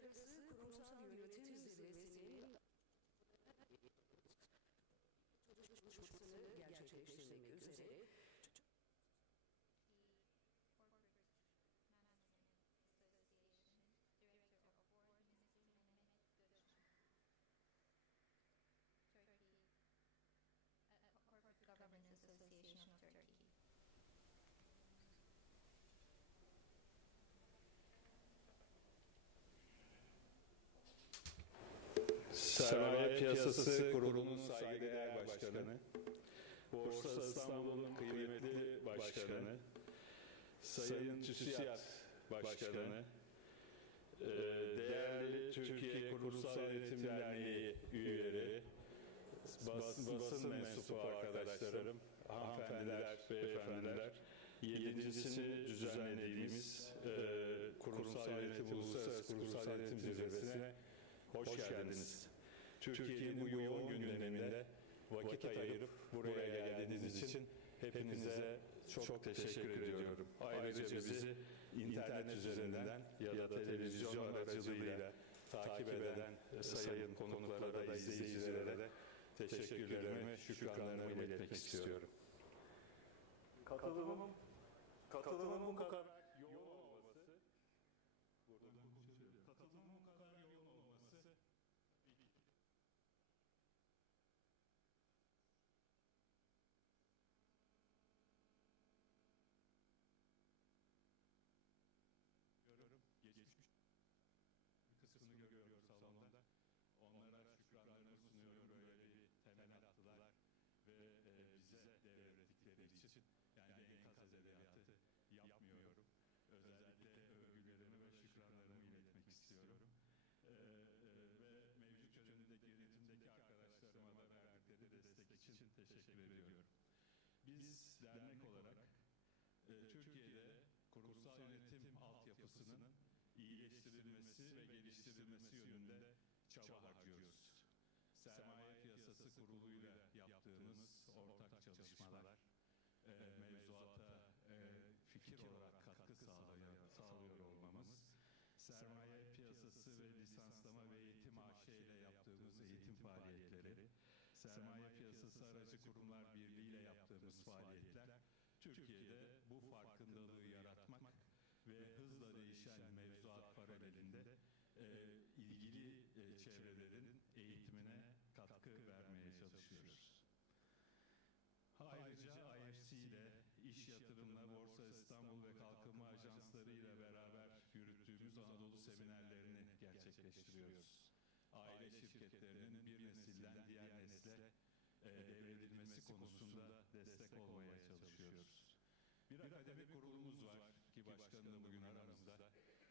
Uluslararası Kurumsal Yönetim Zirvesi'nin çalışmasını gerçekleştirmek üzere Governance Association of Turkey. Sermaye Piyasası Kurulu'nun saygıdeğer başkanı, Borsa İstanbul'un kıymetli başkanı, Sayın TÜSİAD Başkanı, değerli Türkiye Kurumsal Yönetim Derneği üyeleri, basın mensubu arkadaşlarım, hanımefendiler, beyefendiler, 7.sini düzenlediğimiz Kurumsal Yönetim, Uluslararası Kurumsal Yönetim Zirvesi'ne hoş geldiniz. Türkiye'nin bu yoğun gündeminde vakit ayırıp buraya geldiğiniz için hepinize çok teşekkür ediyorum. Ayrıca bizi internet üzerinden ya da televizyon aracılığıyla takip eden sayın konuklara da izleyicilere de teşekkürlerimi, şükranlarımı iletmek istiyorum. Katılımın bu kadar yoğun olması, katılımın bu kadar yoğun olması görüyorum. Geçmiş bir kısmını görüyorum salonda. Onlara şükranlarımı sunuyorum. Böyle bir temel attılar ve bize devrettikleri için. Yani enkaz edebiyatı yapmıyorum. Özellikle övgülerimi ve şükranlarımı iletmek istiyorum. Ve mevcut yönetimdeki arkadaşlarıma da verdikleri destek için teşekkür ediyorum. Biz dernek olarak Türkiye'de kurumsal yönetim altyapısının iyileştirilmesi ve geliştirilmesi yönünde çaba harcıyoruz. Sermaye Piyasası Kurulu'yla yaptığımız ortak çalışmalar, mevzuata fikir olarak katkı sağlıyor olmamız, sermaye piyasası ve lisanslama ve eğitim AŞ ile yaptığımız eğitim faaliyetleri, sermaye piyasası aracı kurumlar birliği ile yaptığımız faaliyetler, Türkiye'de bu farkındalığı yaratmak ve hızla değişen mevzuat paralelinde ilgili çevrelerin eğitimine katkı vermeye çalışıyoruz. Ayrıca IFC ile, İş Yatırım'la, Borsa İstanbul ve Kalkınma Ajansları ile beraber yürüttüğümüz Anadolu seminerlerini gerçekleştiriyoruz. Aile şirketlerinin bir nesilden diğer nesle devredilmesi konusunda destek olmaya çalışıyoruz. Bir akademik kurulumuz var ki başkanı da bugün aramızda.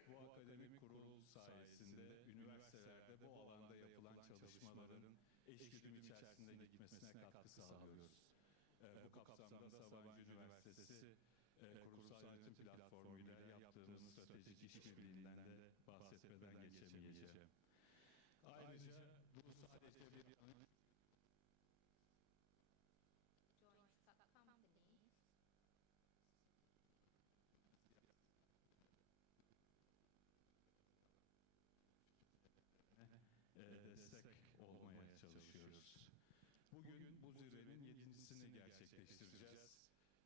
Bu akademik kurul sayesinde üniversitelerde bu alanda yapılan çalışmaların eşgüdüm içerisinde gitmesine katkı sağlıyoruz. Bu kapsamda Sabancı Üniversitesi Kurumsal Yönetim Platformu'yla yaptığımız stratejik işbirliğinden de bahsetmeden geçemeyeceğim. Ayrıca bu sadece bir destek olmaya çalışıyoruz. Bugün bu zirvenin 7.sini gerçekleştireceğiz.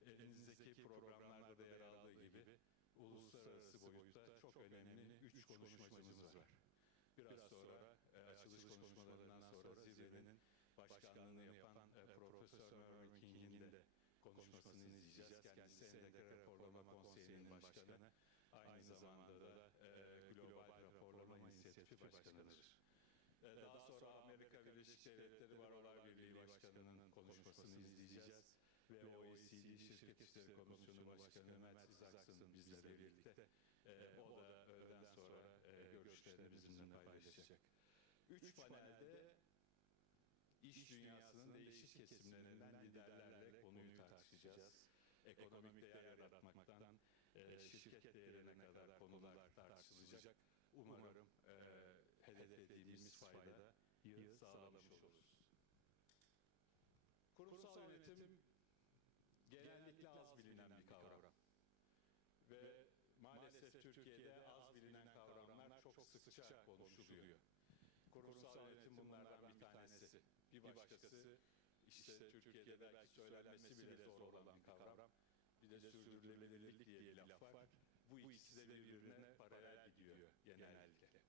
Elinizdeki programlarda da yer aldığı gibi uluslararası boyutta çok önemli 3 konuşmacımız var. Biraz sonra açılış konuşmalarından sonra zirvenin başkanlığını yapan Profesör Mervyn King'in de konuşmasını izleyeceğiz. Kendisi Endekar Raporlama Konseyi'nin başkanı, aynı zamanda da Global Raporlama İnisiyatifi Başkanı'dır. Daha sonra Amerika Birleşik Devletleri Barolar Birliği Başkanı'nın konuşmasını izleyeceğiz. Ve OECD Şirket İşleri Komisyonu Başkanı Matt Isaacson bizle birlikte. O da öğleden sonra görüşlerini bizimle paylaşacak. 3 panelde iş dünyasının değişik kesimlerinden liderlerle konuyu tartışacağız. Ekonomik değer yaratmaktan şirket değerine kadar konular tartışılacak. Umarım hedeflediğimiz faydayı sağlamış oluruz. Kurumsal yönetim genellikle az bilinen bir kavram. Ve maalesef Türkiye'de az bilinen kavramlar çok sıkça konuşuluyor. Kurumsal yönetim bunlardan bir tanesi. Bir başkası işte Türkiye'de belki söylenmesi bile zor olan bir kavram. Bir de sürdürülebilirlik diye bir laf var. Bu ikisi de birbirine paralel gidiyor genellikle.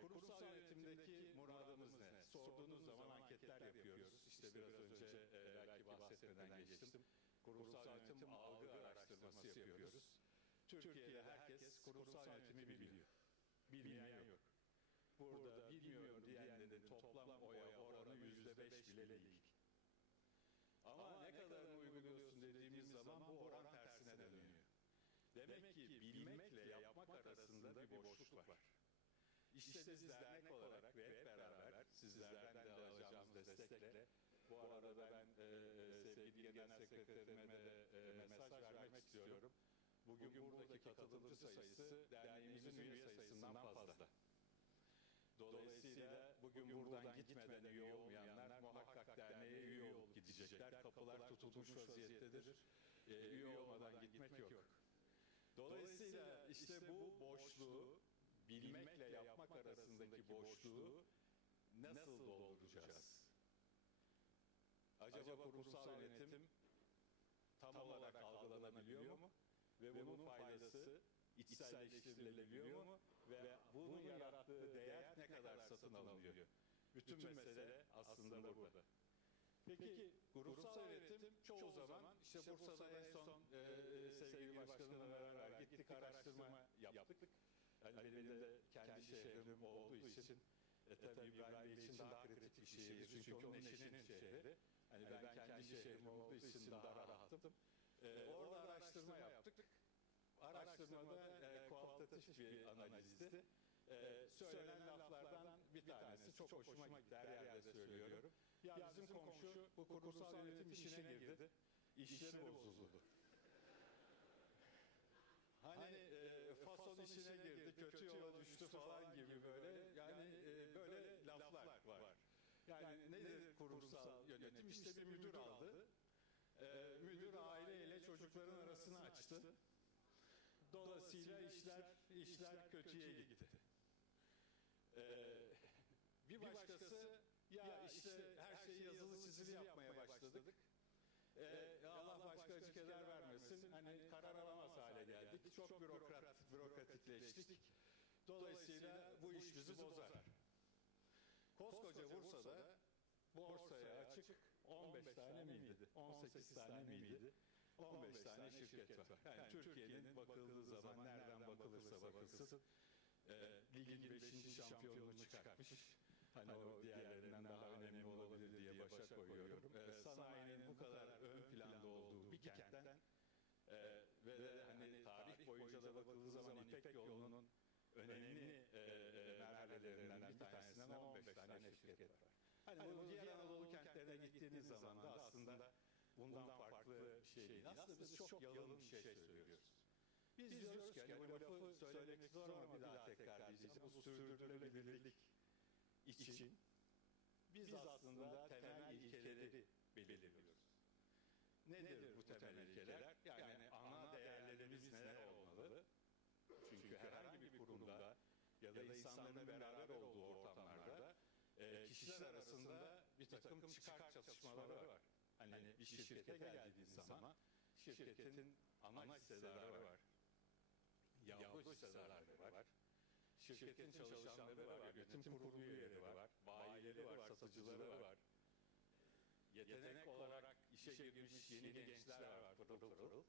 Kurumsal yönetimdeki muradımız ne? Sorduğunuz zaman anketler yapıyoruz. İşte biraz önce belki bahsetmeden geçtim. Kurumsal yönetim algı araştırması yapıyoruz. Türkiye'de herkes kurumsal yönetimi biliyor. Bilmeyen yok. Burada bilmiyorum diyenlerin toplam oya oranı %5 bile değil. Ama ne kadarını uyguluyorsun dediğimiz zaman bu oran tersine dönüyor. Demek ki bilmekle yapmak arasında bir boşluk var. İşte biz dernek olarak ve hep beraber sizlerden de alacağımız destekle, bu arada ben sevgili genel sekreterime de mesaj vermek istiyorum. Bugün buradaki katılımcı sayısı derneğimizin üye sayısından fazla. Dolayısıyla bugün buradan gitmeden üye olmayanlar muhakkak derneğe üye olup gidecekler. Kapılar tutulmuş vaziyettedir. Üye olmadan gitmek yok. Dolayısıyla işte bu boşluğu, bilmekle yapmak arasındaki boşluğu nasıl dolduracağız? Acaba kurumsal yönetim tam olarak algılanabiliyor mu? Ve bunun faydası içselleştirilebiliyor mu? Ve bunun yarattığı değer ne kadar satın alınıyor? Bütün mesele aslında burada. Peki kurumsal yönetim çoğu zaman işte Bursa'da en son sevgili başkanımla beraber gittik, araştırma yaptık. Yani benim de kendi şehrim olduğu için tabii İbrahim Bey için daha kritik bir şehir. Çünkü onun eşinin şehri. Hani ben kendi şehrim olduğu için daha rahattım. Orada araştırma yaptık. Araştırmada kualitatif bir analizdi. Söylenen laflardan bir tanesi çok hoşuma gitti, her yerde söylüyorum. Ya bizim komşu bu kurumsal yönetim işine girdi, işleri bozuldu. Hani fason işine girdi, kötü yola düştü falan gibi böyle, yani böyle laflar var. Yani nedir kurumsal yönetim? İşte bir müdür aldı. Müdür aileyle çocukların arasını açtı. Dolayısıyla işler kötüye gitti. Bir başkası ya işte her şeyi yazılı çizili yapmaya başladık. Allah başka acı keder vermesin. Hani karar alamaz hale geldik. Çok bürokratikleştik. Dolayısıyla bu iş bizi bozar. Koskoca Bursa'da borsaya açık 15 tane miydi? 18 tane miydi? 15 tane şirket var. Yani Türkiye'nin bakıldığı zaman nereden bakılırsa bakılsın ligin 5. şampiyonluğunu çıkartmış. Hani o diğerlerinden daha önemli olabilir diye başa koyuyorum. Sanayinin bu kadar ön planda olduğu bir kentten ve de hani tarih boyunca da bakıldığı zaman İpek yolunun önemli merhalelerinden bir tanesinden 15 tane şirket var. Hani bu diğer Anadolu kentlerine gittiğiniz zaman da aslında bundan farklı bir şey değil. Aslında biz çok yalın bir şey söylüyoruz. Biz diyoruz ki hani bu lafı söylemek zor ama bir daha tekrarlayacağız. Bu sürdürülebilirlik için biz aslında temel ilkeleri belirliyoruz. Nedir bu temel ilkeler? Yani ana değerlerimiz neler olmalı? Çünkü herhangi bir kurumda ya da insanların beraber olduğu ortamlarda kişiler arasında bir takım çıkar çatışmaları var. Hani bir şirkete geldiğiniz zaman şirketin ana hissedarı var, yavru hissedarları var, şirketin çalışanları var, yönetim kurulu üyeleri var, bayileri var, satıcıları var, yetenek olarak işe girmiş yeni gençler var pırıl pırıl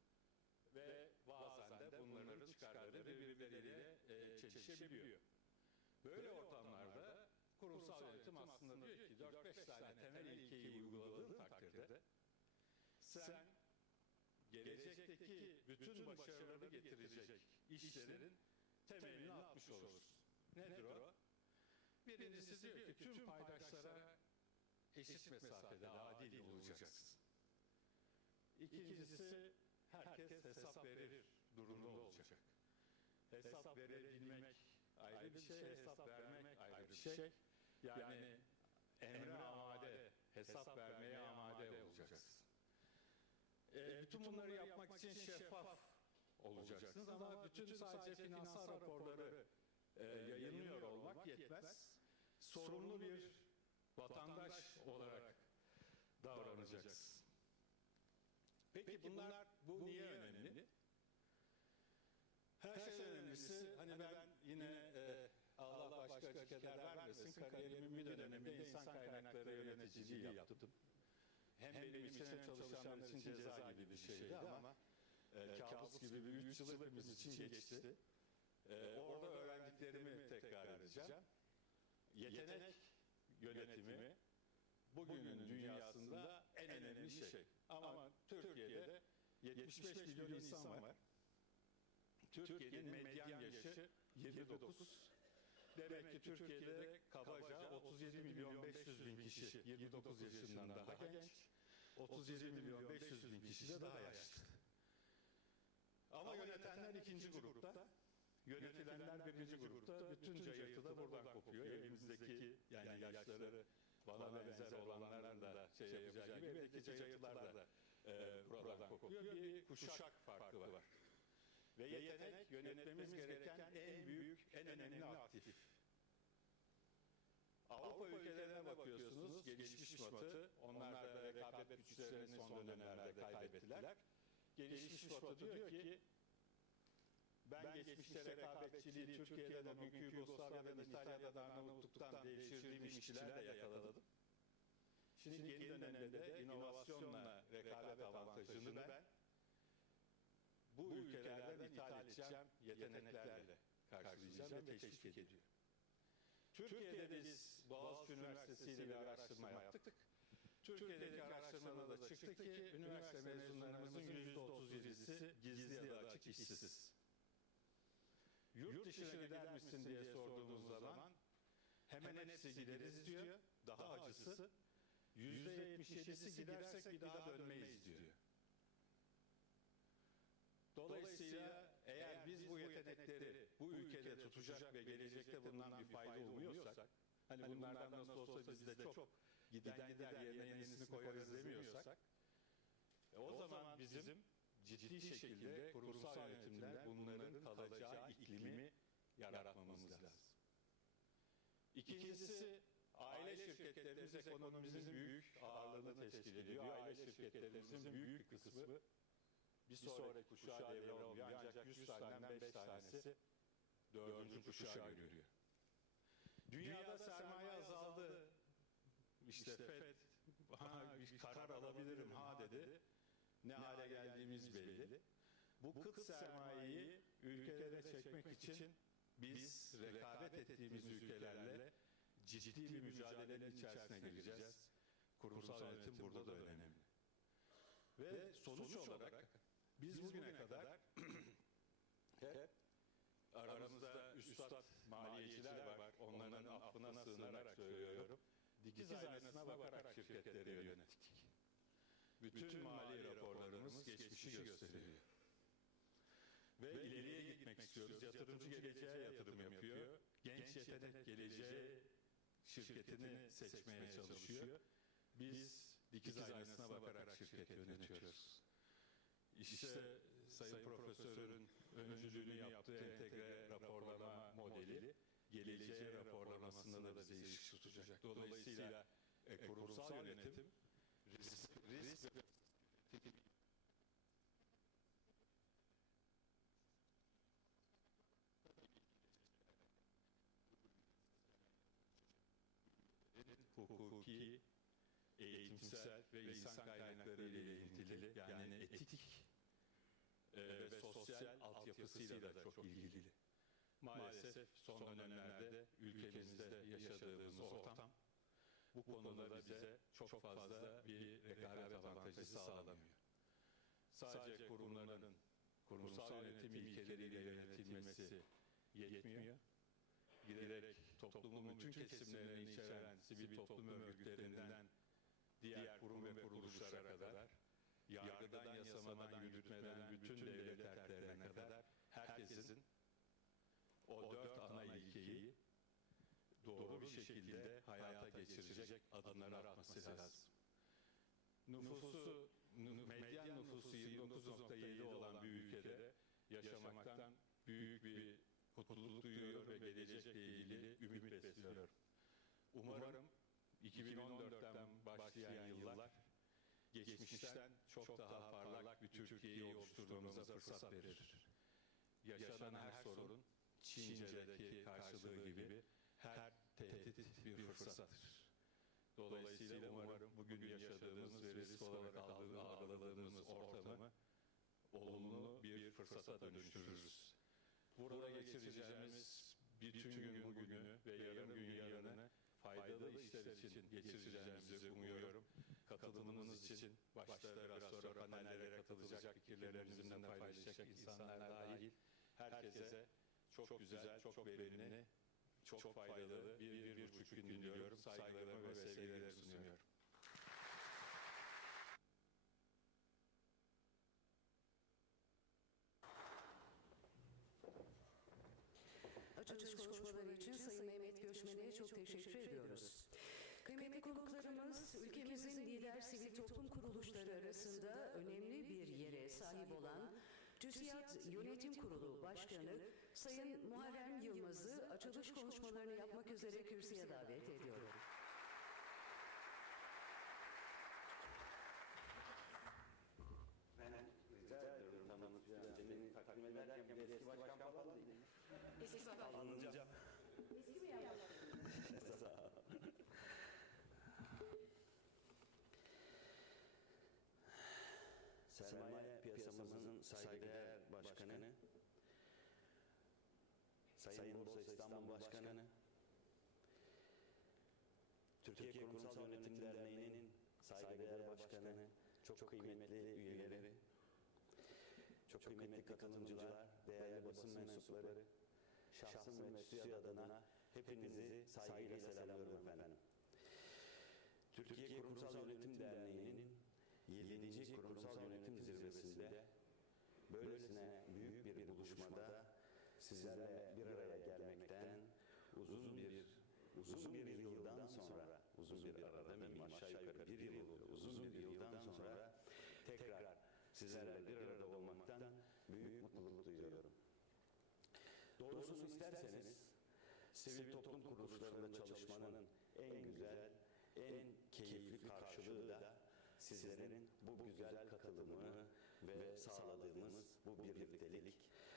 ve bazen de bunların çıkarları birbirleriyle çelişebiliyor. Böyle ortamlarda kurumsal yönetim aslında diyor ki 4-5 tane temel ilkeyi uyguladığın takdirde sen gelecekteki bütün başarıları getirecek işlerin temelini atmış olursun. Nedir o? Birincisi diyor ki tüm paydaşlara eşit mesafede adil olacaksın. İkincisi herkes hesap verir durumda olacak. Hesap verebilmek ayrı bir şey, hesap vermek ayrı bir şey. Yani emre amade, hesap vermeye amade olacaksın. Bütün bunları yapmak için şeffaf olacaksınız ama bütün sadece finansal raporları yayınlıyor olmak yetmez. Sorumlu bir vatandaş olarak davranacaksın. Peki bu niye önemli? Her şeyden önemlisi, hani ben yine Allah başka acı keder vermesin, kariyerimin bir döneminde insan kaynakları yöneticiliği yaptım. Hem benim için hem çalışanlar için ceza gibi bir şeydi ama kabus gibi bir 3 yıl hepimiz için geçti. Orada öğrendiklerimi tekrar edeceğim. Yetenek yönetimi bugünün dünyasında en önemli şey. Ama Türkiye'de 75 milyon insan var. Türkiye'nin medyan yaşı 29. Demek ki Türkiye'de kabaca 37 milyon 500 bin kişi 29 yaşından daha genç, 37 milyon 500 bin kişi de daha yaşlı. Ama yönetenler ikinci grupta, yönetilenler birinci grupta, bütünce yayıtı da buradan kopuyor. Evimizdeki yani yaşları bana benzer olanların da yapacağı gibi evdeki cayıtlar da buradan kopuyor. Bir kuşak farkı var. Ve yetenek yönetmemiz gereken en büyük, en önemli aktif. Avrupa ülkelerine bakıyorsunuz, gelişmiş Batı, onlar da rekabet güçlerini son dönemlerde kaybettiler. Gelişmiş Batı diyor ki, ben geçmişte rekabetçiliği Türkiye'den, o günkü Yugoslavya'dan, İtalya'dan, Arnavutluk'tan devşirdiğim işçilerle yakaladım. Şimdi yeni dönemde inovasyonla rekabet avantajını ben bu ülkelerden ithal edeceğim, yeteneklerle karşılayacağım ve teşvik ediyor. Türkiye'de biz Boğaziçi Üniversitesi ile bir araştırma yaptık. Türkiye'deki araştırmada da çıktı ki üniversite mezunlarımızın %37'si gizli ya da açık işsiz. Yurt dışına gider misin diye sorduğumuz zaman hemen hepsi gideriz diyor. Daha acısı %77'si gidersek bir daha dönmeyiz diyor. Dolayısıyla eğer biz bu yetenekleri bu ülkede tutacak ve gelecekte bundan bir fayda umuyorsak, hani bunlardan nasıl olsa bizde çok giden gider yerine yenisini koyarız demiyorsak, o zaman bizim ciddi şekilde kurumsal yönetimde bunların kalacağı iklimi yaratmamız lazım. İkincisi, aile şirketlerimiz ekonomimizin büyük ağırlığını teşkil ediyor. Aile şirketlerimizin büyük bir kısmı bir sonraki kuşağa devre olmuyor. Ancak 100 taneden 5 tanesi 4. kuşağı görüyor. Dünyada sermaye azaldı. İşte FED bir karar alabilirim dedi. Ne hale geldiğimiz belli. Bu kıt sermayeyi ülkelere çekmek için biz rekabet ettiğimiz ülkelerle ciddi bir mücadelenin içerisine gireceğiz. Kurumsal yönetim burada da önemli. Ve sonuç olarak biz bugüne kadar hep aramızda üstad maliyeciler var. Onların affına sığınarak söylüyorum. Dikiz aynasına bakarak şirketleri yönettik. Bütün mali raporlarımız geçmişi gösteriyor. Ve ileriye gitmek istiyoruz. Yatırımcı geleceğe yatırım yapıyor. Genç yetenek geleceğe şirketini seçmeye çalışıyor. Biz dikiz aynasına bakarak şirket yönetiyoruz. İşte Sayın Profesör'ün öncülüğünü yaptığı entegre raporlama modeli geleceğe raporlamasında da bize ışık tutacak. Dolayısıyla kurumsal yönetim risk ve hukuki, eğitimsel ve insan kaynakları ile ilintili, yani etik ve sosyal altyapısıyla da çok ilgili. Maalesef son dönemlerde ülkemizde yaşadığımız ortam bu konuda bize çok fazla bir rekabet avantajı sağlamıyor. Sadece kurumların kurumsal yönetim ilkeleriyle yönetilmesi yetmiyor. Giderek toplumun bütün kesimlerini içeren sivil toplum örgütlerinden diğer kurum ve kuruluşlara kadar, yargıdan yasamadan yürütmeden bütün devlet erklerine kadar herkesin o 4 ana ilkeyi doğru bir şekilde hayata geçirecek adımları atması lazım. Medyan nüfusu 29.7 olan bir ülkede yaşamaktan büyük bir mutluluk duyuyor ve gelecekle ilgili ümit besliyorum. Umarım 2014'ten başlayan yıllar geçmişten çok daha parlak bir Türkiye'yi oluşturmamıza fırsat verir. Yaşanan her sorun Çince'deki karşılığı gibi her tehdit bir fırsattır. Dolayısıyla umarım bugün yaşadığımız ve risk olarak algıladığımız ortamı olumlu bir fırsata dönüştürürüz. Burada geçireceğimiz bütün gün bugünü ve yarım gün yarını faydalı işler için geçireceğimizi umuyorum. Katılımınız için başta biraz sonra panellere katılacak, fikirlerini bizimle paylaşacak insanlar dahil herkese çok güzel, çok verimli, çok faydalı bir buçuk gün diliyorum. Saygılarımı ve sevgilerimi sunuyorum. Açılış konuşmaları için Sayın Mehmet Göçmen'e çok teşekkür ediyoruz. Kıymetli konuklarımız, ülkemizin lider sivil toplum kuruluşları arasında önemli bir yere sahip olan TÜSİAD Yönetim Kurulu Başkanı Sayın Muharrem Yılmaz'ı açılış konuşmalarını yapmak üzere kürsüye davet ediyorum. Ben rica ediyorum tanıtacağım. Beni takdim ederken bir eski başkan falan değil. Eski başkan. Alınacağım. Eski mi yapalım? Sağ ol. Sermaye piyasamızın saygıdeğer başkanı, Sayın Borsa İstanbul Başkanı, Türkiye Kurumsal Yönetim Derneği'nin saygıdeğer başkanı, çok kıymetli üyeleri, çok kıymetli katılımcılar, değerli basın mensupları, şahsım ve TÜSİAD adına hepinizi saygıyla selamlıyorum efendim. Türkiye Kurumsal Yönetim Derneği'nin 7. Kurumsal Yönetim Zirvesi'nde böylesine büyük bir buluşmada sizlerle bir araya gelmekten uzun bir yıldan sonra, uzun bir ara demeyeyim, aşağı yukarı bir yıl oldu, uzun bir yıldan sonra tekrar sizlerle bir arada olmaktan büyük mutluluk duyuyorum. Doğrusunu isterseniz sivil toplum kuruluşlarında çalışmanın en güzel, en keyifli karşılığı da sizlerin bu güzel katılımı ve sağladığımız bu birliktelik.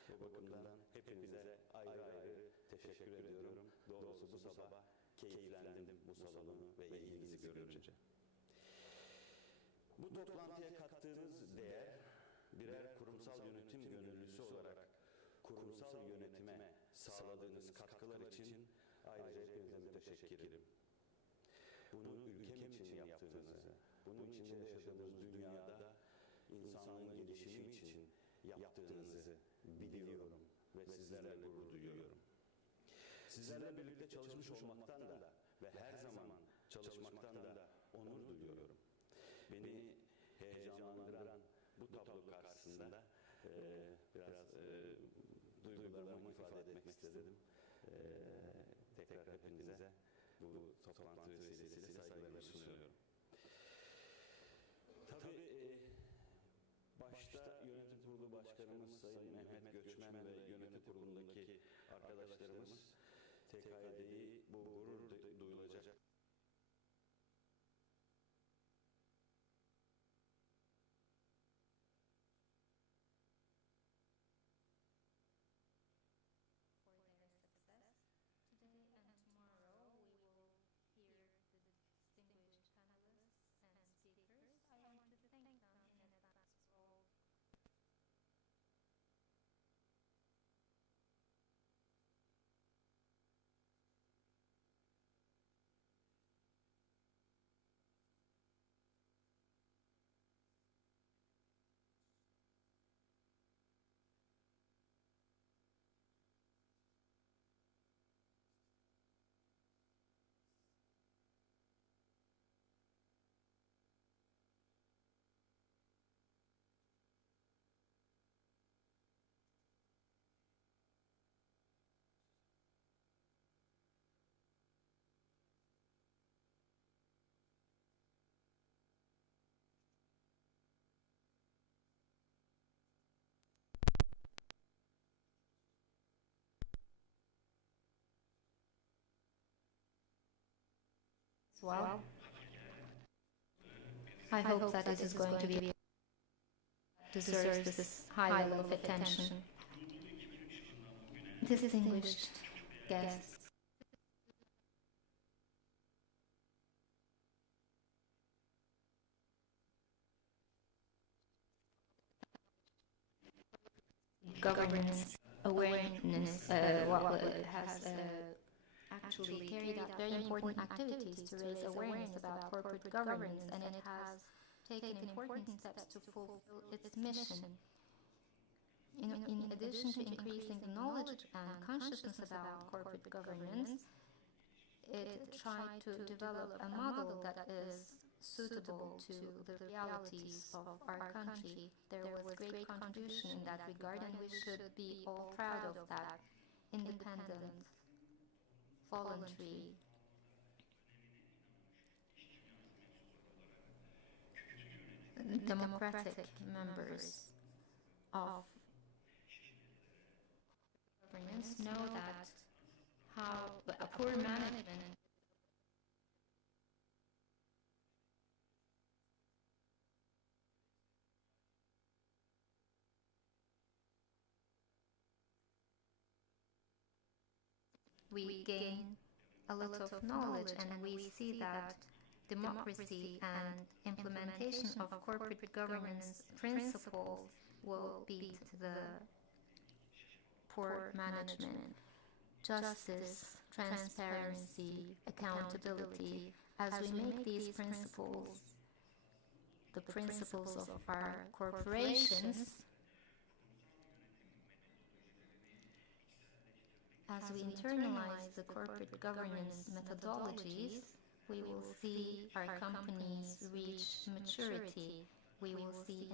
Bu bakımdan hepinize ayrı ayrı teşekkür ediyorum. Doğrusu bu sabah keyiflendim bu salonu ve ilginizi görünce. Bu toplantıya kattığınız değer, birer kurumsal yönetim gönüllüsü olarak kurumsal yönetime sağladığınız katkılar için ayrıca hepinize müteşekkirim. Bunu ülkem için yaptığınızı, bunun içinde yaşadığımız dünyada insanlığın gelişimi için yaptığınızı biliyorum ve sizlerle gurur duyuyorum. Sizlerle birlikte çalışmış olmaktan da ve her zaman çalışmaktan da onur duyuyorum. Beni heyecanlandıran bu tablo karşısında biraz duygularımı ifade etmek istedim. Tekrar hepinize bu toplantı vesilesiyle saygılarımı sunuyorum. Tabii başta Yönetim Kurulu Başkanımız Sayın Mehmet Göçmen ve Yönetim Kurulu'ndaki arkadaşlarımız TKYD'yi bu gurur duyulacak well. I hope that it is going to be deserves this high level of attention. Distinguished guests, governance awareness has actually carried out very important activities to raise awareness about corporate governance, and it has taken important steps to fulfill its mission. In addition to increasing the knowledge and consciousness about corporate governance, it tried to develop a model that is suitable to the realities of our country. There was great contribution in that regard, and we should be all proud of that. Independent, voluntary, democratic members of governance know that how a poor management we gain a lot of knowledge, and we see that democracy and implementation of corporate governance principles will beat the poor management. Justice, transparency, accountability, as we make these principles the principles of our corporations, as we internalize the corporate governance methodologies, we will see our companies reach maturity. We will see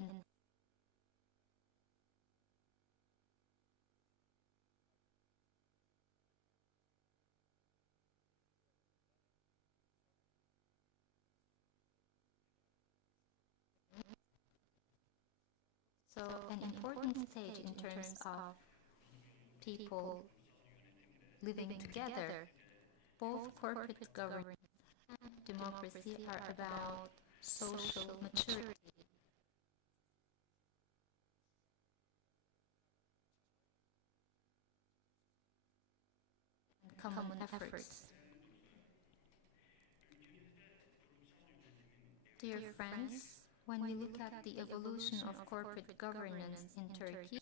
so an important stage in terms of people living together. Both corporate governance and democracy are about social maturity. And common efforts. Dear friends, when we look at the evolution of corporate governance in Turkey,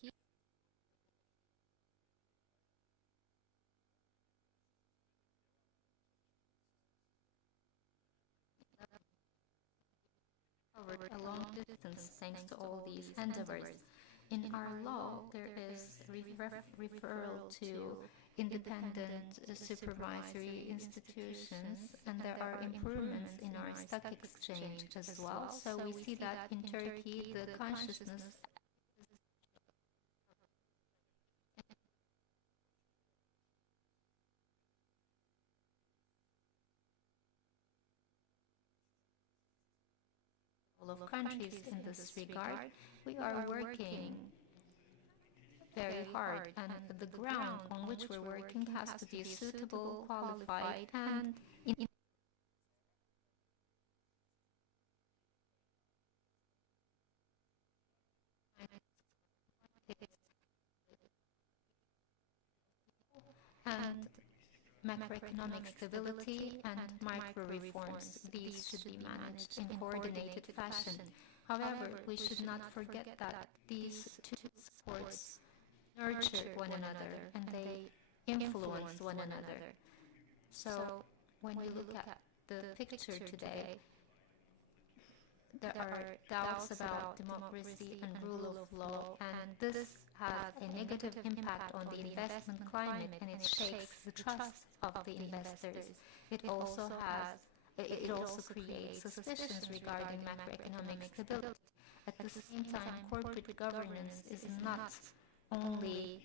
covered a long distance thanks to all these endeavors. In our law, there is referral to independent supervisory institutions, and there are improvements in our stock exchange as well. So we see that in Turkey, the consciousness of countries in this regard. We are working very hard, and the ground on which we're working has to be suitable, qualified, and macroeconomic stability and micro reforms. These should be managed in coordinated fashion. However, we should not forget that these two supports nurture one another and they influence one another. So when we look at the picture today, there are doubts about democracy and rule of law, and this has a negative impact on the investment climate, and it shakes the trust of the investors. It also creates suspicions regarding macroeconomic stability. At the same time, corporate governance is not only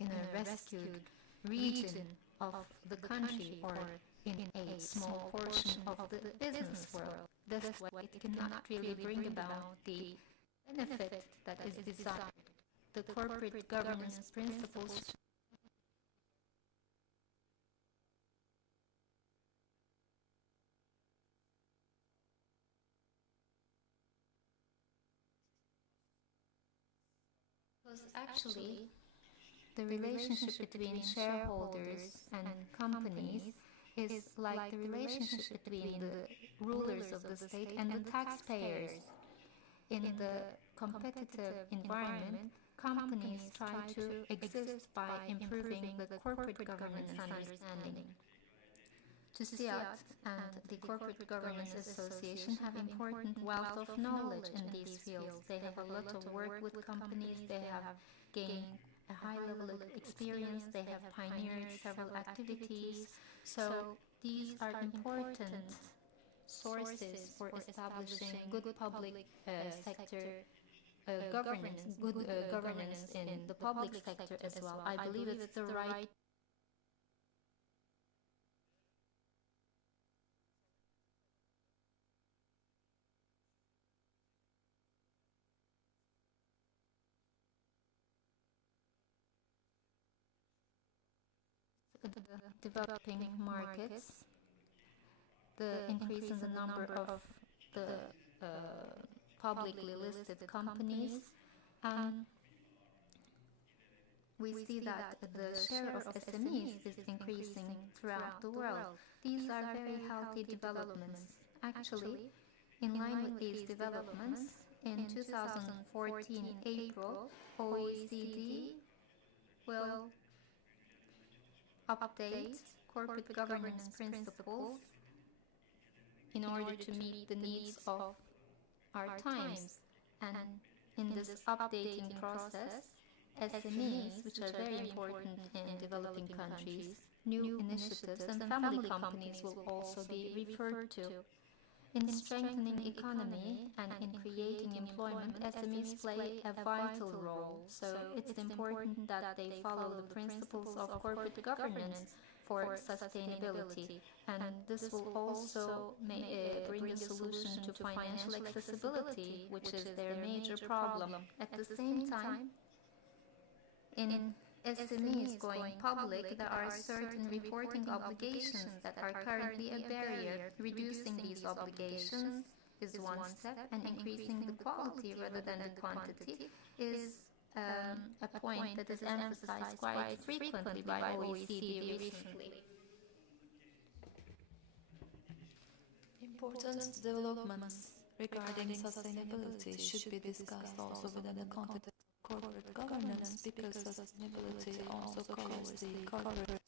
in a rescued region of the country or in a small portion of the business world. This way, it cannot really bring about the benefit that is desired. The corporate governance principles Because actually, the relationship between shareholders and companies is like the relationship between the rulers of the state and the taxpayers. In the competitive environment, companies try to exist by improving the corporate governance understanding. TÜSİAD and the Corporate Governance Association have important wealth of knowledge in these fields. They have a lot of work with companies, they have gained a high level of experience, they have pioneered several activities. So these are important sources for establishing good public sector governance, good governance in the public sector as well. I believe it's the right the developing markets, the increase in the number of the publicly listed companies, and we see that the share of SMEs is increasing throughout the world. These are very healthy developments. Actually, in line with these developments, in 2014 April, OECD will update corporate governance principles in order to meet the needs of our times. And in this updating process, SMEs, which are very important in developing countries, new initiatives and family companies will also be referred to. In strengthening economy and in creating employment, SMEs play a vital role. So it's important that they follow the principles of corporate governance for sustainability. And this will also bring a solution to financial accessibility, which is their major problem. At the same time, in SMEs going public, there are certain reporting obligations that are currently a barrier. Reducing these obligations is one step, and increasing the quality rather than the quantity is a point that is emphasized quite frequently by OECD recently. Important developments regarding sustainability should be discussed also within the context of corporate governance, because sustainability also covers the corporate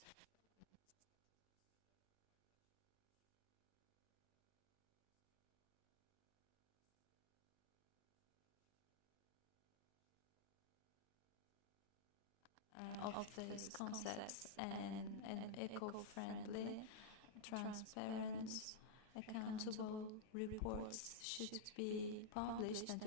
of these concepts, and an eco-friendly, transparent, accountable reports should be published and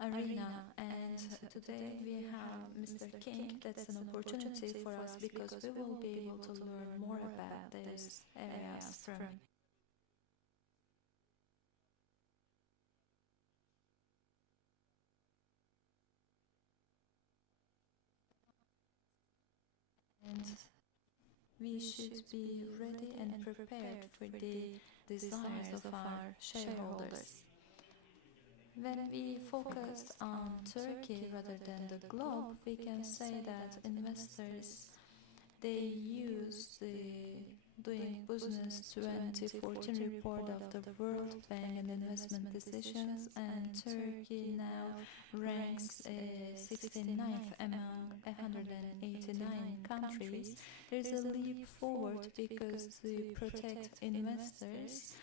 arena. And today we have Mr. King. That's an opportunity for us because we will be able to learn more about these areas from and we should be ready and prepared for the desires of our shareholders. When we focus on Turkey rather than the globe, we can say that investors, they use the Doing Business 2014 report of the World Bank and investment decisions, and Turkey now ranks 69th among 189 countries. There's a leap forward because we protect investors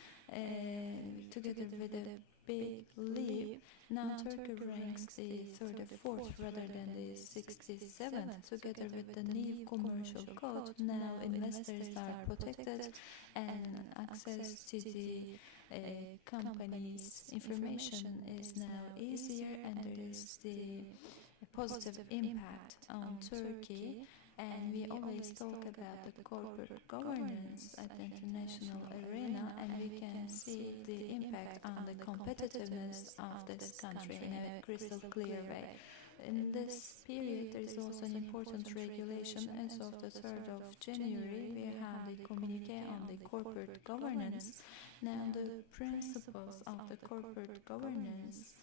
together with a big leap. Now Turkey ranks the 34th rather than the 67th. Together with the new commercial code, now investors are protected and access to the company's information is now easier, and there is the positive impact on Turkey. And we always talk about the corporate governance at the international arena, and we can see the impact on the competitiveness of this country in a crystal clear way. In this period, there is also an important regulation. As of the 3rd of January, we have the communique on the corporate governance. Now, the principles of the corporate governance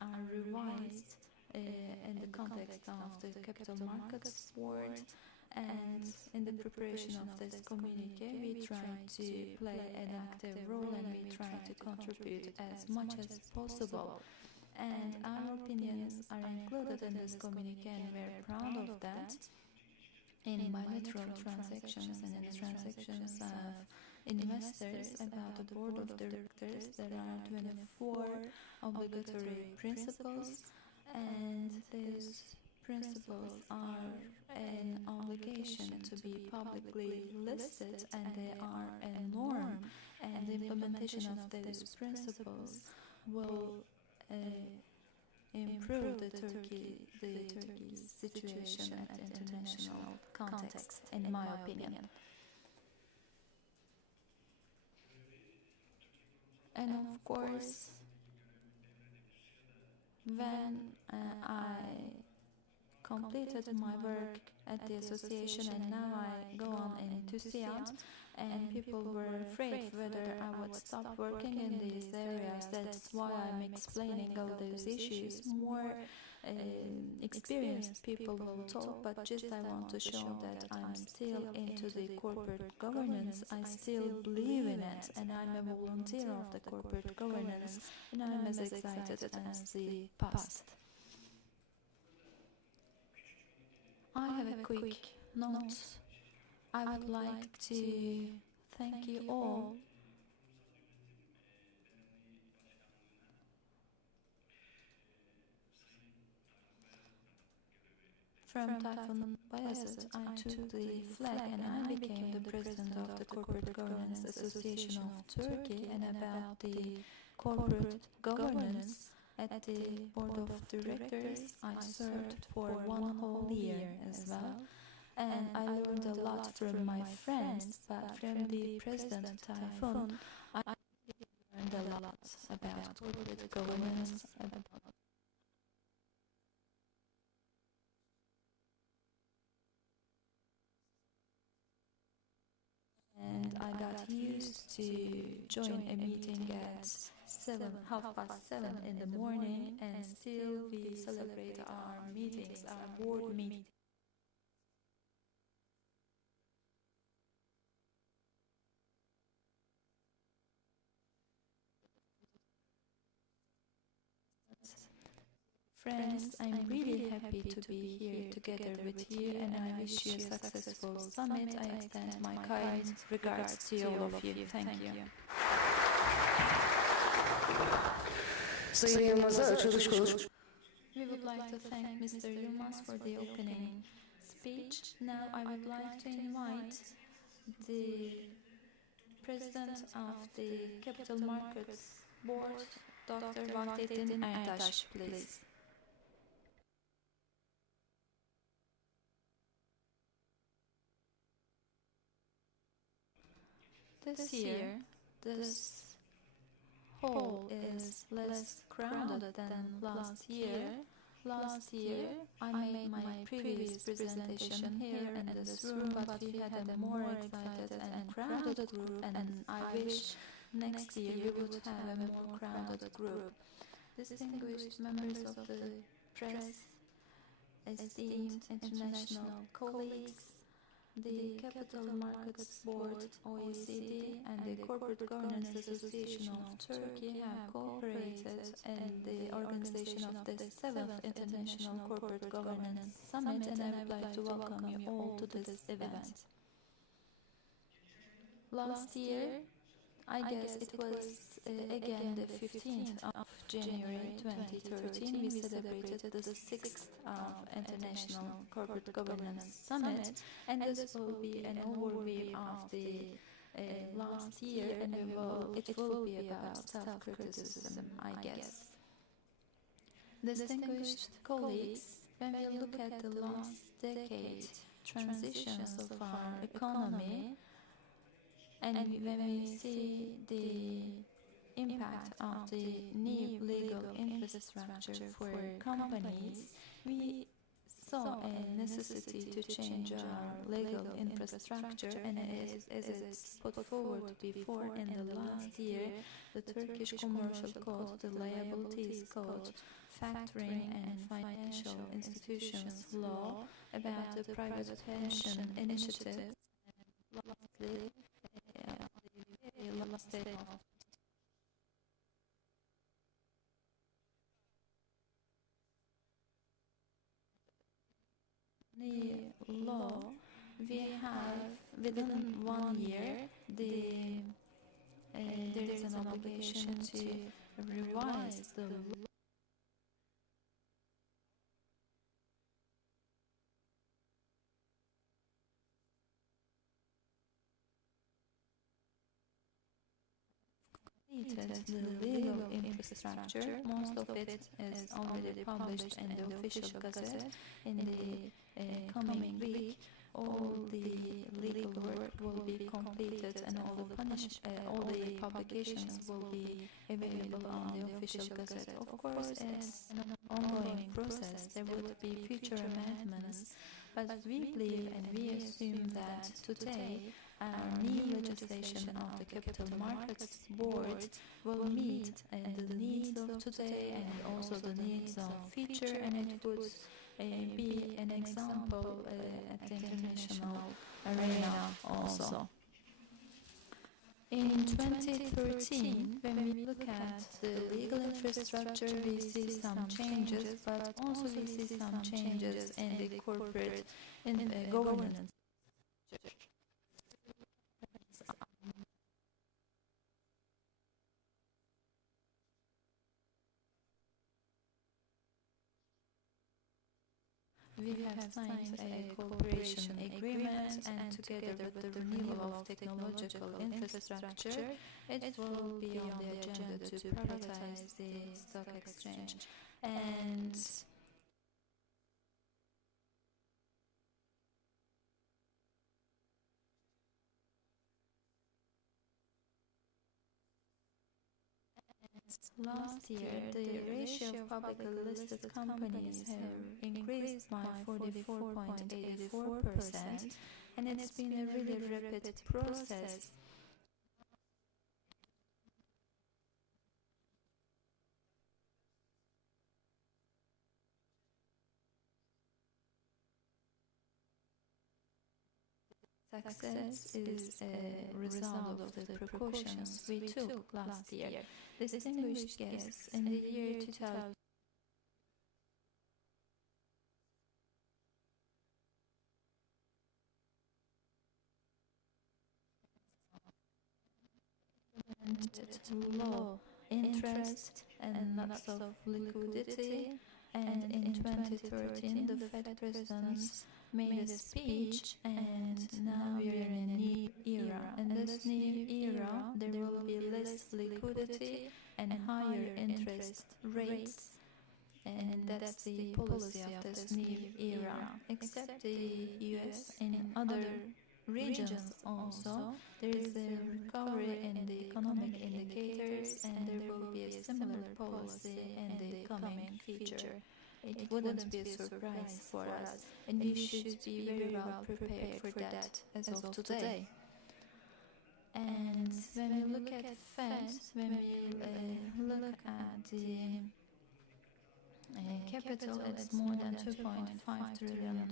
are revised in the context of the Capital Markets Board, and in the preparation of this communique, we try to play an active role and we try to contribute as much as possible. And our opinions are included in this communique, and we're proud of that. In bilateral transactions and in transactions of investors about the board of directors, there are 24 obligatory principles, and these principles are an obligation to be publicly listed, and they are a norm, and the implementation of those principles will improve the Turkey's situation at international context, in my opinion. And of course, when I completed my work at the association and now I go on into SİAD, and people were afraid whether I would stop working in these areas. That's why I'm explaining all those issues. More experienced people will talk, but just I want to show that I'm still into the corporate governance. I still believe in it, and I'm a volunteer of the corporate governance, and I'm as excited as the past. I have a quick note. I would like to thank you all from Typhoon Bayezid. I took the flag and I became the president of the Corporate Governance Association of Turkey, and about the corporate governance at the board of directors I served for 1 whole year as well. And I learned a lot from my friends, but from the President Typhoon, I learned a lot about corporate governance, and I got used to join a meeting at 7:30 in the morning, and still we celebrate our meetings, our board meetings. Friends, I'm really happy to be here together with you, and I wish you a successful summit. I extend my kind regards to all of you. Thank you. Sayın Yılmaz'a açılış konuşması. We would like to thank Mr. Yılmaz for the opening speech. Now I would like to invite the President of the Capital Markets Board, Dr. Vahdettin Ertaş, please. This year, this hall is less crowded than last year. Last year, I made my previous presentation here in this room, but we had a more excited and crowded group, and I wish next year we would have a more crowded group. Distinguished members of the press, esteemed international colleagues, the Capital Markets Board, OECD, and the Corporate Governance Association of Turkey have cooperated in the organization of the 7th International Corporate Governance Summit, and I would like to welcome you all to this event. Last year, I guess it was again the 15th of January 2013, we celebrated the 6th International Corporate Governance Summit, and this will be an overview of the last year, and it will be about self-criticism, I guess. Distinguished colleagues, when we look at the last decade transitions of our economy, and when we see the impact of the new legal infrastructure for companies, we saw an necessity to change our legal infrastructure, and as it's put forward before in the last year, the Turkish Commercial Code, the Liabilities Code, Factoring and Financial Institutions Law about the private pension initiative, lastly, the last step of the law, we have within 1 year there is an obligation to revise the law. The legal infrastructure, most of it is already published in the official gazette. In the coming week, all the legal work will be completed, and all the publications will be available on the official gazette. Of course, it's an ongoing process. There would be future amendments, but we believe and we assume that today our new legislation of the Capital Markets Board will meet the needs of today and also the needs of future, and it would be an example at the international arena also. In 2013, when we look at the legal infrastructure, we see some changes, but also we see some changes in the corporate governance. We have signed a cooperation agreement, and together with the renewal of technological infrastructure, it will be on the agenda to privatize the stock exchange. And last year, the ratio of publicly listed companies have increased by 44.84%, and it's been a really rapid process. Success is a result of the precautions we took last year. Distinguished guests, in the year 2000, low interest and lots of liquidity, and in 2013 the Fed presidents made a speech, and now we are in a new era. In this new era, there will be less liquidity and higher interest rates, and that's the policy of this new era. Except the US, in other regions also, there is a recovery in the economic indicators, and there will be a similar policy in the coming future. It wouldn't be a surprise for us, and we should be very well prepared for that as of today. And when we look at Fed, when we look at the capital, it's more than $2.5 trillion,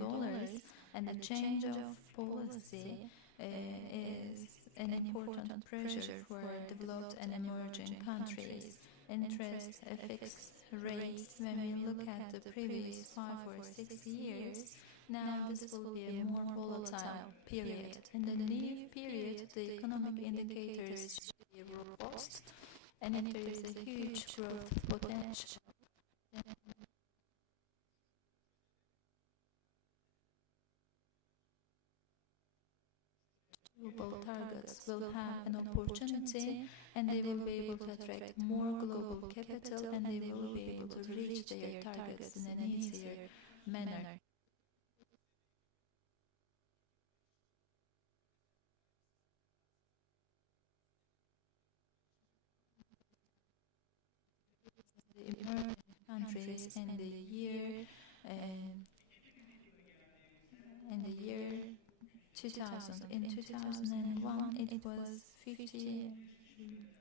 and the change of policy is an important pressure for developed and emerging countries. Interest, FX rates, when we look at the previous 5 or 6 years, now this will be a more volatile period. In the new period, the economic indicators should be robust, and there is a huge growth potential. Global targets will have an opportunity, and they will be able to attract more global capital, and they will be able to reach their targets in an easier manner. The emerging countries in the year 2000. In 2001, it was 50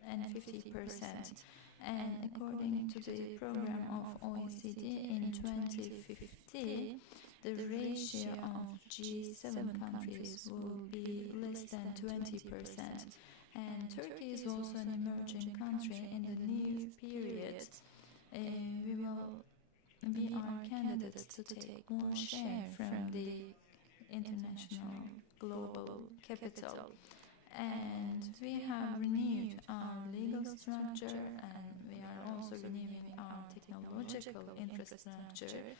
and 50%. And according to the program of OECD in 2050, the ratio of G7 countries will be less than 20%. And Turkey is also an emerging country in the new period. We are candidates to take more share from the international global capital. And we have renewed our legal structure, and we are also renewing our technological infrastructure.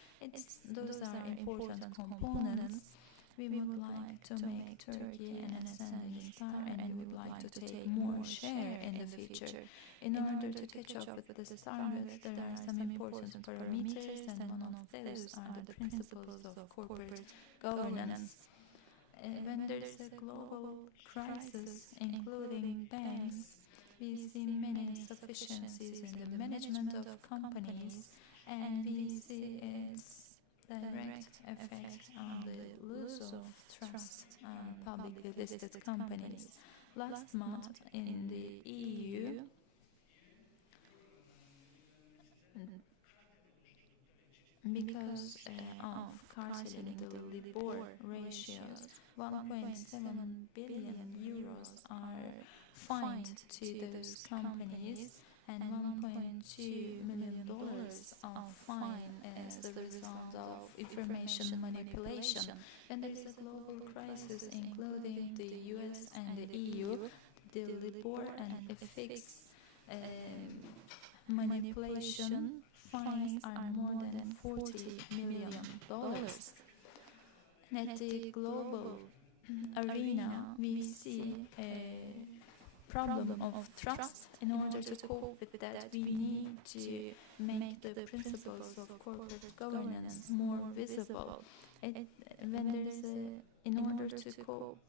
Those are important components. We would like to make Turkey an ascending star, and we would like to take more share in the future. In order to catch up with this target, there are some important parameters, and one of those are the principles of corporate governance. When there is a global crisis, including banks, we see many insufficiencies in the management of companies, and we see its direct effect on the loss of trust on publicly listed companies. Last month in the EU, because of carteling the LIBOR ratios, 1.7 billion euros are fined to those companies, and $1.2 million of fine as the result of information manipulation. When there is a global crisis, including the US and the EU, the LIBOR and FX manipulation fines are more than $40 million. And at the global arena, we see a problem of trust. In order to cope with that, we need to make the principles of corporate governance more visible. In order to cope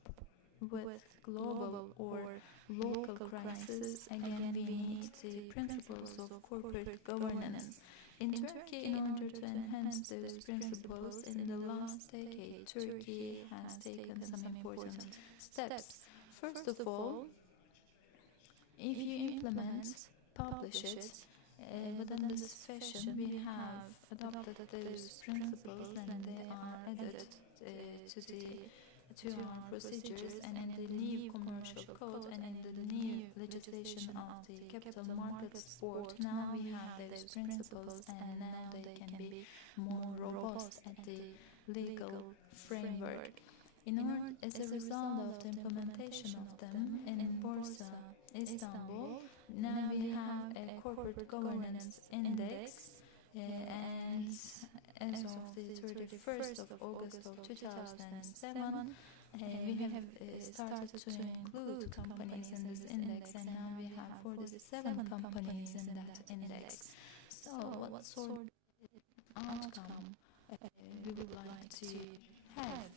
with global or local crisis, again we need the principles of corporate governance. In Turkey, in order to enhance those principles, in the last decade, Turkey has taken some important steps. First of all, if you publish it, within this fashion, we have adopted those principles, and they are added to our procedures, and in the new commercial code and in the new legislation of the Capital Markets Board, now we have those principles, and now they can be more robust at the legal framework. As a result of the implementation of them in Borsa Istanbul, now we have a corporate governance index, and as of the 31st of August of 2007, we have started to include companies in this index, and now we have 47 companies in that index. So what sort of outcome we would like to have?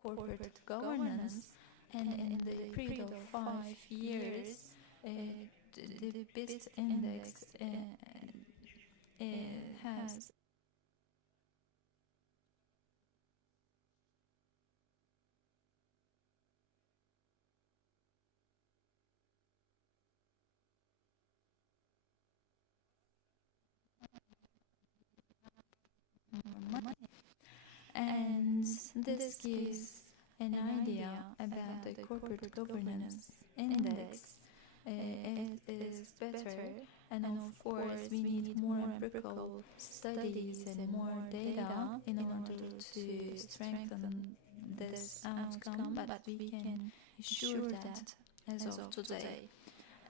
Corporate governance, and in the period of 5 years, the BIST index has money, and this gives an idea about the corporate governance index. It is better, and of course we need more empirical studies and more data in order to strengthen this outcome, but we can assure that as of today.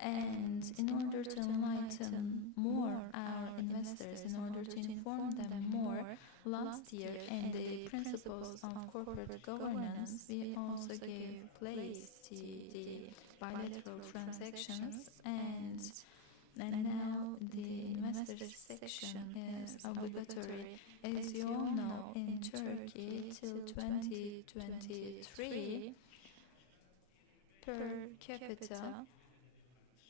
And in order to enlighten more our investors, in order to inform them more, last year in the principles of corporate governance, we also gave place to the bilateral transactions, and now the investors section is obligatory. As you all know, in Turkey till 2023, per capita,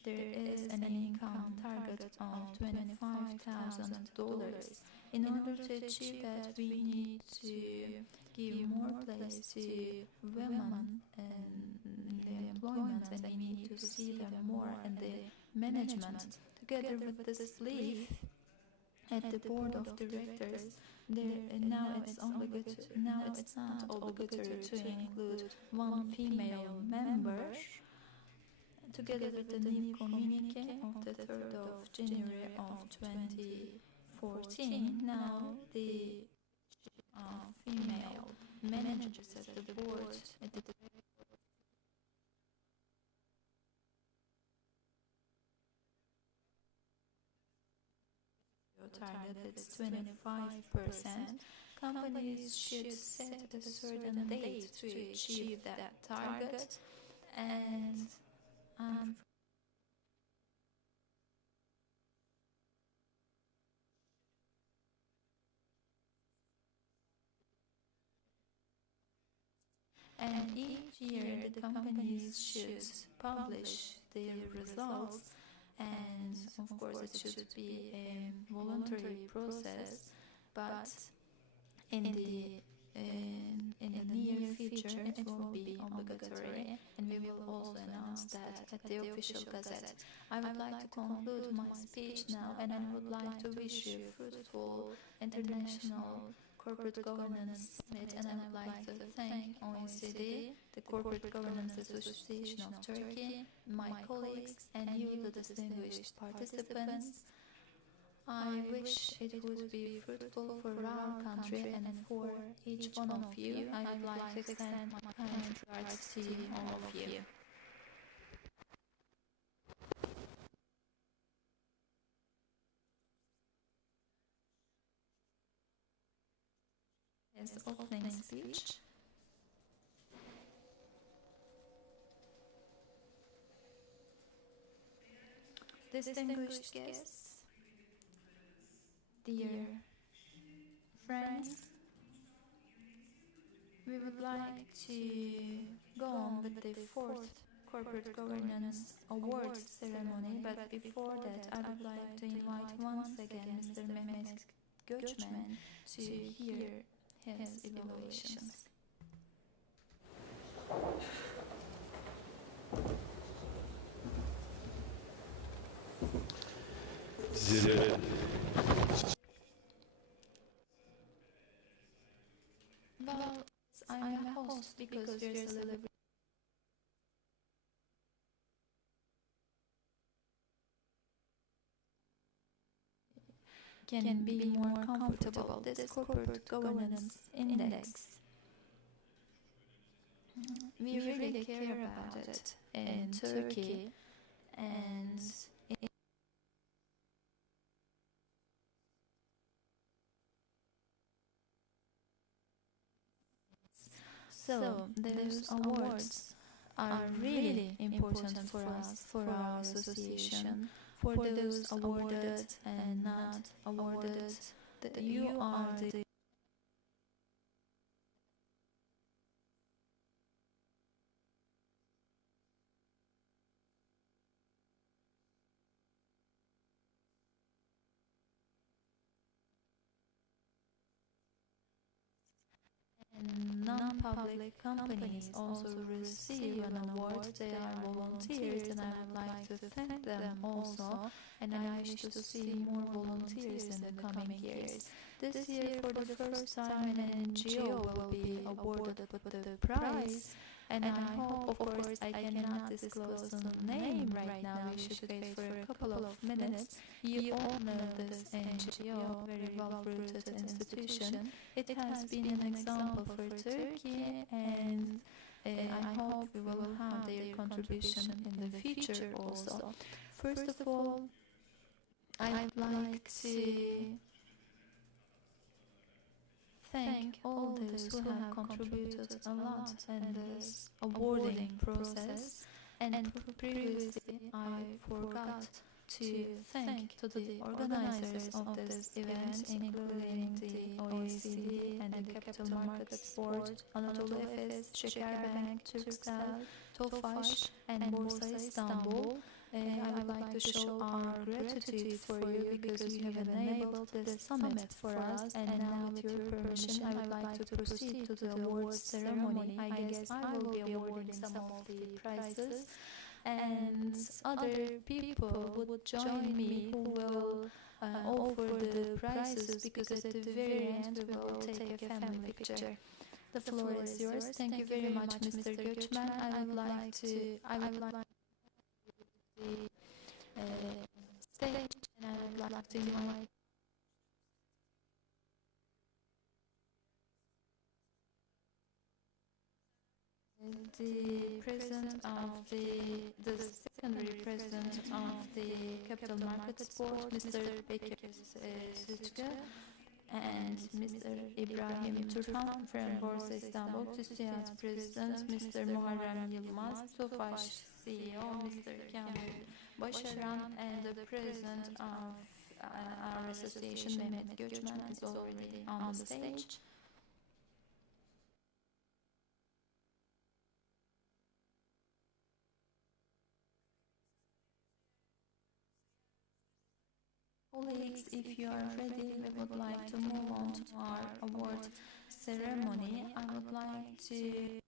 there is an income target of $25,000. In order to achieve that, we need to give more place to women in the employment, and we need to see them more in the management. Together with this belief, at the board of directors, now it's not obligatory to include one female member. Together with the new communique of the 3rd of January of 2014, now the female managers at the board at the target is 25%. Companies should set a certain date to achieve that target, and each year the companies should publish their results, and of course it should be a voluntary process, but in the near future it will be obligatory, and we will also announce that at the official gazette. I would like to conclude my speech now, and I would like to wish you a fruitful international corporate governance summit, and I would like to thank OECD, the Corporate Governance Association of Turkey, my colleagues, and you, the distinguished participants. I wish it would be fruitful for our country and for each one of you. I would like to extend my kind regards to all of you. As the opening speech. Distinguished guests, dear friends, we would like to go on with the 4th Corporate Governance Awards ceremony, but before that I would like to invite once again Mr. Mehmet Göçmen to hear his evaluations. Zirve. Well, I'm a host because we're celebrating. Can be more comfortable. This corporate governance index, we really care about it in Turkey, and so those awards are really important for us, for our association, for those awarded and not awarded. You are the non-public companies also receive an award. They are volunteers, and I would like to thank them also, and I wish to see more volunteers in the coming years. This year, for the first time, an NGO will be awarded with the prize, and I hope, of course, I cannot disclose the name right now. We should wait for a couple of minutes. You all know this NGO, very well-rooted institution. It has been an example for Turkey, and I hope we will have their contribution in the future also. First of all, I'd like to thank all those who have contributed a lot in this awarding process, and previously I forgot to thank to the organizers of this event, including the OECD and the Capital Markets Board, Anadolu Efes, Şekerbank, Turkcell, Tofaş, and Borsa Istanbul. I would like to show our gratitude for you because you have enabled this summit for us, and now with your permission I would like to proceed to the awards ceremony. I guess I will be awarding some of the prizes, and other people would join me who will offer the prizes, because at the very end we will take a family picture. The floor is yours. Thank you very much, Mr. Göçmen. I would like the stage, and I would like to invite the president of the secondary president of the Capital Markets Board, Mr. Bekir Suçka, and Mr. İbrahim Turhan from Borsa İstanbul, TÜSİAD President, Mr. Muharrem Yılmaz, Tofaş CEO, Mr. Canlı Başaran, and the President of our association, Mehmet Göçmen, is already on the stage. Colleagues, if you are ready, we would like to move on to our award ceremony. I would like to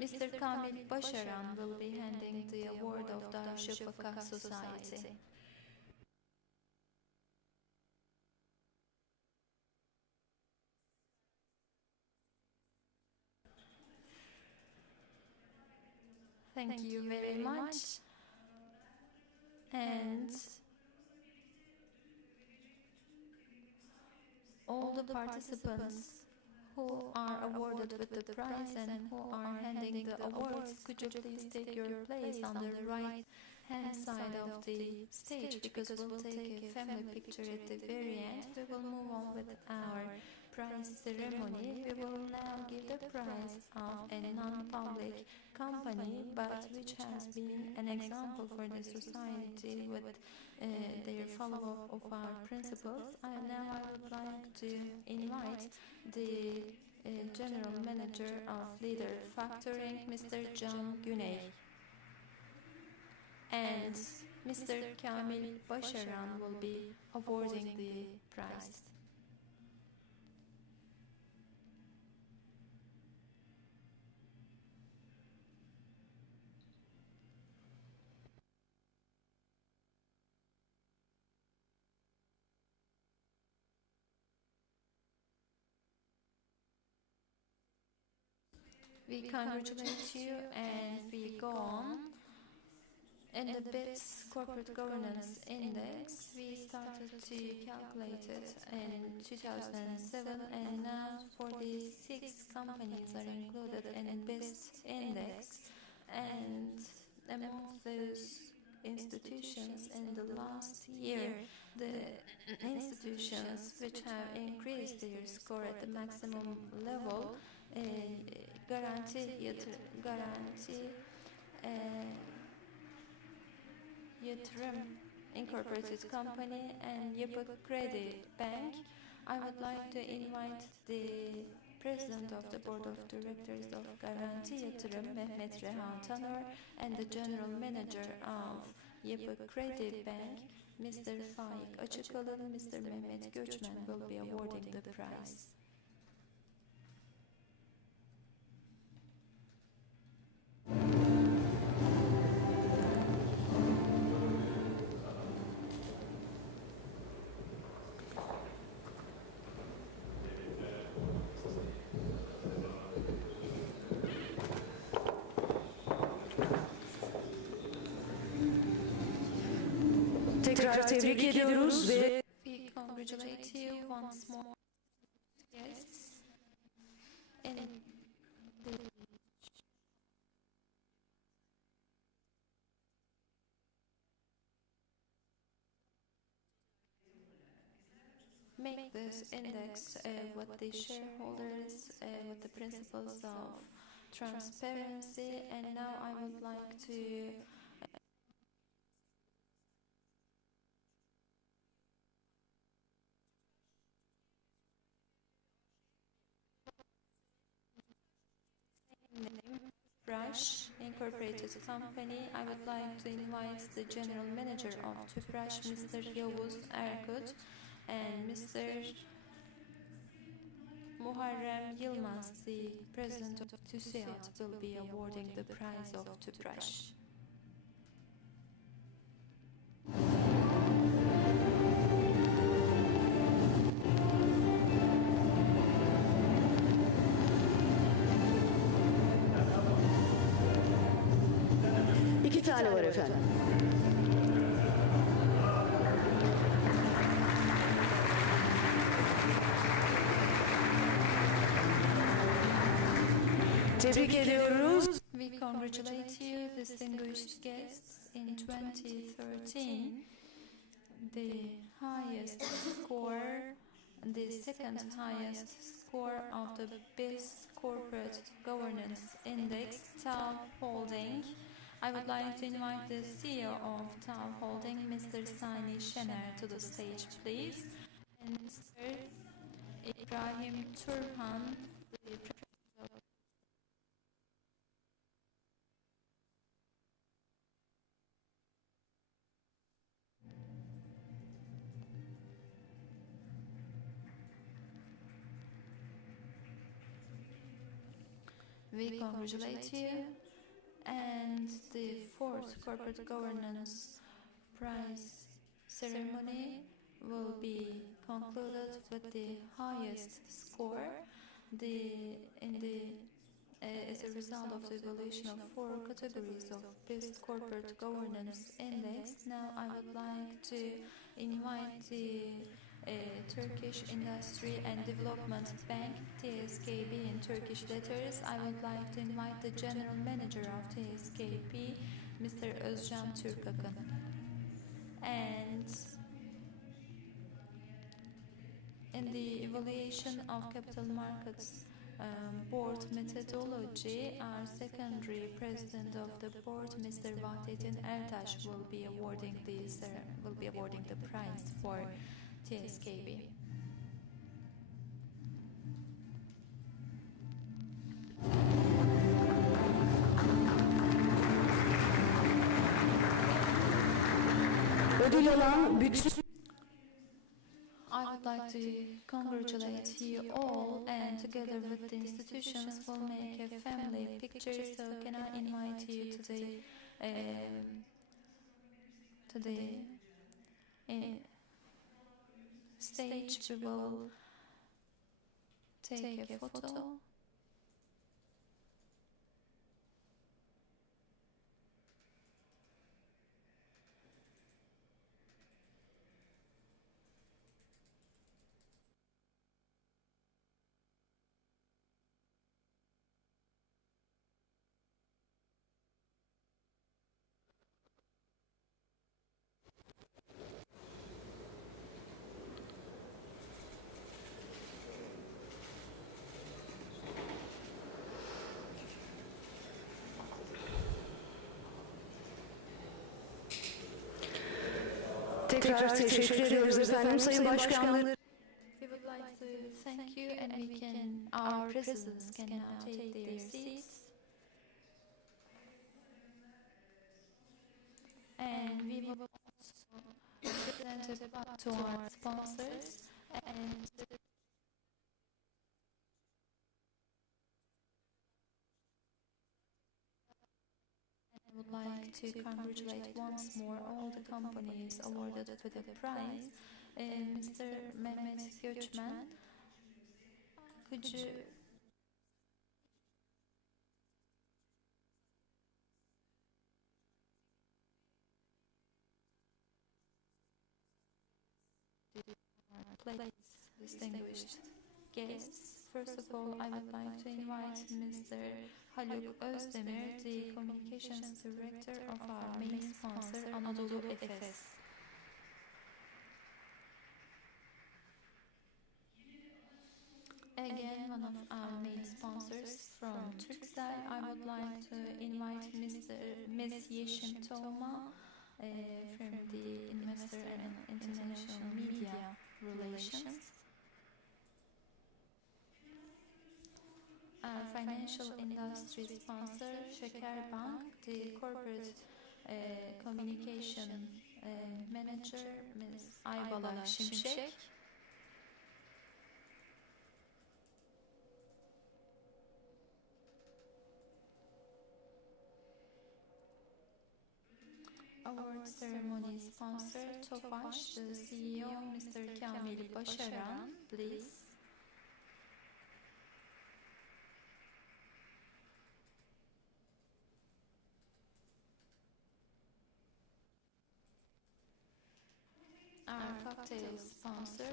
Mr. Kamil Başaran will be handing the award of Darüşşafaka Society. Thank you very much. And all the participants who are awarded with the prize and who are handing the awards, could you please take your place on the right hand side of the stage, because we'll take a family picture at the very end. We will move on with our prize ceremony. We will now give the prize of a non-public company, but which has been an example for the society with their follow-up of our principles. Now I would like to invite the General Manager of Leader Factoring, Mr. Can Güney, and Mr. Kamil Başaran will be awarding the prize. We congratulate you, and we go on. In the BITS Corporate Governance Index, we started to calculate it in 2007, and now 46 companies are included in BITS Index. And among those institutions in the last year, the institutions which have increased their score at the maximum level, Garanti Yatırım Incorporated Company and Yapı Kredi Bank. I would like to invite the President of the Board of Directors of Garanti Yatırım, Mehmet Rehan Tanor, and the General Manager of Yapı Kredi Bank, Mr. Faik Açıkalın, Mr. Mehmet Göçmen will be awarding the prize. Tekrar tebrik ediyoruz ve We congratulate you once more. guests, and the make this index with the shareholders, with the principles of transparency, and now I would like to Tüpraş Incorporated Company. I would like to invite the General Manager of Tüpraş, Mr. Yavuz Erkut, and Mr. Muharrem Yılmaz, the President of TÜSİAD, will be awarding the prize of Tüpraş. İki tane var efendim. Tebrik ediyoruz. We congratulate you, distinguished guests. In 2013, the highest score, the second highest score of the BIS Corporate Governance Index, TAV Holding. I would like to invite the CEO of TAV Holding, Mr. Sani Şener, to the stage, please. And Mr. Ibrahim Turhan, the President of We congratulate you, and the fourth Corporate Governance Prize ceremony will be concluded with the highest score. As a result of the evaluation of 4 categories of Best Corporate Governance Index, now I would like to invite the Turkish Industry and Development Bank, TSKB in Turkish letters. I would like to invite the General Manager of TSKB, Mr. Özcan Türkakın. And in the evaluation of capital markets board methodology, our secondary president of the board, Mr. Vahdettin Ertaş, will be awarding the prize for TSKB. Ödül olan bütün I would like to congratulate you all, and together with the institutions we'll make a family picture. So can I invite you to the stage? We will take a photo. tekrar teşekkür ediyoruz efendim Sayın Başkanları. We would like to thank you, and our presidents can now take their seats. And we will also present a plaque to our sponsors, and I would like to congratulate once more all the companies awarded with the prize. Mr. Mehmet Göçmen, could you please, distinguished guests. First of all, I would like to invite Mr. Haluk Özdemir, the Communications Director of our main sponsor, Anadolu Efes. Again, one of our main sponsors from Turkcell, I would like to invite Ms. Yeşim Toma from the Investor and International Media Relations. Our financial industry sponsor, Şeker Bank, the corporate communication manager, Ms. Aybala Şimşek. Award ceremony sponsor, Tofaş, the CEO, Mr. Kamil Başaran, please. Our cocktail sponsor,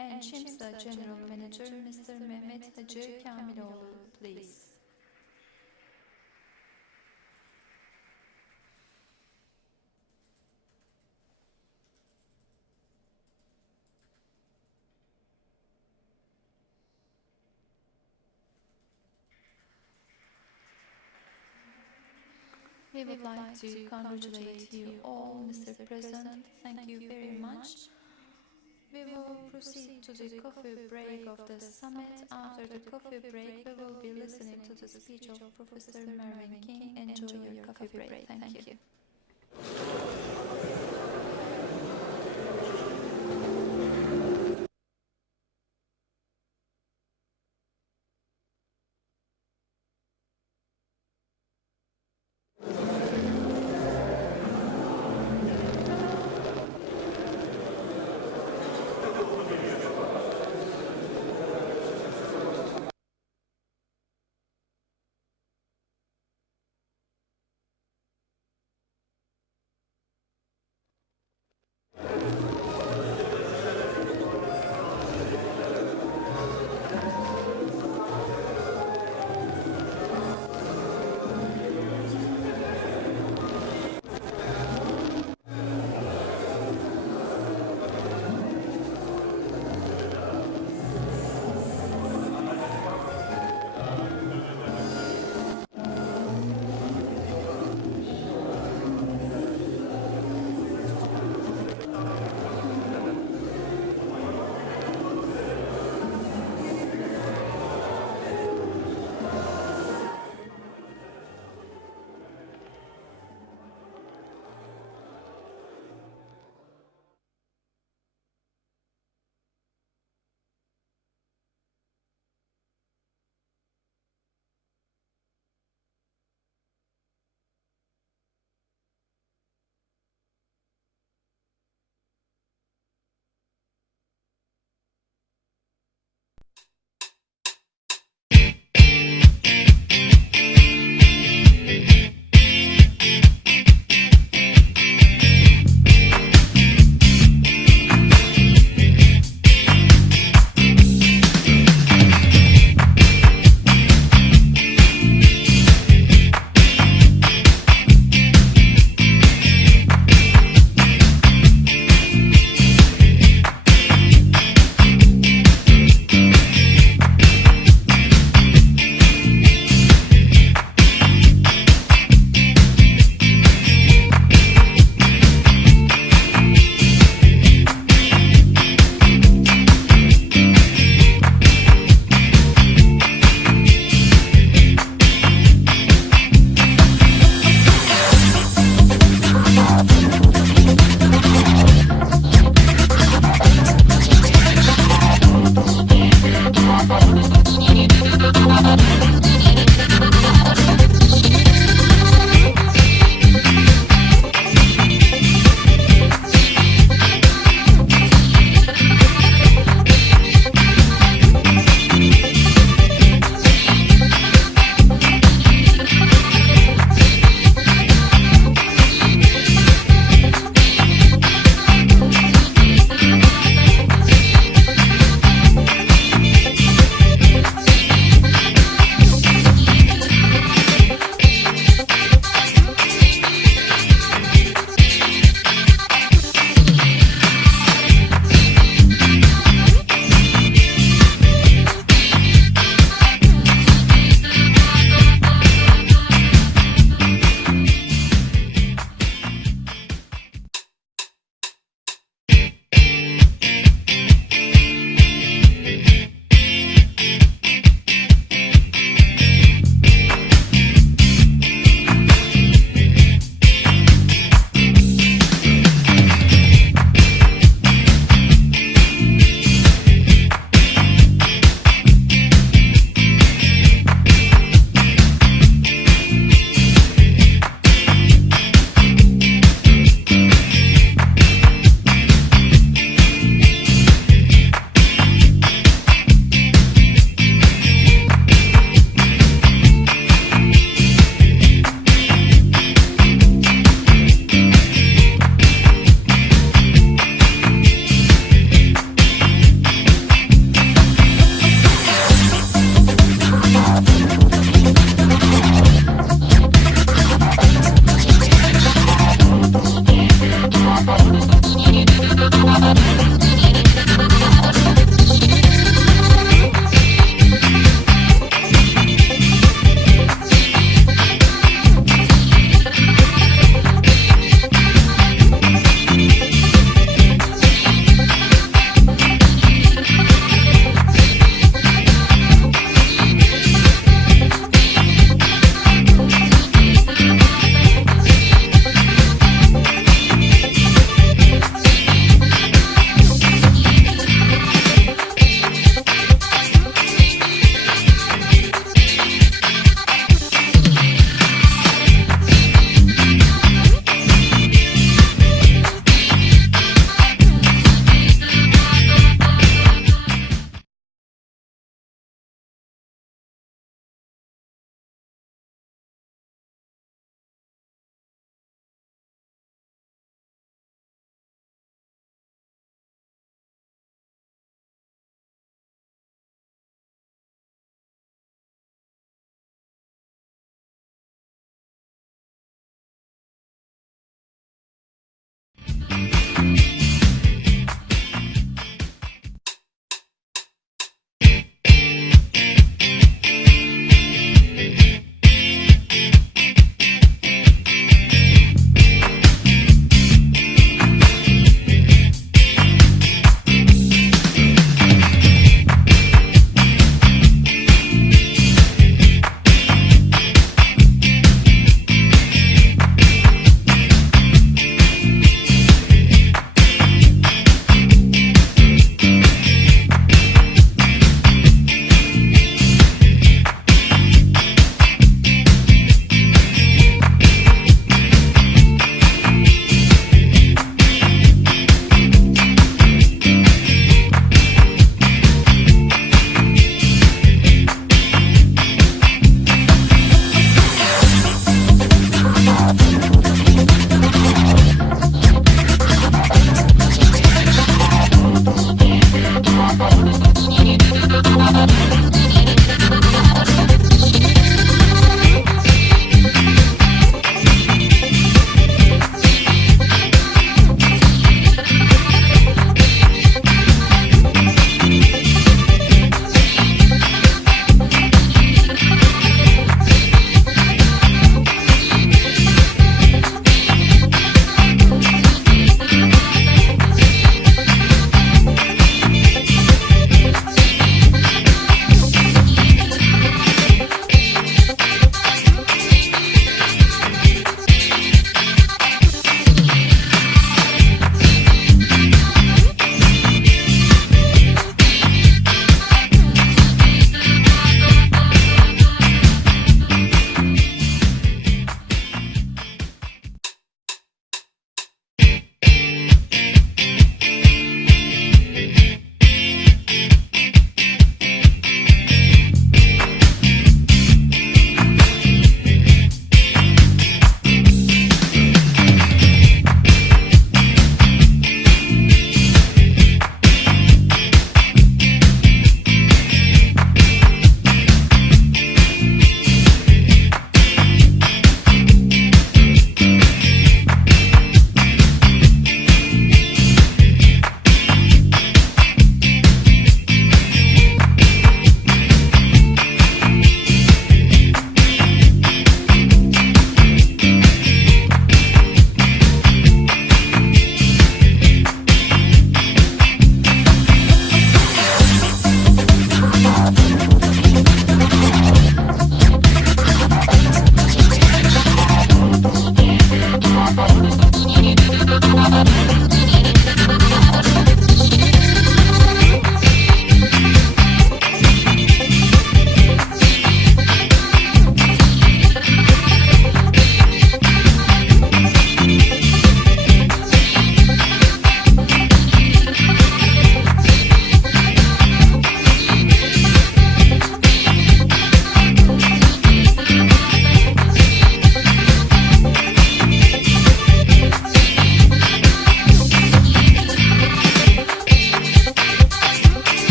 and Çimsa General Manager, Mr. Mehmet Hacı Kamiloğlu, please. We would like to congratulate you all, Mr. President. Thank you very much. We will proceed to the coffee break of the summit. After the coffee break, we will be listening to the speech of Professor Mervyn King. Enjoy your coffee break. Thank you.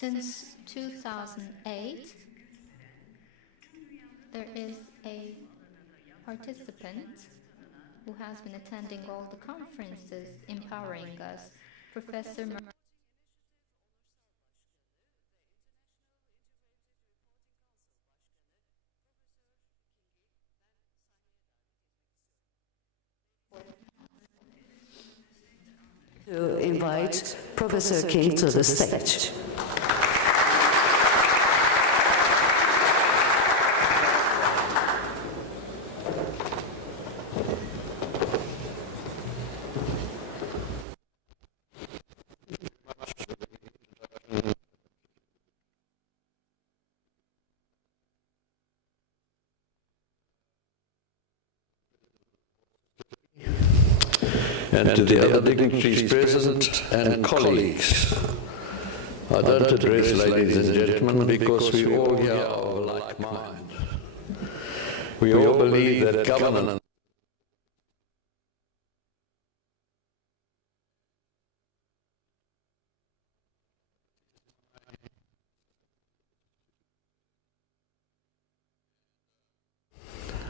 Since 2008, there is a participant who has been attending all the conferences, empowering us, Professor To invite Professor King to the stage. And to the other dignitaries present and colleagues. I don't address ladies and gentlemen because we all here are of a like mind. We all believe that governance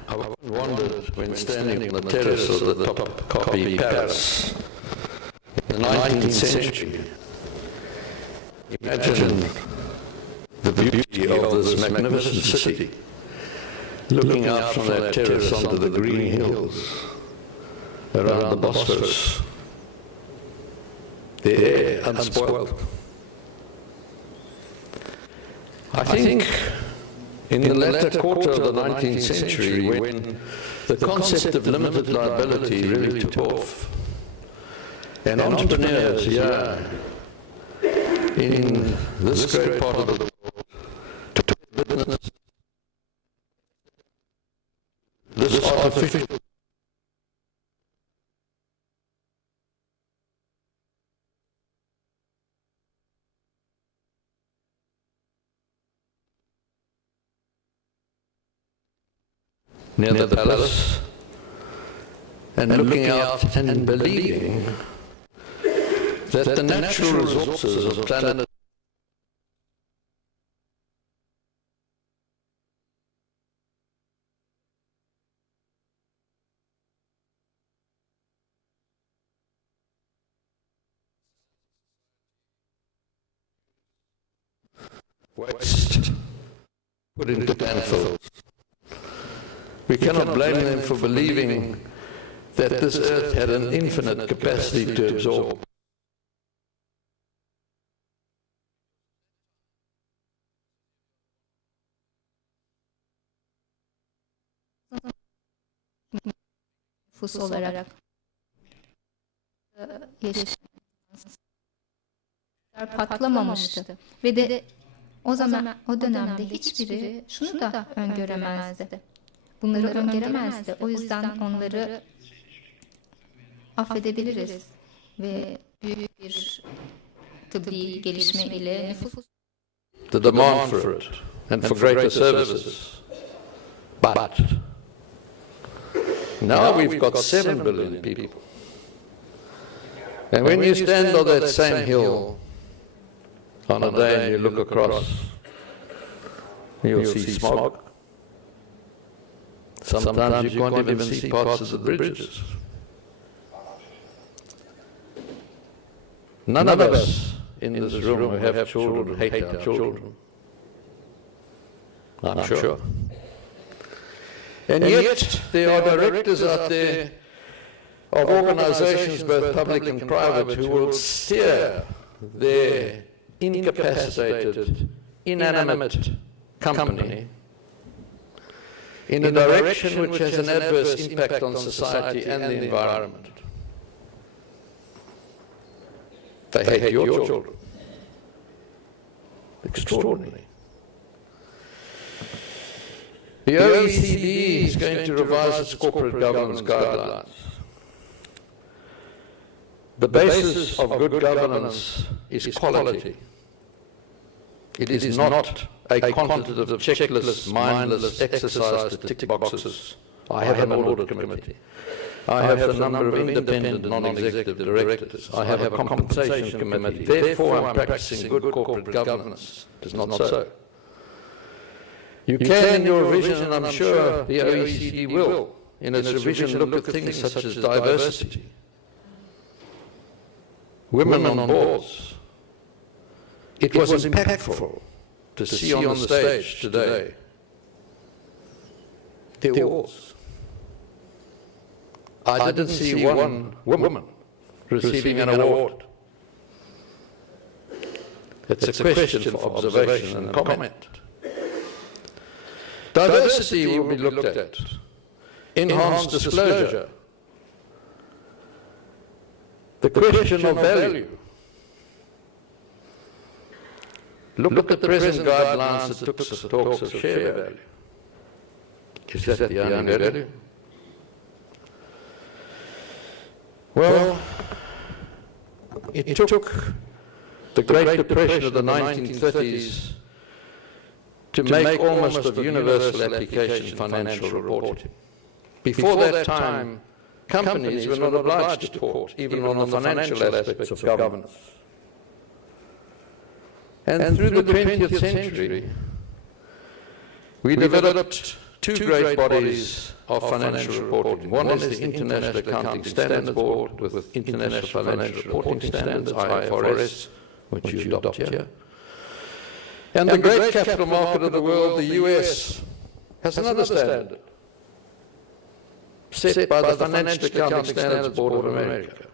I wondered when standing on the terrace of the top copy Paris, in the 19th century. Imagine the beauty of this magnificent city, looking out from that terrace onto the green hills around the Bosphorus, the air unspoiled. I think in the latter quarter of the 19th century, when the concept of limited liability really took off, and entrepreneurs here in this great part of the world took business, this artificial near the palace, and looking out and believing that the natural resources of planet waste put into landfills. We cannot blame them for believing that this earth had an infinite capacity to absorb. nüfus olarak patlamamıştı ve de o dönemde hiçbiri şunu da öngöremezdi. Bunları öngöremezdi. O yüzden onları affedebiliriz ve büyük bir tıbbi gelişme ile nüfus The demand for it and for greater services. But now we've got 7 billion people. And when you stand on that same hill on a day and you look across, you'll see smog. Sometimes you can't even see parts of the bridges. None of us in this room who have children hate our children. I'm sure. And yet there are directors out there of organizations, both public and private, who will steer their incapacitated, inanimate company in a direction which has an adverse impact on society and the environment. They hate your children. Extraordinary. The OECD is going to revise its corporate governance guidelines. The basis of good governance is quality. It is not a quantitative, checklist, mindless exercise to tick boxes. I have an audit committee. I have the number of independent non-executive directors. I have a compensation committee. Therefore, I'm practicing good corporate governance. It is not so. You can, in your revision, and I'm sure the OECD will, in its revision, look at things such as diversity, women on boards. It was impactful to see on the stage today the awards. I didn't see one woman receiving an award. It's a question for observation and comment. Diversity will be looked at. Enhanced disclosure. The question of value. Look at the present guidelines that talks of share value. Is that the only value? Well, it took the Great Depression of the 1930s to make almost of universal application financial reporting. Before that time, companies were not obliged to report, even on the financial aspects of governance. And through the 20th century, we developed two great bodies of financial reporting. One is the International Accounting Standards Board with International Financial Reporting Standards, IFRS, which you adopt here. And the great capital market of the world, the US, has another standard set by the Financial Accounting Standards Board of America.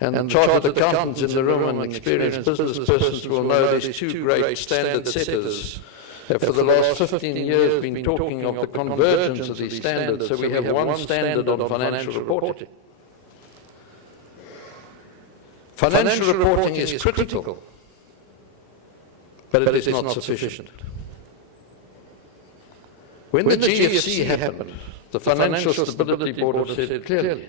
And the chartered accountants in the room and experienced business persons will know these two great standard setters have for the last 15 years been talking of the convergence of these standards, so we have one standard on financial reporting. Financial reporting is critical, but it is not sufficient. When the GFC happened, the Financial Stability Board have said clearly,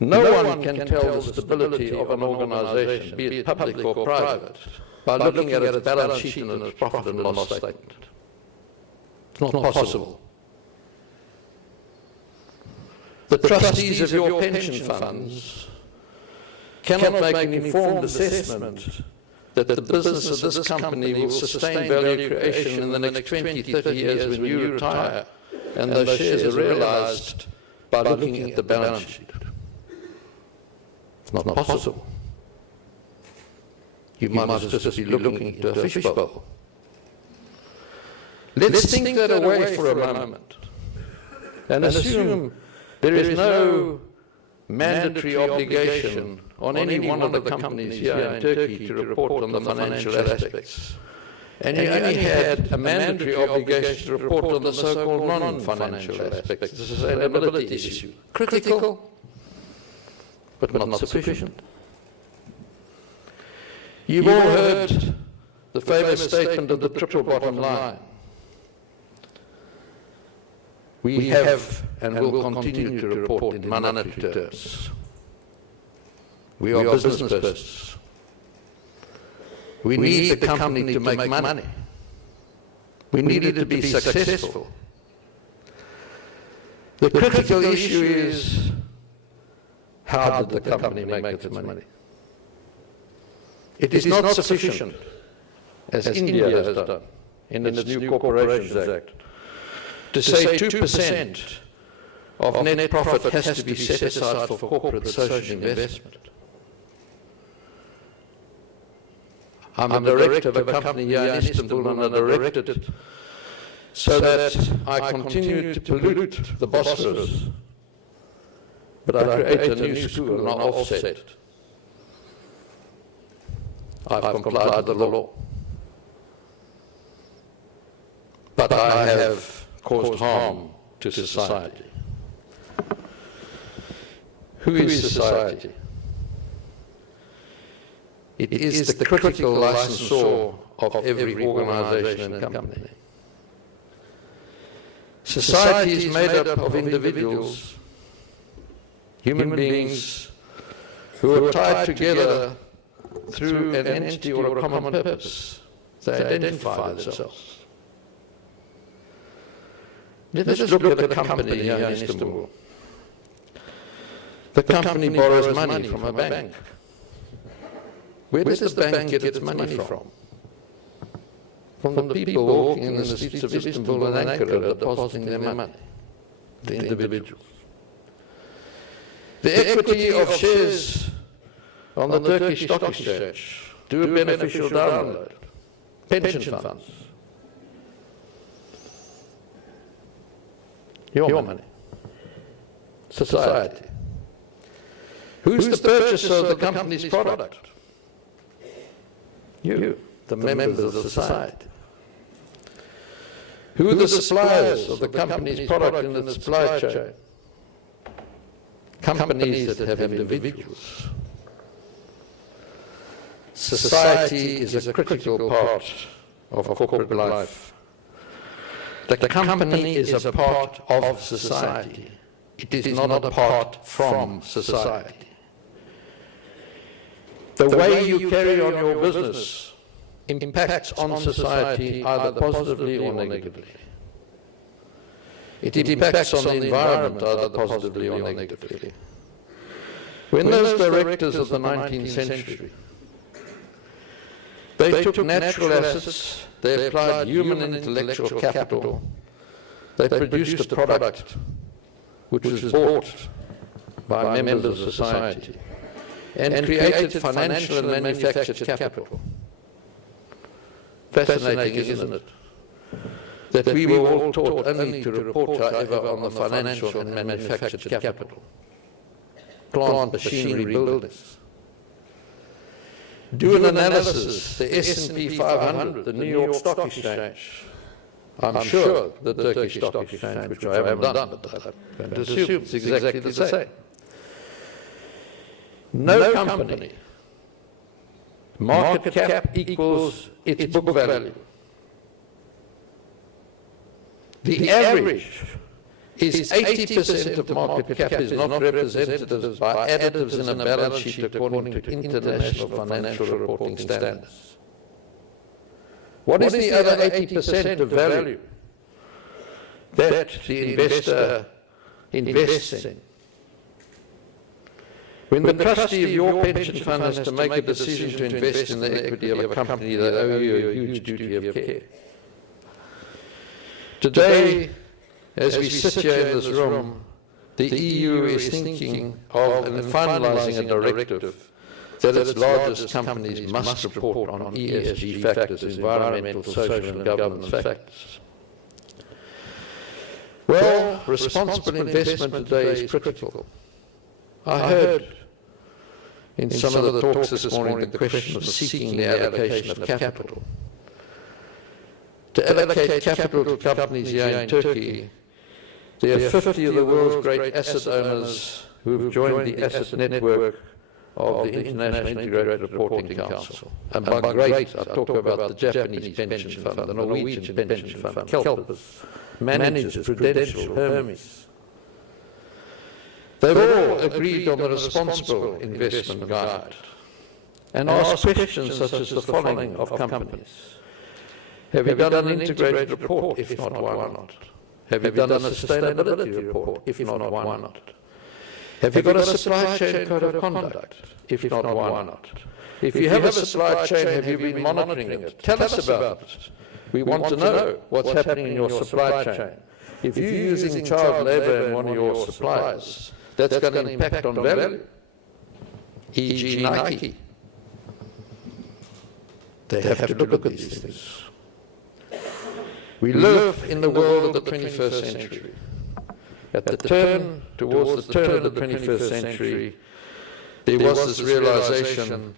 no one can tell the stability of an organization, be it public or private, by looking at its balance sheet and its profit and loss statement. It's not possible. The trustees of your pension funds cannot make an informed assessment that the business of this company will sustain value creation in the next 20, 30 years when you retire, and those shares are realized by looking at the balance sheet. It's not possible. You might just be looking into a fishbowl. Let's think that away for a moment and assume there is no mandatory obligation on any one of the companies here in Turkey to report on the financial aspects. And you only had a mandatory obligation to report on the so-called non-financial aspects, the sustainability issue. Critical, but not sufficient. You've all heard the famous statement of the triple bottom line. We have and will continue to report in monetary terms. We are business persons. We need the company to make money. We need it to be successful. The critical issue is, how did the company make its money? It is not sufficient, as India has done in its new Corporations Act, to say 2% of net profit has to be set aside for corporate social investment. I'm a director of a company here in Istanbul, and I directed it so that I continue to pollute the Bosphorus, but I create a new school and I offset it. I've complied with the law. But I have caused harm to society. Who is society? It is the critical licensor of every organization and company. Society is made up of individuals, human beings, who are tied together through an entity or a common purpose. They identify themselves. Let us look at a company here in Istanbul. The company borrows money from a bank. Where does the bank get its money from? From the people walking in the streets of Istanbul and Ankara depositing their money, the individuals. The equity of shares on the Turkish Stock Exchange, do a beneficial download, pension funds, your money, society. Who's the purchaser of the company's product? You, the members of society. Who are the suppliers of the company's product in the supply chain? Companies that have individuals. Society is a critical part of corporate life. The company is a part of society. It is not apart from society. The way you carry on your business impacts on society either positively or negatively. It impacts on the environment either positively or negatively. When those directors of the 19th century, they took natural assets, they applied human and intellectual capital, they produced a product which was bought by members of society, and created financial and manufactured capital. Fascinating, isn't it? That we were all taught only to report, however, on the financial and manufactured capital. Plant, machinery, buildings. Do an analysis, the S&P 500, the New York Stock Exchange. I'm sure the Turkish Stock Exchange, which I haven't done, but I'm going to assume it's exactly the same. No company, market cap equals its book value. The average is 80% of market cap is not represented by additives in a balance sheet according to international financial reporting standards. What is the other 80% of value that the investor invests in? When the trustee of your pension fund has to make a decision to invest in the equity of a company, they owe you a huge duty of care. Today, as we sit here in this room, the EU is thinking of and finalizing a directive that its largest companies must report on ESG factors, environmental, social and governance factors. Well, responsible investment today is critical. I heard in some of the talks this morning the question of seeking the allocation of capital. To allocate capital to companies here in Turkey, there are 50 of the world's great asset owners who have joined the asset network of the International Integrated Reporting Council. And by great, I talk about the Japanese pension fund, the Norwegian pension fund, Kelpers, Managers, Prudential, Hermes. They've all agreed on the responsible investment guide and asked questions such as the following of companies. Have you done an integrated report? If not, why not? Have you done a sustainability report? If not, why not? Have you got a supply chain code of conduct? If not, why not? If you have a supply chain, have you been monitoring it? Tell us about it. We want to know what's happening in your supply chain. If you're using child labor in one of your suppliers, that's going to impact on value, e.g. Nike. They have to look at these things. We live in the world of the 21st century. At the turn, towards the turn of the 21st century, there was this realization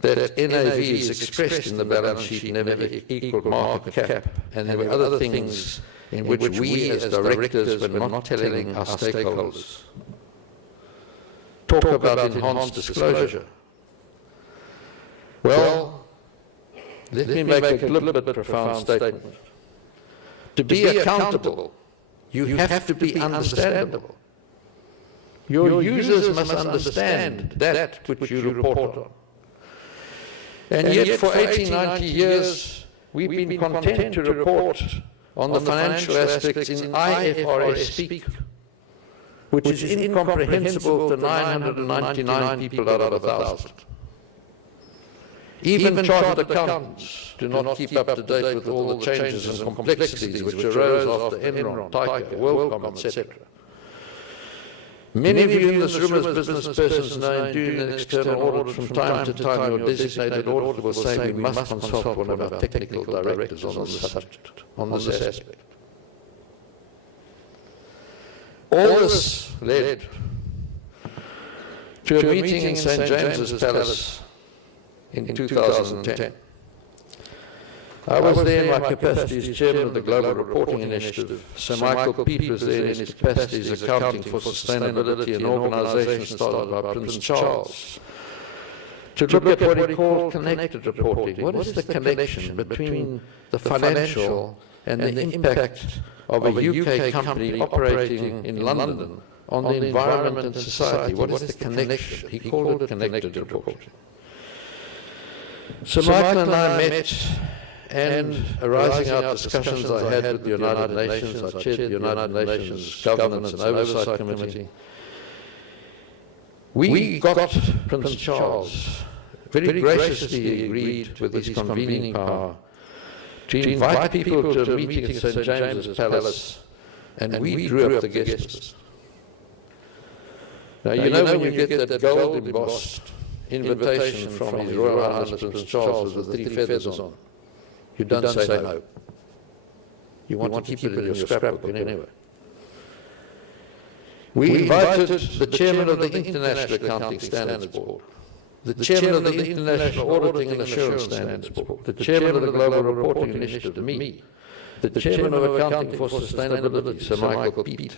that NAVs expressed in the balance sheet never equaled market cap, and there were other things in which we as directors were not telling our stakeholders. Talk about enhanced disclosure. Well, let me make a little bit profound statement. To be accountable, you have to be understandable. Your users must understand that which you report on. And yet for 80, 90 years, we've been content to report on the financial aspects in IFRS speak, which is incomprehensible to 999 people out of 1,000. Even chartered accountants do not keep up to date with all the changes and complexities which arose after Enron, Tyco, WorldCom, etc. Many of you in this room as business persons know in doing an external audit from time to time, your designated auditor will say we must consult one of our technical directors on this subject, on this aspect. All this led to a meeting in St. James's Palace in 2010. I was there in my capacity as chairman of the Global Reporting Initiative. Sir Michael Peet was there in his capacity as accounting for sustainability, an organisation started by Prince Charles, to look at what he called connected reporting. What is the connection between the financial and the impact of a UK company operating in London on the environment and society? What is the connection? He called it connected reporting. So Michael and I met, and arising out of discussions I had with the United Nations, I chaired the United Nations Governance and Oversight Committee, we got Prince Charles very graciously agreed with his convening power to invite people to a meeting at St. James's Palace, and we drew up the guest list. Now, you know when you get that gold embossed invitation from His Royal Highness Prince Charles with the 3 feathers on, you don't say no. You want to keep it in your scrapbook anyway. We invited the chairman of the International Accounting Standards Board, the chairman of the International Auditing and Assurance Standards Board, the chairman of the Global Reporting Initiative, me, the chairman of Accounting for Sustainability, Sir Michael Peet,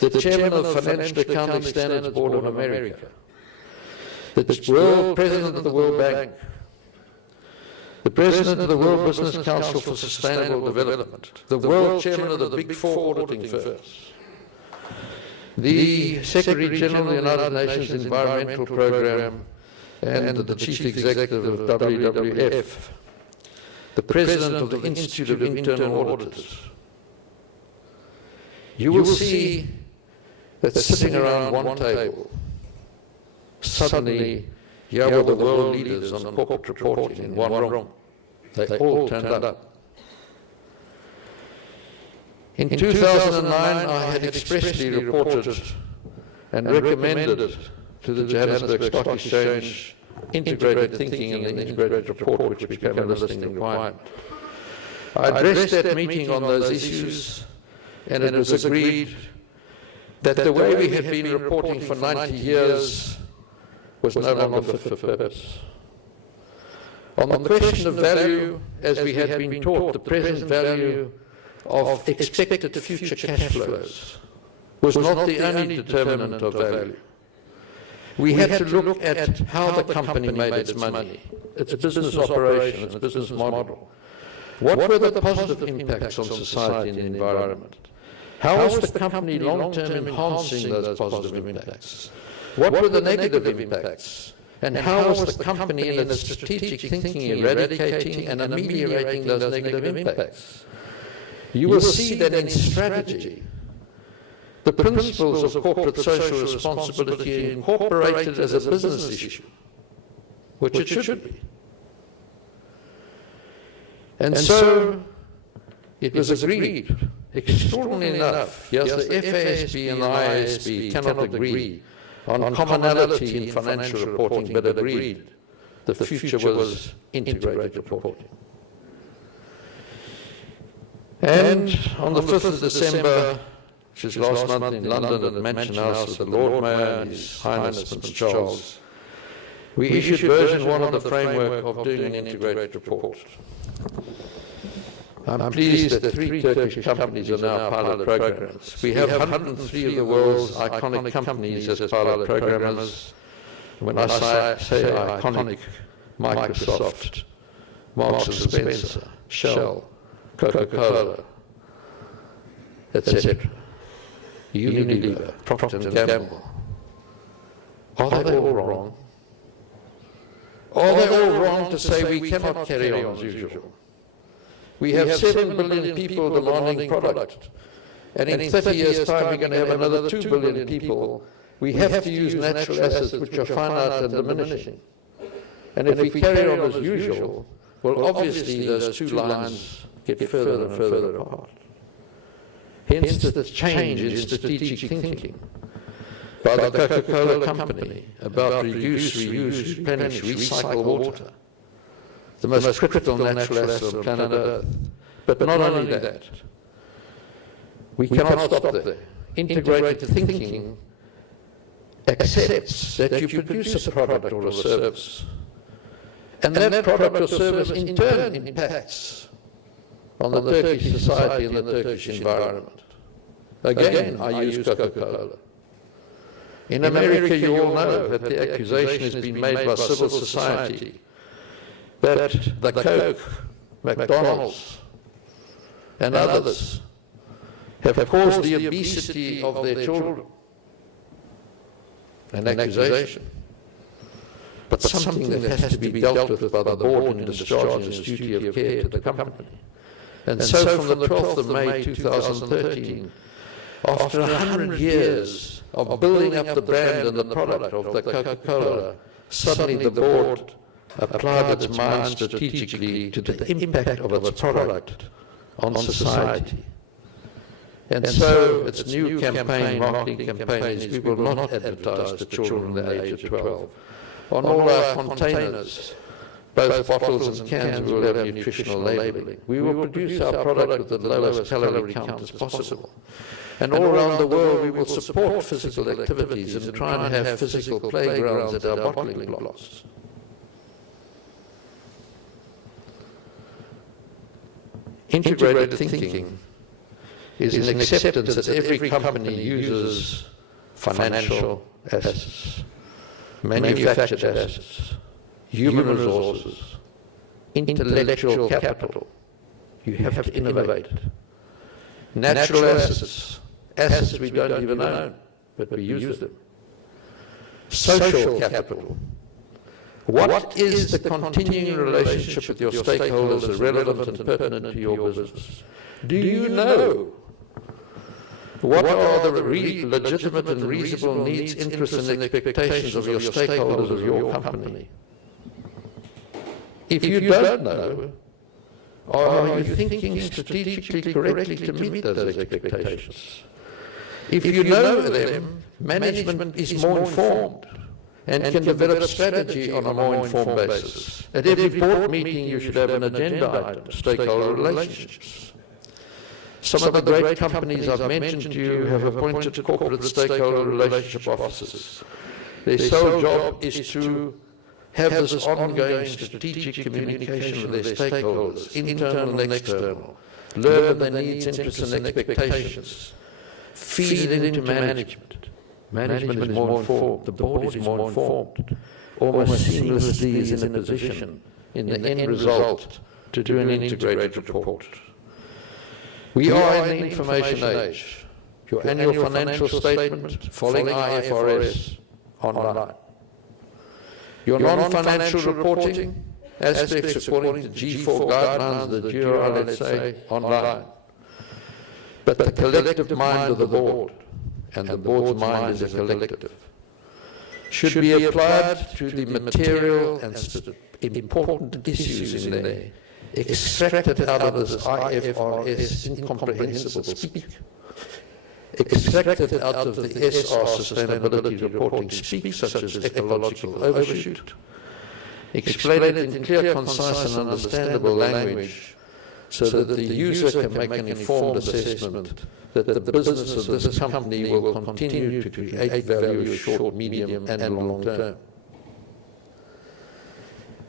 the chairman of the Financial Accounting Standards Board of America, the president of the World Bank, the president of the World Business Council for Sustainable Development, the world chairman of the Big Four auditing firms, the Secretary General of the United Nations Environmental Programme, and the chief executive of WWF, the president of the Institute of Internal Auditors. You will see that sitting around one table, suddenly here were the world leaders on corporate reporting in one room. They all turned up. In 2009, I had expressly reported and recommended to the Johannesburg Stock Exchange integrated thinking and the integrated report, which became a listing requirement. I addressed that meeting on those issues, and it was agreed that the way we had been reporting for 90 years was no longer fit for purpose. On the question of value, as we had been taught, the present value of expected future cash flows was not the only determinant of value. We had to look at how the company made its money, its business operation, its business model. What were the positive impacts on society and the environment? How was the company long-term enhancing those positive impacts? What were the negative impacts? And how was the company in its strategic thinking eradicating and ameliorating those negative impacts? You will see that in strategy, the principles of corporate social responsibility are incorporated as a business issue, which it should be. And so it was agreed, extraordinarily enough, yes, the FASB and the IASB cannot agree on commonality in financial reporting, but agreed the future was integrated reporting. And on the 5th of December, which is last month in London at Mansion House with the Lord Mayor and His Highness Prince Charles, we issued version 1 of the framework of doing an integrated report. I'm pleased that 3 Turkish companies are now pilot programmers. We have 103 of the world's iconic companies as pilot programmers. When I say iconic, Microsoft, Marks & Spencer, Shell, Coca-Cola, etc. Unilever, Procter & Gamble. Are they all wrong? Are they all wrong to say we cannot carry on as usual? We have 7 billion people demanding product. And in 30 years' time, we're going to have another 2 billion people. We have to use natural assets which are finite and diminishing. And if we carry on as usual, well, obviously those two lines get further and further apart. Hence the change in strategic thinking by the Coca-Cola company about reduce, reuse, replenish, recycle water, the most critical natural asset on planet Earth. But not only that, we cannot stop there. Integrated thinking accepts that you produce a product or a service, and that product or service in turn impacts on the Turkish society and the Turkish environment. Again, I use Coca-Cola. In America, you all know that the accusation has been made by civil society that the Coke, McDonald's, and others have caused the obesity of their children. An accusation. But something that has to be dealt with by the board in discharging its duty of care to the company. And so from the 12th of May 2013, after 100 years of building up the brand and the product of the Coca-Cola, suddenly the board applied its mind strategically to the impact of its product on society. And so its new campaign, marketing campaign, is we will not advertise to children under the age of 12. On all our containers, both bottles and cans, we will have nutritional labelling. We will produce our product with the lowest calorie count as possible. And all around the world, we will support physical activities and try and have physical playgrounds at our bottling blocks. Integrated thinking is an acceptance that every company uses financial assets, manufactured assets, human resources, intellectual capital. You have to innovate. Natural assets, assets we don't even own, but we use them. Social capital. What is the continuing relationship with your stakeholders relevant and pertinent to your business? Do you know what are the legitimate and reasonable needs, interests, and expectations of your stakeholders of your company? If you don't know, are you thinking strategically correctly to meet those expectations? If you know them, management is more informed and can develop strategy on a more informed basis. At every board meeting, you should have an agenda item, stakeholder relationships. Some of the great companies I've mentioned to you have appointed corporate stakeholder relationship officers. Their sole job is to have this ongoing strategic communication with their stakeholders, internal and external, learn their needs, interests and expectations, feed it into management. Management is more informed, the board is more informed, almost seamlessly is in a position, in the end result, to do an integrated report. We are in the information age. Your annual financial statement, following IFRS, online. Your non-financial reporting, aspects according to G4 guidelines, the GRI, let's say, online. But the collective mind of the board, and the board's mind is a collective, should be applied to the material and important issues in there, extracted out of this IFRS incomprehensible speak, extracted out of the SR sustainability reporting speak, such as ecological overshoot, explain it in clear, concise and understandable language so that the user can make an informed assessment that the business of this company will continue to create value short, medium and long term.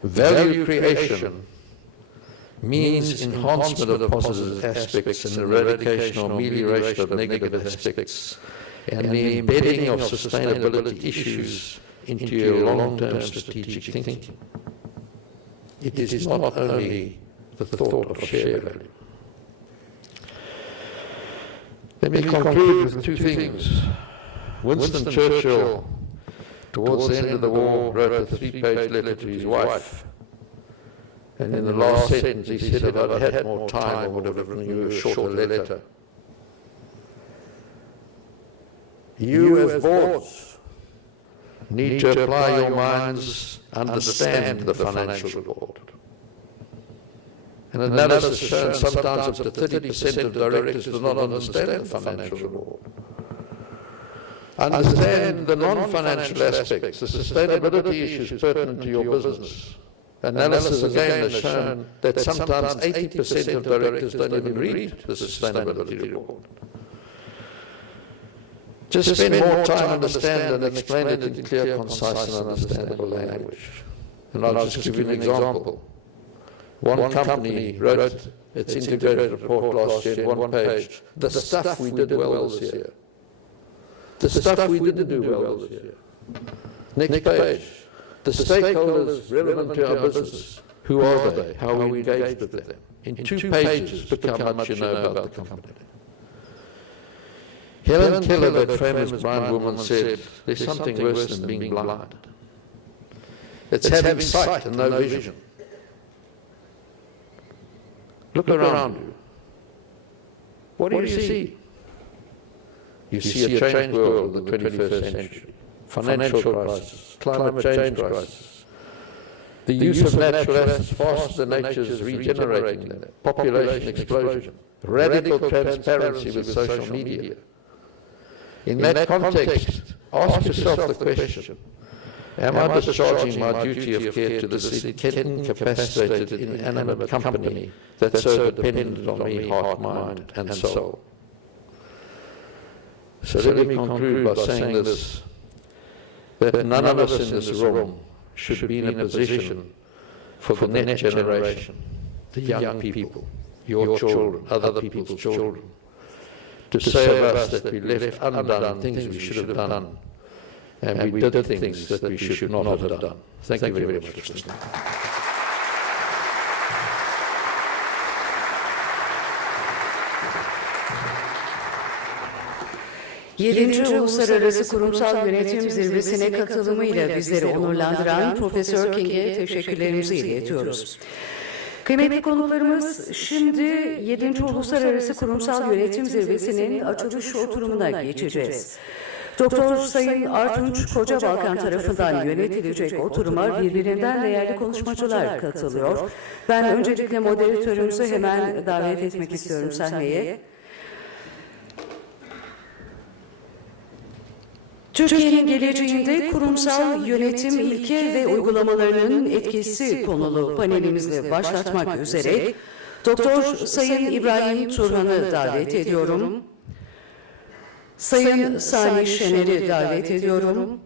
Value creation means enhancement of positive aspects and eradication or amelioration of negative aspects, and the embedding of sustainability issues into your long-term strategic thinking. It is not only the thought of share value. Let me conclude with two things. Winston Churchill, towards the end of the war, wrote a 3-page letter to his wife, And in the last sentence he said, if I'd had more time, I would have written you a shorter letter. You as boards need to apply your minds, understand the financial report. An analysis shows sometimes up to 30% of directors do not understand the financial report. Understand the non-financial aspects, the sustainability issues pertinent to your business. Analysis again has shown that sometimes 80% of directors don't even read the sustainability report. Just spend more time, understand and explain it in clear, concise and understandable language. And I'll just give you an example. One company wrote its integrated report last year in one page. The stuff we did well this year. The stuff we didn't do well this year. Next page. The stakeholders relevant to our business. Who are they? How we engaged with them. In 2 pages, look how much you know about the company. Helen Keller, that famous blind woman, said, there's something worse than being blind. It's having sight and no vision. Look around you. What do you see? You see a changed world of the 21st century. Financial crisis, climate change crisis. The use of natural assets faster than nature is regenerating them. Population explosion. Radical transparency with social media. In that context, ask yourself the question, am I discharging my duty of care to this incapacitated, inanimate company that's so dependent on me, heart, mind and soul? So let me conclude by saying this, that none of us in this room should be in a position for the next generation, the young people, your children, other people's children, to say of us that we left undone things we should have done, and we did things that we should not have done. Thank you very much for listening. Yedinci Uluslararası Kurumsal Yönetim Zirvesi'ne katılımıyla bizleri onurlandıran Profesör King'e teşekkürlerimizi iletiyoruz. Kıymetli konuklarımız, şimdi 7. Uluslararası Kurumsal Yönetim Zirvesi'nin açılış oturumuna geçeceğiz. Doktor Sayın Artunç Kocabalkan tarafından yönetilecek oturuma birbirinden değerli konuşmacılar katılıyor. Ben öncelikle moderatörümüzü hemen davet etmek istiyorum sahneye. Türkiye'nin geleceğinde kurumsal yönetim ilke ve uygulamalarının etkisi konulu panelimizle başlatmak üzere Doktor Sayın İbrahim Turhan'ı davet ediyorum. Sayın Sani Şener'i davet ediyorum.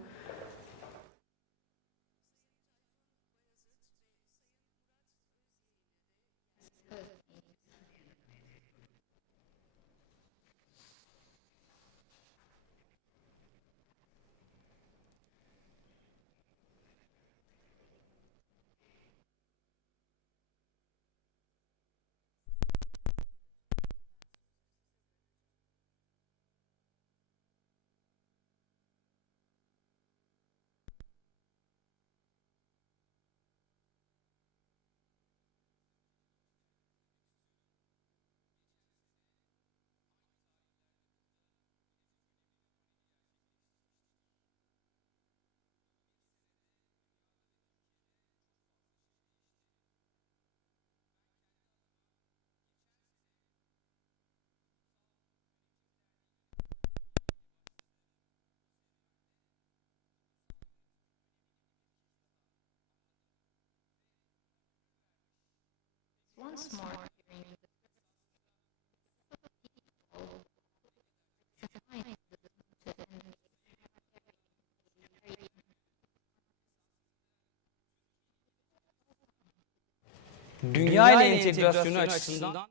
Once more during Dünya ile entegrasyonu açısından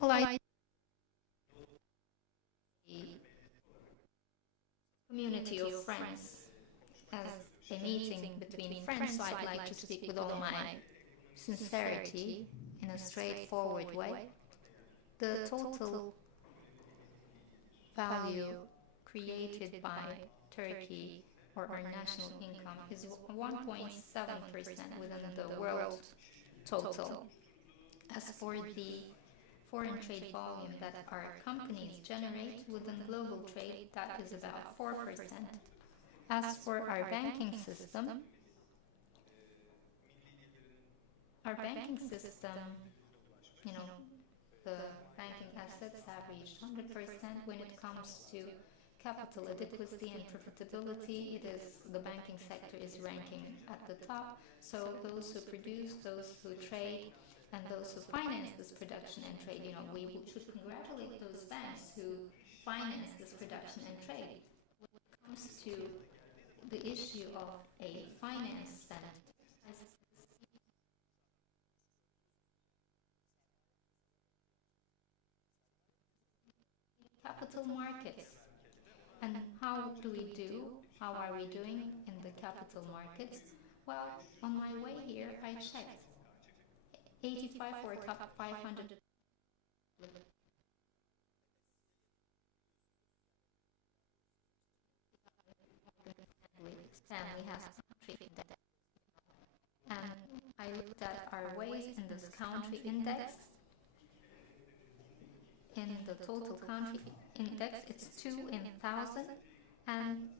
Well, I the community of friends as a meeting between friends, so I'd like to speak with all my sincerity in a straightforward way. The total value created by Turkey or our national income is 1.7% within the world total. As for the foreign trade volume that our companies generate within global trade, that is about 4%. As for our banking system, the banking assets have reached 100% when it comes to capital adequacy and profitability. The banking sector is ranking at the top. So those who produce, those who trade, and those who finance this production and trade, we should congratulate those banks who finance this production and trade. When it comes to the issue of a finance center, capital markets. And how do we do? How are we doing in the capital markets? Well, on my way here, I checked. 85 for top 500. Stanley has country index. And I looked at our ways in this country index. In the total country index, it's 2 in 1,000. And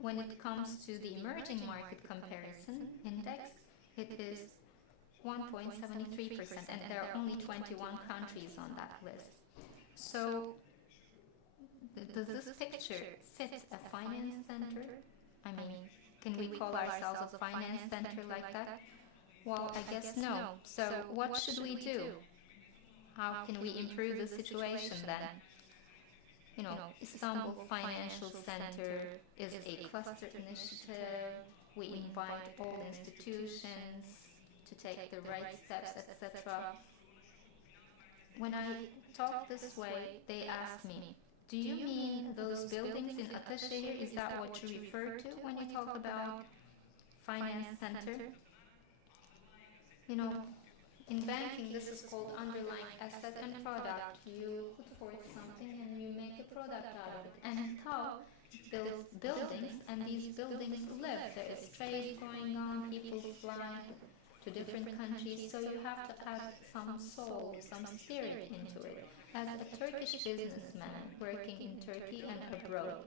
when it comes to the emerging market comparison index, it is 1.73%, and there are only 21 countries on that list. So, does this picture fit a finance center? I mean, can we call ourselves a finance center like that? Well, I guess no. So, what should we do? How can we improve the situation then? Istanbul Financial Center is a cluster initiative. We invite all institutions to take the right steps, etc. When I talk this way, they ask me, do you mean those buildings in Ataşehir? Is that what you refer to when you talk about finance center? In banking, this is called underlying asset and product. You put forth something and you make a product out of it. And TAV builds buildings, and these buildings live. There is trade going on, people fly to different countries, so you have to add some soul, some spirit into it. As a Turkish businessman working in Turkey and abroad,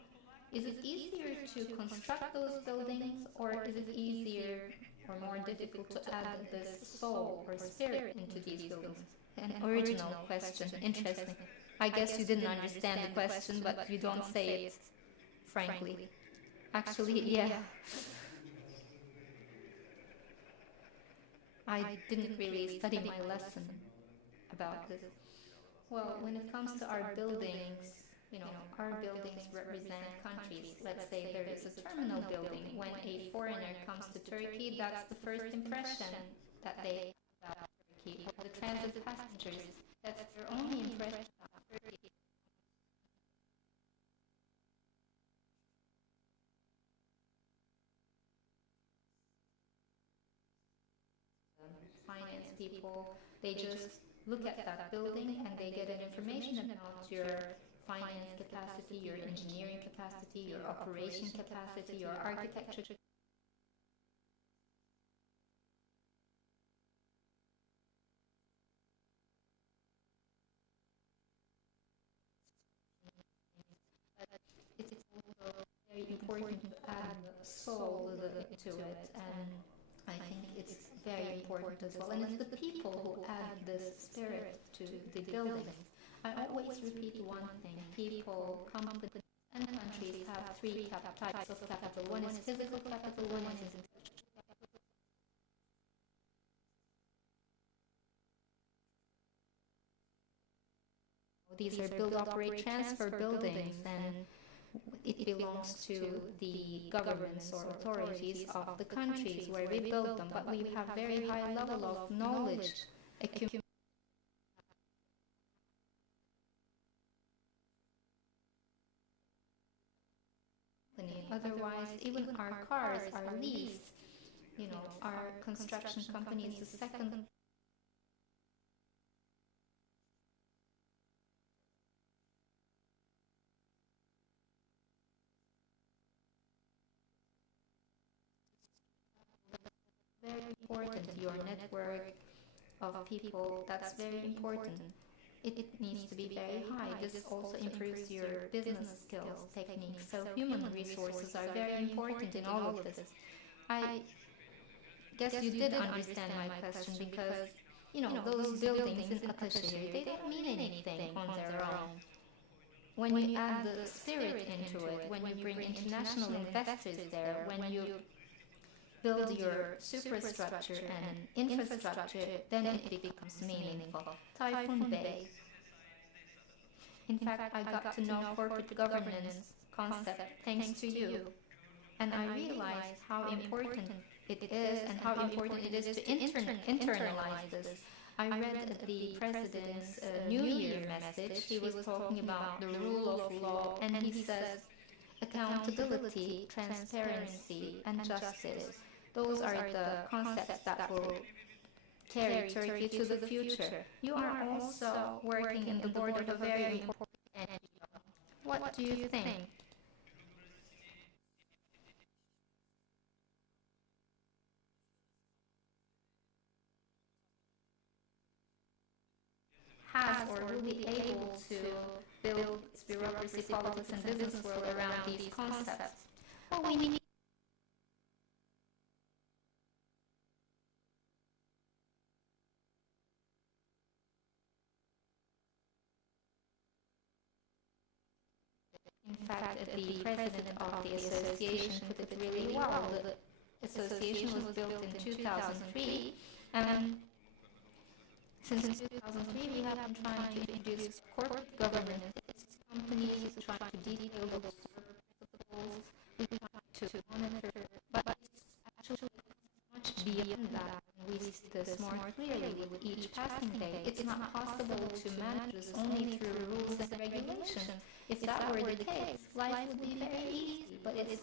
is it easier to construct those buildings, or is it easier or more difficult to add this soul or spirit into these buildings? An original question, interesting. I guess you didn't understand the question, but you don't say it frankly. Actually, yeah. I didn't really study my lesson about this. Well, when it comes to our buildings, our buildings represent countries. Let's say there is a terminal building. When a foreigner comes to Turkey, that's the first impression that they have about Turkey. Or the transit passengers, that's their only impression about Turkey. Finance people, they just look at that building and they get an information about your finance capacity, your engineering capacity, your operation capacity, your architecture. It's also very important to add soul to it, and I think it's very important as well. And it's the people who add this spirit to the buildings. I always repeat one thing. People, companies, and countries have three types of capital. One is physical capital, one is intellectual capital. These are build, operate, transfer buildings, and it belongs to the governments or authorities of the countries where we build them. But we have very high level of knowledge accumulated Otherwise, even our cars are leased. Our construction company is the second very important. Your network of people, that's very important. It needs to be very high. This also improves your business skills, techniques. So human resources are very important in all of this. I guess you did understand my question because, those buildings in Ataşehir, they don't mean anything on their own. When you add the spirit into it, when you bring international investors there, when you build your superstructure and infrastructure, then it becomes meaningful. Typhoon Bay. In fact, I got to know corporate governance concept thanks to you. And I realized how important it is and how important it is to internalize this. I read the president's New Year message. He was talking about the rule of law, and he says accountability, transparency, and justice. Those are the concepts that will carry Turkey to the future. You are also working in the board of a very important NGO. What do you think? Has or will be able to build bureaucracy, politics, and business world around these concepts? Well, we need In fact, the president of the association put it really well. The association was built in 2003, and since 2003 we have been trying to introduce corporate governance. Companies trying to detail the principles, we try to monitor, but it's actually much beyond that. We see this more clearly with each passing day. It's not possible to manage this only through rules and regulations. If that were the case, life would be very easy, but it's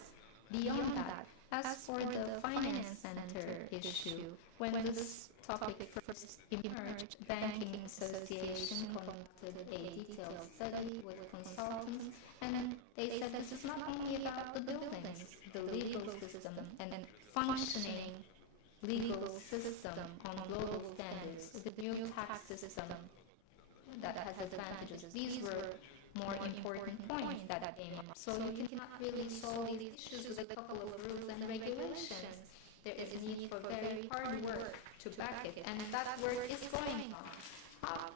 beyond that. As for the finance center issue, when this topic first emerged, Banking Association conducted a detailed study with consultants, and they said this is not only about the buildings, the legal system, and functioning legal system on global standards, the new tax system that has advantages. These were more important points that came up. So you cannot really solve these issues with a couple of rules and regulations. There is a need for very hard work to back it, and that work is going on. How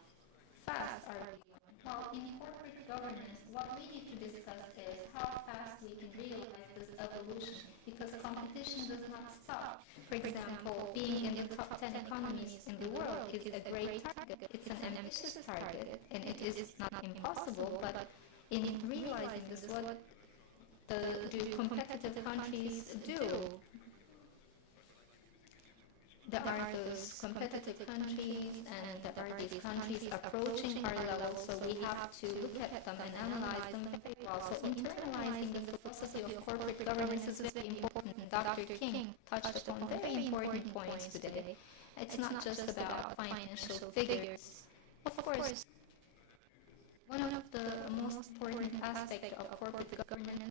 fast are we going? Well, in corporate governance, what we need to discuss is how fast we can realize this evolution, because competition does not stop. For example, being in the top 10 economies in the world is a great target. It's an ambitious target, and it is not impossible, but in realizing this, what do competitive countries do? There are those competitive countries, and there are these countries approaching our level, so we have to look at them and analyze them very well. So internalizing the philosophy of corporate governance is very important. Dr. King touched upon very important points today. It's not just about financial figures. Of course, one of the most important aspects of corporate governance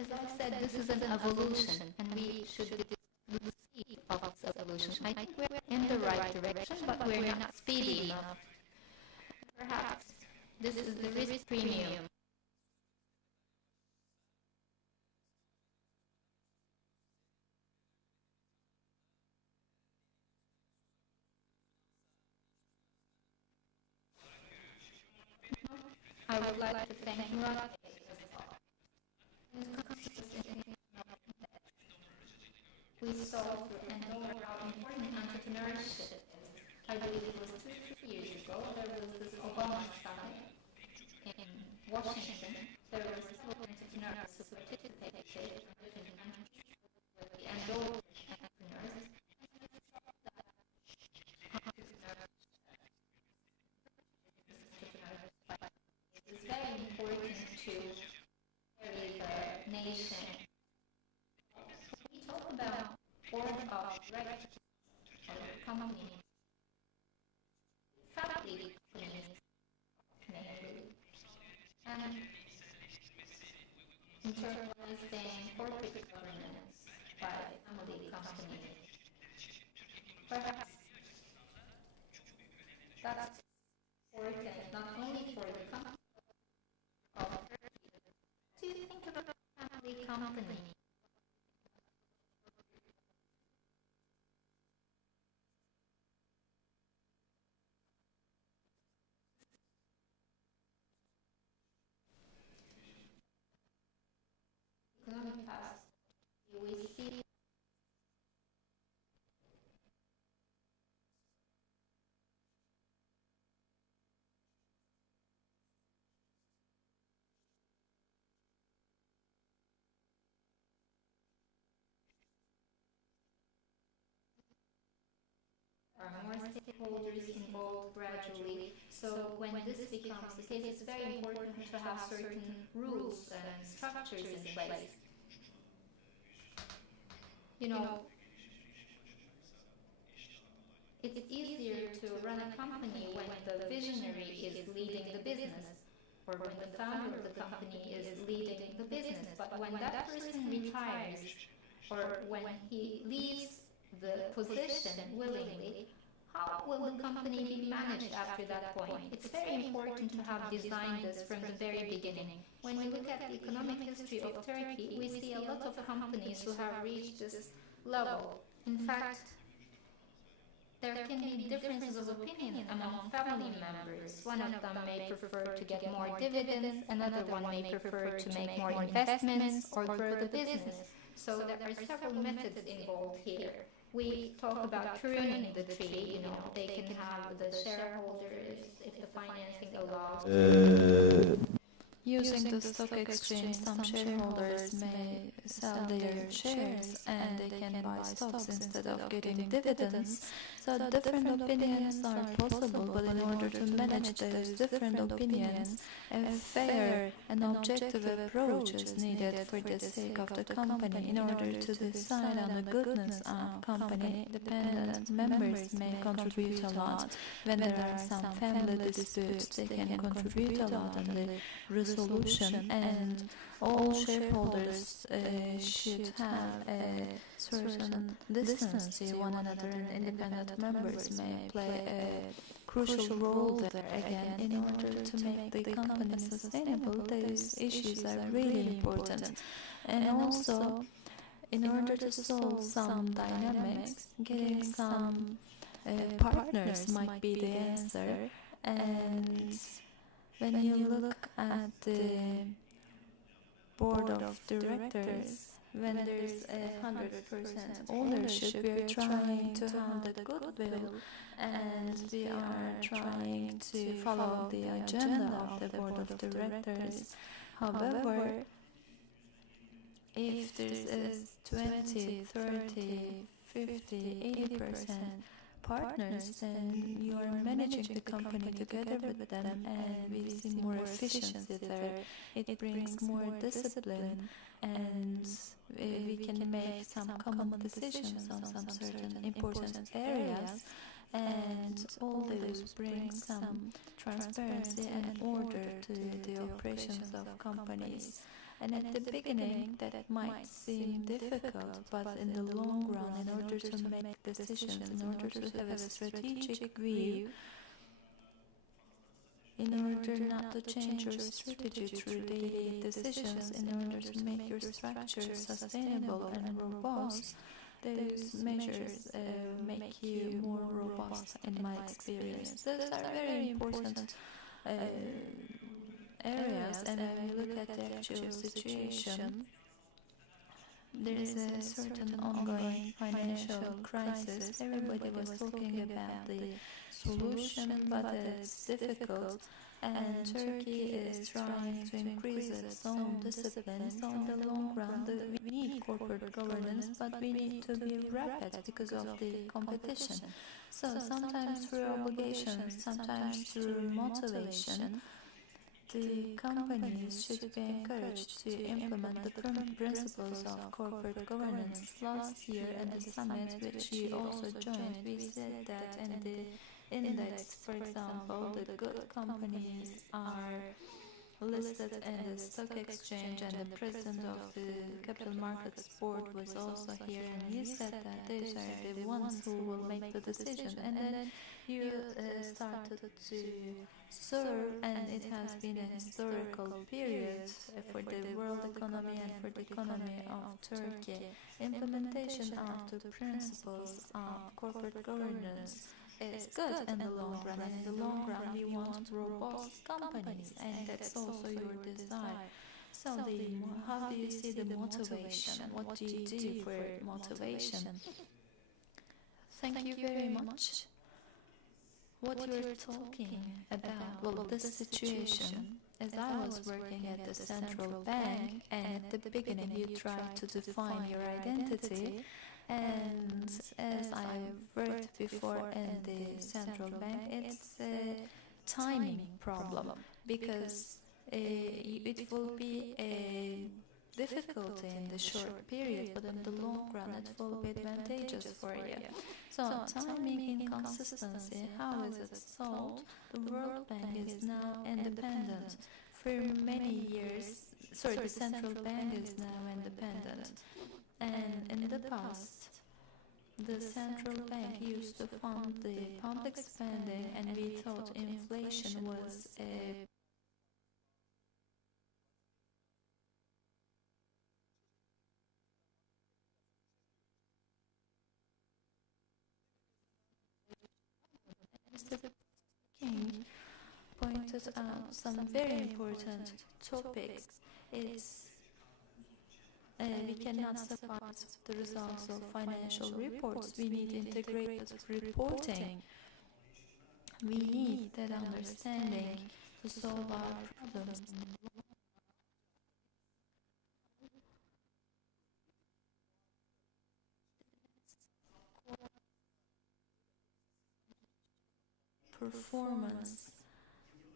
As I said, this is an evolution, and we should be the speed of this evolution. I think we're in the right direction, but we're not speedy enough. Perhaps this is the risk premium. I would like to thank Murat. We saw and know how important entrepreneurship is. I believe it was 2 years ago, there was this Obama summit in Washington. There were several entrepreneurs who participated with the entrepreneurs to carry the nation. We talk about board of directors of the company, family companies, mainly, and internalizing corporate governance by family companies. Perhaps that's important not only for the company, but do you think about family company? Economic past, we see more stakeholders involved gradually. So when this becomes the case, it's very important to have certain rules and structures in place. You know, it's easier to run a company when the visionary is leading the business, or when the founder of the company is leading the business. But when that person retires, or when he leaves the position willingly, how will the company be managed after that point? It's very important to have designed this from the very beginning. When we look at the economic history of Turkey, we see a lot of companies who have reached this level. In fact, there can be differences of opinion among family members. One of them may prefer to get more dividends, another one may prefer to make more investments or grow the business. So there are several methods involved here. We talk about pruning the tree, they can have the shareholders if the financing allows. Using the stock exchange, some shareholders may sell their shares and they can buy stocks instead of getting dividends. So different opinions are possible, but in order to manage those different opinions, a fair and objective approach is needed for the sake of the company. In order to decide on the goodness of company, dependent members may contribute a lot. When there are some family disputes, they can contribute a lot in the resolution, and all shareholders should have a certain distance to one another, and independent members may play a crucial role there. Again, in order to make the company sustainable, those issues are really important. And also, in order to solve some dynamics, getting some partners might be the answer. And when you look at the board of directors, when there's 100% ownership, we are trying to have the goodwill, and we are trying to follow the agenda of the board of directors. However, if there is 20, 30, 50, 80% partners, then you are managing the company together with them, and we see more efficiency there. It brings more discipline, and we can make some common decisions on some certain important areas, and all those bring some transparency and order to the operations of companies. And at the beginning, that might seem difficult, but in the long run, in order to make decisions, in order to have a strategic view, in order not to change your strategy through daily decisions, in order to make your structure sustainable and robust, those measures make you more robust, in my experience. Those are very important areas, and when we look at the actual situation, there is a certain ongoing financial crisis. Everybody was talking about the solution, but it's difficult, and Turkey is trying to increase its own discipline. So in the long run, we need corporate governance, but we need to be rapid because of the competition. So sometimes through obligations, sometimes through motivation, the companies should be encouraged to implement the principles of corporate governance. Last year at the summit, which you also joined, we said that in the index, for example, the good companies are listed in the stock exchange, and the president of the capital markets board was also here, and you said that these are the ones who will make the decision, and then you started to serve, and it has been a historical period for the world economy and for the economy of Turkey. Implementation of the principles of corporate governance is good in the long run, and in the long run we want robust companies, and that's also your desire. So how do you see the motivation? What do you do for motivation? Thank you very much. What you're talking about, well, this situation, as I was working at the central bank, and at the beginning you tried to define your identity, and as I worked before in the central bank, it's a timing problem, because it will be a difficulty in the short period, but in the long run it will be advantageous for you. So timing inconsistency, how is it solved? The World Bank is now independent. For many years, the central bank is now independent. And in the past, the central bank used to fund the public spending, and we thought inflation was a Mr. King pointed out some very important topics. We cannot suffice the results of financial reports. We need integrated reporting. We need that understanding to solve our problems. Performance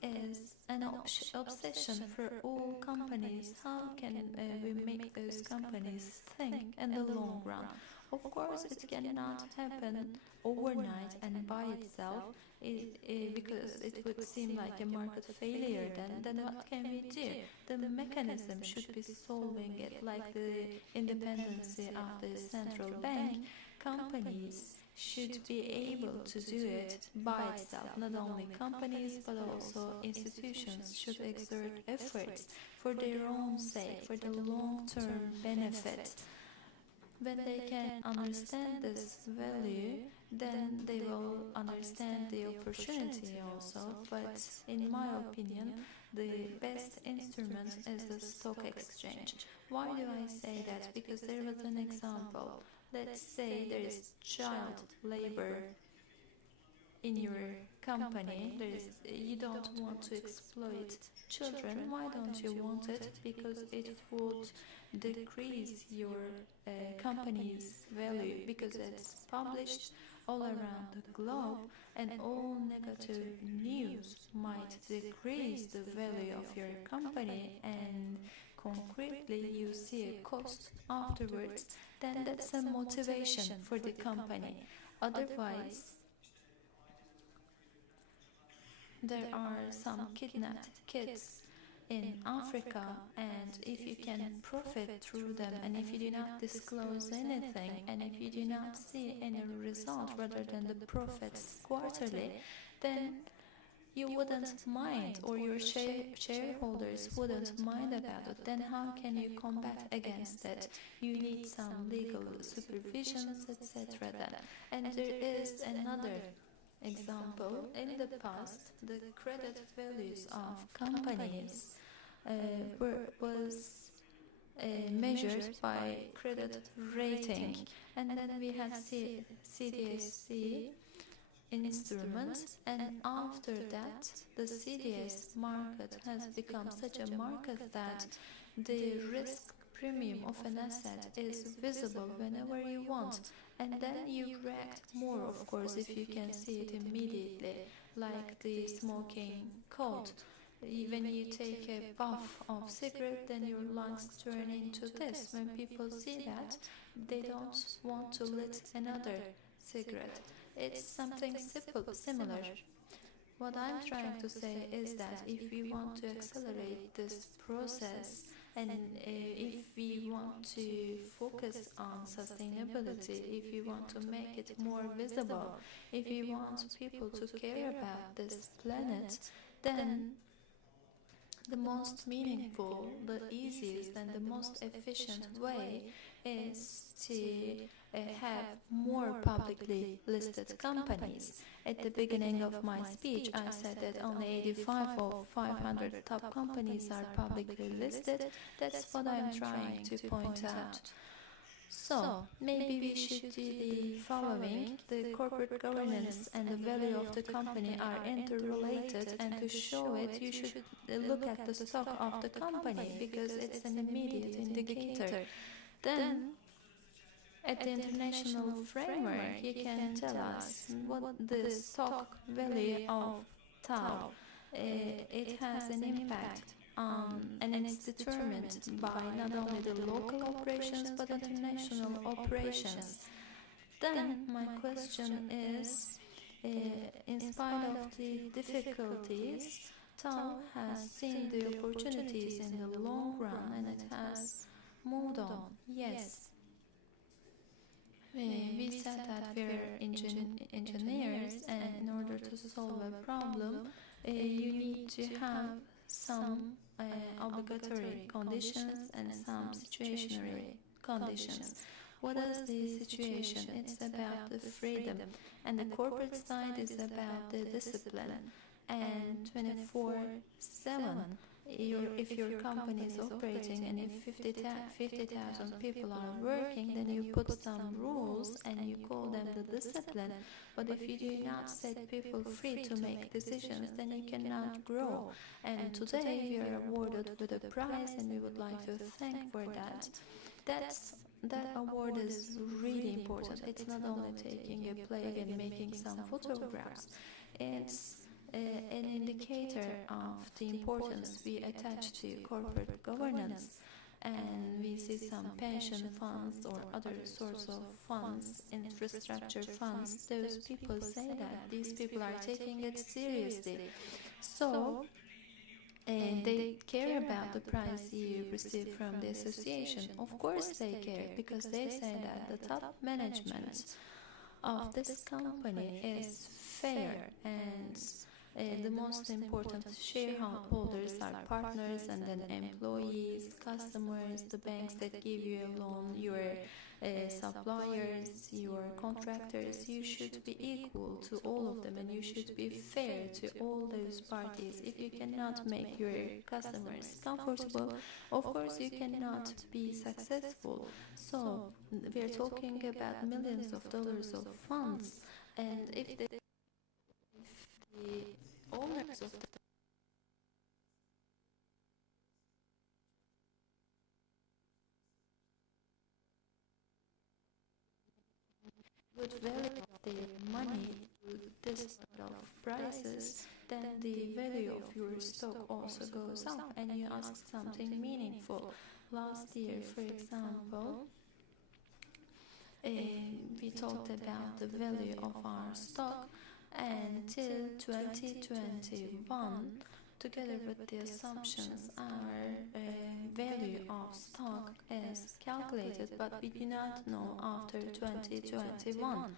is an obsession for all companies. How can we make those companies think in the long run? Of course, it cannot happen overnight and by itself, because it would seem like a market failure. Then what can we do? The mechanism should be solving it, like the independency of the central bank. Companies should be able to do it by itself. Not only companies, but also institutions should exert efforts for their own sake, for the long-term benefit. When they can understand this value, then they will understand the opportunity also. But in my opinion, the best instrument is the stock exchange. Why do I say that? Because there was an example. Let's say there is child labor in your company. You don't want to exploit children. Why don't you want it? Because it would decrease your company's value, because it's published all around the globe, and all negative news might decrease the value of your company, and concretely you see a cost afterwards. Then that's a motivation for the company. Otherwise, there are some kidnapped kids in Africa, and if you can profit through them, and if you do not disclose anything, and if you do not see any result rather than the profits quarterly, then you wouldn't mind, or your shareholders wouldn't mind about it. Then how can you combat against it? You need some legal supervisions, etc. And there is another example. In the past, the credit values of companies was measured by credit rating, and then we had CDSC instruments, and after that the CDS market has become such a market that the risk premium of an asset is visible whenever you want, and then you react more, of course, if you can see it immediately, like the smoking code. when you take a puff of cigarette, then your lungs turn into this. When people see that, they don't want to lit another cigarette. It's something similar. What I'm trying to say is that if we want to accelerate this process, and if we want to focus on sustainability, if we want to make it more visible, if we want people to care about this planet, then the most meaningful, the easiest, and the most efficient way is to have more publicly listed companies. At the beginning of my speech, I said that only 85 of 500 top companies are publicly listed. That's what I'm trying to point out. So, maybe we should do the following. The corporate governance and the value of the company are interrelated, and to show it, you should look at the stock of the company because it's an immediate indicator. Then, at the international framework, you can tell us what the stock value of Tau. It has an impact and it's determined by not only the local operations but international operations. Then my question is, in spite of the difficulties, Tau has seen the opportunities in the long run and it has moved on. Yes. We said that we're engineers, and in order to solve a problem, you need to have some obligatory conditions and some situationary conditions. What is the situation? It's about the freedom, and the corporate side is about the discipline. And 24/7, if your company is operating and if 50,000 people are working, then you put some rules and you call them the discipline. But if you do not set people free to make decisions, then you cannot grow. And today we are awarded with a prize, and we would like to thank for that. That award is really important. It's not only taking a plaque and making some photographs. It's an indicator of the importance we attach to corporate governance, and we see some pension funds or other sorts of funds, infrastructure funds. Those people say that these people are taking it seriously. So they care about the prize you receive from the association. Of course they care, because they say that the top management of this company is fair, and the most important shareholders are partners and then employees, customers, the banks that give you a loan, your suppliers, your contractors. You should be equal to all of them, and you should be fair to all those parties. If you cannot make your customers comfortable, of course you cannot be successful. So we're talking about millions of dollars of funds, and if the owners of the good value of their money to this sort of prices, then the value of your stock also goes up, and you ask something meaningful. Last year, for example, we talked about the value of our stock until 2021. Together with the assumptions, our value of stock is calculated, but we do not know after 2021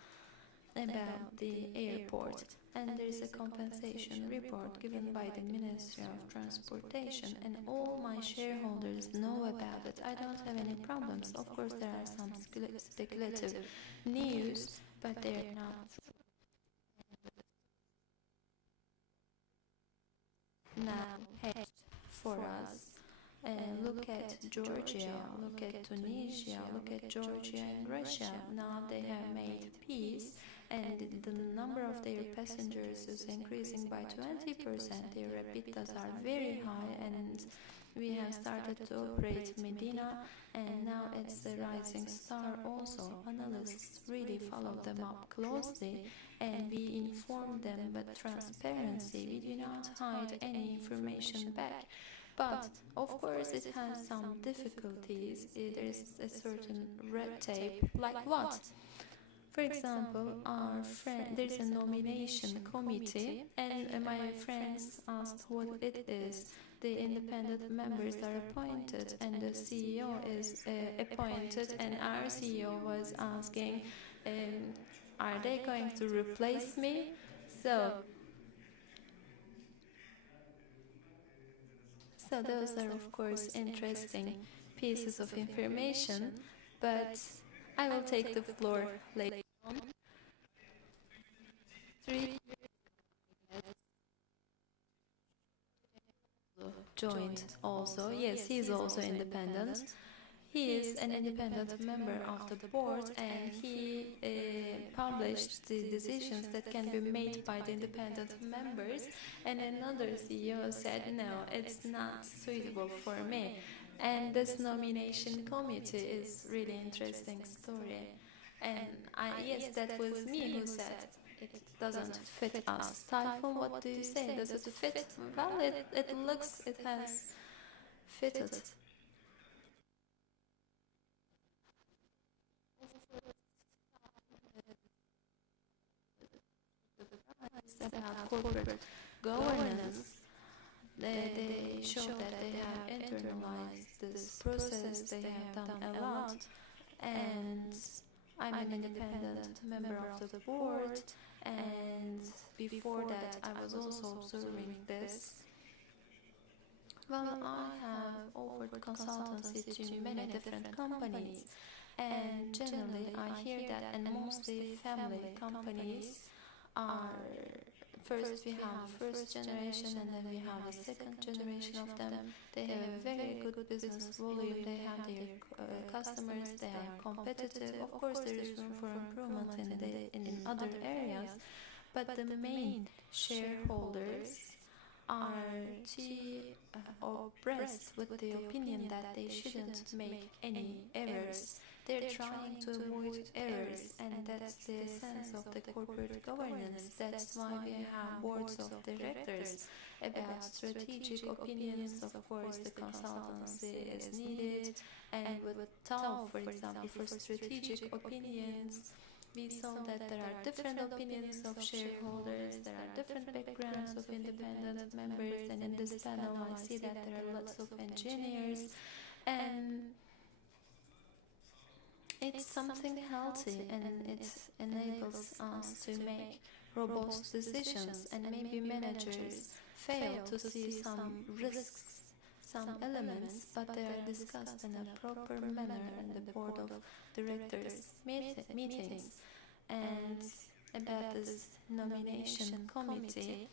about the airport. And there is a compensation report given by the Ministry of Transportation, and all my shareholders know about it. I don't have any problems. Of course, there are some speculative news, but they are not now hedged for us. Look at Georgia, look at Tunisia, look at Georgia and Russia. Now they have made peace, and the number of their passengers is increasing by 20%. Their EBITDAs are very high, and we have have started to operate Medina, and now it's a rising star also. Analysts really follow them up closely, and we inform them with transparency. We do not hide any information back. But of course it has some difficulties. There is a certain red tape. Like what? For example, there's a nomination committee, and my friends asked what it is. The independent members are appointed, and the CEO is appointed, and our CEO was asking, are they going to replace me? So those are of course interesting pieces of information, but I will take the floor later on. 3 joined also. Yes, he is also independent. He is an independent member of the board, and he published the decisions that can be made by the independent members. And another CEO said, no, it's not suitable for me. And this nomination committee is really interesting story. And yes, that was me who said it doesn't fit us. Typhoon, what do you say? Does it fit? Well, it looks, it has fitted. About corporate governance, they show that they have internalized this process. They have done a lot, and I'm an independent member of the board, and before that I was also observing this. Well, I have offered consultancy to many different companies, and generally I hear that, and mostly family companies are, first we have first generation, and then we have the second generation of them. They have a very good business volume, they have their customers, they are competitive. Of course there is room for improvement in other areas, but the main shareholders are too oppressed with the opinion that they shouldn't make any errors. They're trying to avoid errors, and that's the essence of the corporate governance. That's why we have boards of directors. About strategic opinions, of course, the consultancy is needed. And with TAO, for example, for strategic opinions, we saw that there are different opinions of shareholders, there are different backgrounds of independent members, and in this panel I see that there are lots of engineers, and it's something healthy, and it enables us to make robust decisions, and maybe managers fail to see some risks, some elements, but they are discussed in a proper manner in the board of directors meetings. And about this nomination committee,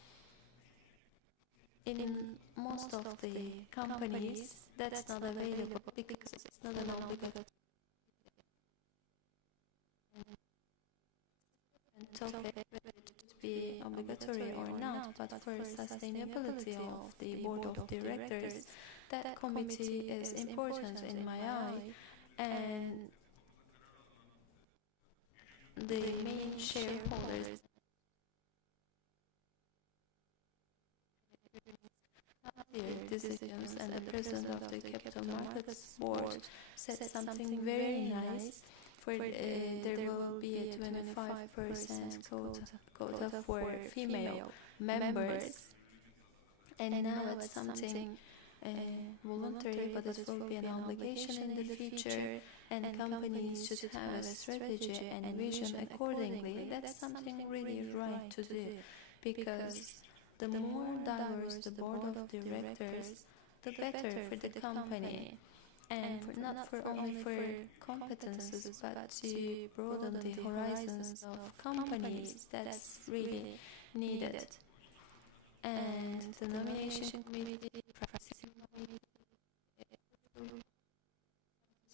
in most of the companies that's not available because it's not an obligatory topic to be obligatory or not, but for sustainability of the board of directors, that committee is important in my eye, and the main shareholders their decisions, and the president of the capital markets board said something very nice. There will be a 25% quota for female members, and now it's something voluntary, but it will be an obligation in the future, and companies should have a strategy and vision accordingly. That's something really right to do, because the more diverse the board of directors, the better for the company. And not only for competences, but to broaden the horizons of companies. That's really needed. And the nomination committee,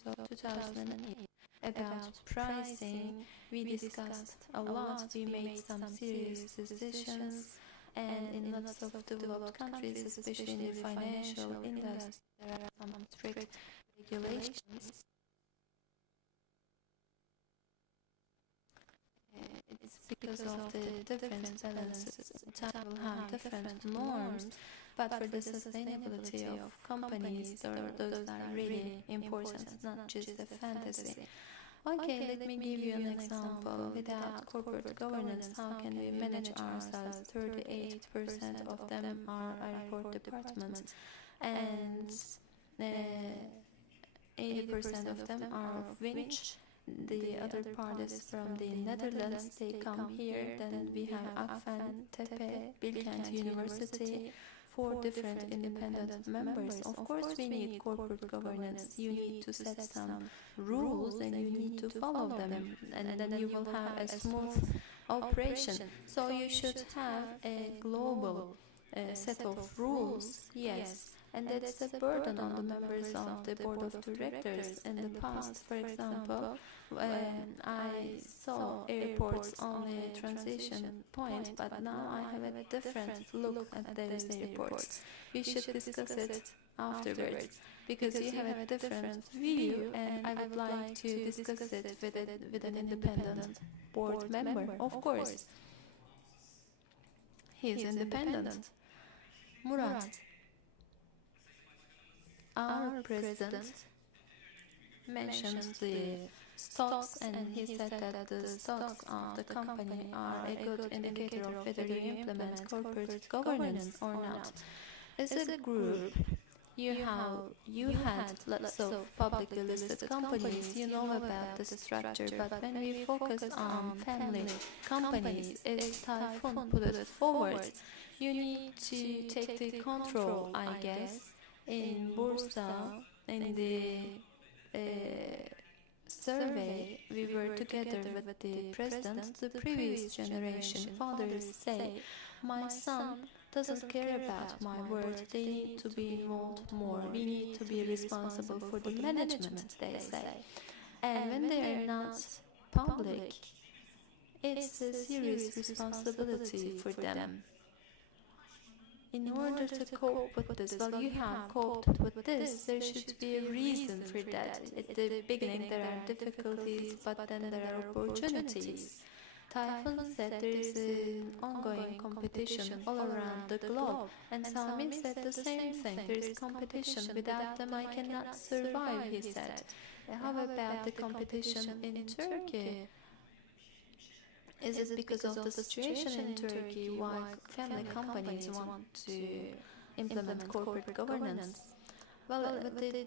so 2008, about pricing, we discussed a lot. We made some serious decisions, and in lots of developed countries, especially in the financial industry, there are regulations. It's because of the different balances. Time will have different norms, but for the sustainability of companies, those are really important, not just a fantasy. Okay, let me give you an example. Without corporate governance, how can we manage ourselves? 38% of them are airport departments, and 80% of them are of winch. The other part is from the Netherlands. They come here. Then we have Akfen, Tepe, Bilkent University, 4 different independent members. Of course, we need corporate governance. You need to set some rules and you need to follow them, and then you will have a smooth operation. So you should have a global set of rules, yes. And that's a burden on the members of the board of directors. In the past, for example, when I saw airports only a transition point, but now I have a different look at those airports. You should discuss it afterwards, because you have a different view, and I would like to discuss it with an independent board member. Of course, he is independent. Murat, our president, mentioned the stocks, and he said that the stocks of the company are a good indicator of whether you implement corporate governance or not. As a group, you had lots of publicly listed companies, you know about the structure, but when we focus on family companies, as Typhoon put it forward, you need to take the control, I guess. In Bursa, in the survey, we were together with the president. The previous generation fathers say, my son doesn't care about my word, they need to be involved more, we need to be responsible for the management, they say. And when they are not public, it's a serious responsibility for them. In order to cope with this, well, you have coped with this, there should be a reason for that. At the beginning there are difficulties, but then there are opportunities. Typhoon said there is an ongoing competition all around the globe, and Sami said the same thing. There is competition. Without them I cannot survive, he said. How about the competition in Turkey? Is it because of the situation in Turkey why family companies want to implement corporate governance? Well, with the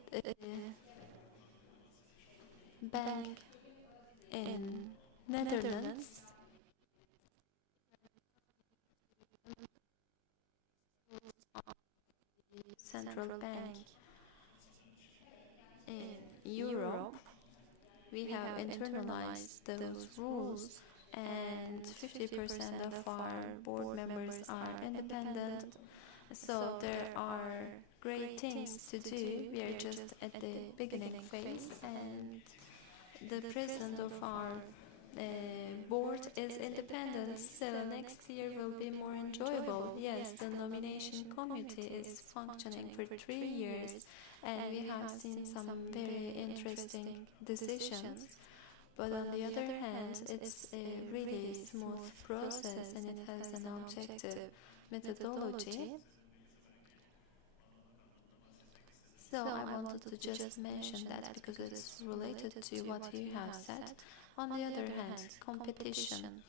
bank in Netherlands, central bank in Europe, we have internalized those rules, and 50% of our board members are independent. So there are great things to do. We are just at the beginning phase, and the president of our board is independent. So next year will be more enjoyable. Yes, the nomination committee is functioning for 3 years, and we have seen some very interesting decisions. But on the other hand, it's a really smooth process, and it has an objective methodology. So I wanted to just mention that because it's related to what you have said. On the other hand, competition.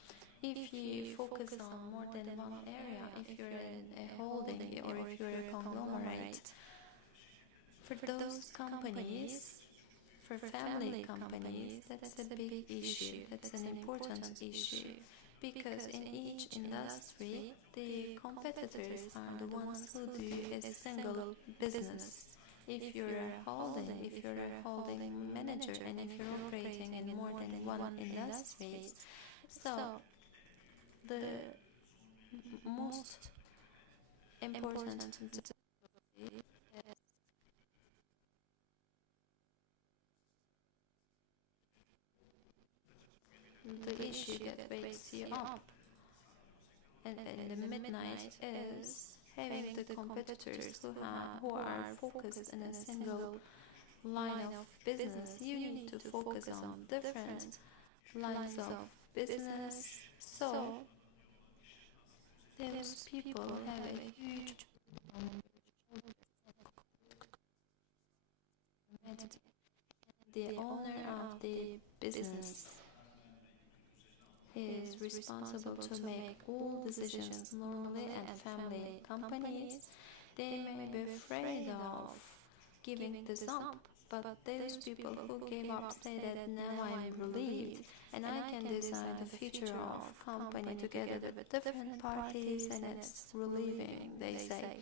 If you focus on more than one area, if you're in a holding or if you're a conglomerate, for those companies, for family companies, that's a big issue, that's an important issue, because in each industry, the competitors are the ones who do a single business. If you're a holding manager, and if you're operating in more than one industry, so the most important the issue that wakes you up and in the midnight is having the competitors who are focused in a single line of business, you need to focus on different lines of business. So those people have a huge the owner of the business is responsible to make all decisions. Normally, and family companies, they may be afraid of giving this up, but those people who gave up say that now I'm relieved and I can design the future of company together with different parties, and it's relieving, they say.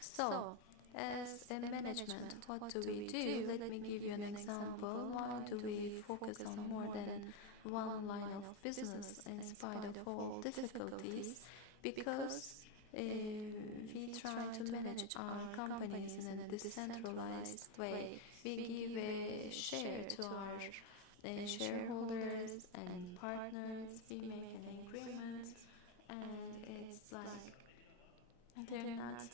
So, as a management, what do we do? Let me give you an example. Why do we focus on more than one line of business in spite of all difficulties? Because we try to manage our companies in a decentralized way. We give a share to our shareholders and partners. We make an agreement, and it's like they're not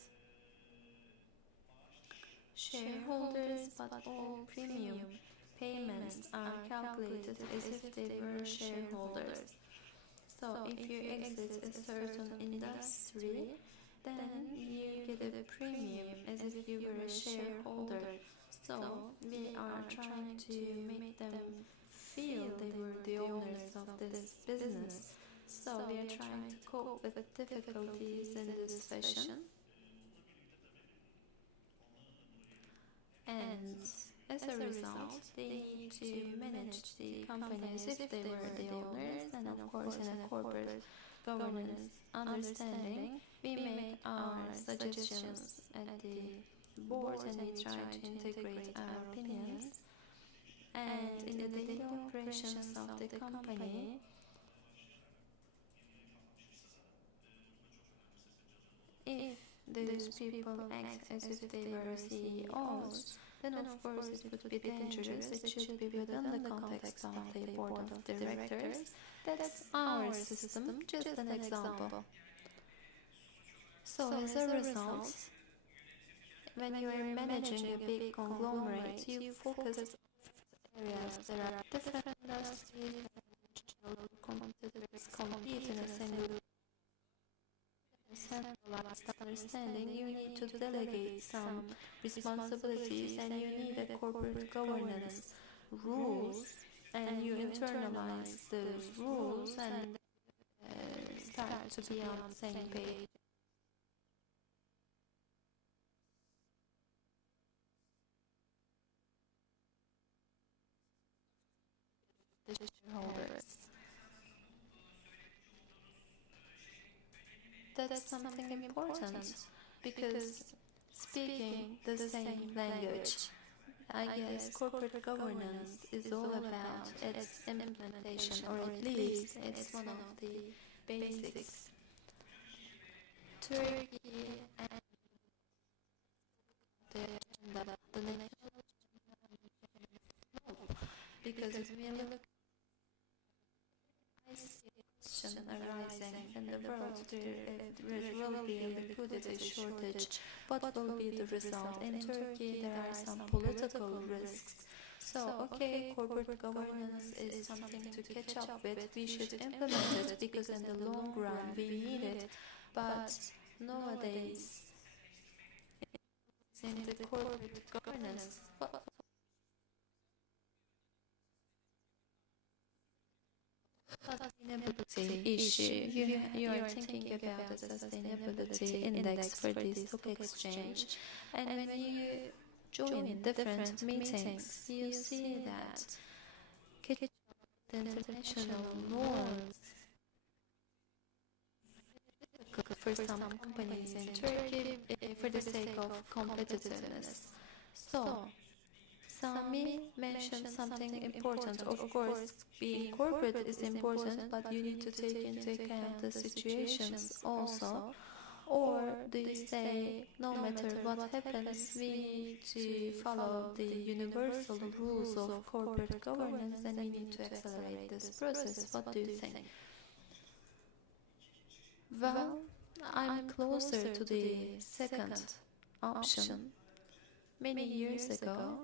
shareholders, but all premium payments are calculated as if they were shareholders. So if you exit a certain industry, then you get a premium as if you were a shareholder. So we are trying to make them feel they were the owners of this business. So we are trying to cope with difficulties in this fashion. And as a result, they need to manage the companies if they were the owners, and of course in a corporate governance understanding, we make our suggestions at the board and we try to integrate our opinions. And in the daily operations of the company, if those people act as if they were CEOs, then of course it would be dangerous. It should be within the context of the board of directors. That's our system, just an example. So as a result, when you are managing a big conglomerate, you focus on areas. There are different industries and competitors compete in a single centralized understanding. You need to delegate some responsibilities, and you need a corporate governance rules, and you internalize those rules and start to be on the same page. The shareholders. That's something important, because speaking the same language, I guess corporate governance is all about its implementation, or at least it's one of the basics. Turkey and the agenda, the national agenda, because we look question arising in the world, there will be a liquidity shortage. What will be the result? In Turkey, there are some political risks. So, okay, corporate governance is something to catch up with. We should implement it because in the long run we need it. But nowadays, in the corporate governance, sustainability issue. You are thinking about the sustainability index for the stock exchange, and when you join different meetings, you see that the international norms for some companies in Turkey for the sake of competitiveness. So, Sami mentioned something important. Of course, being corporate is important, but you need to take into account the situations also. Or do you say, no matter what happens, we need to follow the universal rules of corporate governance and we need to accelerate this process? What do you think? Well, I'm closer to the second option. Many years ago,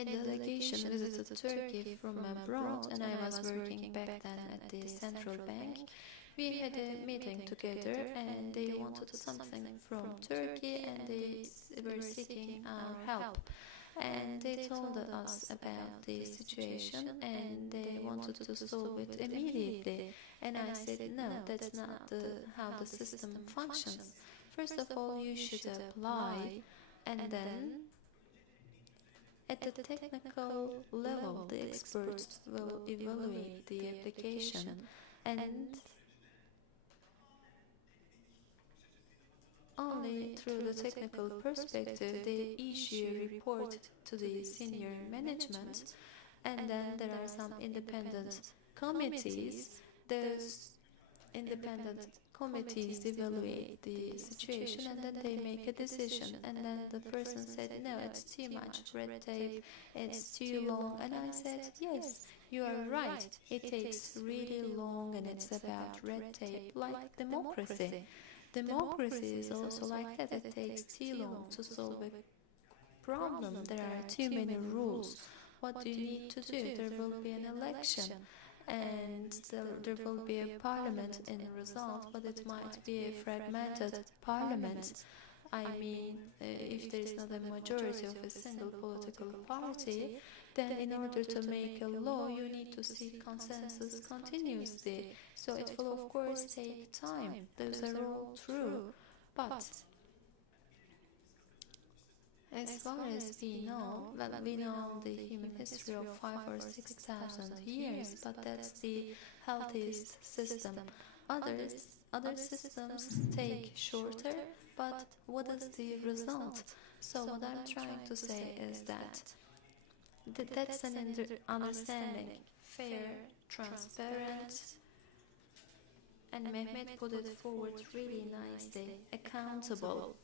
a delegation visited Turkey from abroad, and I was working back then at the central bank. We had a meeting together, and they wanted something from Turkey, and they were seeking our help. And they told us about the situation, and they wanted to solve it immediately. And I said, no, that's not how the system functions. First of all, you should apply, and then at the technical level, the experts will evaluate the application, and only through the technical perspective they issue a report to the senior management, and then there are some independent committees. Those independent committees evaluate the situation, and then they make a decision. And then the person said, no, it's too much red tape, it's too long. And I said, yes, you are right, it takes really long, and it's about red tape, like democracy. Democracy is also like that. It takes too long to solve a problem. There are too many rules. What do you need to do? There will be an election, and there will be a parliament in result, but it might be a fragmented parliament. I mean, if there is not a majority of a single political party, then in order to make a law, you need to seek consensus continuously. So it will of course take time. Those are all true. But as far as we know, well, we know the human history of 5,000 or 6,000 years, but that's the healthiest system. Other systems take shorter, but what is the result? So what I'm trying to say is that that's an understanding, fair, transparent, and Mehmet put it forward really nicely, accountable.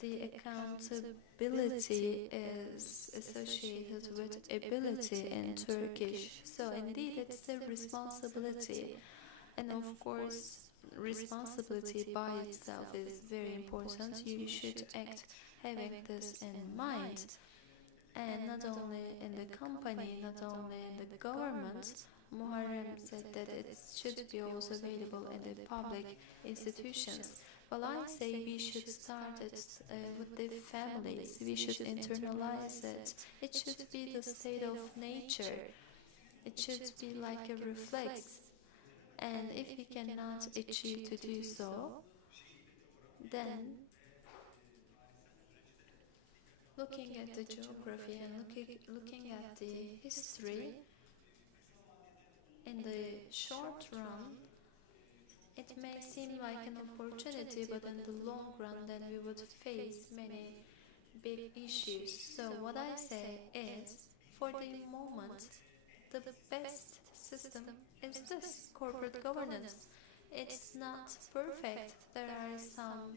The accountability is associated with ability in Turkish, so indeed it's a responsibility, and of course responsibility by itself is very important. You should act having this in mind, and not only in the company, not only in the government. Muharrem said that it should be also available in the public institutions. Well, I say we should start it with the families. We should internalize it. It should be the state of nature. It should be like a reflex. And if we cannot achieve to do so, then looking at the geography and looking at the history, in the short run, it may seem like an opportunity, but in the long run, then we would face many big issues. So what I say is, for the moment, the best system is this corporate governance. It's not perfect. There are some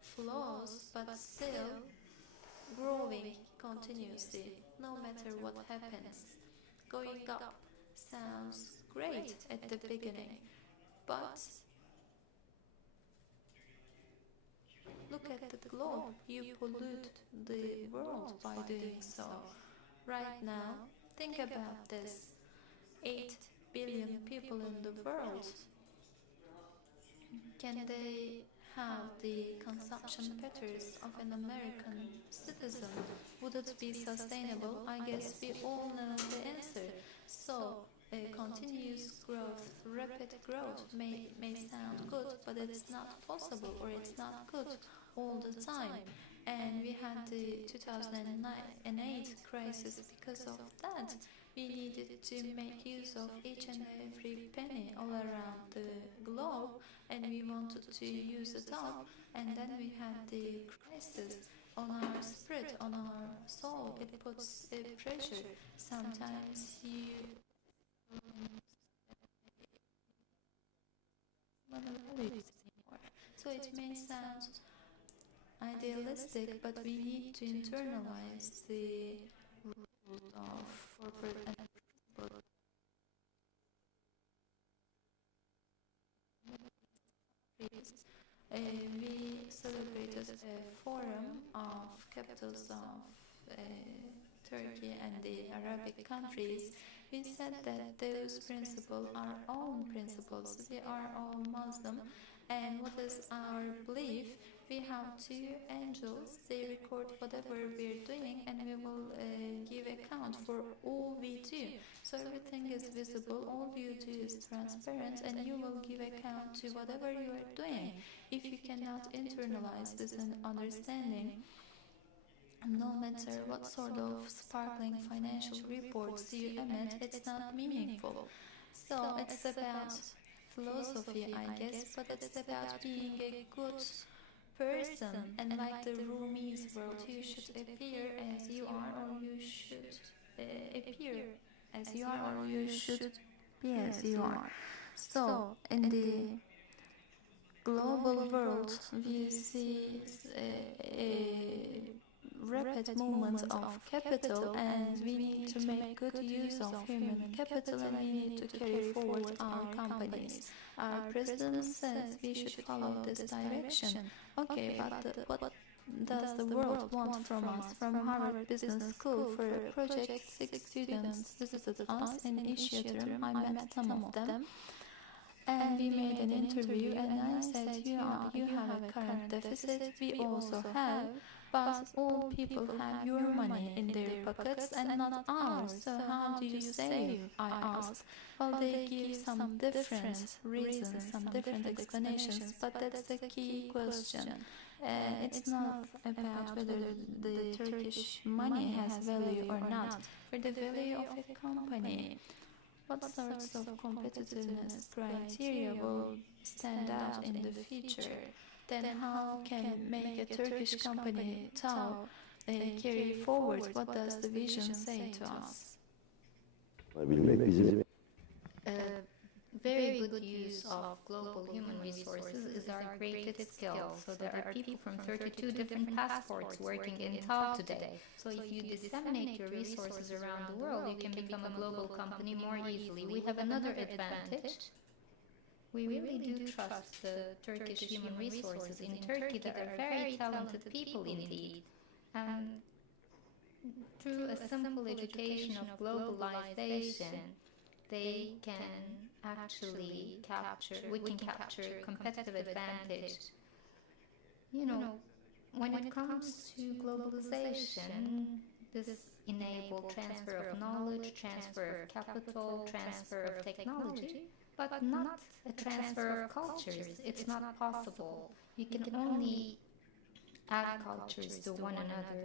flaws, but still growing continuously, no matter what happens. Going up sounds great at the beginning, but look at the globe. You pollute the world by doing so. Right now, think about this. 8 billion people in the world. Can they have the consumption patterns of an American citizen? Would it be sustainable? I guess we all know the answer. So, continuous growth, rapid growth may sound good, but it's not possible, or it's not good all the time. And we had the 2008 crisis because of that. We needed to make use of each and every penny all around the globe, and we wanted to use it up, and then we had the crisis on our spirit, on our soul. It puts a pressure. Sometimes you not values anymore. So it may sound idealistic, but we need to internalize the rules of corporate and we celebrated a forum of capitals of Turkey and the Arabic countries, we said that those principles are own principles. We are all Muslim, and what is our belief? We have two angels. They record whatever we're doing, and we will give account for all we do. So everything is visible. All you do is transparent, and you will give account to whatever you are doing. If you cannot internalize this and understanding, no matter what sort of sparkling financial reports you emit, it's not meaningful. So it's about philosophy, I guess, but it's about being a good person. And like the Rumi's world, you should appear as you are, or you should appear as you are, or you should be as you are. So in the global world, we see a rapid movement of capital, and we need to make good use of human capital, and we need to carry forward our companies. Our president says we should follow this direction. Okay, but what does the world want from us? From Harvard Business School, for a project, 6 students visited us in Ishiyatırım. I met some of them, and we made an interview, and I said, you have a current deficit, we also have, but all people have your money in their pockets and not ours, so how do you save? I asked. Well, they give some different reasons, some different explanations, but that's the key question. It's not about whether the Turkish money has value or not. For the value of a company, what sorts of competitiveness criteria will stand out in the future? Then how can make a Turkish company carry forward? What does the vision say to us? Very good use of global human resources is our greatest skill. So there are people from 32 different passports working in TAV today. So if you disseminate your resources around the world, you can become a global company more easily. We have another advantage. We really do trust the Turkish human resources. In Turkey, there are very talented people indeed. And through a simple education of globalization, they can actually we can capture competitive advantage. You know, when it comes to globalization, this enables transfer of knowledge, transfer of capital, transfer of technology, but not a transfer of cultures. It's not possible. You can only add cultures to one another.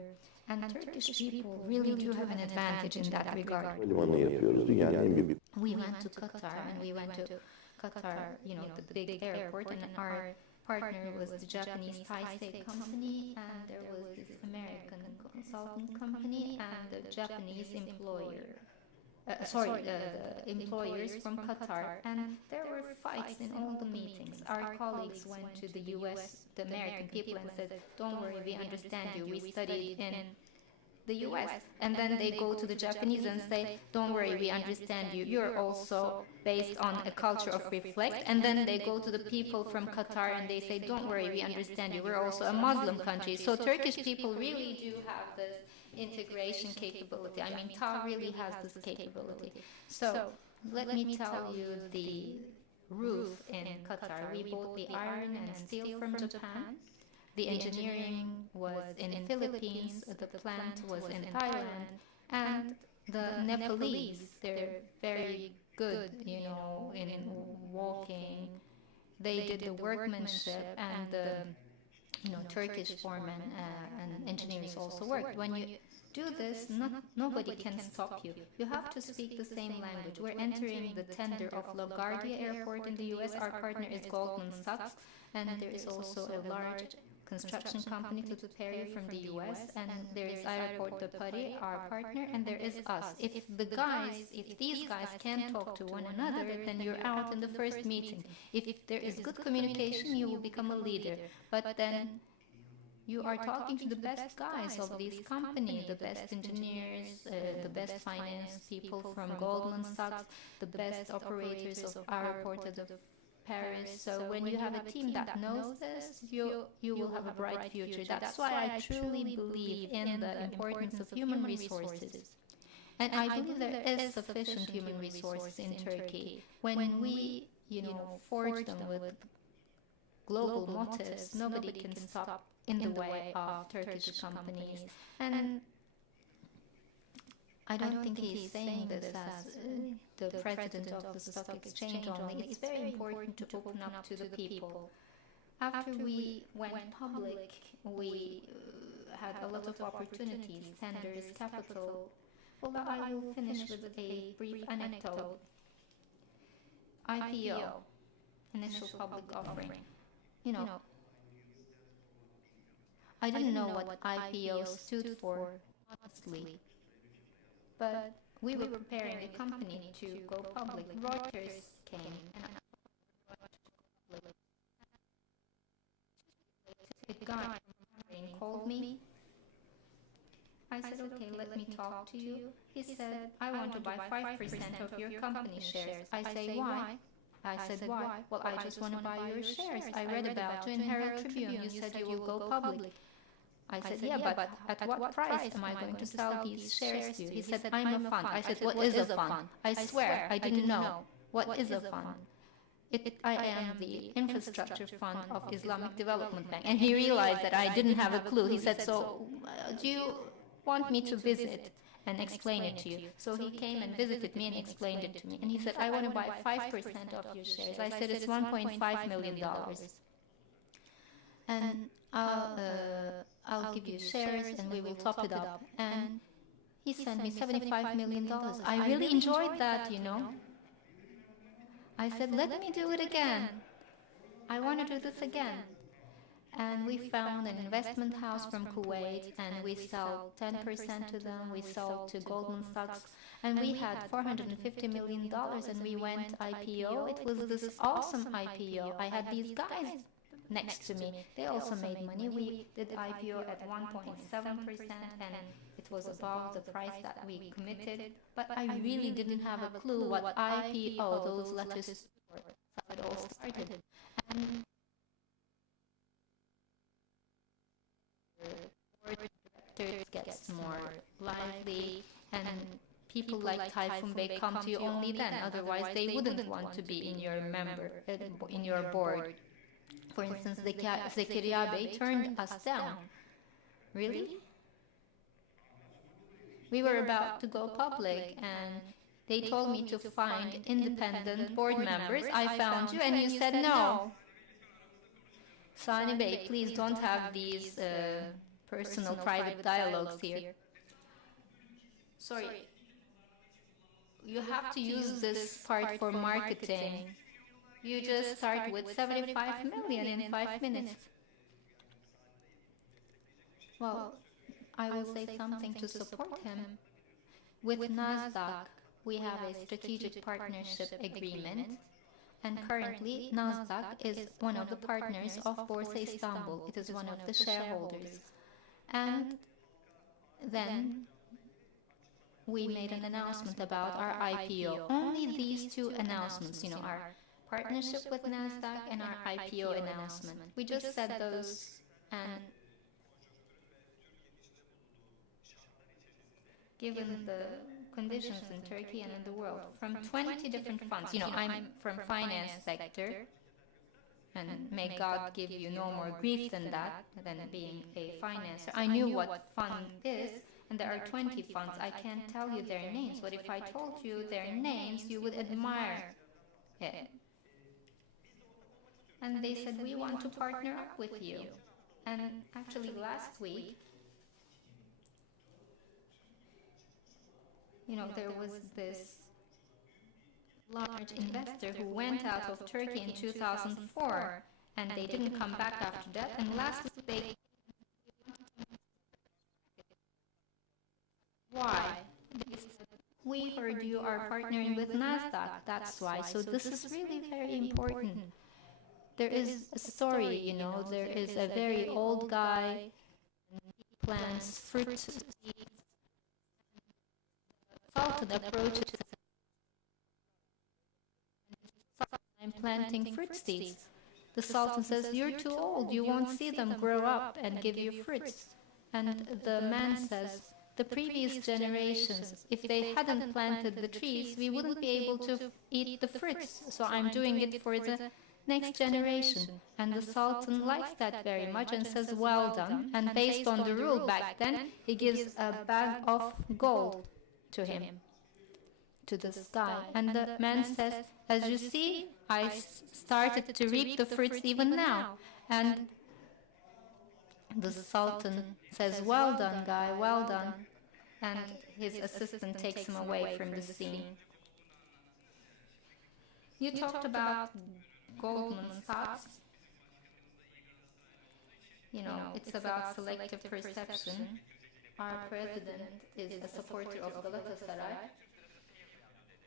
And Turkish people really do have an advantage in that regard. We went to Qatar, and we went to Qatar, you know, the big airport, and our partner was the Japanese Taisei company, and there was this American consulting company, and the Japanese employer. The employers from Qatar, and there were fights in all the meetings. Our colleagues went to the US, the American people, and said, don't worry, we understand you, we studied in the US. And then they go to the Japanese and say, don't worry, we understand you, you're also based on a culture of reflect. And then they go to the people from Qatar and they say, don't worry, we understand you, we're also a Muslim country. So Turkish people really do have this integration capability. I mean, TAV really has this capability. So let me tell you the roof in Qatar. We bought the iron and steel from Japan. The engineering was in the Philippines, the plant was in Thailand, and the Nepalese, they're very good, you know, in walking. They did the workmanship, and the Turkish foremen and engineers also worked. When you do this, nobody can stop you. You have to speak the same language. We're entering the tender of LaGuardia Airport in the US. Our partner is Goldman Sachs, and there is also a large construction company to Perry from the US, and there is Aéroport de Paris, our partner, and there is us. If these guys can't talk to one another, then you're out in the first meeting. If there is good communication, you will become a leader. But then you are talking to the best guys of these companies, the best engineers, the best finance people from Goldman Sachs, the best operators of Aéroport de Paris. So when you have a team that knows this, you will have a bright future. That's why I truly believe in the importance of human resources. And I believe there is sufficient human resources in Turkey. When we, forge them with global motives, nobody can stop in the way of Turkish companies. And I don't think he's saying this as the president of the stock exchange only. It's very important to open up to the people. After we went public, we had a lot of opportunities, tenders, capital. Well, I will finish with a brief anecdote. IPO, initial public offering. I didn't know what IPO stood for, honestly. But we were preparing a company to go public. Reuters came and a guy called me. I said, okay, let me talk to you. He said, I want to buy 5% of your company shares. I say, why? I said, why? Well, I just want to buy your shares. I read about you in Herald Tribune. You said you will go public. I said, yeah, but at what price am I going to sell these shares to you? He said, I'm a fund. I said, what is a fund? I swear, I didn't know. What is a fund? I am the infrastructure fund of Islamic Development Bank. And he realized that I didn't have a clue. He said, so do you want me to visit and explain it to you? So he came and visited me and explained it to me. And he said, I want to buy 5% of your shares. I said, it's $1.5 million. And I'll give you shares and we will top it up. And he sent me $75 million. I really enjoyed that, I said, let me do it again. I want to do this again. And we found an investment house from Kuwait and we sold 10% to them. We sold to Goldman Sachs and we had $450 million and we went IPO. It was this awesome IPO. I had these guys next to me. They also made money. We did IPO at 1.7% and it was above the price that we committed. But I really didn't have a clue what IPO, those letters stood for. That's how it all started. And it gets more lively and people like Tayfun Bey come to you only then. Otherwise, they wouldn't want to be in your board. For instance, Zekeriya Bey turned us down. Really? We were about to go public and they told me to find independent board members. I found you and you said no. Sani Bey, please don't have these personal private dialogues here. Sorry. You have to use this part for marketing. You just start with 75 million in 5 minutes. Well, I will say something to support him. With NASDAQ, we have a strategic partnership agreement. And currently, NASDAQ is one of the partners of Borsa Istanbul. It is one of the shareholders. And then we made an announcement about our IPO. Only these two announcements, our partnership with NASDAQ and our IPO announcement. We just said those and given the conditions in Turkey and in the world, from 20 different funds, I'm from finance sector, and may God give you no more grief than that, than being a financer. I knew what fund is, and there are 20 funds. I can't tell you their names, but if I told you their names, you would admire it. And they said, we want to partner up with you. And actually last week, there was this large investor who went out of Turkey in 2004 and they didn't come back after that. And last week they... Why? We heard you are partnering with NASDAQ, that's why. So this is really very important. There is a story, there is a very old guy, plants fruit seeds, Sultan approaches I'm planting fruit seeds. The Sultan says, "You're too old, you won't see them grow up and give you fruits." And the man says, "The previous generations, if they hadn't planted the trees, we wouldn't be able to eat the fruits. So I'm doing it for the next generation." And the Sultan likes that very much and says, "Well done." And based on the rule back then, he gives a bag of gold to him, to this guy. And the man says, "As you see, I started to reap the fruits even now." And the Sultan says, "Well done, guy, well done." And his assistant takes him away from the scene. You talked about Goldman Sachs. You know, it's about selective perception. Our president is a supporter of Galatasaray.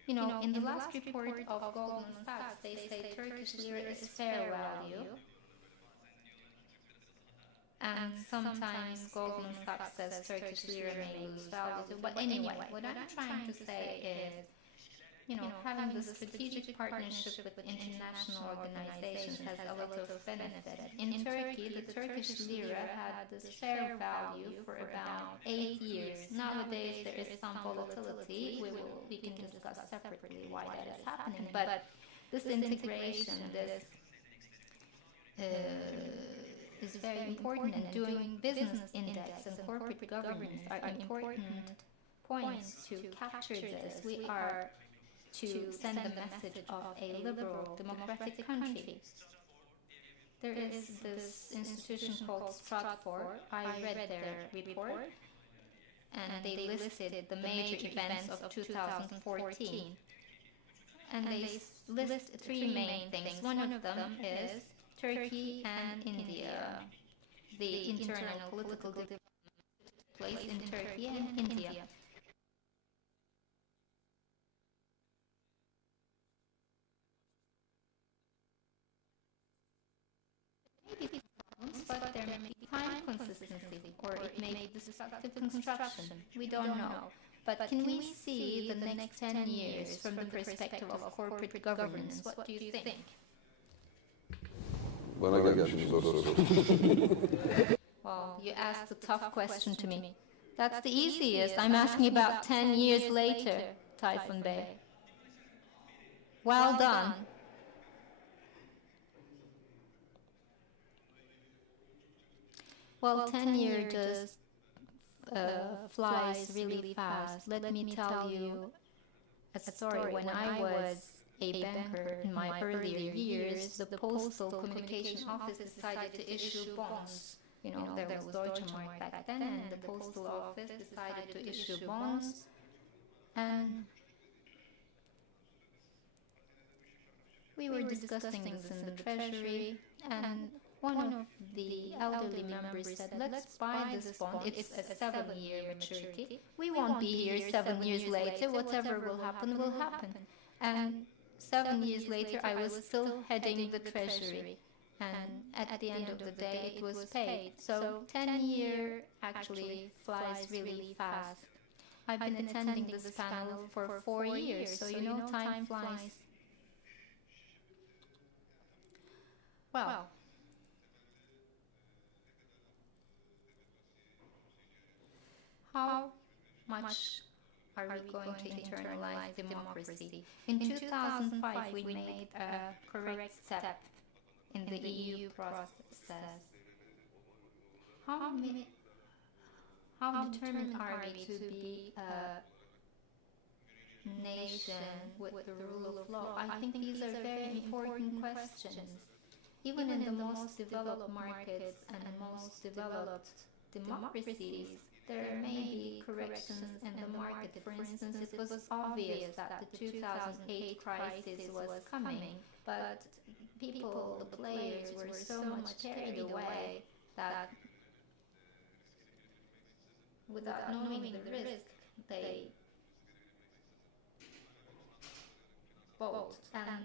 You know, in the last report of Goldman Sachs, they say Turkish lira is fair value. And sometimes Goldman Sachs says Turkish lira may lose value too. But anyway, what I'm trying to say is, you know, having this strategic partnership with international organizations has a lot of benefit. In Turkey, the Turkish lira had this fair value for about 8 years. Nowadays, there is some volatility. We can discuss separately why that is happening. But this integration, this is very important, and doing business index and corporate governance are important points to capture this. We are to send the message of a liberal, democratic country. There is this institution called Stratfor. I read their report, and they listed the major events of 2014. And they list three main things. One of them is Turkey and India, the internal political development took place in Turkey and India. Maybe problems, but there may be time consistency, or it may be destructive construction. We don't know. But can we see the next 10 years from the perspective of corporate governance? What do you think? Bana gelmiş soru. Well, you asked a tough question to me. That's the easiest. I'm asking about 10 years later, Tayfun Bey. Well done. Well, 10 years just flies really fast. Let me tell you a story. When I was a banker in my earlier years, the Postal Communication Office decided to issue bonds. You know, there was Deutsche Mark back then, and the Postal Office decided to issue bonds. And we were discussing this in the Treasury, and one of the elderly members said, "Let's buy this bond. It's a 7-year maturity. We won't be here 7 years later. Whatever will happen, will happen." And 7 years later, I was still heading the Treasury. And at the end of the day, it was paid. So 10 years actually flies really fast. I've been attending this panel for 4 years, so you know time flies. Well, how much are we going to internalize democracy? In 2005, we made a correct step in the EU process. How determined are we to be a nation with the rule of law? I think these are very important questions. Even in the most developed markets and most developed democracies, there may be corrections in the market. For instance, it was obvious that the 2008 crisis was coming, but people, the players, were so much carried away that without knowing the risk, they bought, and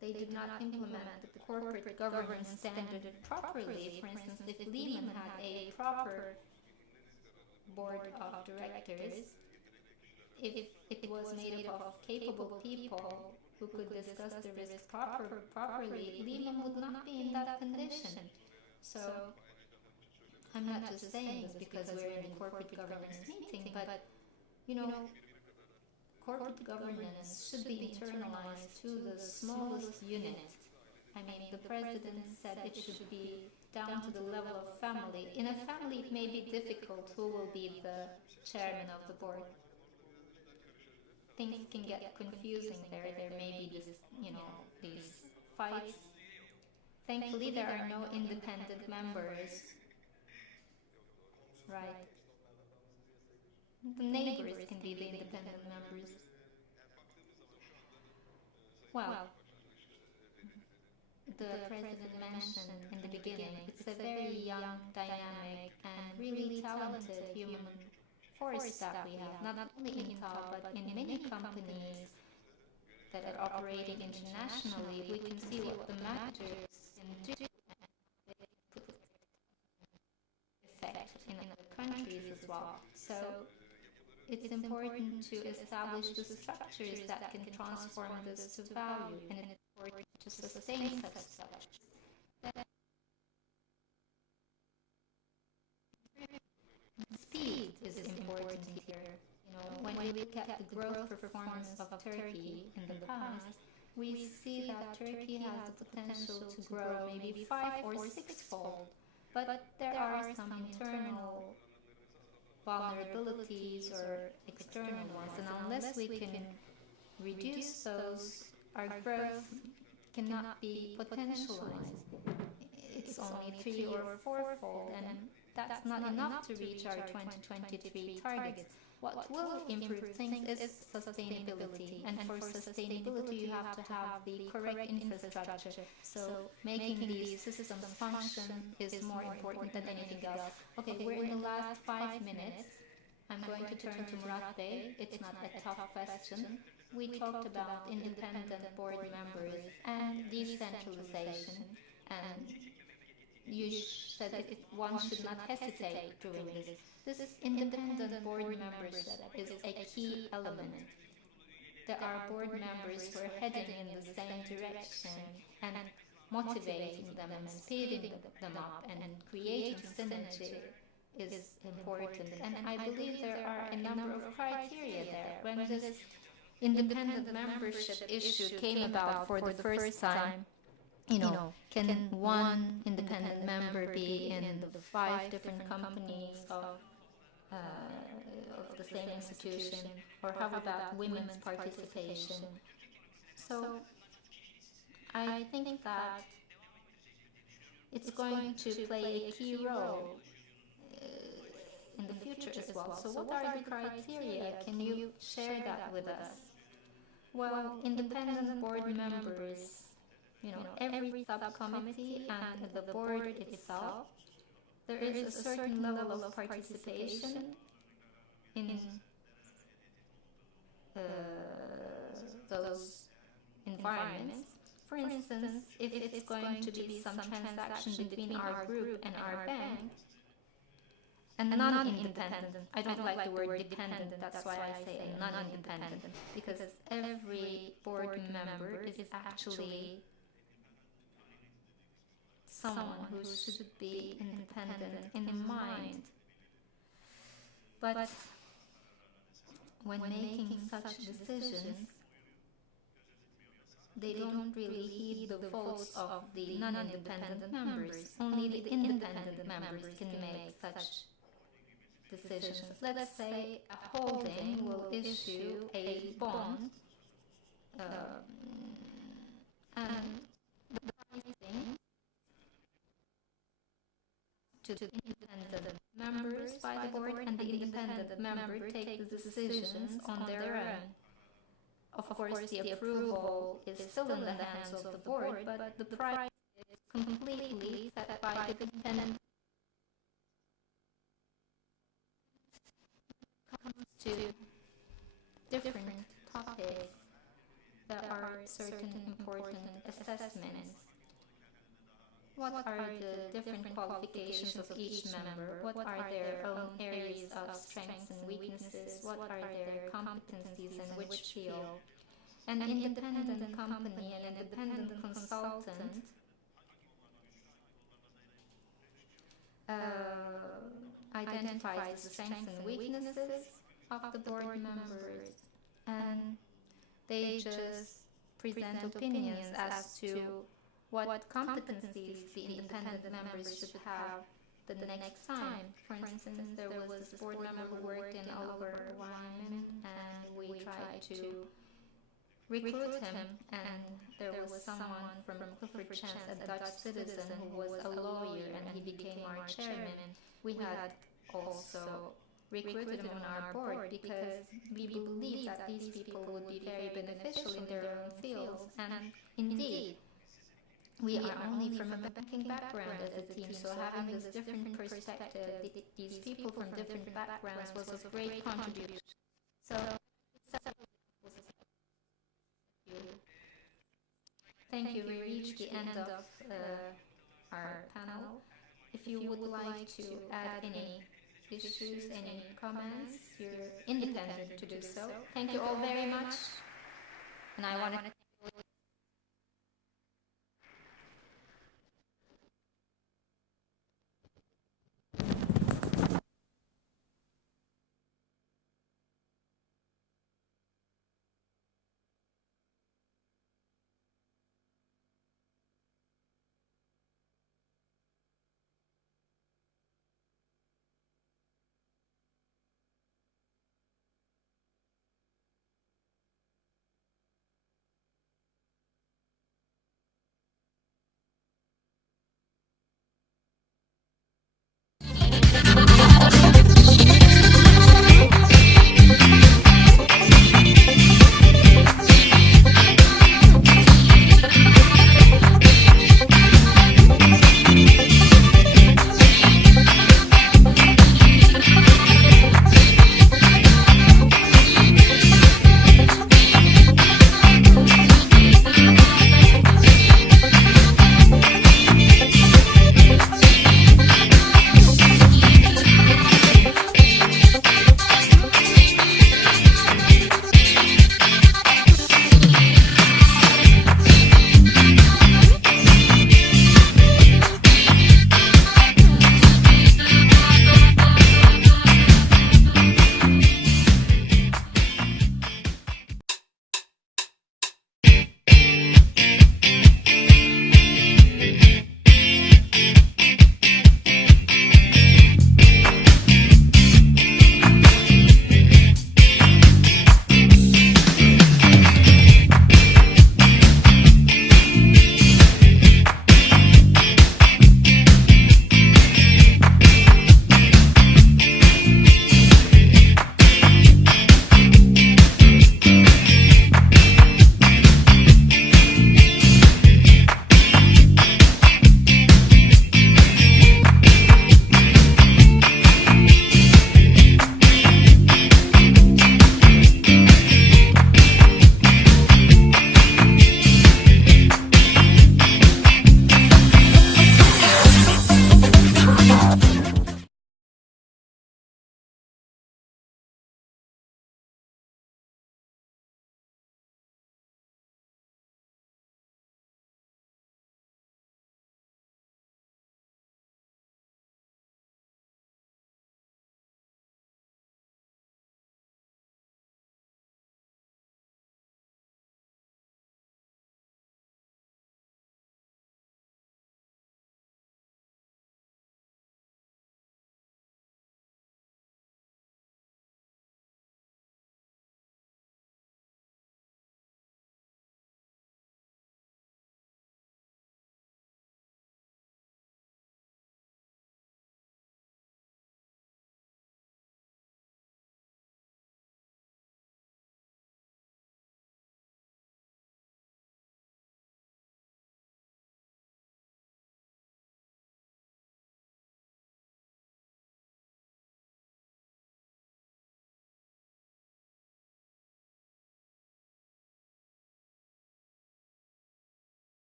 they did not implement the corporate governance standard properly. For instance, if Lehman had a proper board of directors, if it was made up of capable people who could discuss the risk properly, Lehman would not be in that condition. So I'm not just saying this because we're in the corporate governance meeting, but you know, corporate governance should be internalized to the smallest unit. I mean, the president said it should be down to the level of family. In a family, it may be difficult who will be the chairman of the board. Things can get confusing there. There may be this, these fights. Thankfully, there are no independent members, right? The neighbors can be the independent members. Well, the president mentioned in the beginning, it's a very young, dynamic, and really talented human force that we have, not only in TAL, but in many companies that are operating internationally. We can see what the managers can do and put effect in other countries as well. So it's important to establish the structures that can transform this to value, and it's important to sustain such structures. Speed is important here. When we look at the growth performance of Turkey in the past, we see that Turkey has the potential to grow maybe 5 or 6-fold, but there are some internal vulnerabilities or external ones, and unless we can reduce those, our growth cannot be potentialized. It's only 3 or 4-fold, and that's not enough to reach our 2023 targets. What will improve things is sustainability, and for sustainability you have to have the correct infrastructure. So making these systems function is more important than anything else. Okay, we're in the last 5 minutes. I'm going to turn to Murat Bey. It's not a tough question. We talked about independent board members and decentralization, and you said that one should not hesitate doing this. This independent board membership is a key element. There are board members who are heading in the same direction, and motivating them and speeding them up and creating synergy is important. And I believe there are a number of criteria there. When this independent membership issue came about for the first time, can one independent member be in the 5 different companies of the same institution, or how about women's participation? So I think that it's going to play a key role in the future as well. So what are the criteria? Can you share that with us? Well, independent board members, every subcommittee and the board itself, there is a certain level of participation in those environments. For instance, if it's going to be some transaction between our group and our bank, and non-independent, I don't like the word dependent, that's why I say non-independent, because every board member is actually someone who should be independent in mind. But when making such decisions, they don't really heed the votes of the non-independent members. Only the independent members can make such decisions. Let's say a holding will issue a bond, and the pricing to the independent members by the board, and the independent member take the decisions on their own. Of course, the approval is still in the hands of the board, but the price is completely set by the independent. Comes to different topics, there are certain important assessments. What are the different qualifications of each member? What are their own areas of strengths and weaknesses? What are their competencies in which field? an independent company, an independent consultant, identifies the strengths and weaknesses of the board members, and they just present opinions as to what competencies the independent members should have the next time. For instance, there was this board member who worked in Oliver Wyman, and we tried to recruit him, and there was someone from Clifford Chance, a Dutch citizen who was a lawyer, and he became our chairman. We had also recruited him on our board because we believed that these people would be very beneficial in their own fields, and indeed, we are only from a banking background as a team, so having this different perspective, these people from different backgrounds was of great contribution. So, thank you. We reached the end of our panel. If you would like to add any issues, any comments, you're independent to do so. Thank you all very much. And I want to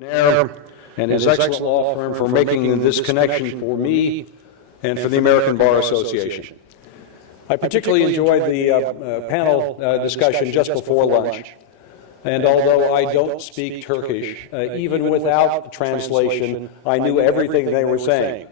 and his excellent law firm for making this connection for me and for the American Bar Association. I particularly enjoyed the panel discussion just before lunch. And although I don't speak Turkish, even without translation, I knew everything they were saying.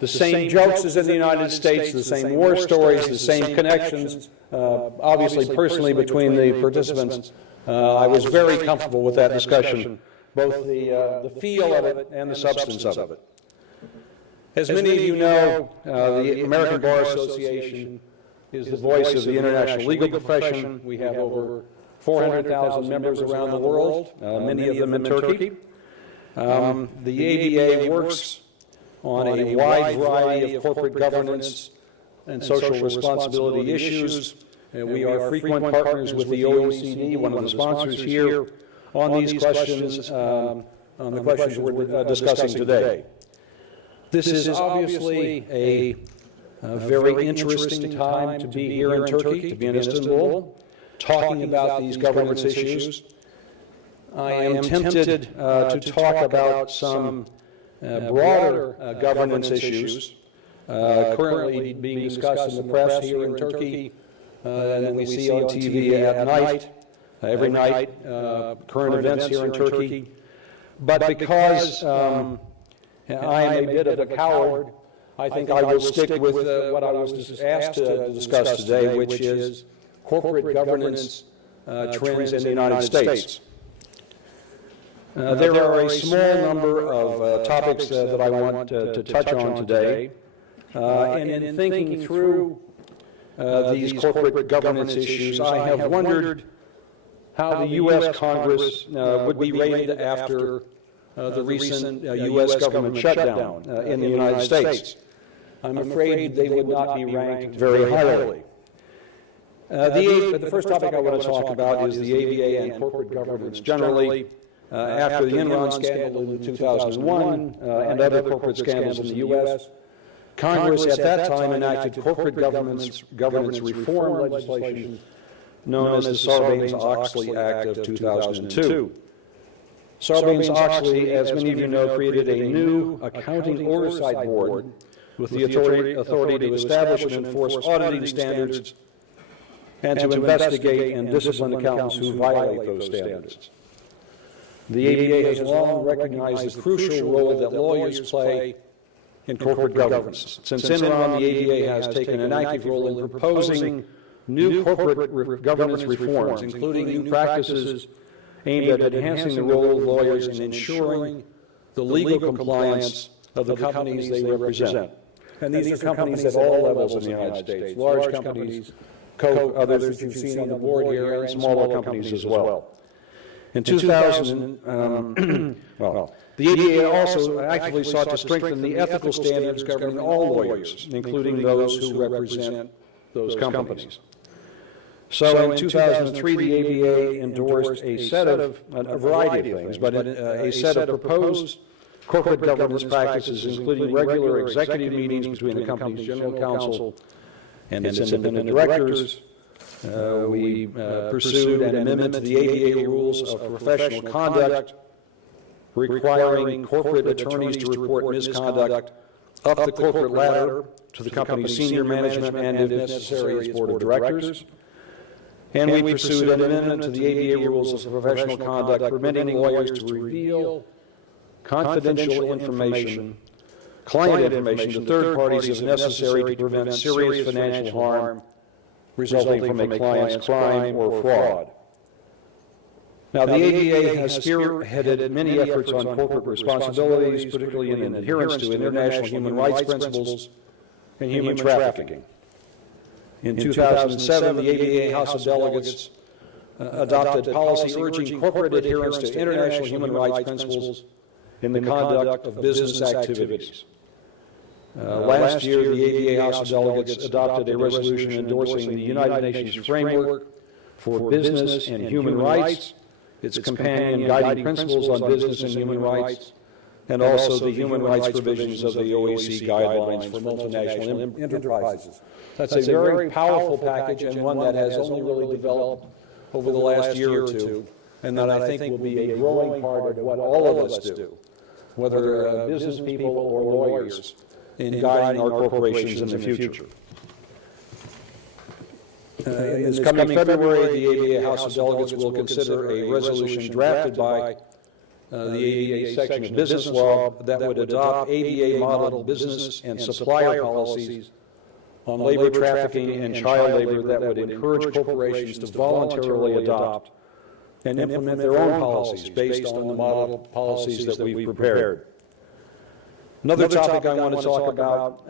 The same jokes as in the United States, the same war stories, the same connections, obviously personally between the participants. I was very comfortable with that discussion, both the feel of it and the substance of it. As many of you know, the American Bar Association is the voice of the international legal profession. We have over 400,000 members around the world, many of them in Turkey. The ABA works on a wide variety of corporate governance and social responsibility issues. We are frequent partners with the OECD, one of the sponsors here, on these questions, on the questions we're discussing today. This is obviously a very interesting time to be here in Turkey, to be in Istanbul, talking about these governance issues. I am tempted to talk about some broader governance issues currently being discussed in the press here in Turkey and that we see on TV at night, every night, current events here in Turkey. But because I am a bit of a coward, I think I will stick with what I was asked to discuss today, which is corporate governance trends in the United States. There are a small number of topics that I want to touch on today, and in thinking through these corporate governance issues, I have wondered how the U.S. Congress would be rated after the recent U.S. government shutdown in the United States. I'm afraid they would not be ranked very highly. The first topic I want to talk about is the ABA and corporate governance generally. After the Enron scandal in 2001 and other corporate scandals in the U.S., Congress at that time enacted corporate governance reform legislation known as the Sarbanes-Oxley Act of 2002. Sarbanes-Oxley, as many of you know, created a new accounting oversight board with the authority to establish and enforce auditing standards and to investigate and discipline accountants who violate those standards. The ABA has long recognized the crucial role that lawyers play in corporate governance. Since Enron, the ABA has taken an active role in proposing new corporate governance reforms, including new practices aimed at enhancing the role of lawyers in ensuring the legal compliance of the companies they represent. And these are companies at all levels in the United States, large companies, others that you've seen on the board here, and smaller companies as well. In 2000, the ABA also actively sought to strengthen the ethical standards governing all lawyers, including those who represent those companies. So in 2003, the ABA endorsed a variety of things, but a set of proposed corporate governance practices, including regular executive meetings between the company's general counsel and its independent directors. We pursued an amendment to the ABA rules of professional conduct, requiring corporate attorneys to report misconduct up the corporate ladder to the company's senior management and, if necessary, its board of directors. And we pursued an amendment to the ABA rules of professional conduct, permitting lawyers to reveal confidential information, client information, to third parties if necessary to prevent serious financial harm resulting from a client's crime or fraud. Now, the ABA has spearheaded many efforts on corporate responsibilities, particularly in adherence to international human rights principles and human trafficking. In 2007, the ABA House of Delegates adopted policy urging corporate adherence to international human rights principles in the conduct of business activities. Last year, the ABA House of Delegates adopted a resolution endorsing the United Nations Framework for Business and Human Rights, its companion guiding principles on business and human rights, and also the human rights provisions of the OEC guidelines for multinational enterprises. That's a very powerful package and one that has only really developed over the last year or two. and that I think will be a growing part of what all of us do, whether business people or lawyers, in guiding our corporations in the future. In this coming February, the ABA House of Delegates will consider a resolution drafted by the ABA section of business law that would adopt ABA model business and supplier policies on labor trafficking and child labor that would encourage corporations to voluntarily adopt and implement their own policies based on the model policies that we've prepared. Another topic I want to talk about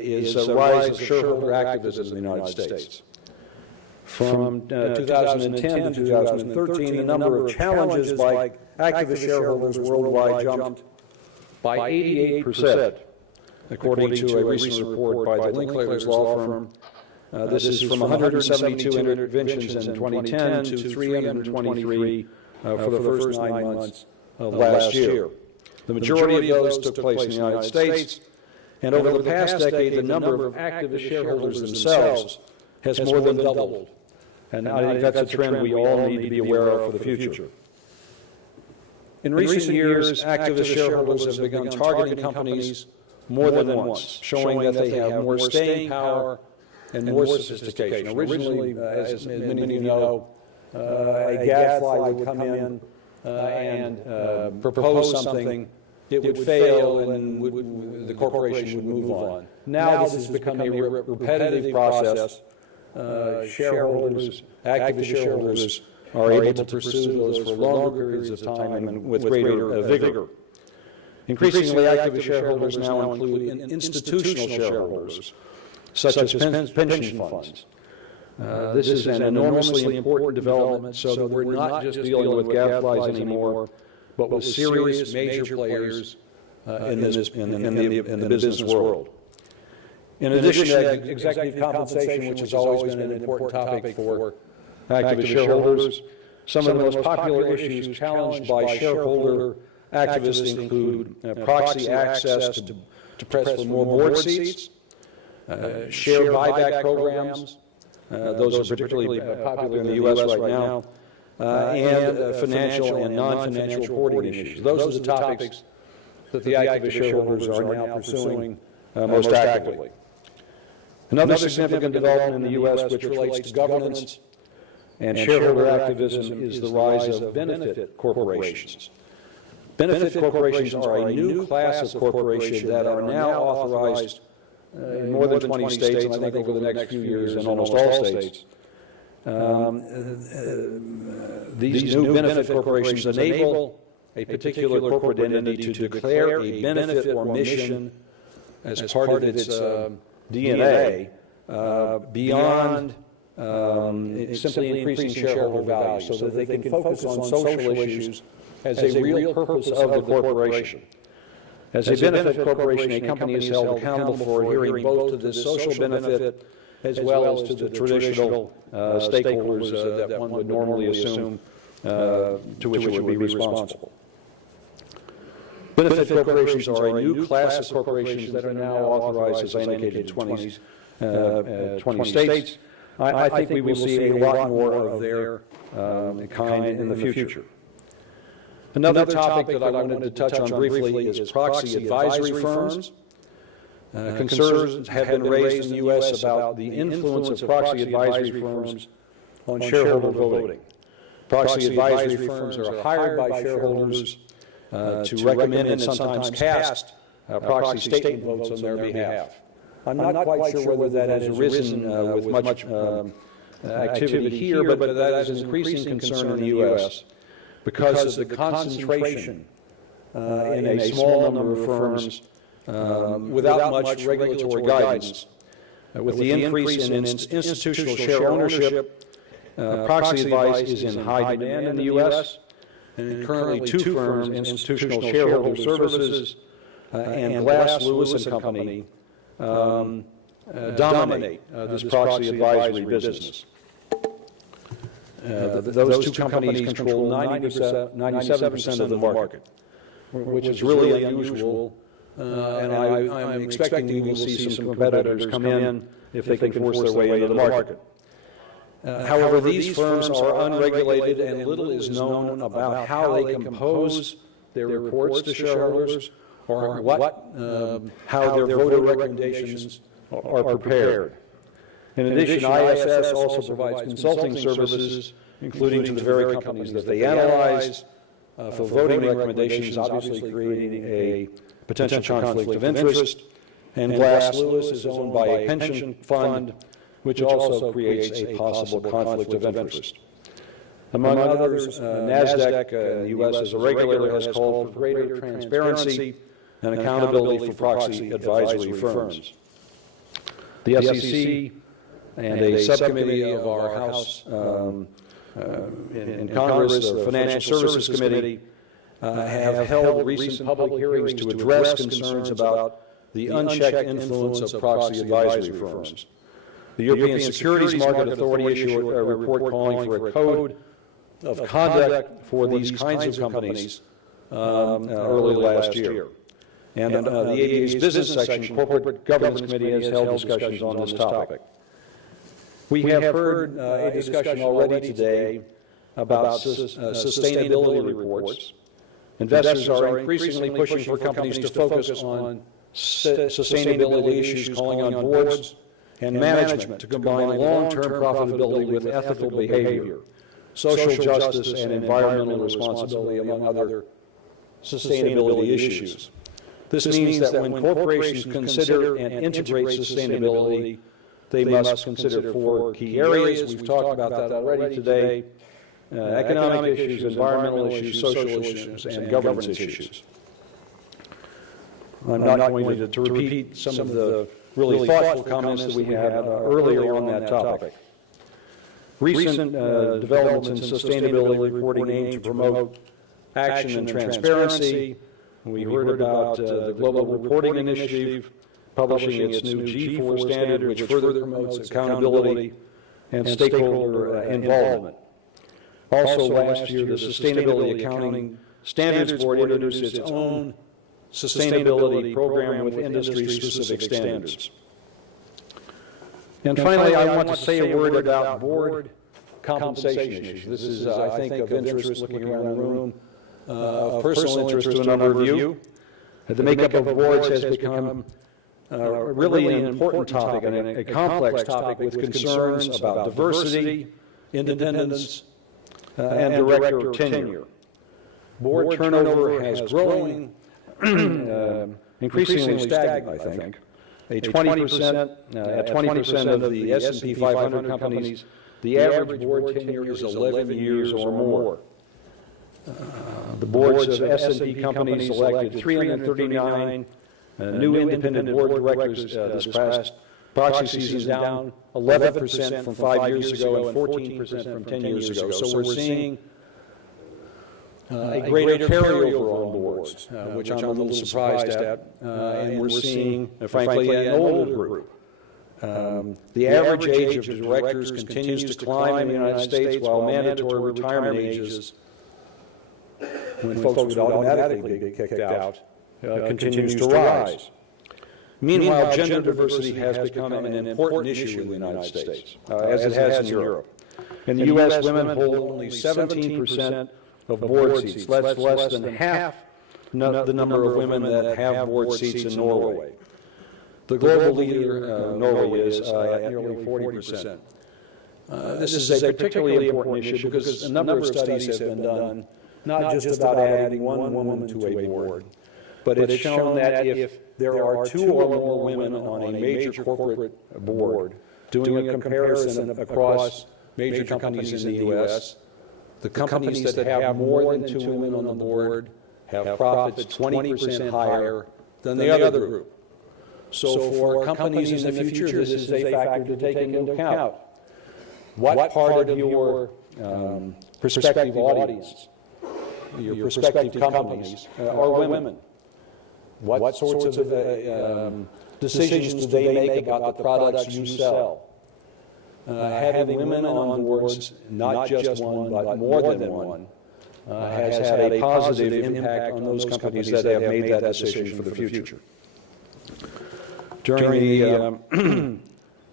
is the rise of shareholder activism in the United States. From 2010 to 2013, the number of challenges by activist shareholders worldwide jumped by 88%, according to a recent report by the Linklater's law firm. This is from 172 interventions in 2010 to 323 for the first 9 months of last year. The majority of those took place in the United States, and over the past decade, the number of activist shareholders themselves has more than doubled. And I think that's a trend we all need to be aware of for the future. In recent years, activist shareholders have begun targeting companies more than once, showing that they have more staying power and more sophistication. Originally, as many of you know, a gadfly would come in and propose something, it would fail, and the corporation would move on. Now this has become a repetitive process. Shareholders, activist shareholders, are able to pursue those for longer periods of time and with greater vigor. Increasingly, activist shareholders now include institutional shareholders, such as pension funds. This is an enormously important development, so that we're not just dealing with gadflies anymore, but with serious major players in the business world. In addition to executive compensation, which has always been an important topic for activist shareholders, some of the most popular issues challenged by shareholder activists include proxy access to press for more board seats, share buyback programs, those are particularly popular in the U.S. right now, and financial and non-financial reporting issues. Those are the topics that the activist shareholders are now pursuing most actively. Another significant development in the U.S. which relates to governance and shareholder activism is the rise of benefit corporations. Benefit corporations are a new class of corporation that are now authorized in more than 20 states, and I think over the next few years in almost all states. These new benefit corporations enable a particular corporate entity to declare a benefit or mission as part of its DNA beyond simply increasing shareholder value, so that they can focus on social issues as a real purpose of the corporation. As a benefit corporation, a company is held accountable for adhering both to this social benefit as well as to the traditional stakeholders that one would normally assume to which it would be responsible. Benefit corporations are a new class of corporations that are now authorized, as I indicated, in 20 states. I think we will see a lot more of their kind in the future. Another topic that I wanted to touch on briefly is proxy advisory firms. Concerns have been raised in the U.S. about the influence of proxy advisory firms on shareholder voting. Proxy advisory firms are hired by shareholders to recommend and sometimes cast proxy statement votes on their behalf. I'm not quite sure whether that has arisen with much activity here, but that is an increasing concern in the U.S. because of the concentration in a small number of firms without much regulatory guidance. With the increase in institutional share ownership, proxy advice is in high demand in the U.S., and currently two firms, Institutional Shareholder Services and Glass, Lewis & Company, dominate this proxy advisory business. Those two companies control 97% of the market, which is really unusual, and I'm expecting we will see some competitors come in if they can force their way into the market. However, these firms are unregulated and little is known about how they compose their reports to shareholders or how their voter recommendations are prepared. In addition, ISS also provides consulting services, including to the very companies that they analyze, for voting recommendations, obviously creating a potential conflict of interest. And Glass Lewis is owned by a pension fund, which also creates a possible conflict of interest. Among others, NASDAQ in the U.S. as a regulator has called for greater transparency and accountability for proxy advisory firms. The SEC and a subcommittee of our House in Congress, the Financial Services Committee, have held recent public hearings to address concerns about the unchecked influence of proxy advisory firms. The European Securities Market Authority issued a report calling for a code of conduct for these kinds of companies early last year. And the ABA's business section, Corporate Governance Committee, has held discussions on this topic. We have heard a discussion already today about sustainability reports. Investors are increasingly pushing for companies to focus on sustainability issues, calling on boards and management to combine long-term profitability with ethical behavior, social justice, and environmental responsibility, among other sustainability issues. This means that when corporations consider and integrate sustainability, they must consider four key areas. We've talked about that already today: economic issues, environmental issues, social issues, and governance issues. I'm not going to repeat some of the really thoughtful comments that we had earlier on that topic. Recent developments in sustainability reporting aim to promote action and transparency. We heard about the Global Reporting Initiative publishing its new G4 standard, which further promotes accountability and stakeholder involvement. Also last year, the Sustainability Accounting Standards Board introduced its own sustainability program with industry-specific standards. And finally, I want to say a word about board compensation issues. This is, I think, of interest, looking around the room, of personal interest to a number of you. The makeup of boards has become really an important topic and a complex topic with concerns about diversity, independence, and director tenure. Board turnover has grown increasingly stagnant, I think. At 20% of the S&P 500 companies, the average board tenure is 11 years or more. The boards of S&P companies elected 339 new independent board directors this past proxy season, down 11% from 5 years ago and 14% from 10 years ago. So we're seeing a greater carryover on boards, which I'm a little surprised at, and we're seeing, frankly, an older group. The average age of directors continues to climb in the United States, while mandatory retirement ages, when folks would automatically get kicked out, continues to rise. Meanwhile, gender diversity has become an important issue in the United States, as it has in Europe. In the U.S., women hold only 17% of board seats. That's less than half the number of women that have board seats in Norway. The global leader, Norway, is at nearly 40%. This is a particularly important issue because a number of studies have been done, not just about adding one woman to a board, but it's shown that if there are two or more women on a major corporate board, doing a comparison across major companies in the U.S., the companies that have more than two women on the board have profits 20% higher than the other group. So for companies in the future, this is a factor to take into account. What part of your prospective audience, your prospective companies, are women? What sorts of decisions do they make about the products you sell? Having women on boards, not just one, but more than one, has had a positive impact on those companies that have made that decision for the future. During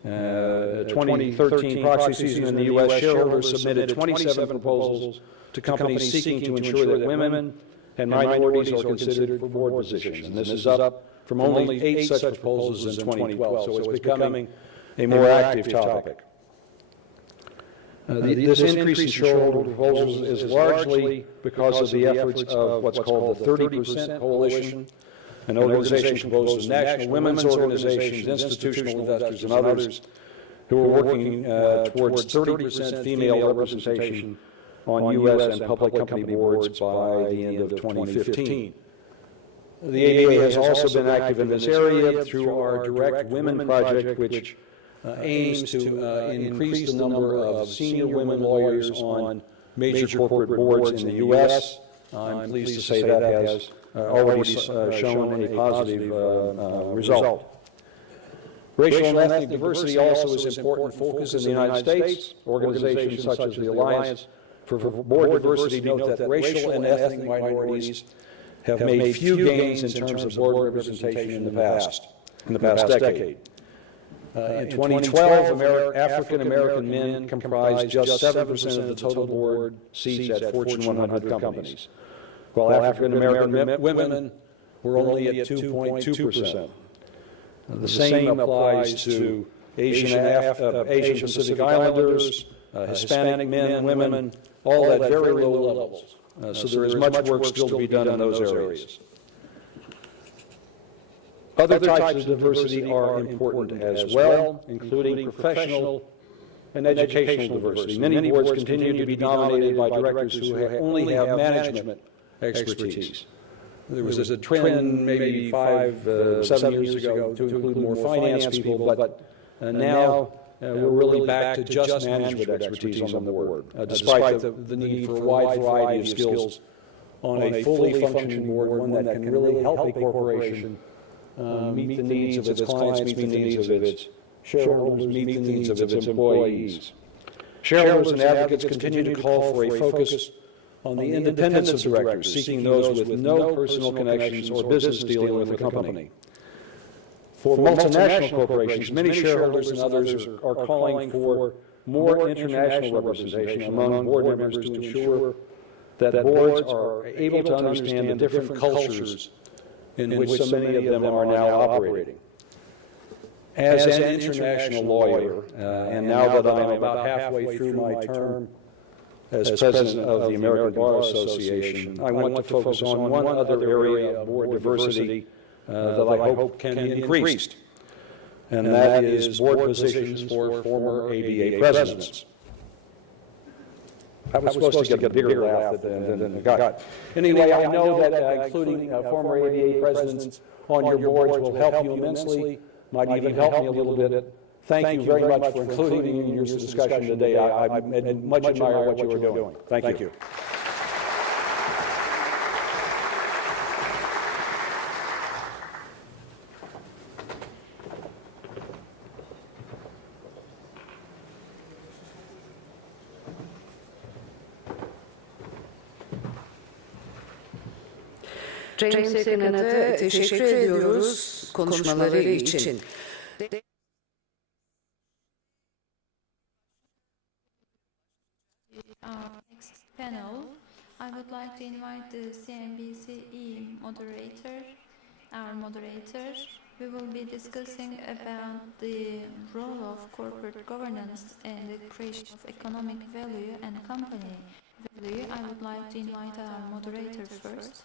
2013 proxy season in the U.S., shareholders submitted 27 proposals to companies seeking to ensure that women and minorities are considered for board positions. And this is up from only 8 such proposals in 2012, so it's becoming a more active topic. This increase in shareholder proposals is largely because of the efforts of what's called the 30% Coalition, an organization composed of national women's organizations, institutional investors, and others who are working towards 30% female representation on U.S. and public company boards by the end of 2015. The ABA has also been active in this area through our Direct Women Project, which aims to increase the number of senior women lawyers on major corporate boards in the U.S. I'm pleased to say that has already shown a positive result. Racial and ethnic diversity also is an important focus in the United States. Organizations such as the Alliance for Board Diversity note that racial and ethnic minorities have made few gains in terms of board representation in the past decade. In 2012, African-American men comprised just 7% of the total board seats at Fortune 100 companies, while African-American women were only at 2.2%. The same applies to Asian Pacific Islanders, Hispanic men and women, all at very low levels. So there is much work still to be done in those areas. Other types of diversity are important as well, including professional and educational diversity. Many boards continue to be dominated by directors who only have management expertise. There was a trend maybe 7 years ago to include more finance people, but now we're really back to just management expertise on the board, despite the need for a wide variety of skills on a fully functioning board, one that can really help a corporation meet the needs of its clients, meet the needs of its shareholders, meet the needs of its employees. Shareholders and advocates continue to call for a focus on the independence of directors, seeking those with no personal connections or business dealing with the company. For multinational corporations, many shareholders and others are calling for more international representation among board members to ensure that boards are able to understand the different cultures in which so many of them are now operating. As an international lawyer, and now that I'm about halfway through my term as president of the American Bar Association, I want to focus on one other area of board diversity that I hope can be increased, and that is board positions for former ABA presidents. I was supposed to get a bigger laugh than I got. Anyway, I know that including former ABA presidents on your boards will help you immensely, might even help me a little bit. Thank you very much for including me in your discussion today. I much admire what you are doing. Thank you. James Canlı'ya teşekkür ediyoruz konuşmaları için. Next panel, I would like to invite the CNBC moderator, our moderator. We will be discussing about the role of corporate governance and the creation of economic value and company value. I would like to invite our moderator first.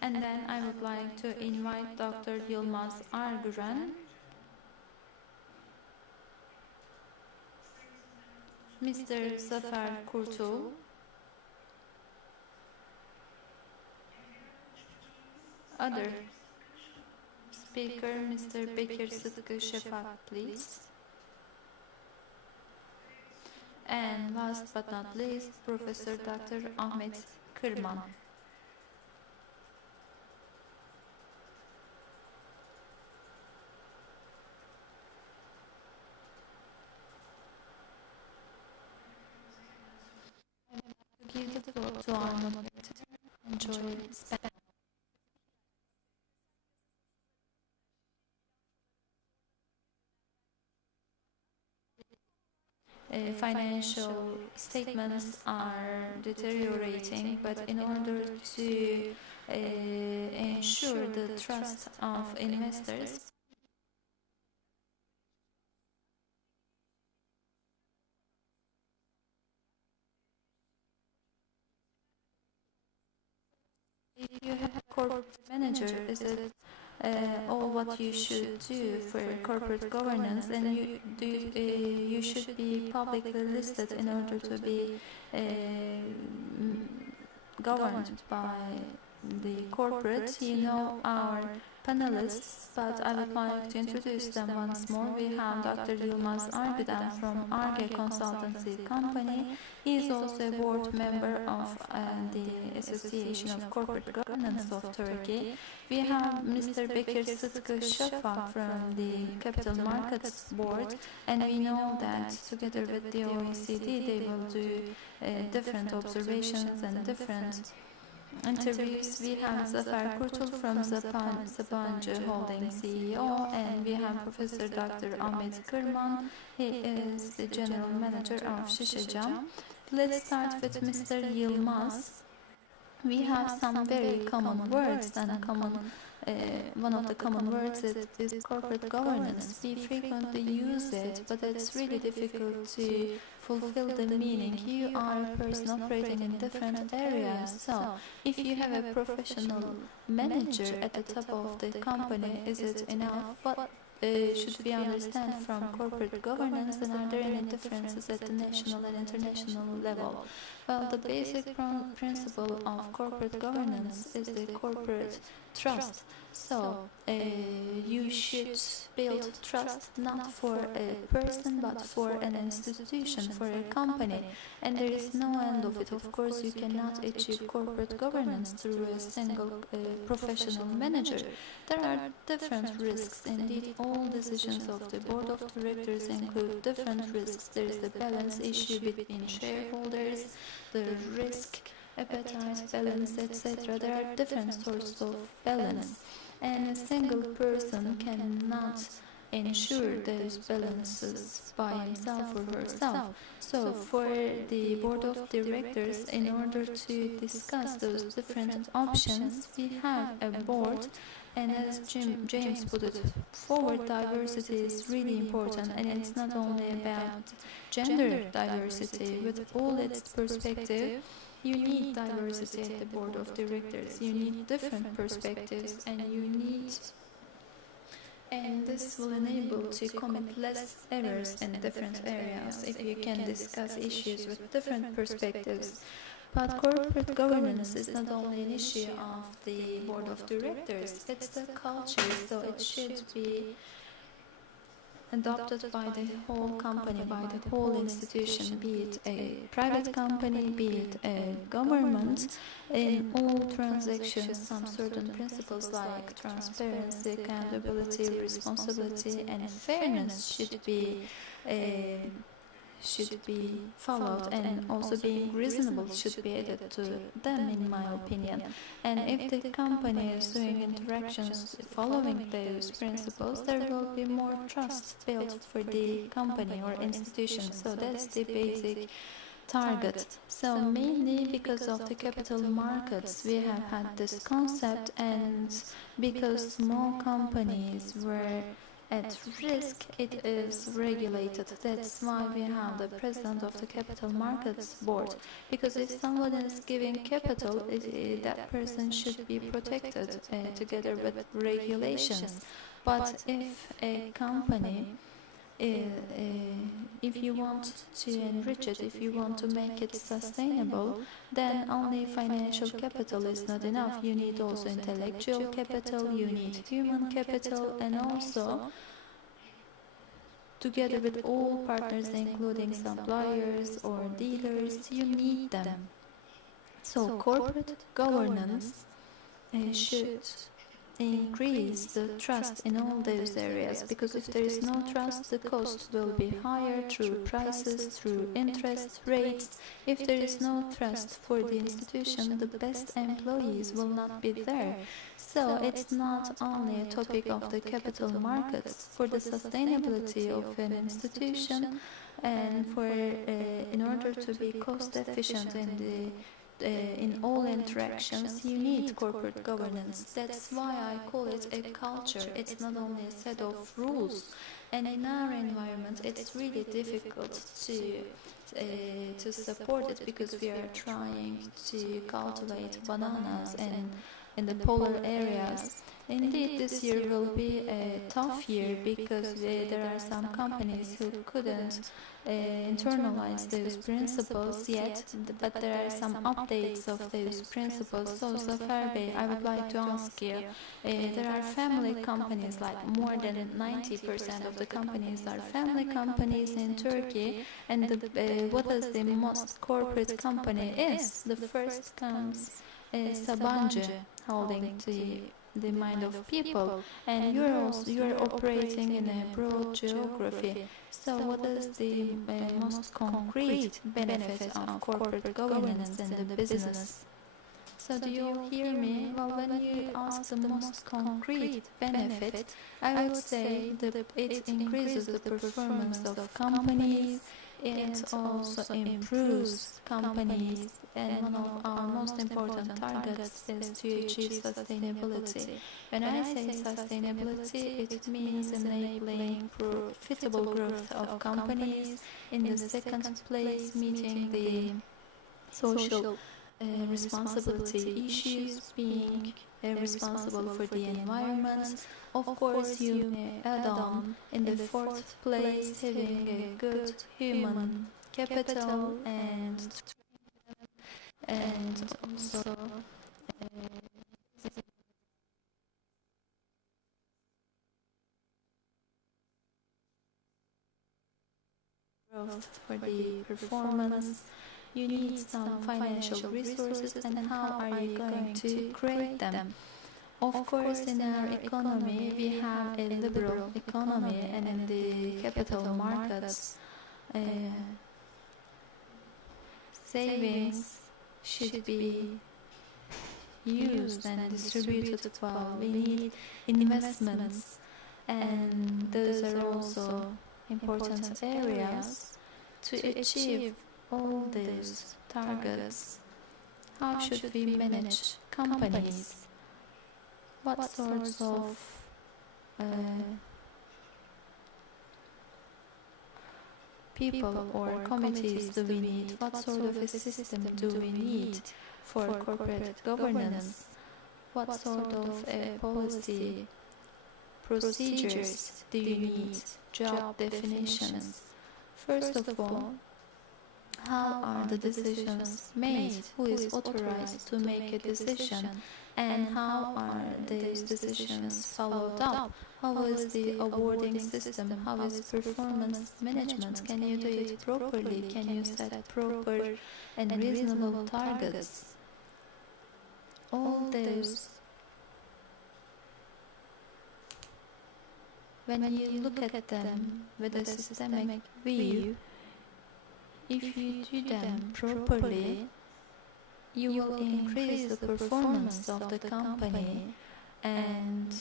And then I would like to invite Dr. Yılmaz Arguren, Mr. Zafer Kurtul, other speaker, Mr. Bekir Sıtkı Şafak, please. And last but not least, Professor Dr. Ahmet Kırman. Give the floor to our moderator. Enjoy this panel. financial statements are deteriorating, but in order to ensure the trust of investors, if you have a corporate manager, is it all what you should do for corporate governance? Then you should be publicly listed in order to be governed by the corporate. You know our panelists, but I would like to introduce them once more. We have Dr. Yılmaz Arguden from Arge Consultancy Company. He is also a board member of the Association of Corporate Governance of Turkey. We have Mr. Bekir Sıtkı Şafak from the Capital Markets Board, and we know that together with the OECD they will do different observations and different interviews. We have Zafer Kurtul from Sabancı Holding CEO, and we have Professor Dr. Ahmet Kırman. He is the General Manager of Şişecam. Let's start with Mr. Yılmaz. We have some very common words, and one of the common words is corporate governance. We frequently use it, but it's really difficult to fulfill the meaning. You are a person operating in different areas, so if you have a professional manager at the top of the company, is it enough? What should we understand from corporate governance, and are there any differences at the national and international level? Well, the basic principle of corporate governance is the corporate trust. So, you should build trust not for a person but for an institution, for a company. And there is no end of it. Of course, you cannot achieve corporate governance through a single professional manager. There are different risks. Indeed, all decisions of the board of directors include different risks. There is the balance issue between shareholders, the risk appetite balance, etc. There are different sorts of balance, and a single person cannot ensure those balances by himself or herself. So for the board of directors, in order to discuss those different options, we have a board. And as James put it forward, diversity is really important, and it's not only about gender diversity. With all its perspective, you need diversity at the board of directors. You need different perspectives, and this will enable to commit less errors in different areas if you can discuss issues with different perspectives. But corporate governance is not only an issue of the board of directors, it's the culture, so it should be adopted by the whole company, by the whole institution, be it a private company, be it a government. In all transactions, some certain principles like transparency, accountability, responsibility, and fairness should be followed, and also being reasonable should be added to them, in my opinion. And if the company is doing interactions following those principles, there will be more trust built for the company or institution. So that's the basic target. So mainly because of the capital markets we have had this concept, and because small companies were at risk, it is regulated. That's why we have the president of the Capital Markets Board. Because if someone is giving capital, that person should be protected together with regulations. But if a company, if you want to enrich it, if you want to make it sustainable, then only financial capital is not enough. You need also intellectual capital, you need human capital, and also, together with all partners, including suppliers or dealers, you need them. So corporate governance should increase the trust in all those areas, because if there is no trust, the cost will be higher through prices, through interest rates. If there is no trust for the institution, the best employees will not be there. So it's not only a topic of the capital markets. For the sustainability of an institution, and in order to be cost efficient in all interactions, you need corporate governance. That's why I call it a culture. It's not only a set of rules. And in our environment, it's really difficult to support it because we are trying to cultivate bananas and in the polar areas. Indeed, this year will be a tough year because there are some companies who couldn't internalize those principles yet, but there are some updates of those principles. So, Zafer Bey, I would like to ask you, there are family companies, like more than 90% of the companies are family companies in Turkey, and what is the most corporate company is? The first comes Sabancı Holding to the mind of people, and you're operating in a broad geography. So what is the most concrete benefit of corporate governance in the business? So do you hear me? Well, when you ask the most concrete benefit, I would say that it increases the performance of companies. It also improves companies, and one of our most important targets is to achieve sustainability. When I say sustainability, it means enabling profitable growth of companies. In the second place, meeting the social responsibility issues, being responsible for the environment. Of course, you may add on in the fourth place, having a good human capital and also growth for the performance. You need some financial resources, and how are you going to create them? Of course, in our economy, we have a liberal economy, and in the capital markets, savings should be used and distributed well. We need investments, and those are also important areas to achieve all these targets. How should we manage companies? What sorts of people or committees do we need? What sort of a system do we need for corporate governance? What sort of policy procedures do you need? Job definitions. First of all, how are the decisions made? Who is authorized to make a decision? And how are those decisions followed up? How is the awarding system? How is performance management? Can you do it properly? Can you set proper and reasonable targets? All those, when you look at them with a systemic view, if you do them properly, you will increase the performance of the company, and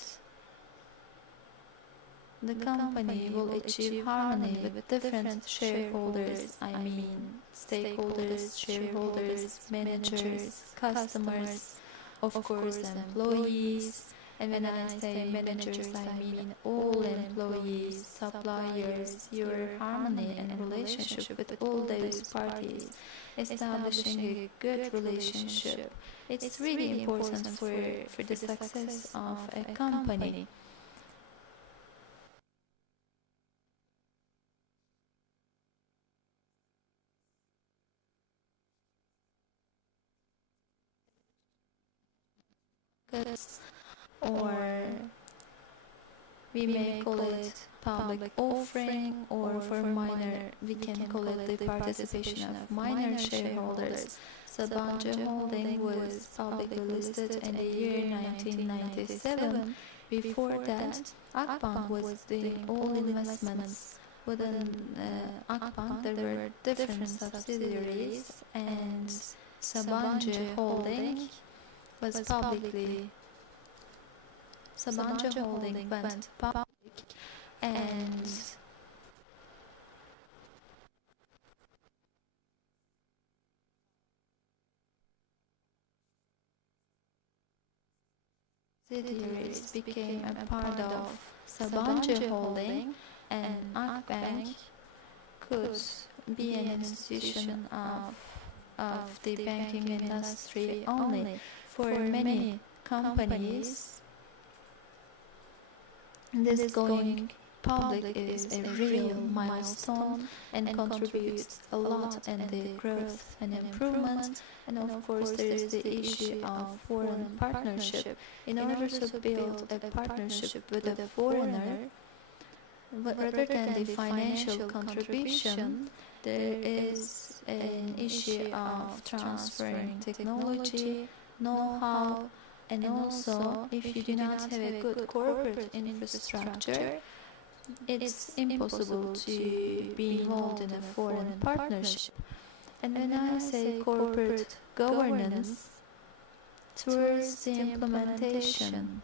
the company will achieve harmony with different shareholders, I mean stakeholders, shareholders, managers, customers, of course employees. And when I say managers, I mean all employees, suppliers, your harmony and relationship with all those parties, establishing a good relationship. It's really important for the success of a company. Or we may call it public offering, or for minor, we can call it the participation of minor shareholders. Sabancı Holding was publicly listed in the year 1997. Before that, Akbank was doing all investments. Within Akbank, there were different subsidiaries, and Sabancı Holding was publicly Sabancı Holding went public, and subsidiaries became a part of Sabancı Holding, and Akbank could be an institution of the banking industry only. For many companies, this going public is a real milestone and contributes a lot in the growth and improvement. And of course, there is the issue of foreign partnership. In order to build a partnership with a foreigner, rather than the financial contribution, there is an issue of transferring technology, know-how, and also if you do not have a good corporate infrastructure, it's impossible to be involved in a foreign partnership. And when I say corporate governance, towards the implementation,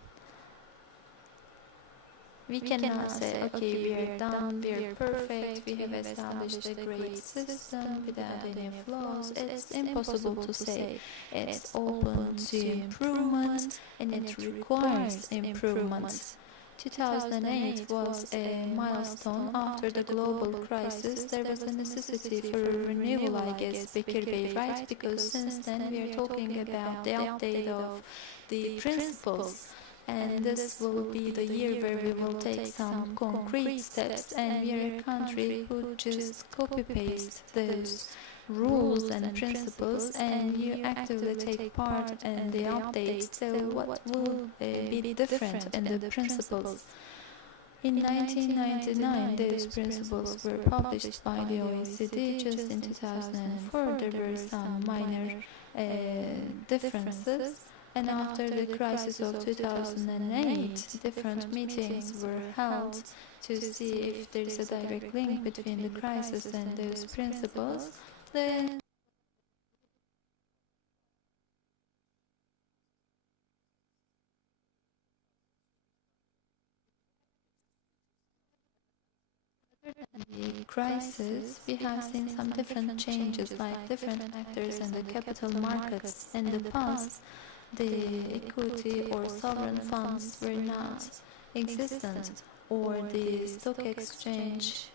we cannot say, okay, we are done, we are perfect, we have established a great system without any flaws. It's impossible to say. It's open to improvement and it requires improvement. 2008 was a milestone. After the global crisis, there was a necessity for a renewal, I guess, Bekir Bey, right? Because since then we are talking about the update of the principles. And this will be the year where we will take some concrete steps, and we are a country who just copy-paste those rules and principles, and you actively take part in the updates. So what will be different in the principles? In 1999, those principles were published by the OECD. Just in 2004, there were some minor differences. And after the crisis of 2008, different meetings were held to see if there is a direct link between the crisis and those principles. Then the crisis, we have seen some different changes, like different actors in the capital markets. In the past, the equity or sovereign funds were not existent, or the stock exchange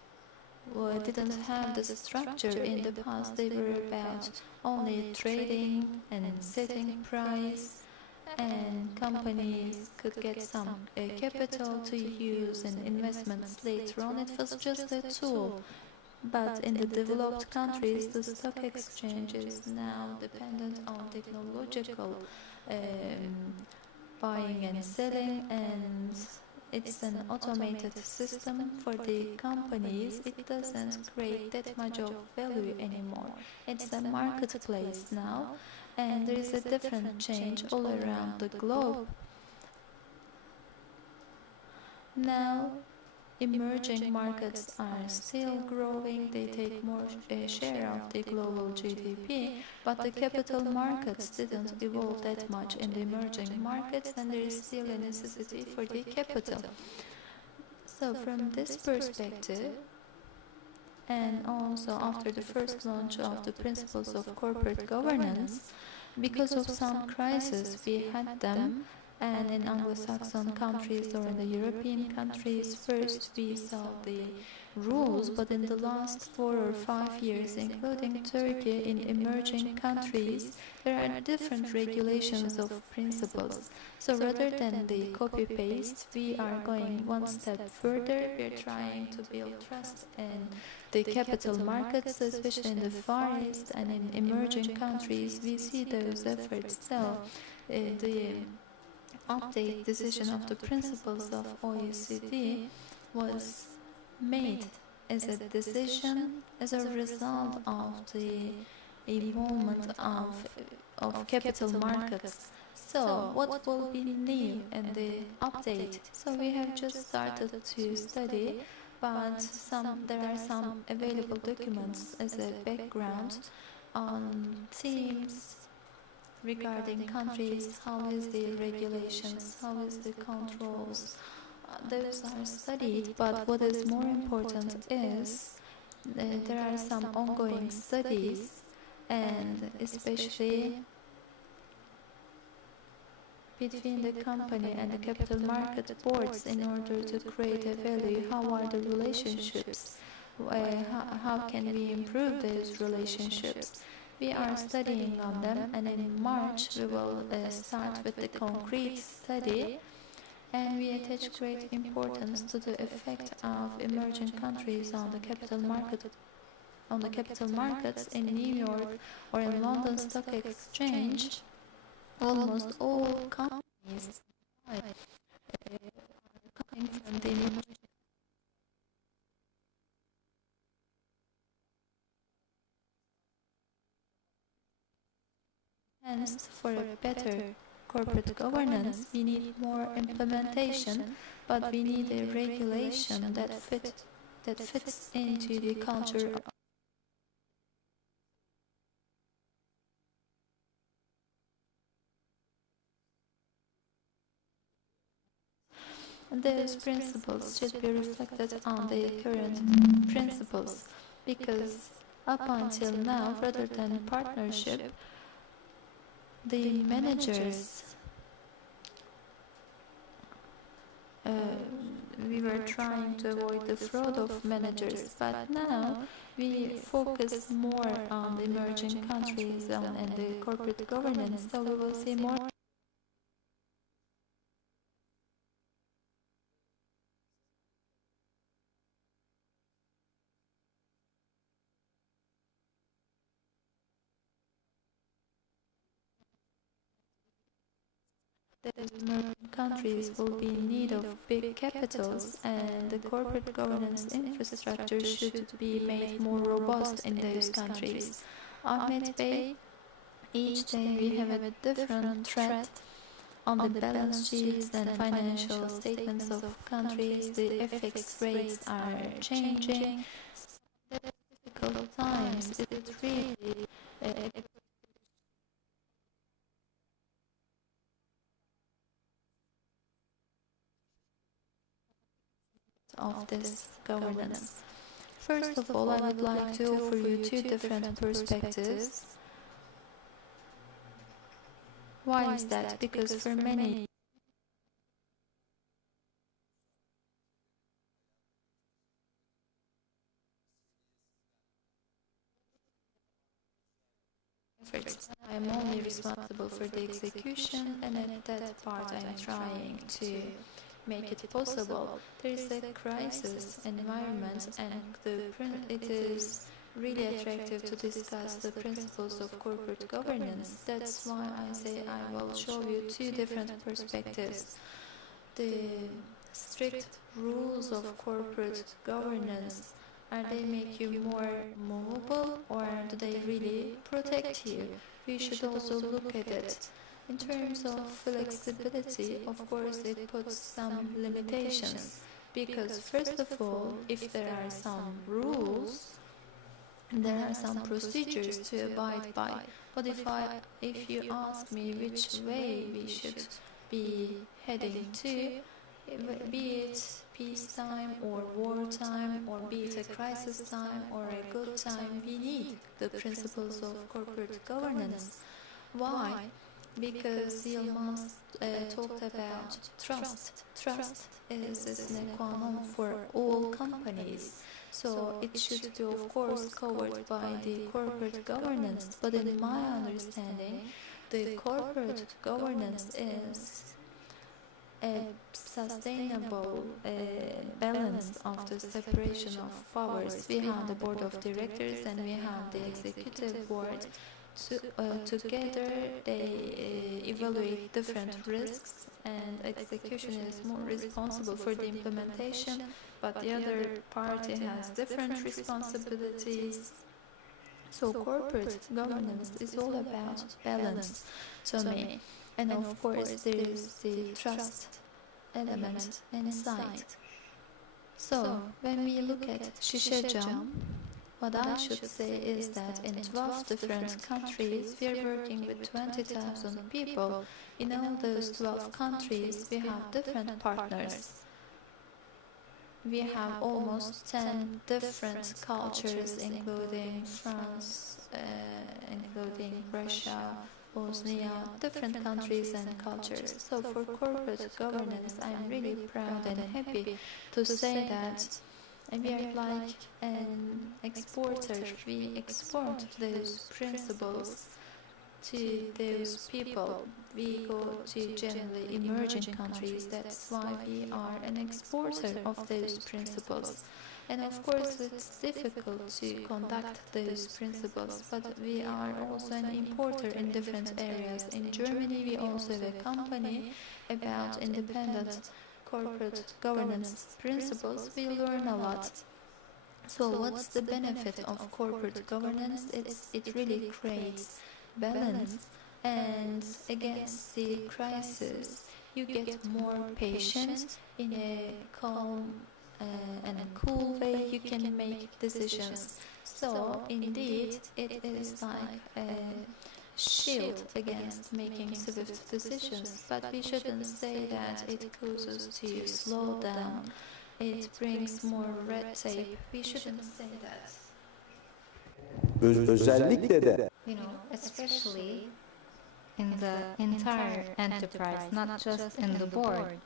didn't have the structure. In the past, they were about only trading and setting price, and companies could get some capital to use in investments later on. It was just a tool. But in the developed countries, the stock exchange is now dependent on technological buying and selling, and it's an automated system for the companies. It doesn't create that much of value anymore. It's a marketplace now, and there is a different change all around the globe. Now, emerging markets are still growing. They take more share of the global GDP, but the capital markets didn't evolve that much in the emerging markets, and there is still a necessity for the capital. So from this perspective, and also after the first launch of the principles of corporate governance, because of some crises we had them, and in Anglo-Saxon countries or in the European countries, first we saw the rules, but in the last 4 or 5 years, including Turkey, in emerging countries, there are different regulations of principles. So rather than the copy-paste, we are going one step further. We are trying to build trust in the capital markets, especially in the Far East and in emerging countries. We see those efforts. So the update decision of the principles of OECD was made as a decision as a result of the involvement of capital markets. So what will be new in the update? So we have just started to study, but there are some available documents as a background on themes regarding countries, how is the regulations, how is the controls. Those are studied, but what is more important is there are some ongoing studies, and especially between the company and the capital market boards in order to create a value? How are the relationships? How can we improve those relationships? We are studying on them, and in March we will start with the concrete study, and we attach great importance to the effect of emerging countries on the capital markets in New York or in London Stock Exchange. Almost all companies are coming from the emerging. Hence, for a better corporate governance, we need more implementation, but we need a regulation that fits into the culture. Those principles should be reflected on the current principles, because up until now, rather than partnership, the managers, we were trying to avoid the fraud of managers, but now we focus more on the emerging countries and the corporate governance, so we will see more. Those emerging countries will be in need of big capitals, and the corporate governance infrastructure should be made more robust in those countries. Ahmet Bey, each day we have a different threat on the balance sheets and financial statements of countries. The FX rates are changing. Difficult times, it really of this governance. First of all, I would like to offer you two different perspectives. Why is that? Because for many efforts, I am only responsible for the execution, and at that part I am trying to make it possible. There is a crisis environment, and it is really attractive to discuss the principles of corporate governance. That's why I say I will show you two different perspectives. The strict rules of corporate governance, are they make you more movable, or do they really protect you? We should also look at it. In terms of flexibility, of course, it puts some limitations, because first of all, if there are some rules, there are some procedures to abide by. But if you ask me which way we should be heading to, be it peacetime or wartime, or be it a crisis time or a good time, we need the principles of corporate governance. Why? Because Yilmaz talked about trust. Trust is a sine qua non for all companies. So it should be, of course, covered by the corporate governance. But in my understanding, the corporate governance is a sustainable balance of the separation of powers. We have the board of directors and we have the executive board. Together they evaluate different risks, and execution is more responsible for the implementation, but the other party has different responsibilities. So corporate governance is all about balance to me. And of course there is the trust element inside. So when we look at Şişecam, what I should say is that in 12 different countries, we are working with 20,000 people. In all those 12 countries, we have different partners. We have almost 10 different cultures, including France, including Russia, principles via different countries and cultures. So for corporate governance, I'm really proud and happy to say that we are like an exporter. We export those principles to those people. We go to generally emerging countries. That's why we are an exporter of those principles. And of course, it's difficult to conduct those principles, but we are also an importer in different areas. In Germany, we also have a company about independent corporate governance principles. We learn a lot. So what's the benefit of corporate governance? It really creates balance, and against the crisis, you get more patient in a calm and a cool way. You can make decisions. So indeed, it is like a shield against making swift decisions. But we shouldn't say that it causes to slow down. It brings more red tape. We shouldn't say that. Özellikle de Especially in the entire enterprise, not just in the board.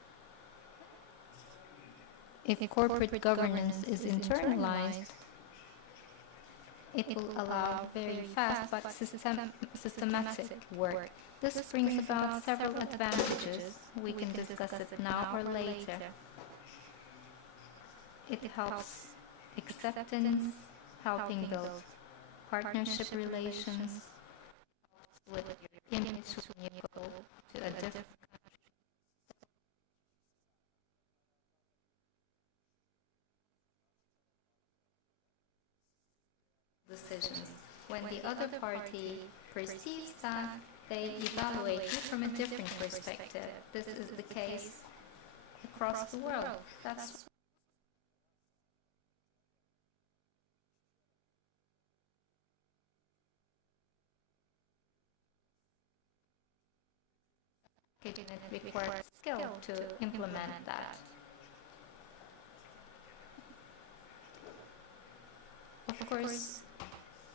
If corporate governance is internalized, it will allow very fast but systematic work. This brings about several advantages. We can discuss it now or later. It helps acceptance, helping build partnership relations with image when you go to a different decisions. When the other party perceives that, they evaluate you from a different perspective. This is the case across the world. That's it requires skill to implement that. Of course,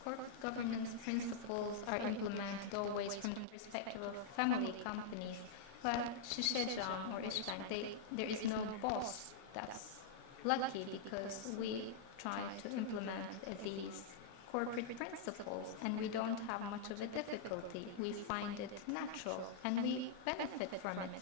corporate governance principles are implemented always from the perspective of family companies, but Şişecam or İşbank, there is no boss. That's lucky because we try to implement these corporate principles and we don't have much of a difficulty. We find it natural and we benefit from it.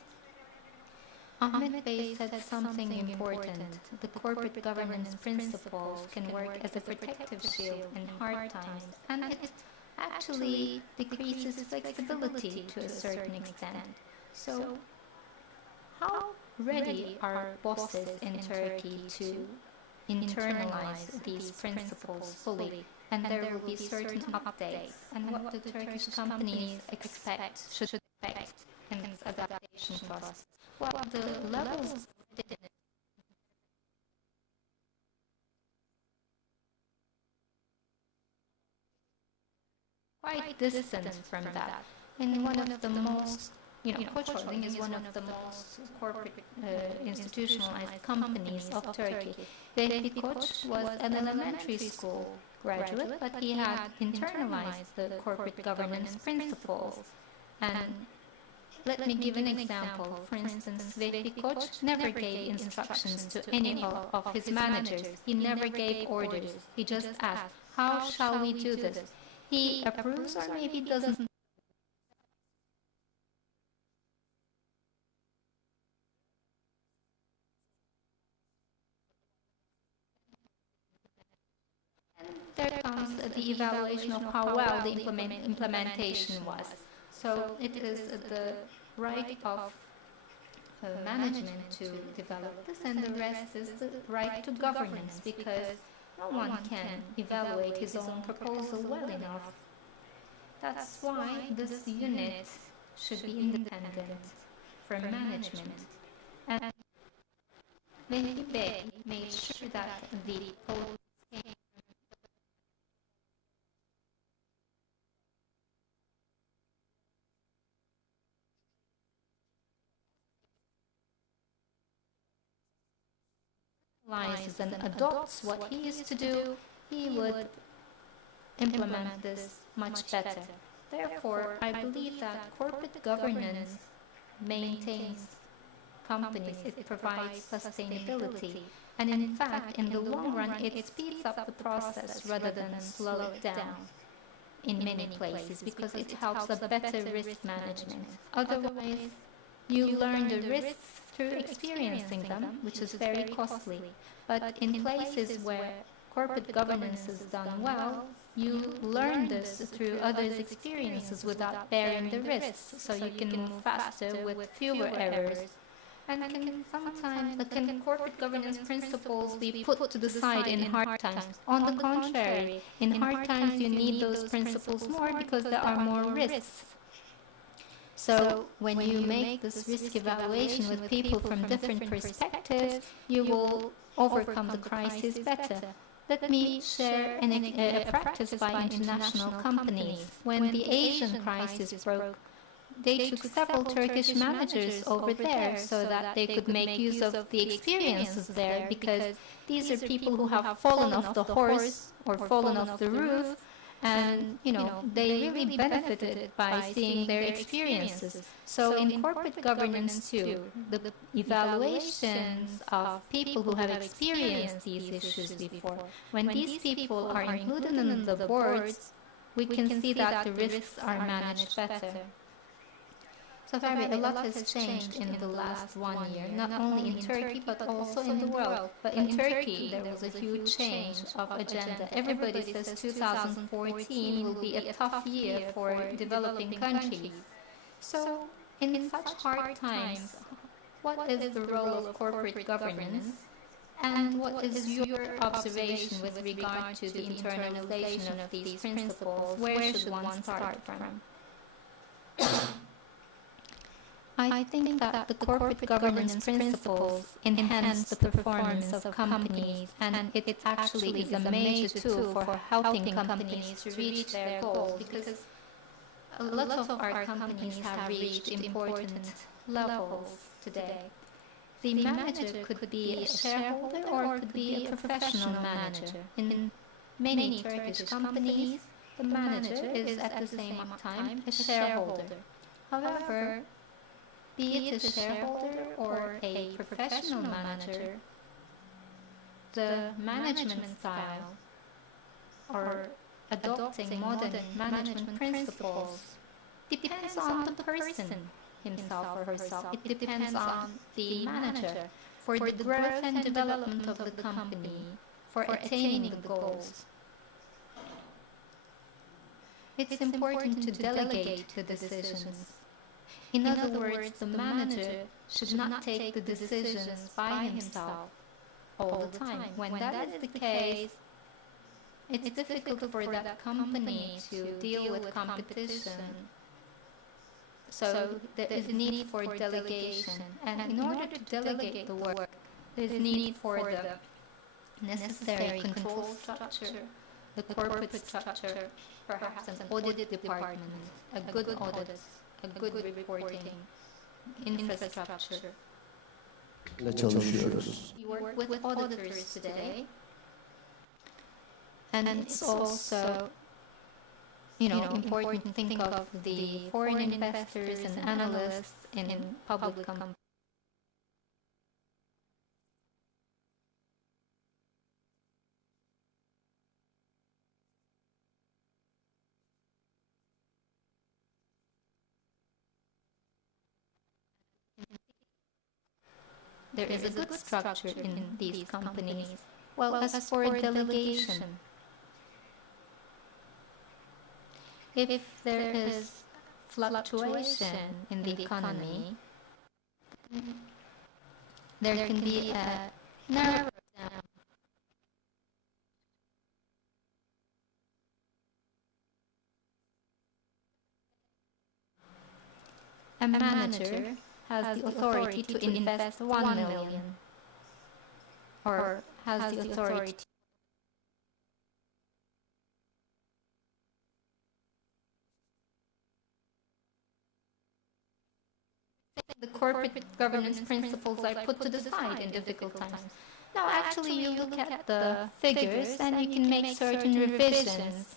Ahmet Bey said something important. The corporate governance principles can work as a protective shield in hard times, and it actually decreases flexibility to a certain extent. So, how ready are bosses in Turkey to internalize these principles fully? And there will be certain updates. And what do Turkish companies should expect in this adaptation process? Well, the levels of readiness quite distant from that. And one of the most, Koç Holding is one of the most corporate institutionalized companies of Turkey. Vehbi Koç was an elementary school graduate, but he had internalized the corporate governance principles. And let me give an example. For instance, Vehbi Koç never gave instructions to any of his managers. He never gave orders. He just asked, how shall we do this? He approves or maybe doesn't. And there comes the evaluation of how well the implementation was. So it is the right of management to develop this, and the rest is the right to governance, because no one can evaluate his own proposal well enough. That's why this unit should be independent from management. And Vehbi Bey made sure that the realizes and adopts what he used to do, he would implement this much better. Therefore, I believe that corporate governance maintains companies, it provides sustainability, and in fact, in the long run, it speeds up the process rather than slow it down in many places because it helps a better risk management. Otherwise, you learn the risks through experiencing them, which is very costly. But in places where corporate governance is done well, you learn this through others' experiences without bearing the risks, so you can move faster with fewer errors. And can corporate governance principles be put to the side in hard times? On the contrary, in hard times you need those principles more because there are more risks. So when you make this risk evaluation with people from different perspectives, you will overcome the crisis better. Let me share a practice by international companies. When the Asian crisis broke, they took several Turkish managers over there so that they could make use of the experiences there, because these are people who have fallen off the horse or fallen off the roof, and they really benefited by seeing their experiences. So in corporate governance too, the evaluations of people who have experienced these issues before, when these people are included in the boards, we can see that the risks are managed better. So a lot has changed in the last 1 year, not only in Turkey but also in the world. But in Turkey, there was a huge change of agenda. Everybody says 2014 will be a tough year for developing countries. So in such hard times, what is the role of corporate governance? And what is your observation with regard to the internalization of these principles? Where should one start from? I think that the corporate governance principles enhance the performance of companies, and it actually is a major tool for helping companies to reach their goals, because a lot of our companies have reached important levels today. The manager could be a shareholder or could be a professional manager. In many Turkish companies, the manager is at the same time a shareholder. However, be it a shareholder or a professional manager, the management style or adopting modern management principles depends on the person himself or herself. It depends on the manager for the growth and development of the company, for attaining the goals. It's important to delegate the decisions. In other words, the manager should not take the decisions by himself all the time. When that is the case, it's difficult for that company to deal with competition. So there is need for delegation. And in order to delegate the work, there is need for the necessary control structure, the corporate structure, perhaps an audit department, a good audit, a good reporting infrastructure. We work with auditors today, and it's also important to think of the foreign investors and analysts in public companies. There is a good structure in these companies. Well, as for delegation, if there is fluctuation in the economy, there can be a narrow down a manager has the authority to invest 1 million, or has the authority the corporate governance principles are put to the side in difficult times. Now, actually, you look at the figures and you can make certain revisions.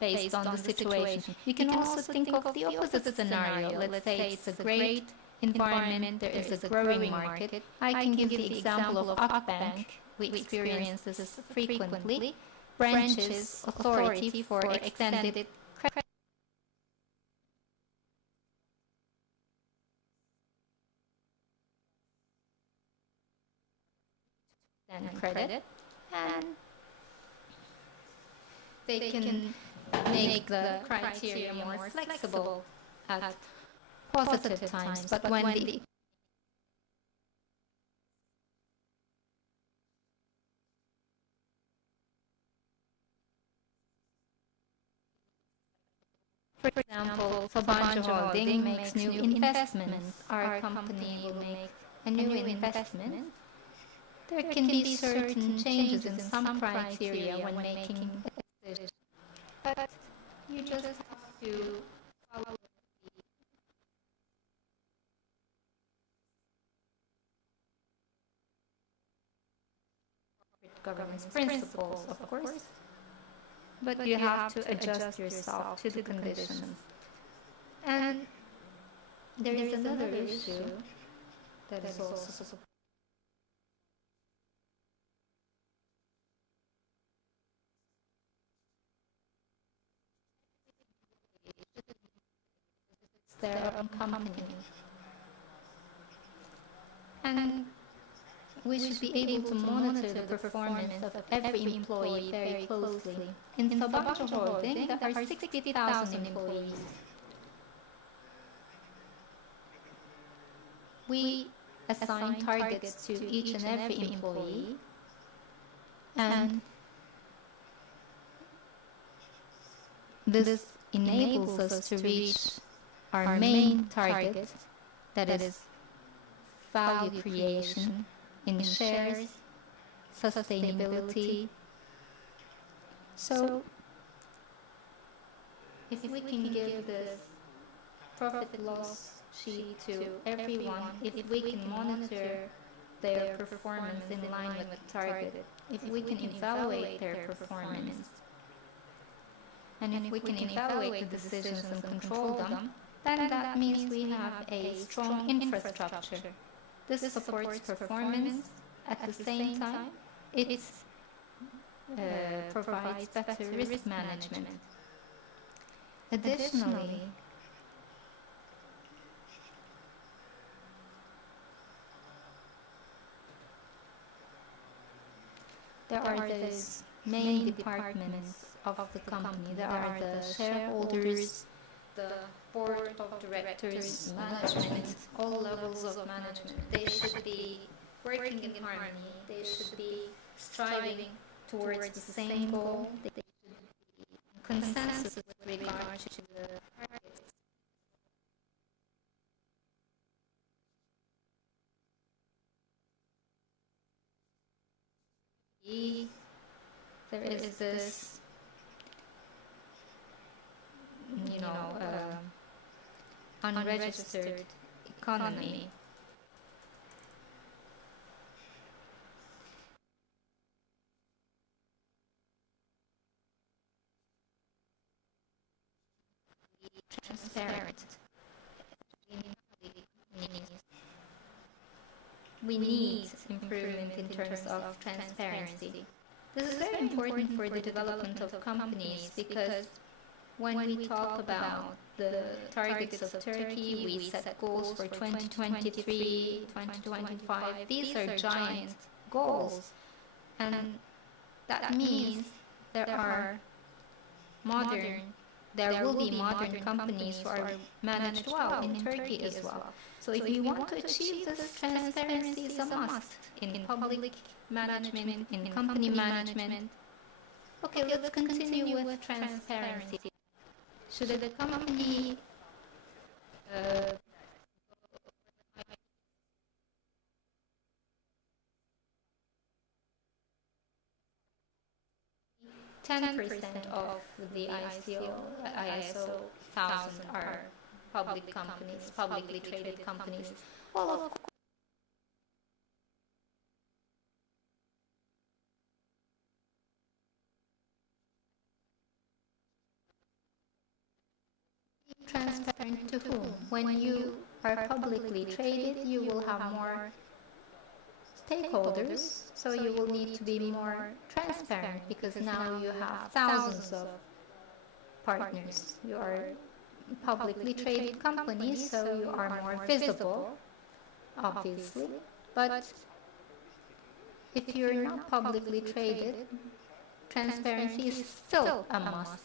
based on the situation. You can also think of the opposite scenario. Let's say it's a great environment, there is a growing market. I can give the example of Akbank. We experience this frequently. Branches authority for extended credit, and they can make the criteria more flexible at positive times, but when the for example, Sabancı Holding makes new investments, our company will make a new investment. There can be certain changes in some criteria when making a decision, but you just have to follow the governance principles, of course, but you have to adjust yourself to the conditions. And there is another issue that is also their own company. And we should be able to monitor the performance of every employee very closely. In Sabancı Holding, there are 60,000 employees. We assign targets to each and every employee, and this enables us to reach our main target, that is value creation in shares, sustainability. So, if we can give this profit loss sheet to everyone, if we can monitor their performance in line with the target, if we can evaluate their performance, and if we can evaluate the decisions and control them, then that means we have a strong infrastructure. This supports performance. At the same time, it provides better risk management. Additionally, there are these main departments of the company. There are the shareholders, the board of directors, management, all levels of management. They should be working in harmony. They should be striving towards the same goal. They should be in consensus with regard to the targets. There is this, unregistered economy. Transparent. We need improvement in terms of transparency. This is very important for the development of companies, because when we talk about the targets of Turkey, we set goals for 2023, 2025. These are giant goals, and that means there will be modern companies who are managed well in Turkey as well. So if you want to achieve this, transparency is a must in public management, in company management. Okay, let's continue with transparency. Should the company 10% of the ISO 1000 are public companies, publicly traded companies. Well, of course, transparent to whom? When you are publicly traded, you will have more stakeholders, so you will need to be more transparent because now you have thousands of partners. You are a publicly traded company, so you are more visible, obviously. But if you're not publicly traded, transparency is still a must.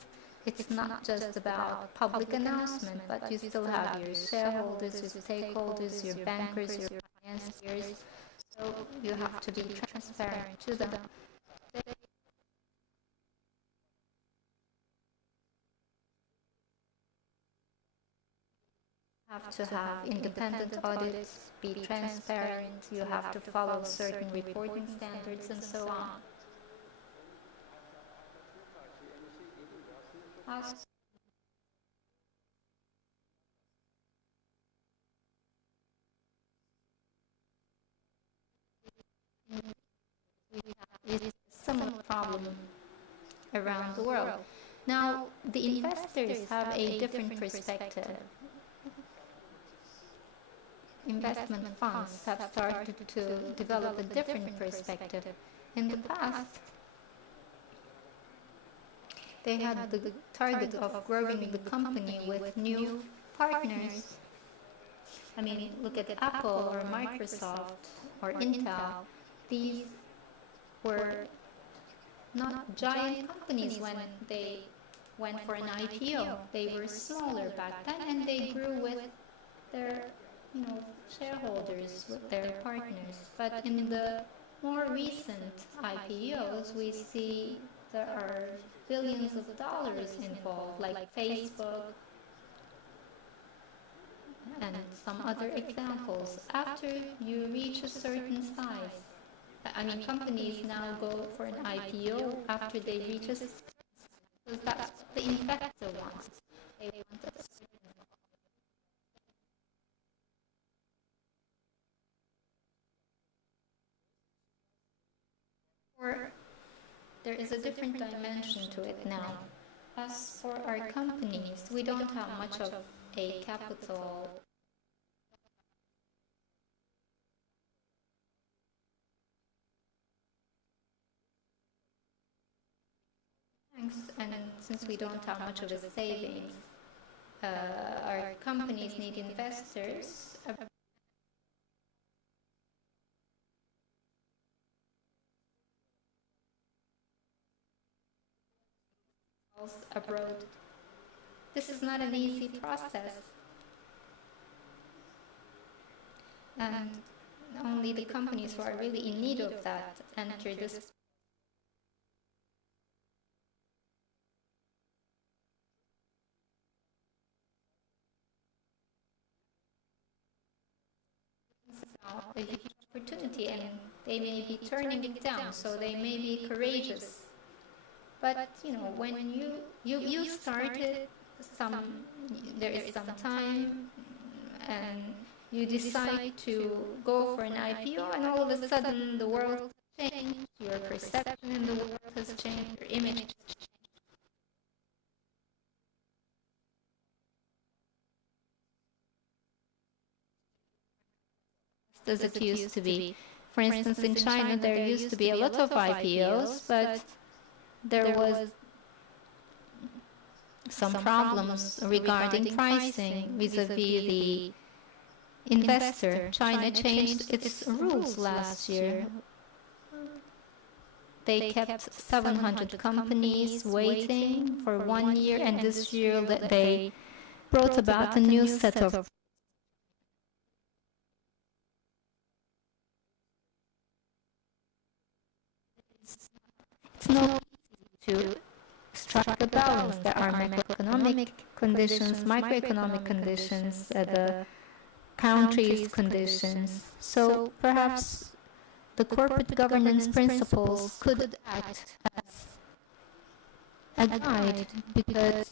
It's not just about public announcement, but you still have your shareholders, your stakeholders, your bankers, your financiers. So you have to be transparent to them. Have to have independent audits, be transparent, you have to follow certain reporting standards and so on. Is a similar problem around the world. Now, the investors have a different perspective. Investment funds have started to develop a different perspective. In the past, they had the target of growing the company with new partners. I mean, look at Apple or Microsoft or Intel. These were not giant companies when they went for an IPO. They were smaller back then, and they grew with their shareholders, with their partners. But in the more recent IPOs, we see there are billions of dollars involved, like Facebook and some other examples. After you reach a certain size, I mean, companies now go for an IPO after they reach a certain size, because that's what the investor wants. They want a certain or there is a different dimension to it now. As for our companies, we don't have much of a capital. And since we don't have much of a savings, our companies need investors. Abroad. This is not an easy process, and only the companies who are really in need of that enter this. A huge opportunity, and they may be turning it down, so they may be courageous. But when you started there is some time, and you decide to go for an IPO, and all of a sudden the world has changed, your perception in the world has changed, your image has changed. As it used to be. For instance, in China, there used to be a lot of IPOs, but there was some problems regarding pricing vis-a-vis the investor. China changed its rules last year. They kept 700 companies waiting for 1 year, and this year they brought about a new set of it's not easy to strike a balance. There are macroeconomic conditions, microeconomic conditions, the country's conditions. So perhaps the corporate governance principles could act as a guide, because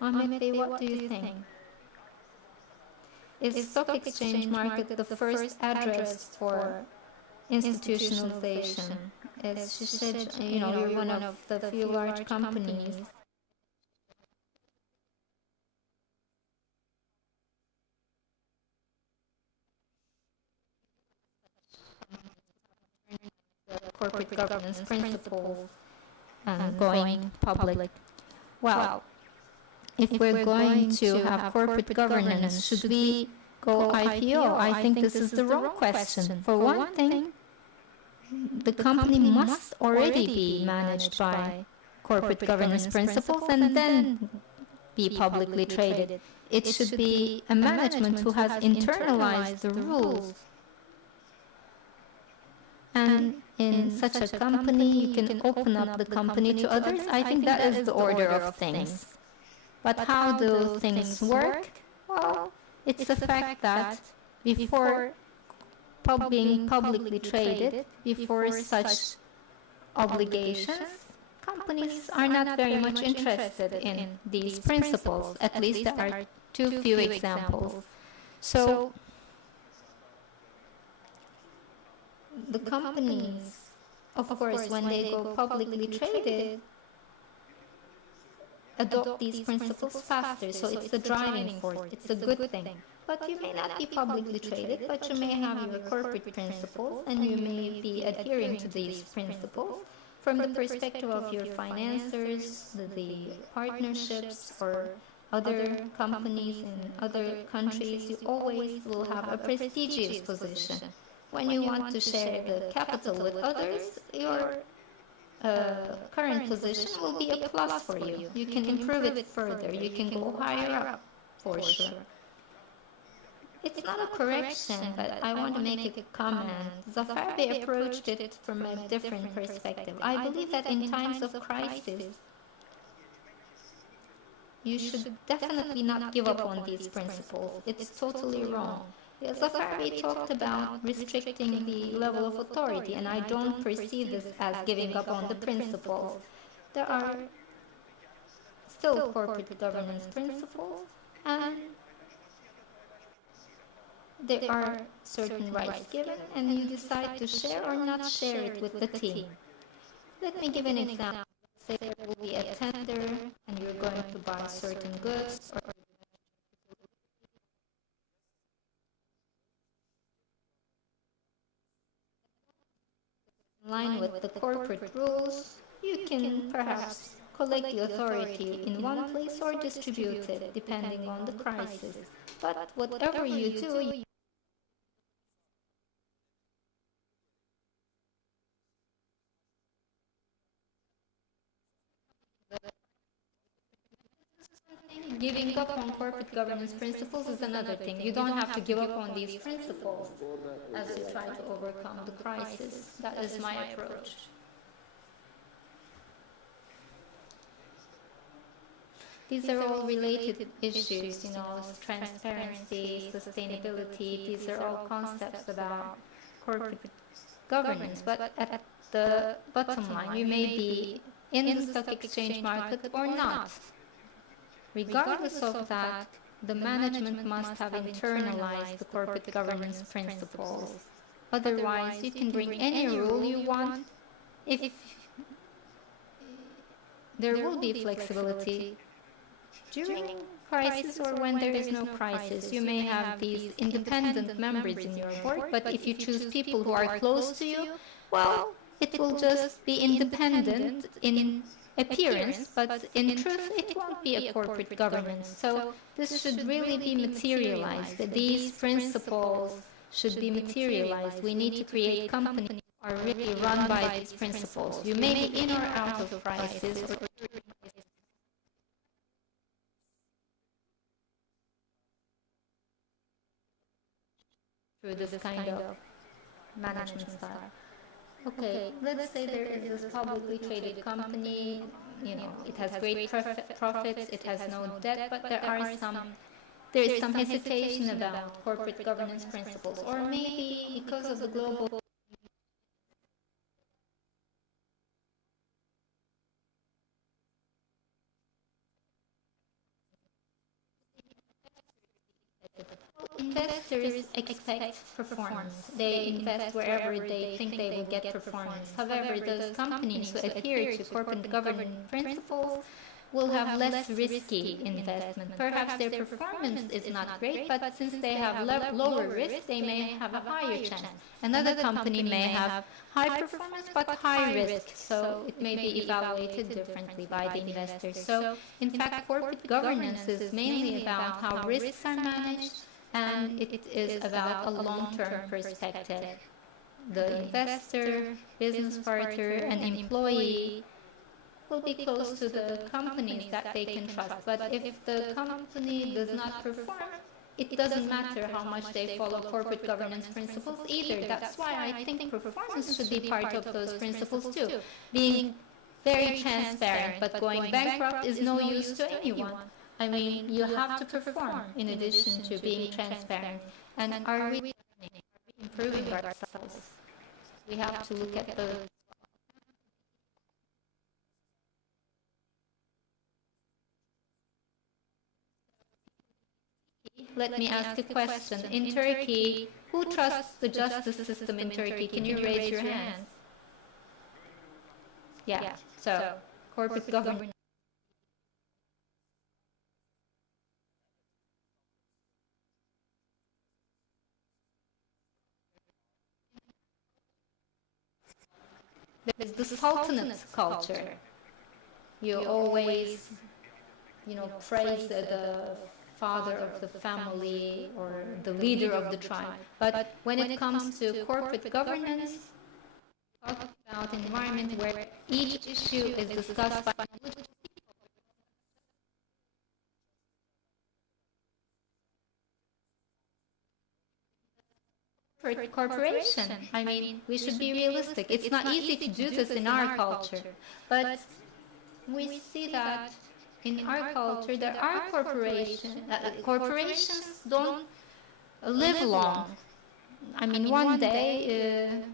Ahmet Bey, what do you think? Is stock exchange market the first address for institutionalization. As she said, you're one of the few large companies. Corporate governance principles and going public. Well, if we're going to have corporate governance, should we go IPO? I think this is the wrong question. For one thing, the company must already be managed by corporate governance principles and then be publicly traded. It should be a management who has internalized the rules. And in such a company, you can open up the company to others. I think that is the order of things. But how do things work? Well, it's the fact that before being publicly traded, before such obligations, companies are not very much interested in these principles. At least there are too few examples. So the companies, of course, when they go publicly traded, adopt these principles faster. So it's the driving force. It's a good thing. But you may not be publicly traded, but you may have your corporate principles and you may be adhering to these principles. From the perspective of your financiers, the partnerships or other companies in other countries, you always will have a prestigious position. When you want to share the capital with others, your current position will be a plus for you. You can improve it further. You can go higher up, for sure. It's not a correction, but I want to make a comment. Zafar Bey approached it from a different perspective. I believe that in times of crisis, you should definitely not give up on these principles. It's totally wrong. Zafar Bey talked about restricting the level of authority, and I don't perceive this as giving up on the principles. There are still corporate governance principles, and there are certain rights given, and you decide to share or not share it with the team. Let me give an example. Say there will be a tender, and you're going to buy certain goods, or in line with the corporate rules, you can perhaps collect the authority in one place or distribute it, depending on the crisis. But whatever you do, giving up on corporate governance principles is another thing. You don't have to give up on these principles as you try to overcome the crisis. That is my approach. These are all related issues, transparency, sustainability. These are all concepts about corporate governance. But at the bottom line, you may be in the stock exchange market or not. Regardless of that, the management must have internalized the corporate governance principles. Otherwise, you can bring any rule you want. If there will be flexibility during crisis or when there is no crisis, you may have these independent members in your board, but if you choose people who are close to you, well, it will just be independent in appearance, but in truth, it won't be a corporate governance. So this should really be materialized. These principles should be materialized. We need to create companies that are really run by these principles. You may be in or out of crisis, or through this kind of management style. Okay, let's say there is this publicly traded company, it has great profits, it has no debt, but there is some hesitation about corporate governance principles, or maybe because of the global investors expect performance. They invest wherever they think they will get performance. However, those companies who adhere to corporate governance principles will have less risky investment. Perhaps their performance is not great, but since they have lower risk, they may have a higher chance. Another company may have high performance but high risk, so it may be evaluated differently by the investors. So, in fact, corporate governance is mainly about how risks are managed, and it is about a long-term perspective. The investor, business partner, and employee will be close to the companies that they can trust. But if the company does not perform, it doesn't matter how much they follow corporate governance principles either. That's why I think performance should be part of those principles too. Being very transparent, but going bankrupt is no use to anyone. I mean, you have to perform in addition to being transparent. And are we improving ourselves? We have to look at the Let me ask a question. In Turkey, who trusts the justice system in Turkey? Can you raise your hands? Yeah, so corporate governance. There's the sultanate culture. You always, praise the father of the family or the leader of the tribe. But when it comes to corporate governance, talk about an environment where each issue is discussed by corporation. I mean, we should be realistic. It's not easy to do this in our culture, but we see that in our culture there are corporations. Corporations don't live long. I mean, one day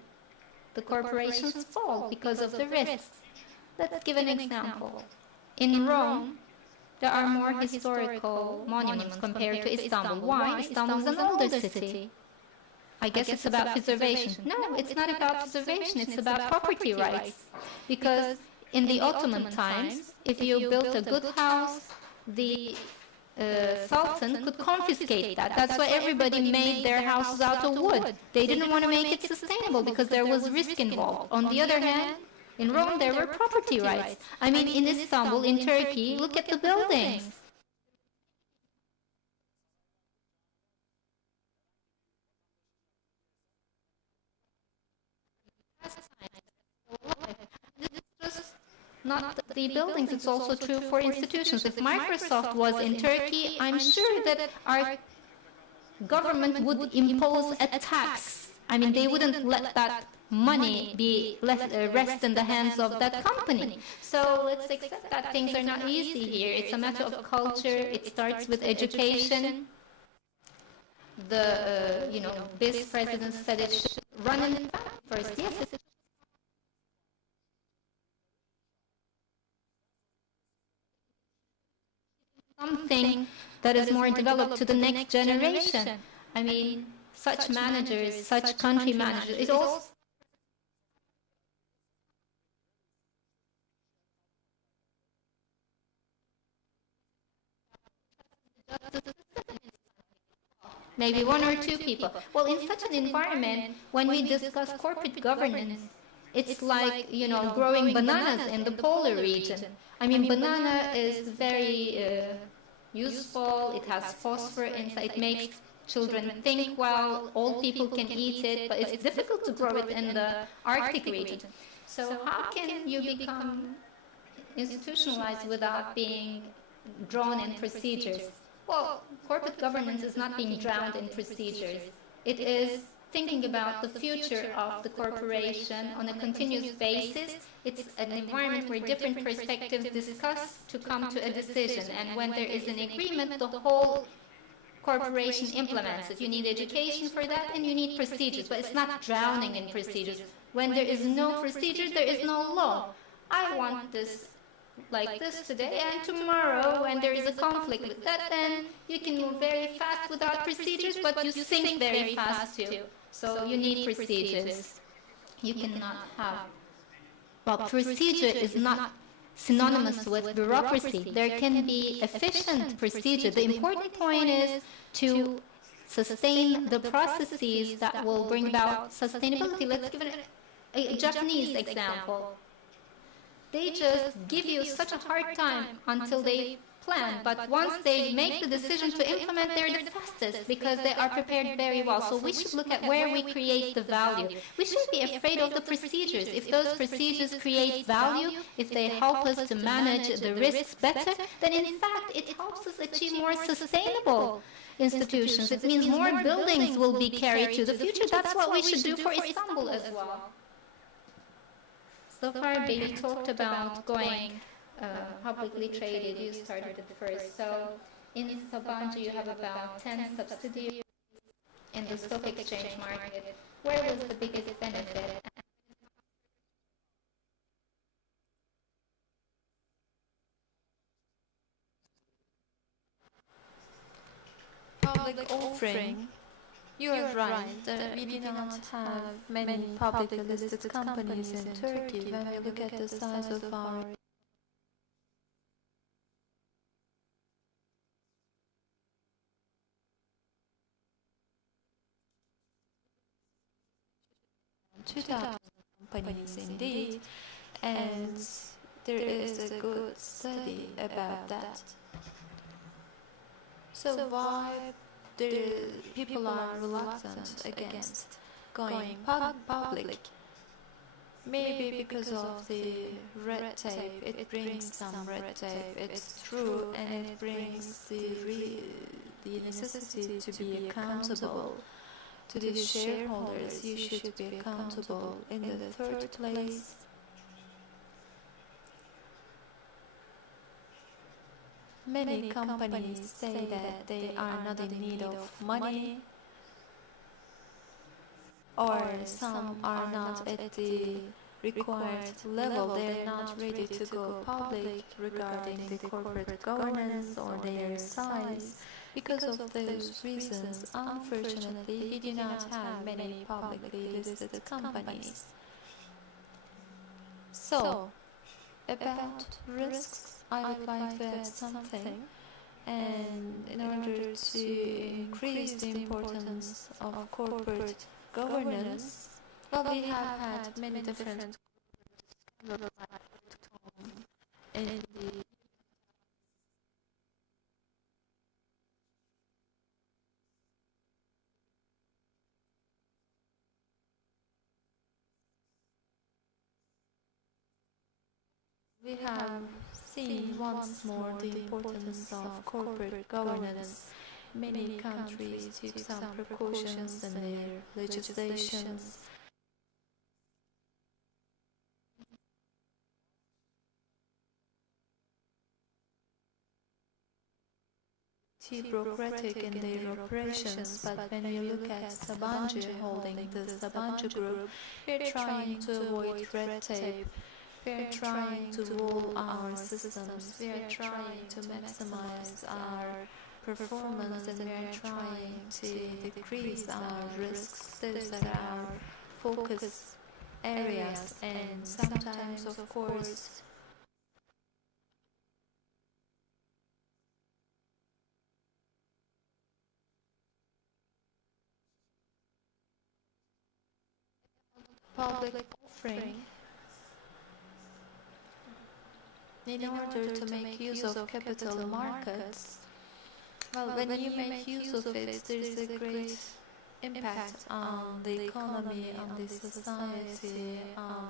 the corporations fall because of the risks. Let's give an example. In Rome, there are more historical monuments compared to Istanbul. Why? Istanbul is an older city. I guess it's about preservation. No, it's not about preservation. It's about property rights. Because in the Ottoman times, if you built a good house, the Sultan could confiscate that. That's why everybody made their houses out of wood. They didn't want to make it sustainable because there was risk involved. On the other hand, in Rome, there were property rights. I mean, in Istanbul, in Turkey, look at the buildings. Not the buildings, it's also true for institutions. If Microsoft was in Turkey, I'm sure that our government would impose a tax. I mean, they wouldn't let that money be rest in the hands of that company. So let's accept that things are not easy here. It's a matter of culture. It starts with education. This president said it should run in the back first. Yes, it's something that is more developed to the next generation. I mean, such managers, such country managers, it also maybe one or two people. Well, in such an environment, when we discuss corporate governance, it's like, growing bananas in the polar region. I mean, banana is very useful. It has phosphorus inside. It makes children think well. Old people can eat it, but it's difficult to grow it in the Arctic region. So how can you become institutionalized without being drawn in procedures? Well, corporate governance is not being drowned in procedures. It is thinking about the future of the corporation on a continuous basis. It's an environment where different perspectives discuss to come to a decision. And when there is an agreement, the whole corporation implements it. You need education for that, and you need procedures. But it's not drowning in procedures. When there is no procedure, there is no law. I want this like this today, and tomorrow when there is a conflict with that, then you can move very fast without procedures, but you think very fast too. So you need procedures. You cannot have... Well, procedure is not synonymous with bureaucracy. There can be efficient procedure. The important point is to sustain the processes that will bring about sustainability. Let's give a Japanese example. They just give you such a hard time until they plan, but once they make the decision to implement, they're the fastest because they are prepared very well. So we should look at where we create the value. We shouldn't be afraid of the procedures. If those procedures create value, if they help us to manage the risks better, then in fact it helps us achieve more sustainable institutions. It means more buildings will be carried to the future. That's what we should do for Istanbul as well. So far, Baby talked about going publicly traded. You started it first. So in Sabancı, you have about 10 subsidiaries in the stock exchange market. Where was the biggest benefit? Public offering. You are right. We do not have many publicly listed companies in Turkey. When we look at the size of our 2,000 companies indeed, and there is a good study about that. So why the people are reluctant against going public? Maybe because of the red tape. It brings some red tape, it's true, and it brings the necessity to be accountable to the shareholders. You should be accountable. In the third place, many companies say that they are not in need of money, or some are not at the required level. They are not ready to go public regarding the corporate governance or their size. Because of those reasons, unfortunately, we do not have many publicly listed companies. So, about risks, I would like to add something. And in order to increase the importance of corporate governance, well, we have had many different in the we have seen once more the importance of corporate governance. Many countries took some precautions in their legislations. Bureaucratic in their operations, but when you look at Sabancı holding the Sabancı Group, we are trying to avoid red tape. We are trying to roll our systems. We are trying to maximize our performance, and we are trying to decrease our risks. Those are our focus areas, and sometimes, of course, public offering. In order to make use of capital markets, well, when you make use of it, there is a great impact on the economy, on the society, on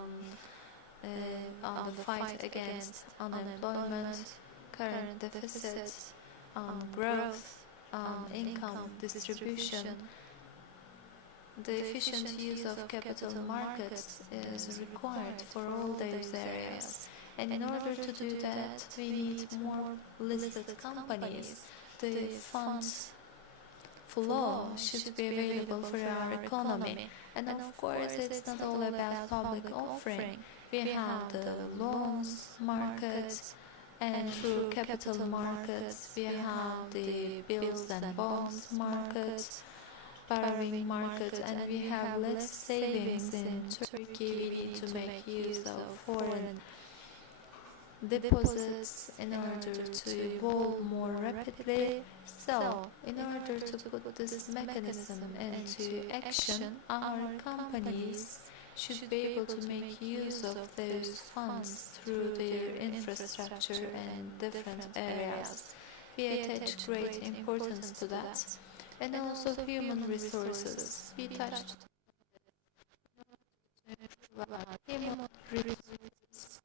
the fight against unemployment, current deficit, growth, income distribution. The efficient use of capital markets is required for all those areas. And in order to do that, we need more listed companies. The funds flow should be available for our economy. And of course, it's not all about public offering. We have the loans market, And through capital markets, we have the bills and bonds market, borrowing market, and we have less savings in Turkey. We need to make use of foreign deposits in order to evolve more rapidly. So, in order to put this mechanism into action, our companies should be able to make use of those funds through their infrastructure and different areas. We attach great importance to that. And also human resources. We touched human resources.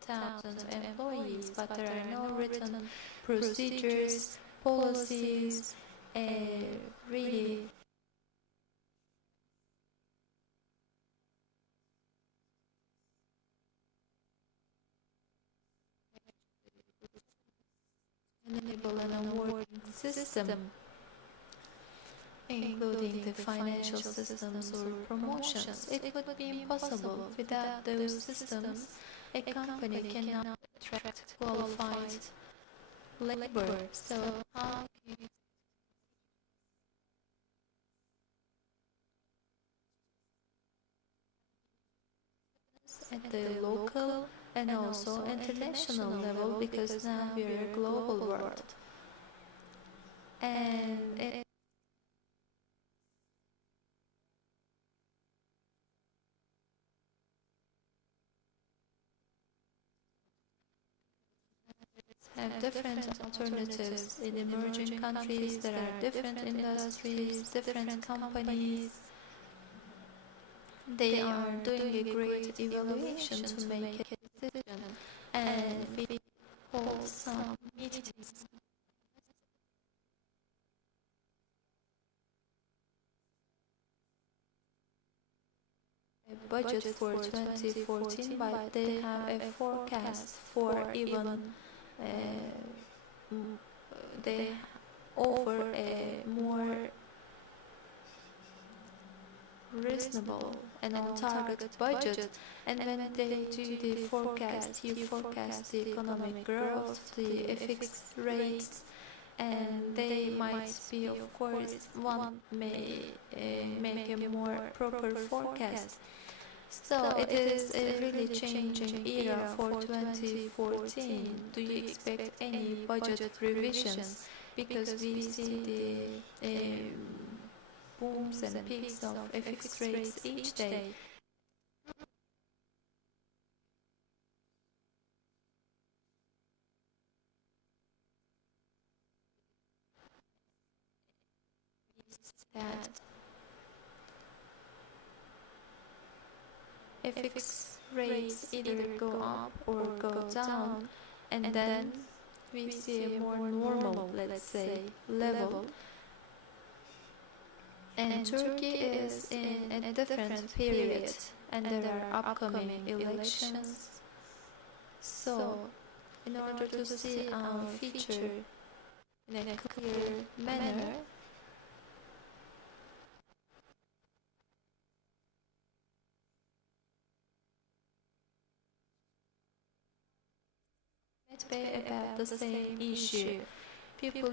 Thousand employees, but there are no written procedures, policies, really enable an awarding system, including the financial systems or promotions. It would be impossible without those systems. A company cannot attract qualified labor. So how can you at the local and also international level, because now we are a global world. And it have different alternatives. In emerging countries, there are different industries, different companies. They are doing a great evaluation to make a decision, and we hold some meetings. A budget for 2014, but they have a forecast for even they offer a more reasonable and on-target budget, and when they do the forecast, you forecast the economic growth, the FX rates, and they might be, of course, one may make a more proper forecast. So it is a really changing era for 2014. Do you expect any budget revisions? Because we see the booms and peaks of FX rates each day. That FX rates either go up or go down, and then we see a more normal, let's say, level. And Turkey is in a different period, and there are upcoming elections. So, in order to see our future in a clear manner, about the same issue. People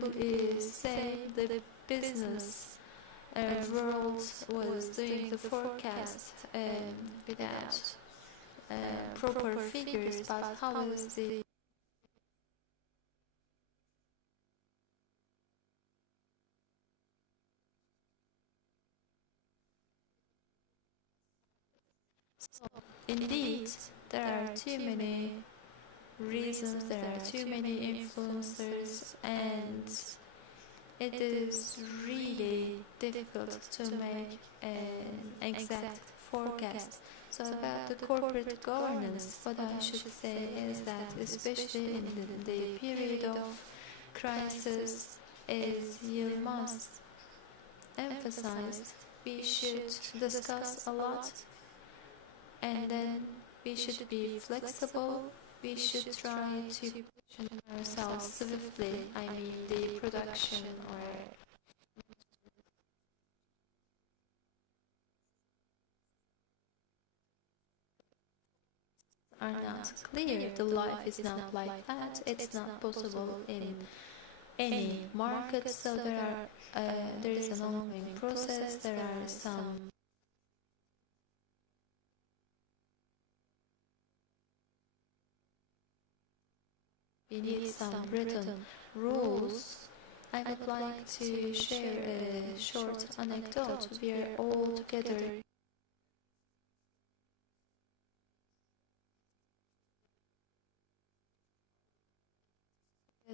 say the business world was doing the forecast without proper figures, but how is the indeed, there are too many reasons, there are too many influencers, and it is really difficult to make an exact forecast. So about the corporate governance, what I should say is that especially in the period of crisis, as Yılmaz emphasized, we should discuss a lot, and then we should be flexible. We should try to position ourselves swiftly, I mean the production or are not clear, the life is not like that, it's not possible in any market, so there is an ongoing process, there are some we need some written rules. I would like to share a short anecdote. We are all together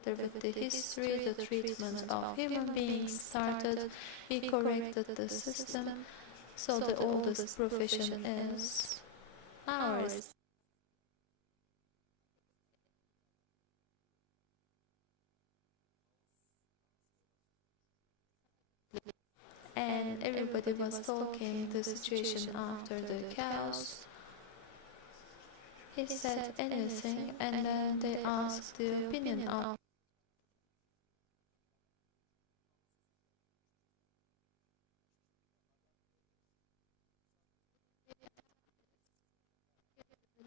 with the history, the treatment of human beings started. We corrected the system, so the oldest profession is ours. And everybody was talking the situation after the chaos. He said anything, and then they asked the opinion of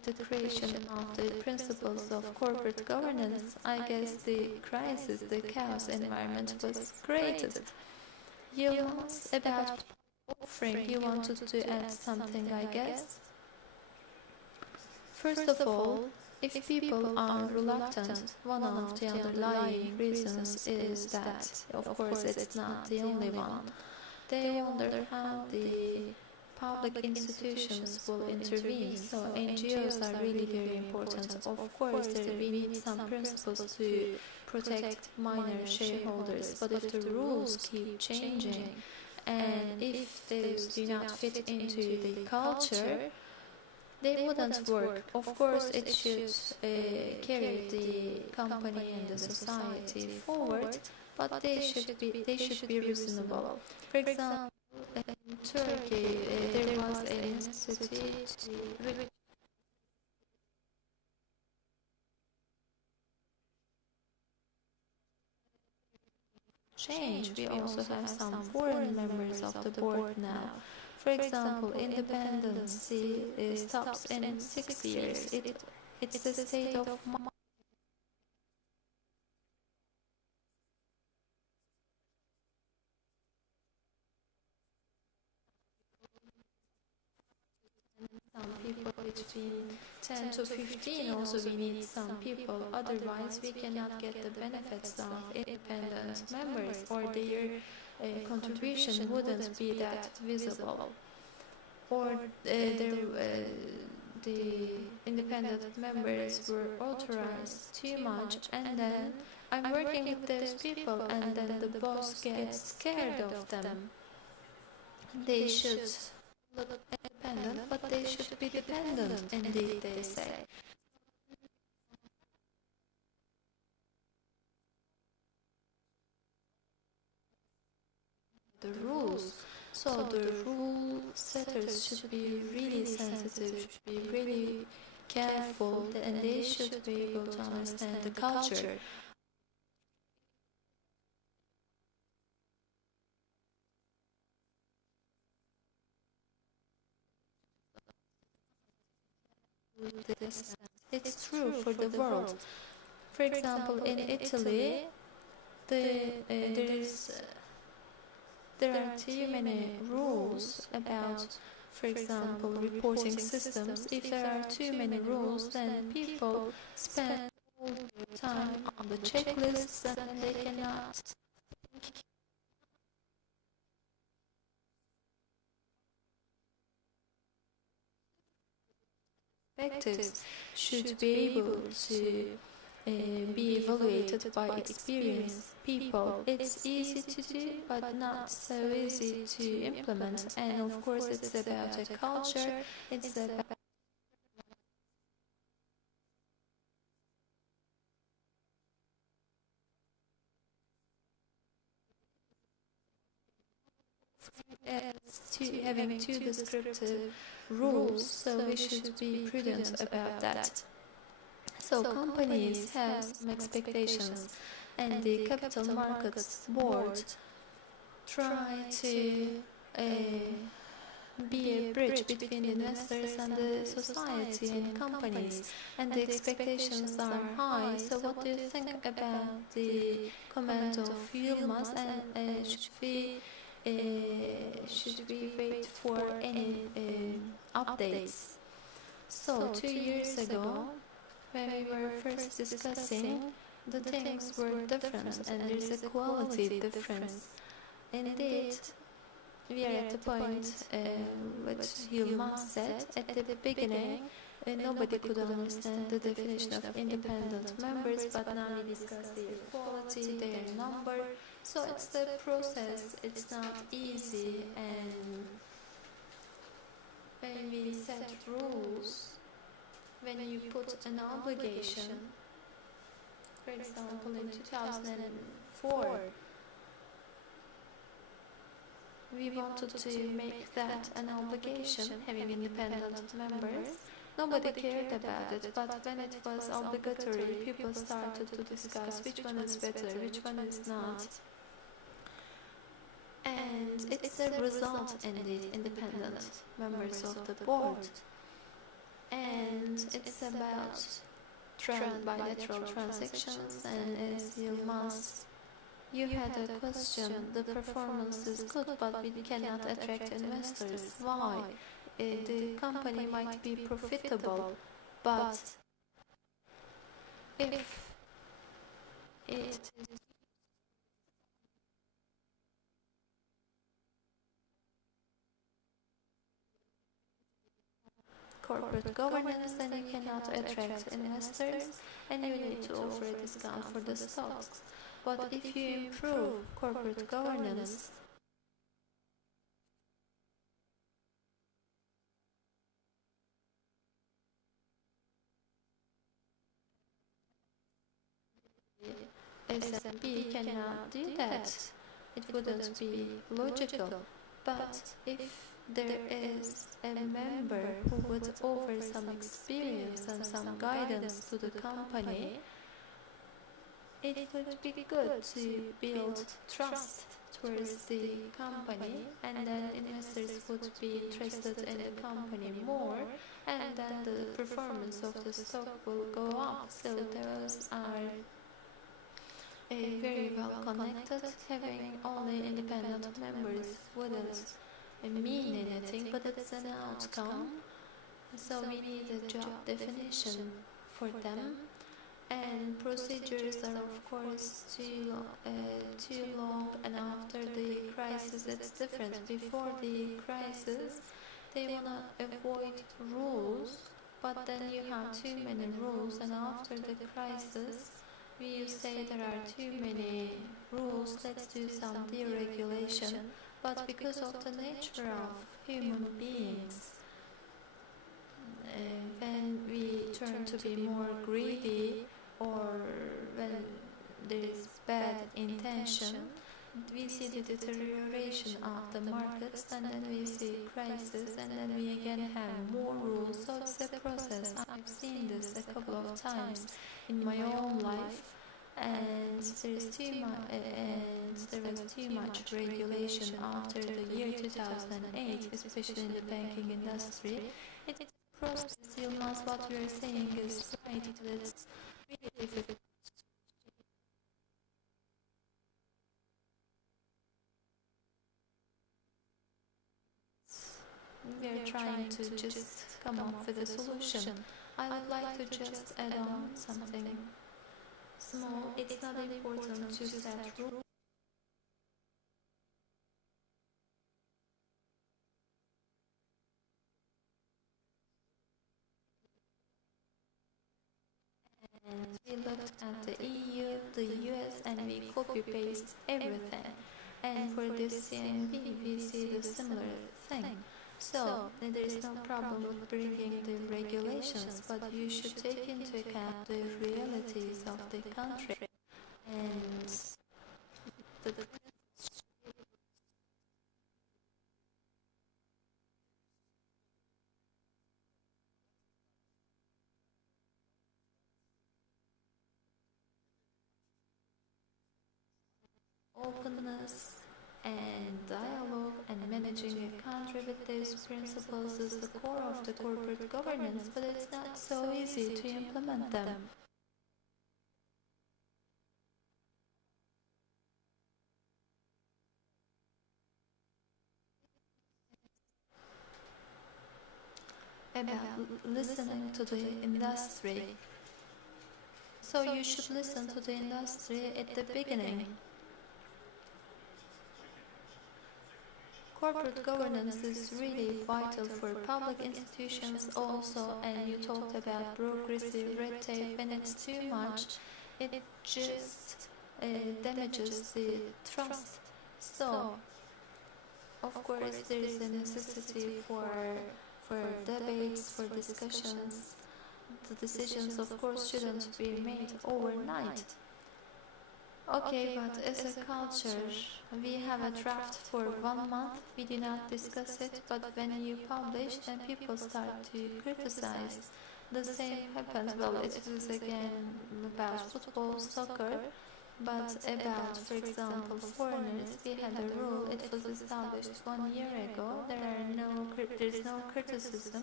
the creation of the principles of corporate governance. I guess the crisis, the chaos environment was created. You asked about offering, you wanted to add something, I guess. First of all, if people are reluctant, one of the underlying reasons is that, of course, it's not the only one. They wonder how the public institutions will intervene, so NGOs are really very important. Of course, we need some principles to protect minor shareholders, but if the rules keep changing and if those do not fit into the culture, they wouldn't work. Of course, it should carry the company and the society forward, but they should be reasonable. For example, in Turkey, there was an institute which change. We also have some foreign members of the board now. For example, independence stops in 6 years. It's a state of mind. Some people between 10 to 15 also we need some people, otherwise we cannot get the benefits of independent members, or their contribution wouldn't be that visible, or the independent members were authorized too much, and then I'm working with those people and then the boss gets scared of them. They should look independent, but they should be dependent, indeed they say. The rules. So the rule setters should be really sensitive, should be really careful, and they should be able to understand the culture. It's true for the world. For example, in Italy, there are too many rules about, for example, reporting systems. If there are too many rules, then people spend all their time on the checklists and they cannot perspectives should be able to be evaluated by experienced people. It's easy to do, but not so easy to implement. And of course, it's about a culture, it's about having too descriptive rules, so we should be prudent about that. So companies have some expectations, and the Capital Markets Board try to be a bridge between investors and the society and companies, and the expectations are high. So what do you think about the comment of Yılmaz, and should we wait for any updates? So 2 years ago, when we were first discussing, the things were different, and there's a quality difference. Indeed, we are at the point which Yılmaz said at the beginning. Nobody could understand the definition of independent members, but now we discuss their quality, their number. So it's the process, it's not easy, and when we set rules, when you put an obligation, for example in 2004, we wanted to make that an obligation, having independent members. Nobody cared about it, but when it was obligatory, people started to discuss which one is better, which one is not. And it's a result, indeed, independent members of the board. And it's about bilateral transactions, and as Yılmaz, you had a question, the performance is good, but we cannot attract investors. Why? The company might be profitable, but if it is corporate governance, then you cannot attract investors, and you need to offer a discount for the stocks. But if you improve corporate governance, S&P cannot do that. It wouldn't be logical. But if there is a member who would offer some experience and some guidance to the company, it would be good to build trust towards the company, and then investors would be interested in the company more, and then the performance of the stock will go up. So those are very well connected. Having only independent members wouldn't mean anything, but it's an outcome. So we need a job definition for them, and procedures are of course too long, and after the crisis it's different. Before the crisis they want to avoid rules, but then you have too many rules, and after the crisis we say there are too many rules, let's do some deregulation. But because of the nature of human beings, when we turn to be more greedy, or when there is bad intention, we see the deterioration of the markets, and then we see crisis, and then we again have more rules. So it's a process. I've seen this a couple of times in my own life, and there was too much regulation after the year 2008, especially in the banking industry. It's a process. Yılmaz, what you are saying is right. It's really difficult. We are trying to just come up with a solution. I would like to just add on something small. It's not important to set rules. And we looked at the EU, the US, and we copy-paste everything. And for this CMB, we see the similar thing. So there is no problem with bringing the regulations, but you should take into account the realities of the country. And the openness and dialogue and managing a country with these principles is the core of the corporate governance, but it's not so easy to implement them. About listening to the industry. So you should listen to the industry at the beginning. Corporate governance is really vital for public institutions also, and you talked about bureaucracy, red tape, and it's too much. It just damages the trust. So, of course, there is a necessity for debates, for discussions. The decisions, of course, shouldn't be made overnight. Okay, but as a culture, we have a draft for 1 month, we do not discuss it, but when you publish, then people start to criticize. The same happens, well, it is again about football, soccer, but about, for example, foreigners, we had a rule, it was established 1 year ago, there's no criticism,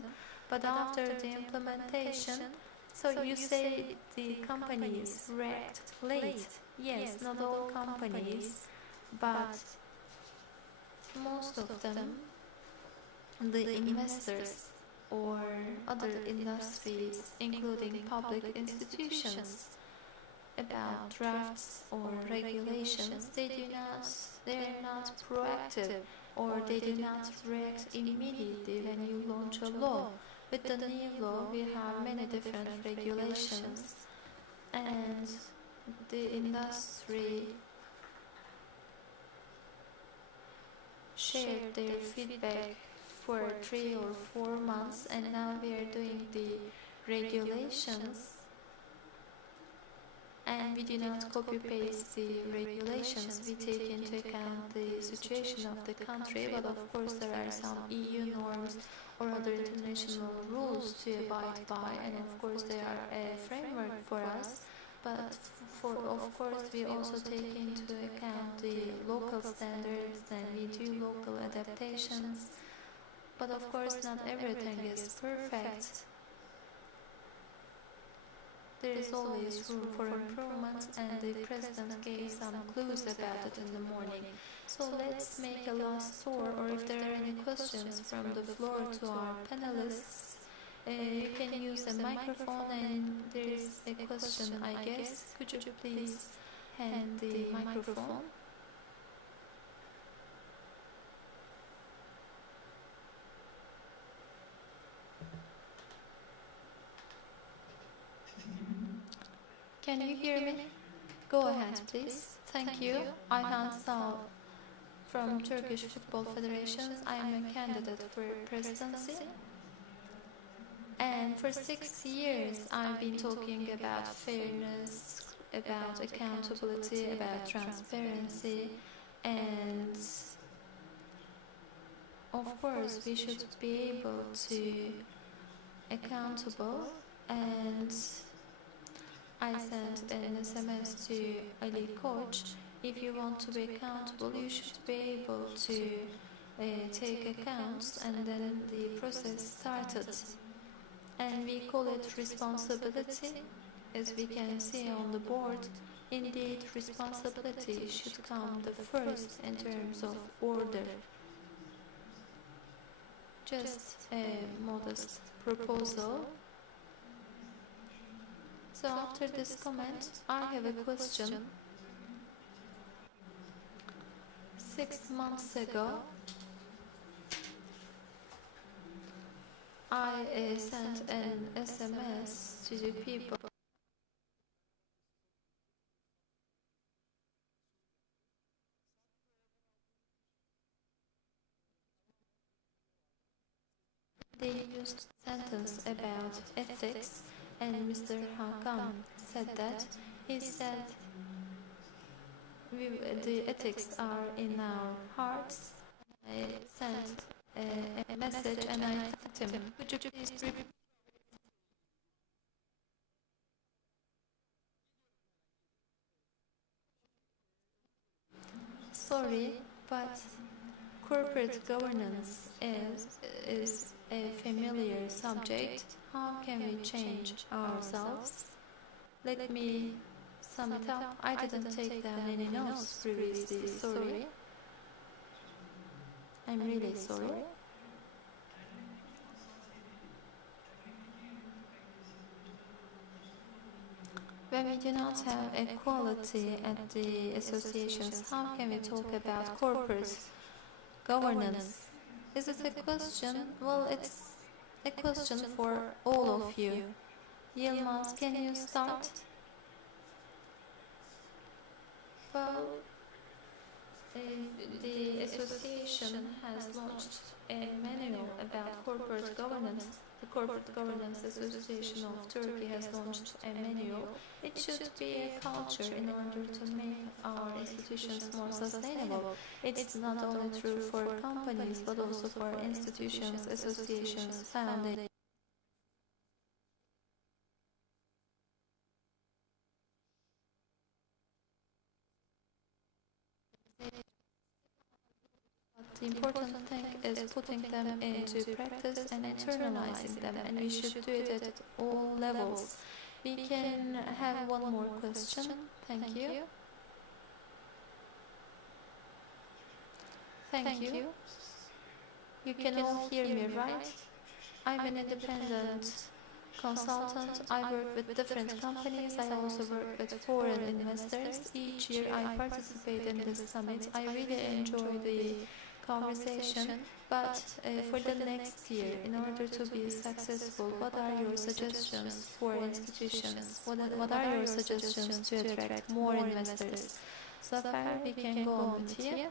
but after the implementation, so you say the companies react late. Yes, not all companies, but most of them, the investors or other industries, including public institutions, about drafts or regulations, they are not proactive, or they do not react immediately when you launch a law. With the new law, we have many different regulations, and the industry shared their feedback for 3 or 4 months, and now we are doing the regulations, and we do not copy-paste the regulations. We take into account the situation of the country, but of course there are some EU norms or other international rules to abide by, and of course they are a framework for us. But of course we also take into account the local standards, and we do local adaptations. But of course not everything is perfect. There is always room for improvement, and the President gave some clues about it in the morning. So let's make a last tour, or if there are any questions from the floor to our panelists, you can use a microphone, and there is a question, I guess. Could you please hand the microphone? Can you hear me? Go ahead, please. Thank you. Ayhan Sal from Turkish Football Federation. I am a candidate for presidency. And for 6 years, I've been talking about fairness, about accountability, about transparency, and of course, we should be able to accountable. And I sent an SMS to Ali Koch. If you want to be accountable, you should be able to take accounts, and then the process started. And we call it responsibility. As we can see on the board, indeed responsibility should come the first in terms of order. Just a modest proposal. So after this comment, I have a question. 6 months ago, I sent an SMS to the people. They used a sentence about ethics, and Mr. Hakan said that. He said, the ethics are in our hearts. I sent a message, and I thanked him. Could you please repeat? Sorry, But corporate governance is a familiar subject. How can we change ourselves? Let me sum it up. I didn't take down any notes previously, sorry. I'm really sorry. When we do not have equality at the associations, how can we talk about corporate governance? Is it a question? Well, it's a question for all of you. Yilmaz, can you start? Well, the association has launched a manual about corporate governance. The Corporate Governance Association of Turkey has launched a manual. It should be a culture in order to make our institutions more sustainable. It's not only true for companies, but also for institutions, associations, foundations. The important thing is putting them into practice and internalizing them, and we should do it at all levels. We can have one more question. Thank you. Thank you. You can all hear me, right? I'm an independent consultant. I work with different companies. I also work with foreign investors. Each year I participate in this summit. I really enjoy the conversation, but for the next year, in order to be successful, what are your suggestions for institutions? What are your suggestions to attract more investors? Zafer, we can go on with you.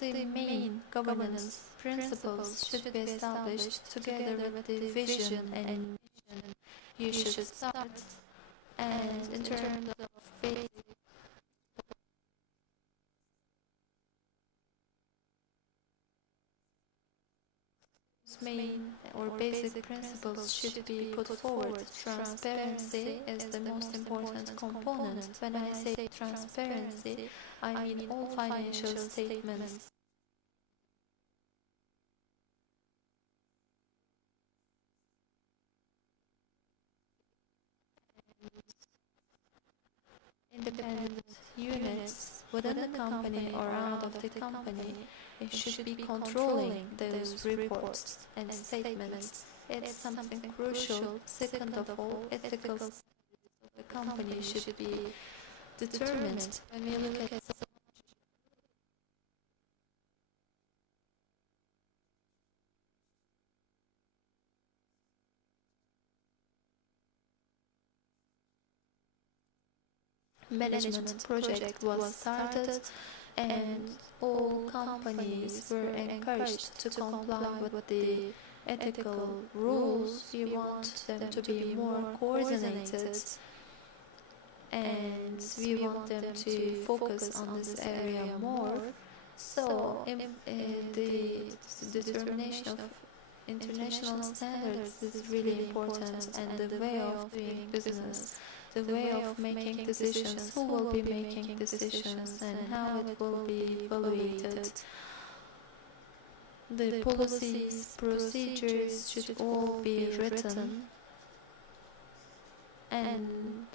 The main governance principles should be established together with the vision and mission. You should start, and in terms of basic main or basic principles should be put forward. Transparency is the most important component. When I say transparency, I mean all financial statements. Independent units within the company or out of the company should be controlling those reports and statements. It's something crucial. Second of all, ethical standards of the company should be determined. When we look at management project was started, and all companies were encouraged to comply with the ethical rules. We want them to be more coordinated, and we want them to focus on this area more. So the determination of international standards is really important, and the way of doing business, the way of making decisions, who will be making decisions and how it will be evaluated. The policies, procedures should all be written, and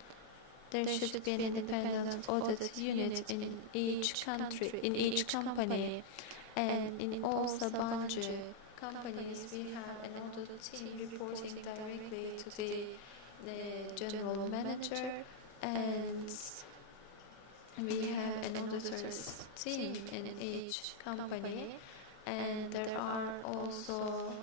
there should be an independent audit unit in each country, in each company, and in all Sabancı companies we have an audit team reporting directly to the general manager, and we have an auditors team in each company, and there are also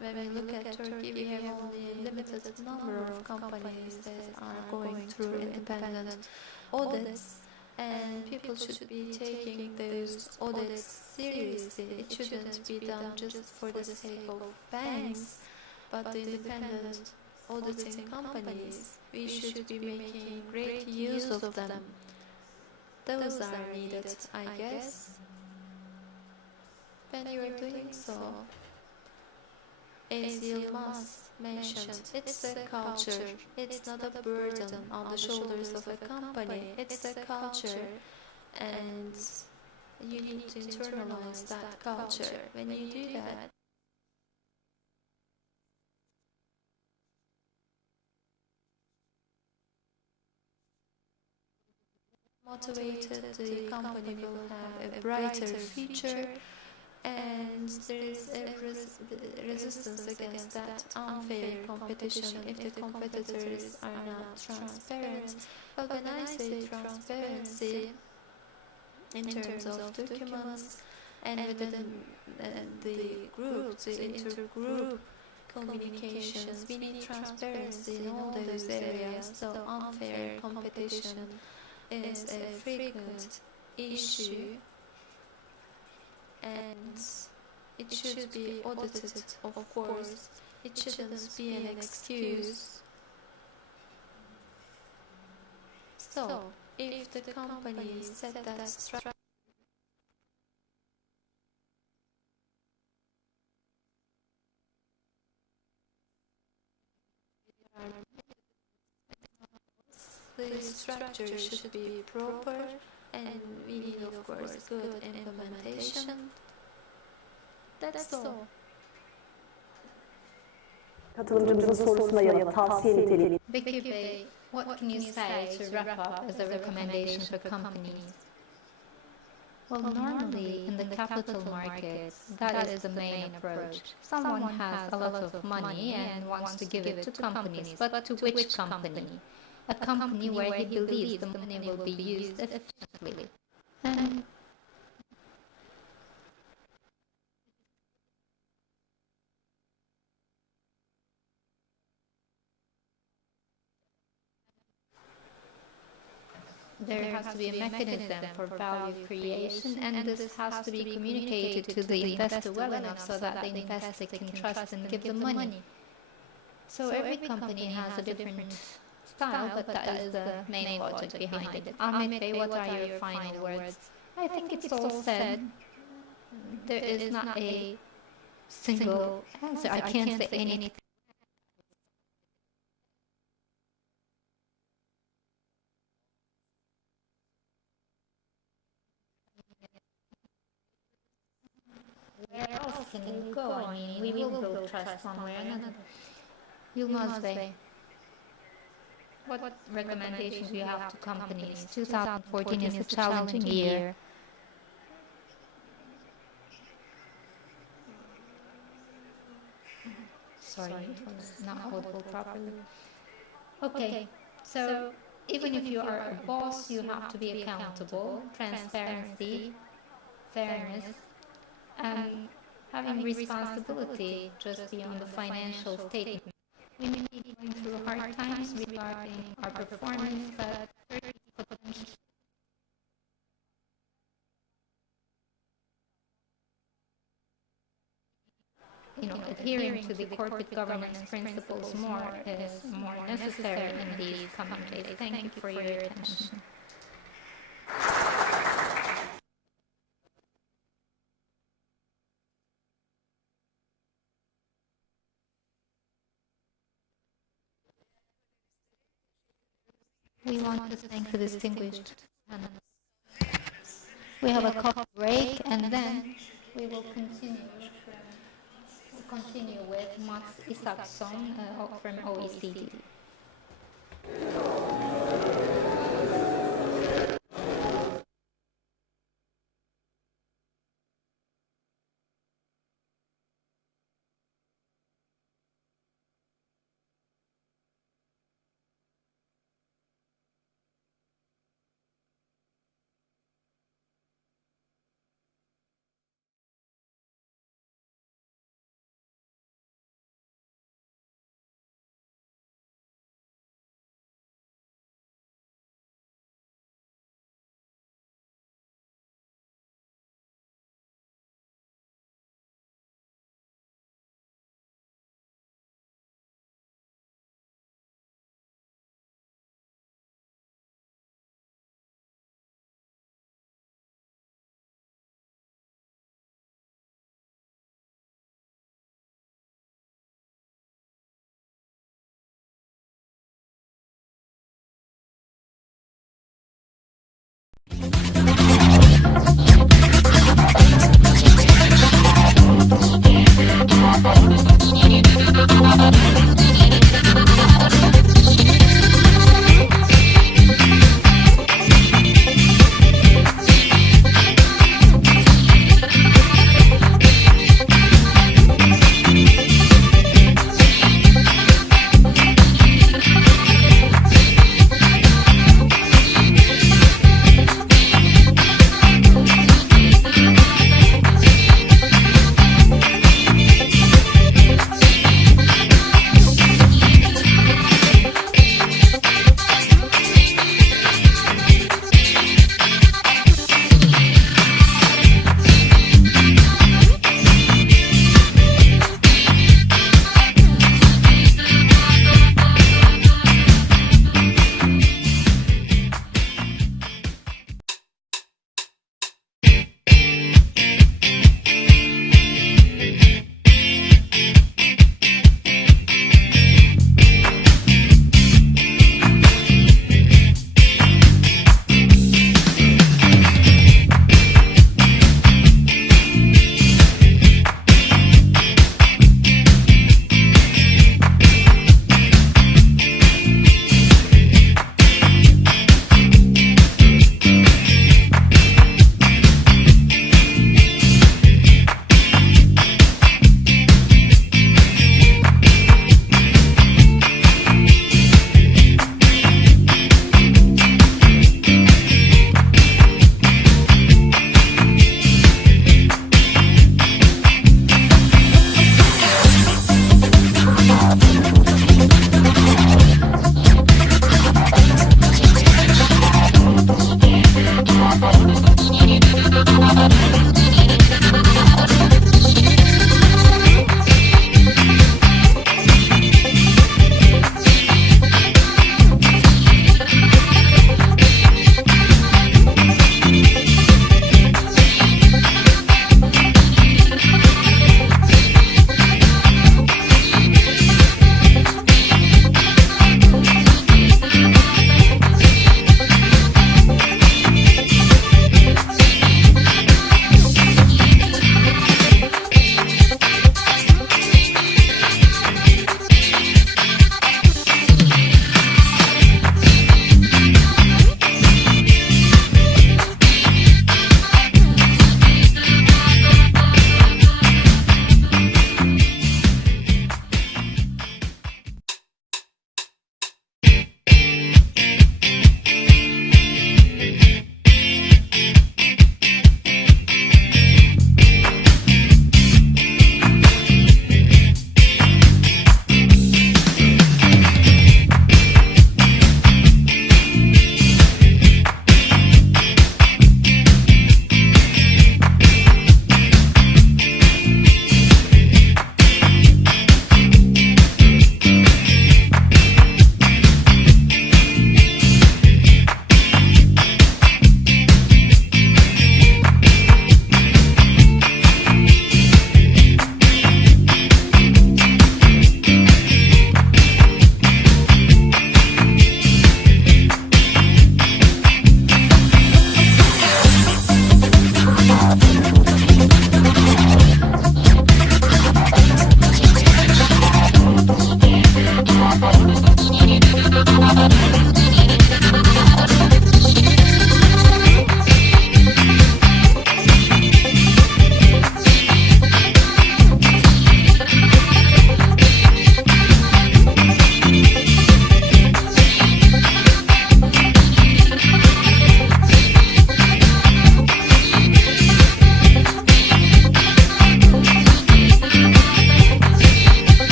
when we look at Turkey, we have only a limited number of companies that are going through independent audits, and people should be taking those audits seriously. It shouldn't be done just for the sake of banks, but the independent auditing companies, we should be making great use of them. Those are needed, I guess. When you are doing so, as Yılmaz mentioned, it's a culture. It's not a burden on the shoulders of a company. It's a culture, and you need to internalize that culture. When you do that, motivated, the company will have a brighter future, and there is a resistance against that unfair competition if the competitors are not transparent. But when I say transparency in terms of documents and within the group, the intergroup communications, we need transparency in all those areas. So unfair competition is a frequent issue, and it should be audited, of course. It shouldn't be an excuse. So, if the company set that structure, the structure should be proper, and we need, of course, good implementation. That's all. Katılımcımızın sorusuna yanıt, tavsiye niteliği. Bekir Bey, what can you say to wrap up as a recommendation for companies? Well, normally in the capital markets, that is the main approach. Someone has a lot of money and wants to give it to companies, but to which company? A company where he believes the money will be used efficiently. And there has to be a mechanism for value creation, and this has to be communicated to the investor well enough so that the investor can trust and give the money. So every company has a different style, but that is the main logic behind it. Ahmet Bey, what are your final words? I think it's all said. There is not a single answer. I can't say anything. Where else can you go? I mean, we will build trust one way or another. Yılmaz Bey, what recommendations do you have to companies? 2014 is a challenging year. Sorry, it was not audible properly. Okay, so even if you are a boss, you have to be accountable, transparency, fairness, and having responsibility just beyond the financial statement. We may be going through hard times regarding our performance, but adhering to the corporate governance principles is more necessary in these coming days. Thank you for your attention. We want to thank the distinguished panelists. We have a coffee break, and then we will continue with Mats Isaksson from OECD.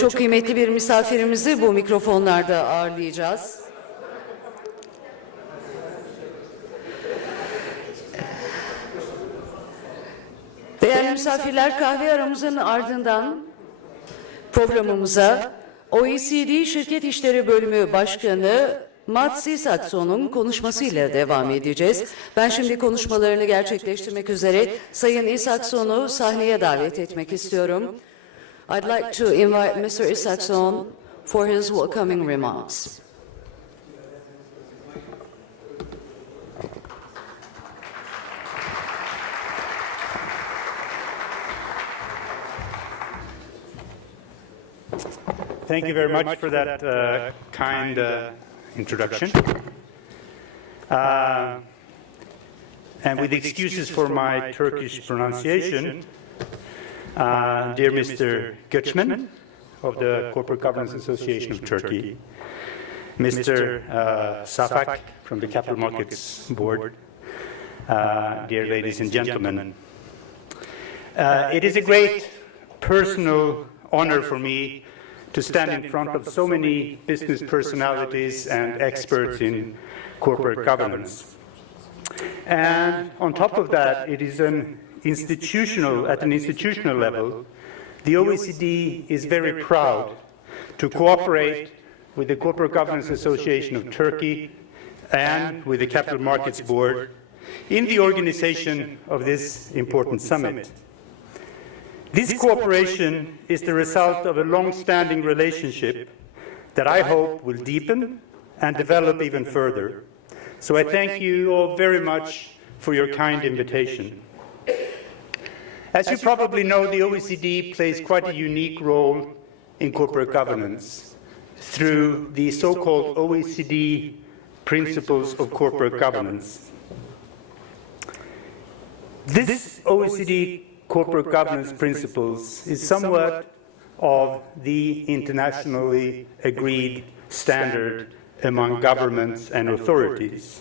Çok kıymetli bir misafirimizi bu mikrofonlarda ağırlayacağız. Değerli misafirler, kahve aramızın ardından programımıza OECD Şirket İşleri Bölümü Başkanı Mats Isaksson'un konuşmasıyla devam edeceğiz. Ben şimdi konuşmalarını gerçekleştirmek üzere Sayın Isaksson'u sahneye davet etmek istiyorum. I'd like to invite Mr. Isaksson for his welcoming remarks. Thank you very much for that kind introduction. And with excuses for my Turkish pronunciation, dear Mr. Göçmen of the Corporate Governance Association of Turkey, Mr. Safak from the Capital Markets Board, dear ladies and gentlemen, it is a great personal honor for me to stand in front of so many business personalities and experts in corporate governance. And on top of that, it is at an institutional level, the OECD is very proud to cooperate with the Corporate Governance Association of Turkey and with the Capital Markets Board in the organization of this important summit. This cooperation is the result of a long-standing relationship that I hope will deepen and develop even further. So I thank you all very much for your kind invitation. As you probably know, the OECD plays quite a unique role in corporate governance through the so-called OECD Principles of Corporate Governance. This OECD Corporate Governance Principles is somewhat of the internationally agreed standard among governments and authorities.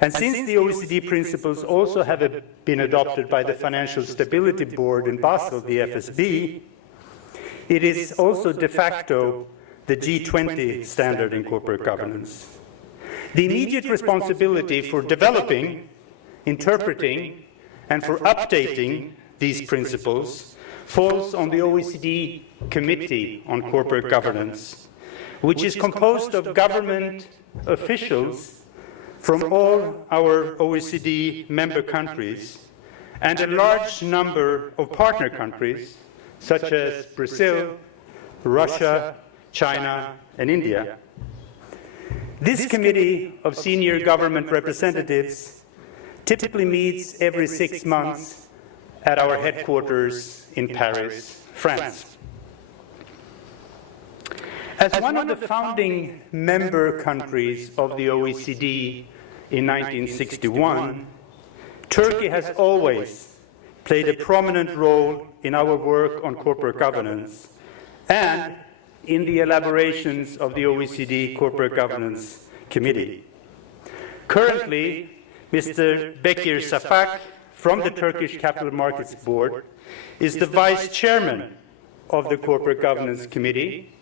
And since the OECD principles also have been adopted by the Financial Stability Board in Basel, the FSB, it is also de facto the G20 standard in corporate governance. The immediate responsibility for developing, interpreting, and for updating these principles falls on the OECD Committee on Corporate Governance, which is composed of government officials from all our OECD member countries and a large number of partner countries such as Brazil, Russia, China, and India. This committee of senior government representatives typically meets every 6 months at our headquarters in Paris, France. As one of the founding member countries of the OECD in 1961, Turkey has always played a prominent role in our work on corporate governance and in the elaborations of the OECD Corporate Governance Committee. Currently, Mr. Bekir Safak from the Turkish Capital Markets Board is the Vice Chairman of the Corporate Governance Committee,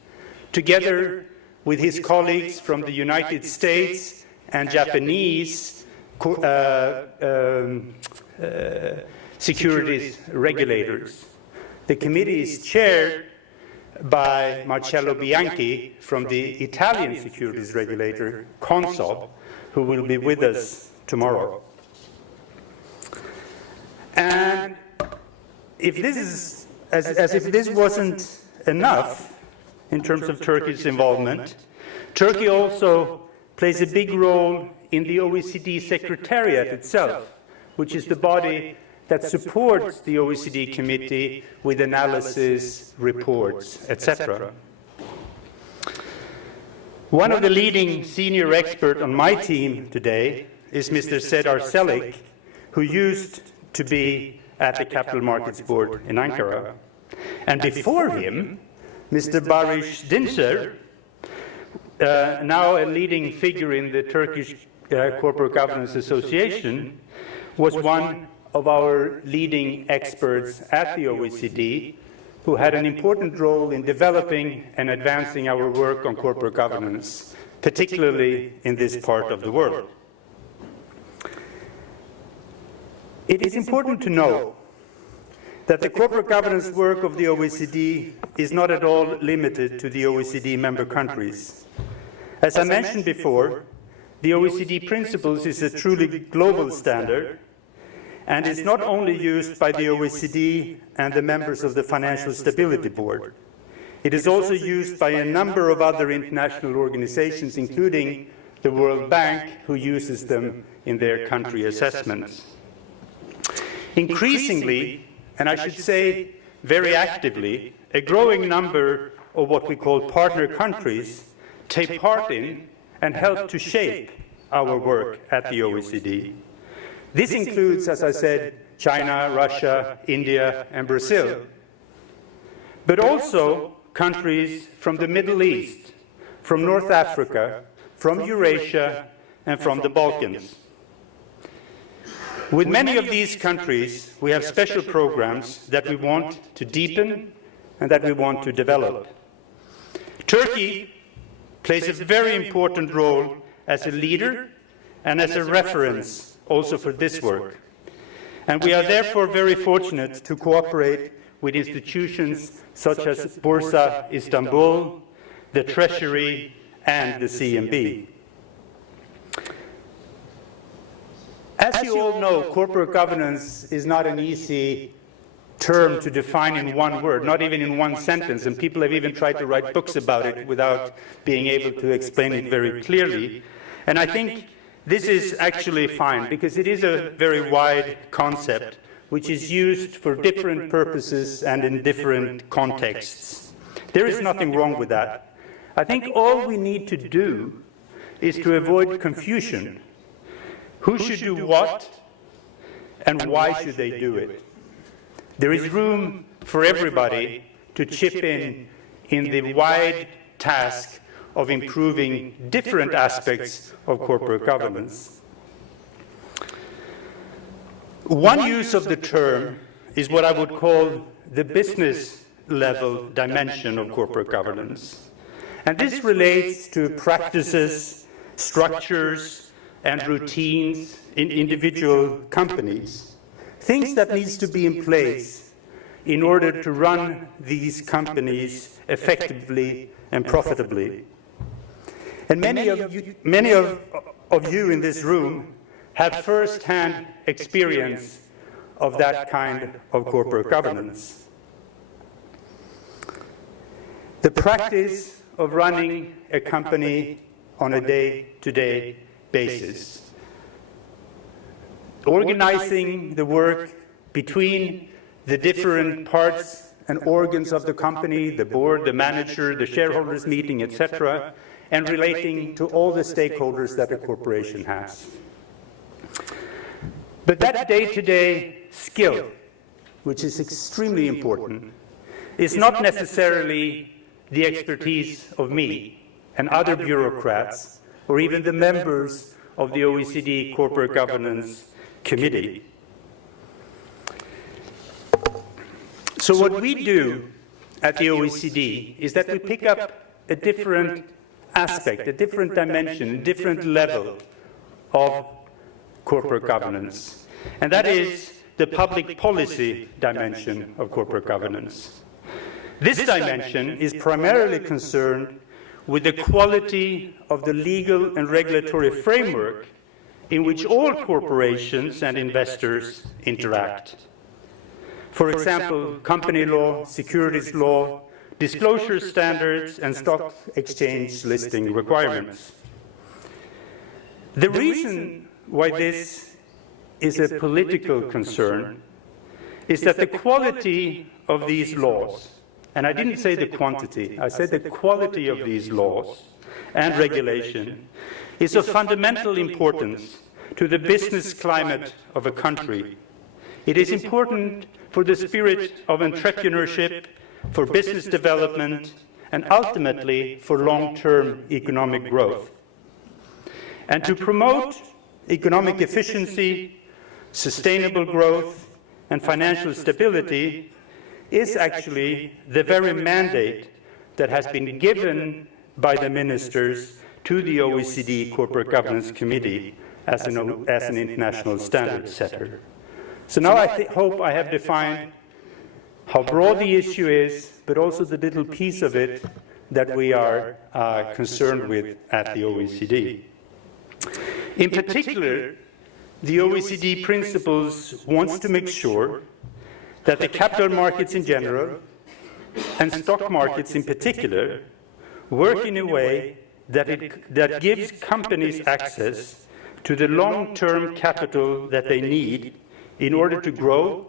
together with his colleagues from the United States and Japanese securities regulators. The committee is chaired by Marcello Bianchi from the Italian securities regulator, Consob, who will be with us tomorrow. And if this is, as if this wasn't enough in terms of Turkey's involvement, Turkey also plays a big role in the OECD Secretariat itself, which is the body that supports the OECD committee with analysis, reports, etc. One of the leading senior experts on my team today is Mr. Sedar Selik, who used to be at the Capital Markets Board in Ankara. And before him, Mr. Barış Dinçer, now a leading figure in the Turkish Corporate Governance Association, was one of our leading experts at the OECD who had an important role in developing and advancing our work on corporate governance, particularly in this part of the world. It is important to know that the corporate governance work of the OECD is not at all limited to the OECD member countries. As I mentioned before, the OECD Principles is a truly global standard and is not only used by the OECD and the members of the Financial Stability Board. It is also used by a number of other international organizations, including the World Bank, who uses them in their country assessments. Increasingly, and I should say very actively, a growing number of what we call partner countries take part in and help to shape our work at the OECD. This includes, as I said, China, Russia, India, and Brazil, but also countries from the Middle East, from North Africa, from Eurasia, and from the Balkans. With many of these countries, we have special programs that we want to deepen and that we want to develop. Turkey plays a very important role as a leader and as a reference also for this work. And we are therefore very fortunate to cooperate with institutions such as Bursa Istanbul, the Treasury, and the CMB. As you all know, corporate governance is not an easy term to define in one word, not even in one sentence, and people have even tried to write books about it without being able to explain it very clearly. And I think this is actually fine, because it is a very wide concept which is used for different purposes and in different contexts. There is nothing wrong with that. I think all we need to do is to avoid confusion. Who should do what, and why should they do it? There is room for everybody to chip in the wide task of improving different aspects of corporate governance. One use of the term is what I would call the business level dimension of corporate governance. And this relates to practices, structures, and routines in individual companies. Things that needs to be in place in order to run these companies effectively and profitably. And many of you in this room have first-hand experience of that kind of corporate governance. The practice of running a company on a day-to-day basis, organizing the work between the different parts and organs of the company, the board, the manager, the shareholders meeting, etc., and relating to all the stakeholders that a corporation has. But that day-to-day skill, which is extremely important, is not necessarily the expertise of me and other bureaucrats, or even the members of the OECD Corporate Governance Committee. So what we do at the OECD is that we pick up a different aspect, a different dimension, a different level of corporate governance. And that is the public policy dimension of corporate governance. This dimension is primarily concerned with the quality of the legal and regulatory framework in which all corporations and investors interact. For example, company law, securities law, disclosure standards, and stock exchange listing requirements. The reason why this is a political concern is that the quality of these laws, and I didn't say the quantity, I said the quality of these laws and regulation, is of fundamental importance to the business climate of a country. It is important for the spirit of entrepreneurship, for business development, and ultimately for long-term economic growth. And to promote economic efficiency, sustainable growth, and financial stability, is actually the very mandate that has been given by the ministers to the OECD Corporate Governance Committee as an international standard setter. So now I hope I have defined how broad the issue is, but also the little piece of it that we are concerned with at the OECD. In particular, the OECD principles wants to make sure that the capital markets in general and stock markets in particular work in a way that gives companies access to the long-term capital that they need in order to grow,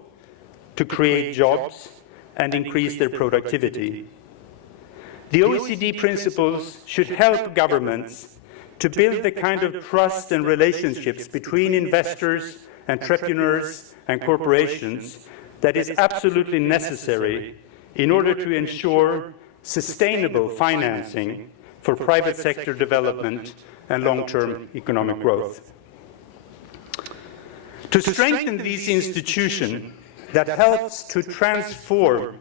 to create jobs, and increase their productivity. The OECD principles should help governments to build the kind of trust and relationships between investors, entrepreneurs, and corporations that is absolutely necessary in order to ensure sustainable financing for private sector development and long-term economic growth. To strengthen these institutions that helps to transform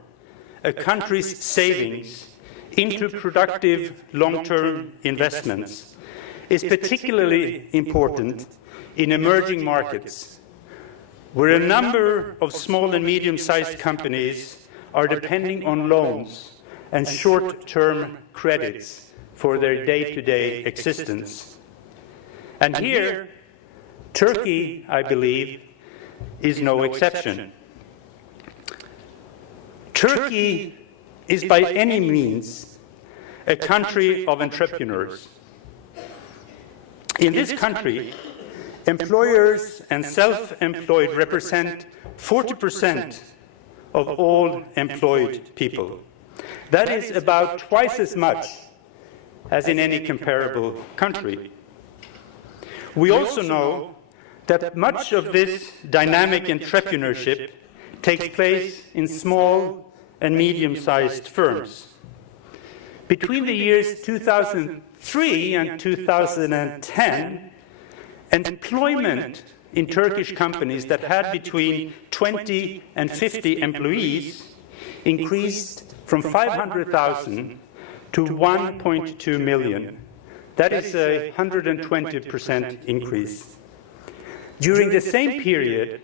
a country's savings into productive long-term investments is particularly important in emerging markets, where a number of small and medium-sized companies are depending on loans and short-term credits for their day-to-day existence. And here, Turkey, I believe, is no exception. Turkey is by any means a country of entrepreneurs. In this country, employers and self-employed represent 40% of all employed people. That is about twice as much as in any comparable country. We also know that much of this dynamic entrepreneurship takes place in small and medium-sized firms. Between the years 2003 and 2010, employment in Turkish companies that had between 20 and 50 employees increased from 500,000 to 1.2 million. That is a 120% increase. During the same period,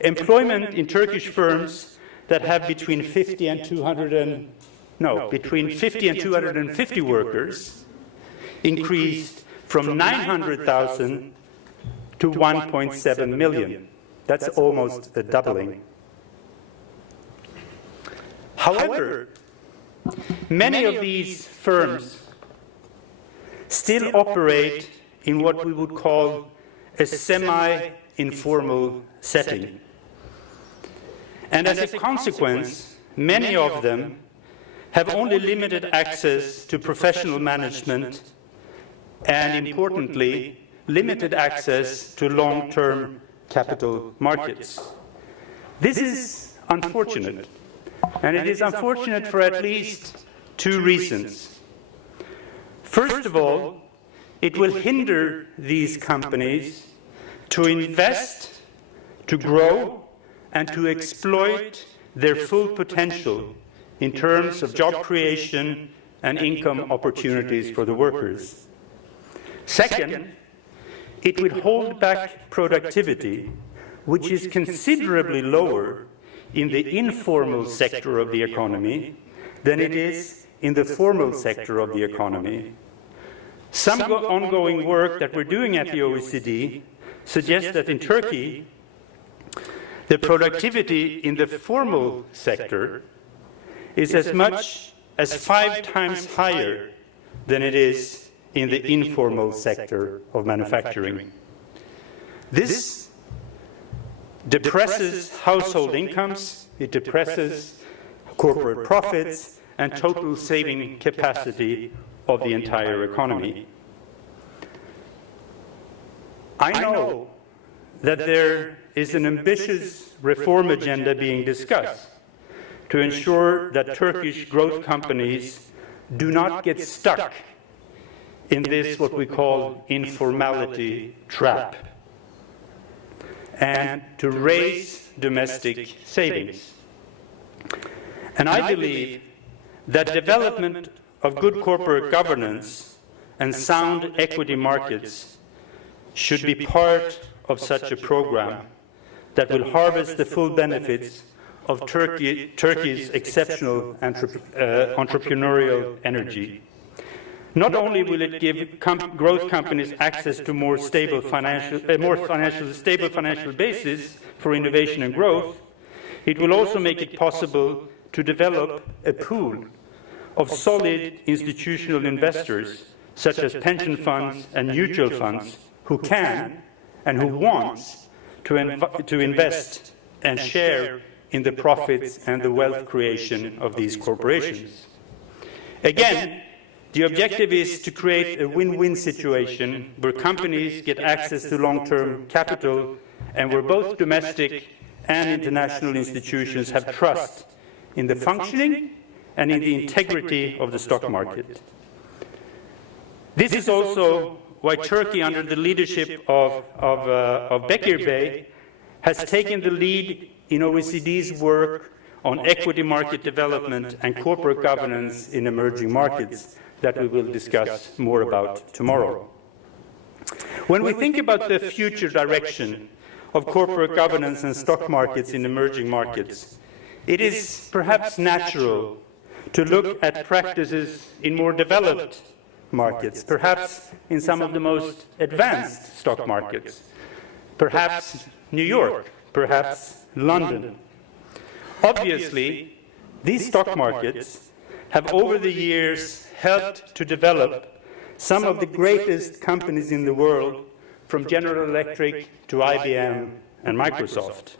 employment in Turkish firms that have between 50 and 250 workers increased from 900,000 to 1.7 million. That's almost a doubling. However, many of these firms still operate in what we would call a semi-informal setting. And as a consequence, many of them have only limited access to professional management and, importantly, limited access to long-term capital markets. This is unfortunate, and it is unfortunate for at least two reasons. First of all, it will hinder these companies to invest, to grow, and to exploit their full potential in terms of job creation and income opportunities for the workers. Second, it would hold back productivity, which is considerably lower in the informal sector of the economy than it is in the formal sector of the economy. Some ongoing work that we're doing at the OECD suggests that in Turkey, the productivity in the formal sector is as much as 5 times higher than it is in the informal sector of manufacturing. This depresses household incomes, it depresses corporate profits, and total saving capacity of the entire economy. I know that there is an ambitious reform agenda being discussed to ensure that Turkish growth companies do not get stuck in this, what we call, informality trap, and to raise domestic savings. And I believe that development of good corporate governance and sound equity markets should be part of such a program that will harvest the full benefits of Turkey's exceptional entrepreneurial energy. Not only will it give growth companies access to more stable stable financial basis for innovation and growth, it will also make it possible to develop a pool of solid institutional investors, such as pension funds and mutual funds, who can and who want to invest and share in the profits and the wealth creation of these corporations. Again, the objective is to create a win-win situation where companies get access to long-term capital and where both domestic and international institutions have trust in the functioning and in the integrity of the stock market. This is also why Turkey, under the leadership of Bekir Bey, has taken the lead in OECD's work on equity market development and corporate governance in emerging markets that we will discuss more about tomorrow. When we think about the future direction of corporate governance and stock markets in emerging markets, it is perhaps natural to look at practices in more developed markets, perhaps in some of the most advanced stock markets, perhaps New York, perhaps London. Obviously, these stock markets have over the years helped to develop some of the greatest companies in the world, from General Electric to IBM and Microsoft.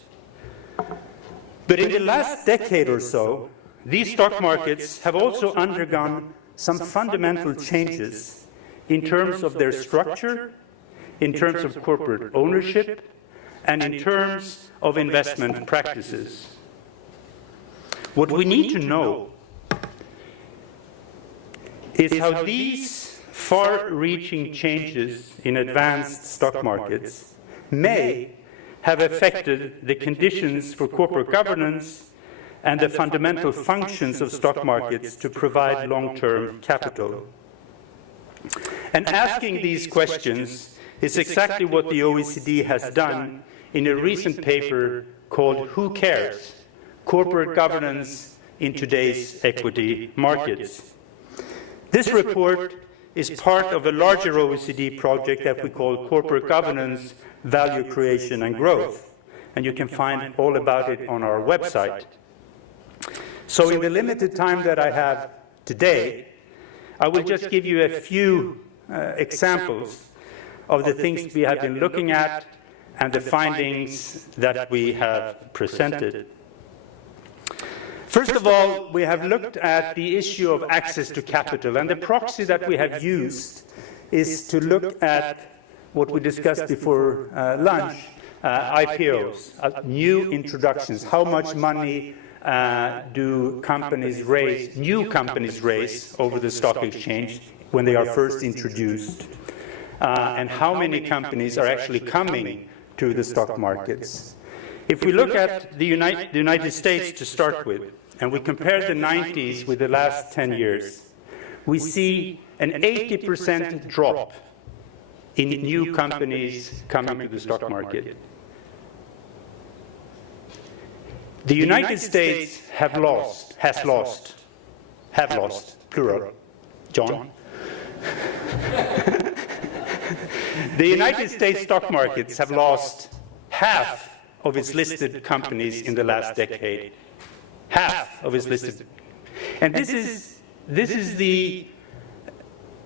But in the last decade or so, these stock markets have also undergone some fundamental changes in terms of their structure, in terms of corporate ownership, and in terms of investment practices. What we need to know is how these far-reaching changes in advanced stock markets may have affected the conditions for corporate governance and the fundamental functions of stock markets to provide long-term capital. And asking these questions is exactly what the OECD has done in a recent paper called "Who Cares? Corporate Governance in Today's Equity Markets." This report is part of a larger OECD project that we call Corporate Governance, Value Creation and Growth, and you can find all about it on our website. So in the limited time that I have today, I will just give you a few examples of the things we have been looking at and the findings that we have presented. First of all, we have looked at the issue of access to capital, and the proxy that we have used is to look at what we discussed before lunch, IPOs, new introductions. How much money do companies raise, new companies raise over the stock exchange when they are first introduced? And how many companies are actually coming to the stock markets? If we look at the United States to start with, and we compare the 90s with the last 10 years, we see an 80% drop in new companies coming to the stock market. The United States has lost, plural, John. The United States stock markets have lost half of its listed companies in the last decade. Half of its listed. And this is the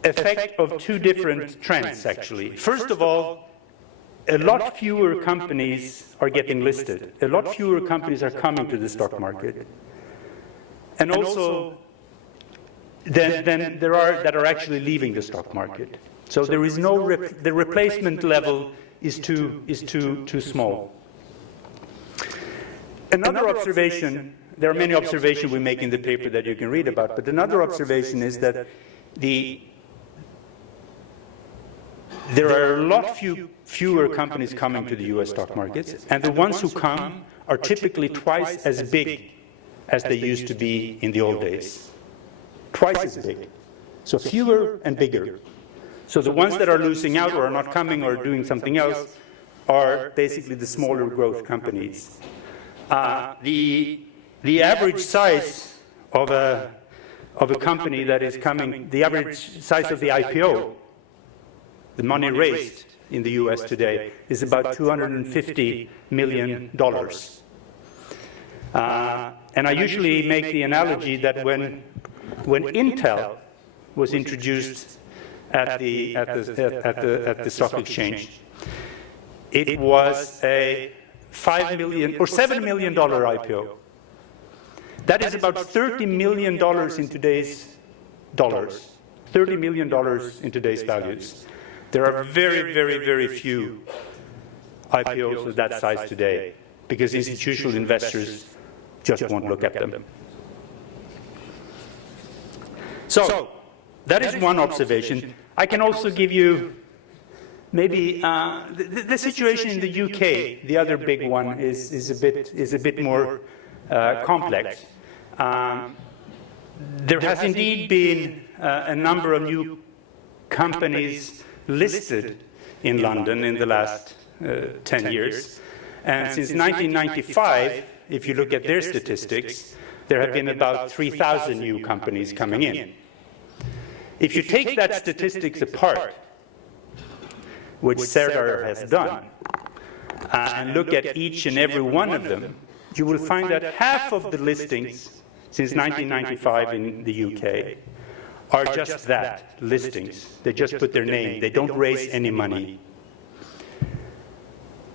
effect of two different trends, actually. First of all, a lot fewer companies are getting listed. A lot fewer companies are coming to the stock market. And also, then there are that are actually leaving the stock market. So there is no the replacement level is too small. Another observation, there are many observations we make in the paper that you can read about, but another observation is that there are a lot fewer companies coming to the US stock markets, and the ones who come are typically twice as big as they used to be in the old days. Twice as big. So fewer and bigger. So the ones that are losing out or are not coming or doing something else are basically the smaller growth companies. The average size of a company that is coming, the average size of the IPO, the money raised in the US today, is about $250 million. And I usually make the analogy that when Intel was introduced at the stock exchange, it was a $5 million or $7 million IPO. That is about $30 million in today's dollars. $30 million in today's values. There are very, very, very few IPOs of that size today because institutional investors just won't look at them. So, that is one observation. I can also give you maybe the situation in the UK, the other big one, is a bit more complex. There has indeed been a number of new companies listed in London in the last 10 years. And since 1995, if you look at their statistics, there have been about 3,000 new companies coming in. If you take that statistics apart, which Serdar has done, and look at each and every one of them, you will find that half of the listings since 1995 in the UK are just that, listings. They just put their name. They don't raise any money.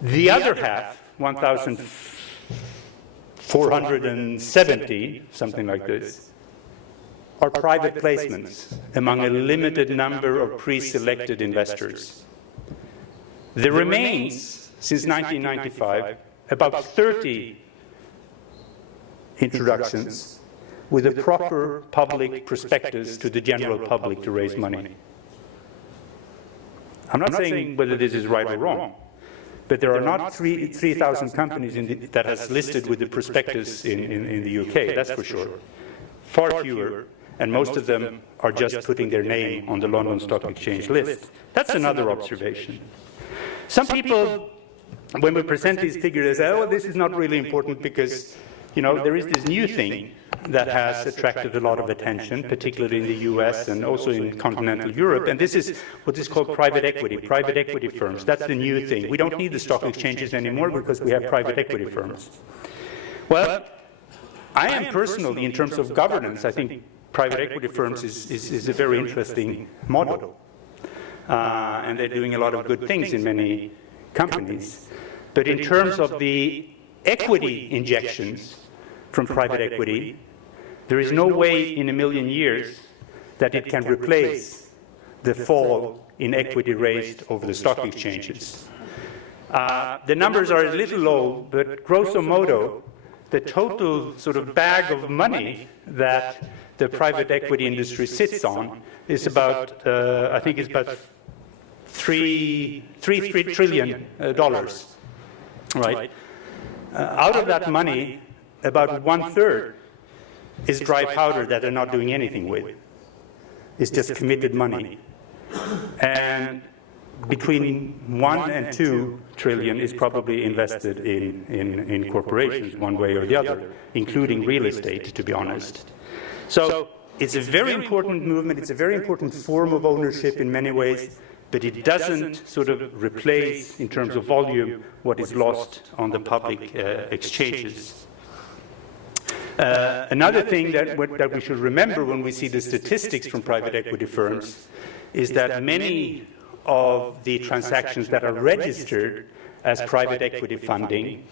The other half, 1,470, something like this, are private placements among a limited number of pre-selected investors. There remains, since 1995, about 30 introductions with a proper public prospectus to the general public to raise money. I'm not saying whether this is right or wrong, but there are not 3,000 companies that has listed with the prospectus in the UK, that's for sure. Far fewer, and most of them are just putting their name on the London Stock Exchange list. That's another observation. Some people, when we present these figures, they say, oh, this is not really important because, you know, there is this new thing that has attracted a lot of attention, particularly in the US and also in continental Europe, and this is what is called private equity firms. That's the new thing. We don't need the stock exchanges anymore because we have private equity firms. Well, I am personally, in terms of governance, I think private equity firms is a very interesting model. And they're doing a lot of good things in many companies. But in terms of the equity injections from private equity, there is no way in a million years that it can replace the fall in equity raised over the stock exchanges. The numbers are a little low, but grosso modo, the total sort of bag of money that the private equity industry sits on is about, I think it's about $3 trillion, right? Out of that money, about 1/3 is dry powder that they're not doing anything with. It's just committed money. And between 1 and 2 trillion is probably invested in corporations one way or the other, including real estate, to be honest. So it's a very important movement. It's a very important form of ownership in many ways, but it doesn't sort of replace, in terms of volume, what is lost on the public exchanges. Another thing that we should remember when we see the statistics from private equity firms is that many of the transactions that are registered as private equity funding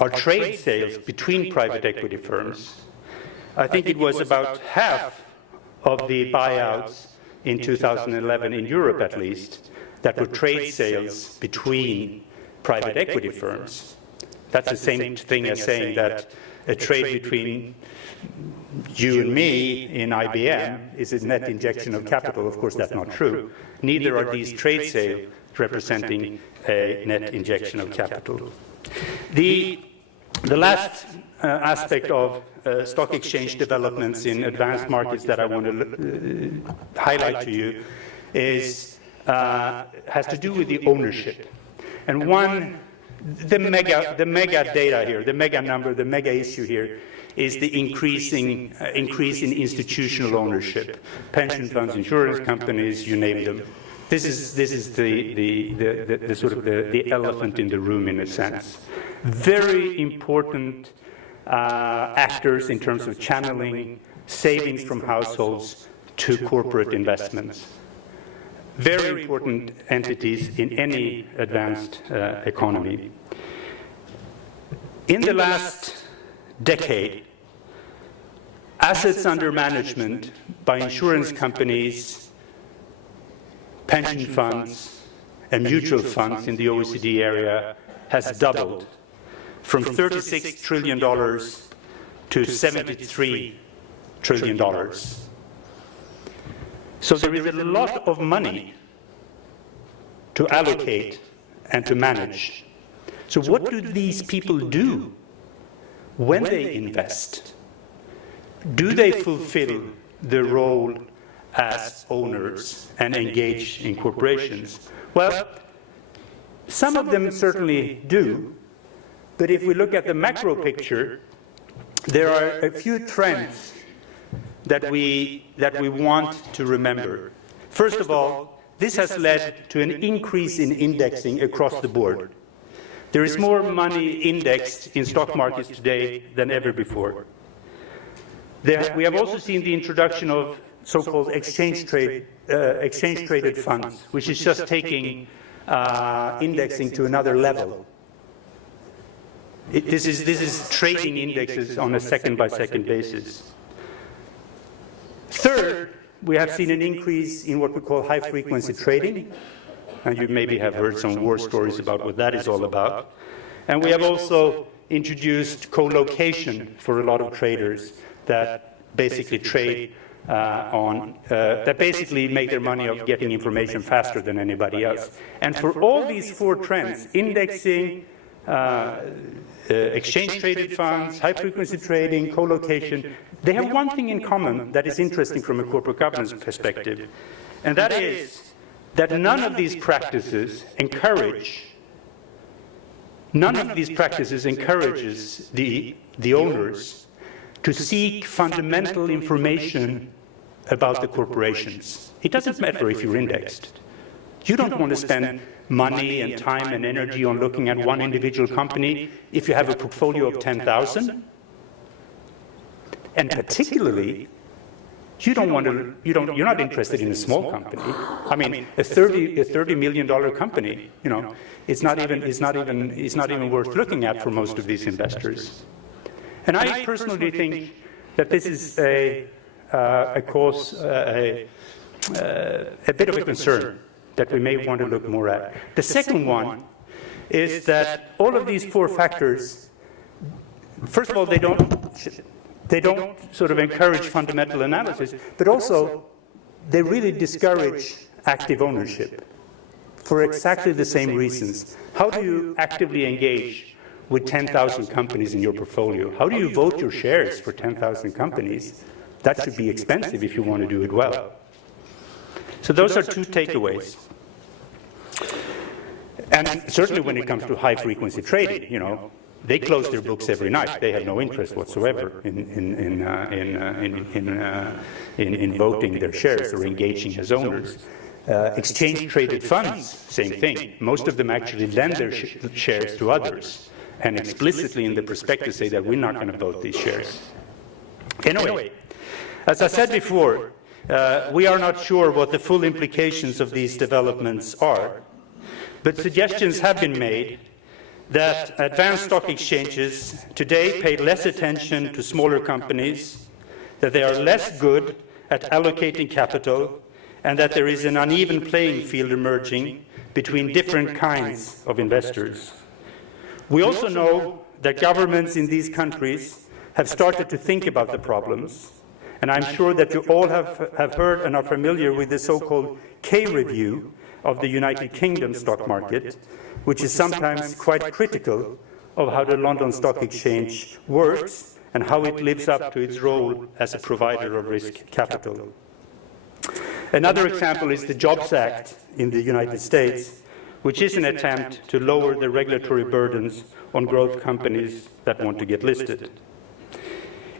are trade sales between private equity firms. I think it was about half of the buyouts in 2011, in Europe at least, that were trade sales between private equity firms. That's the same thing as saying that a trade between you and me in IBM is a net injection of capital. Of course, that's not true. Neither are these trade sales representing a net injection of capital. The The last aspect of stock exchange developments in advanced markets that I want to highlight to you has to do with the ownership. And the mega data here, the mega number, the mega issue here is the increase in institutional ownership. Pension funds, insurance companies, you name them. This is the sort of the elephant in the room, in a sense. Very important actors in terms of channeling savings from households to corporate investments. Very important entities in any advanced economy. In the last decade, assets under management by insurance companies, pension funds, and mutual funds in the OECD area has doubled from $36 trillion to $73 trillion. So there is a lot of money to allocate and to manage. So what do these people do when they invest? Do they fulfill their role as owners and engage in corporations? Well, some of them certainly do, but if we look at the macro picture, there are a few trends that we want to remember. First of all, this has led to an increase in indexing across the board. There is more money indexed in stock markets today than ever before. We have also seen the introduction of so-called exchange-traded funds, which is just taking indexing to another level. This is trading indexes on a second-by-second basis. Third, we have seen an increase in what we call high-frequency trading, and you maybe have heard some war stories about what that is all about. And we have also introduced co-location for a lot of traders that basically trade that basically make their money of getting information faster than anybody else. And for all these four trends, indexing, exchange-traded funds, high-frequency trading, co-location, they have one thing in common that is interesting from a corporate governance perspective, and that is that none of these practices encourages the owners to seek fundamental information about the corporations. It doesn't matter if you're indexed. You don't want to spend money and time and energy on looking at one individual company if you have a portfolio of 10,000. And particularly, you're not interested in a small company. I mean, a $30 million company, you know, it's not even worth looking at for most of these investors. And I personally think that this is a bit of a concern that we may want to look more at. The second one is that all of these four factors, first of all, they don't sort of encourage fundamental analysis, but also they really discourage active ownership for exactly the same reasons. How do you actively engage with 10,000 companies in your portfolio? How do you vote your shares for 10,000 companies? That should be expensive if you want to do it well. So those are two takeaways. And certainly when it comes to high-frequency trading, you know, they close their books every night. They have no interest whatsoever in voting their shares or engaging as owners. Exchange-traded funds, same thing. Most of them actually lend their shares to others and explicitly in the prospectus say that we're not going to vote these shares. Anyway, as I said before, we are not sure what the full implications of these developments are, but suggestions have been made that advanced stock exchanges today pay less attention to smaller companies, that they are less good at allocating capital, and that there is an uneven playing field emerging between different kinds of investors. We also know that governments in these countries have started to think about the problems, and I'm sure that you all have heard and are familiar with the so-called K-review of the United Kingdom stock market, which is sometimes quite critical of how the London Stock Exchange works and how it lives up to its role as a provider of risk capital. Another example is the Jobs Act in the United States, which is an attempt to lower the regulatory burdens on growth companies that want to get listed.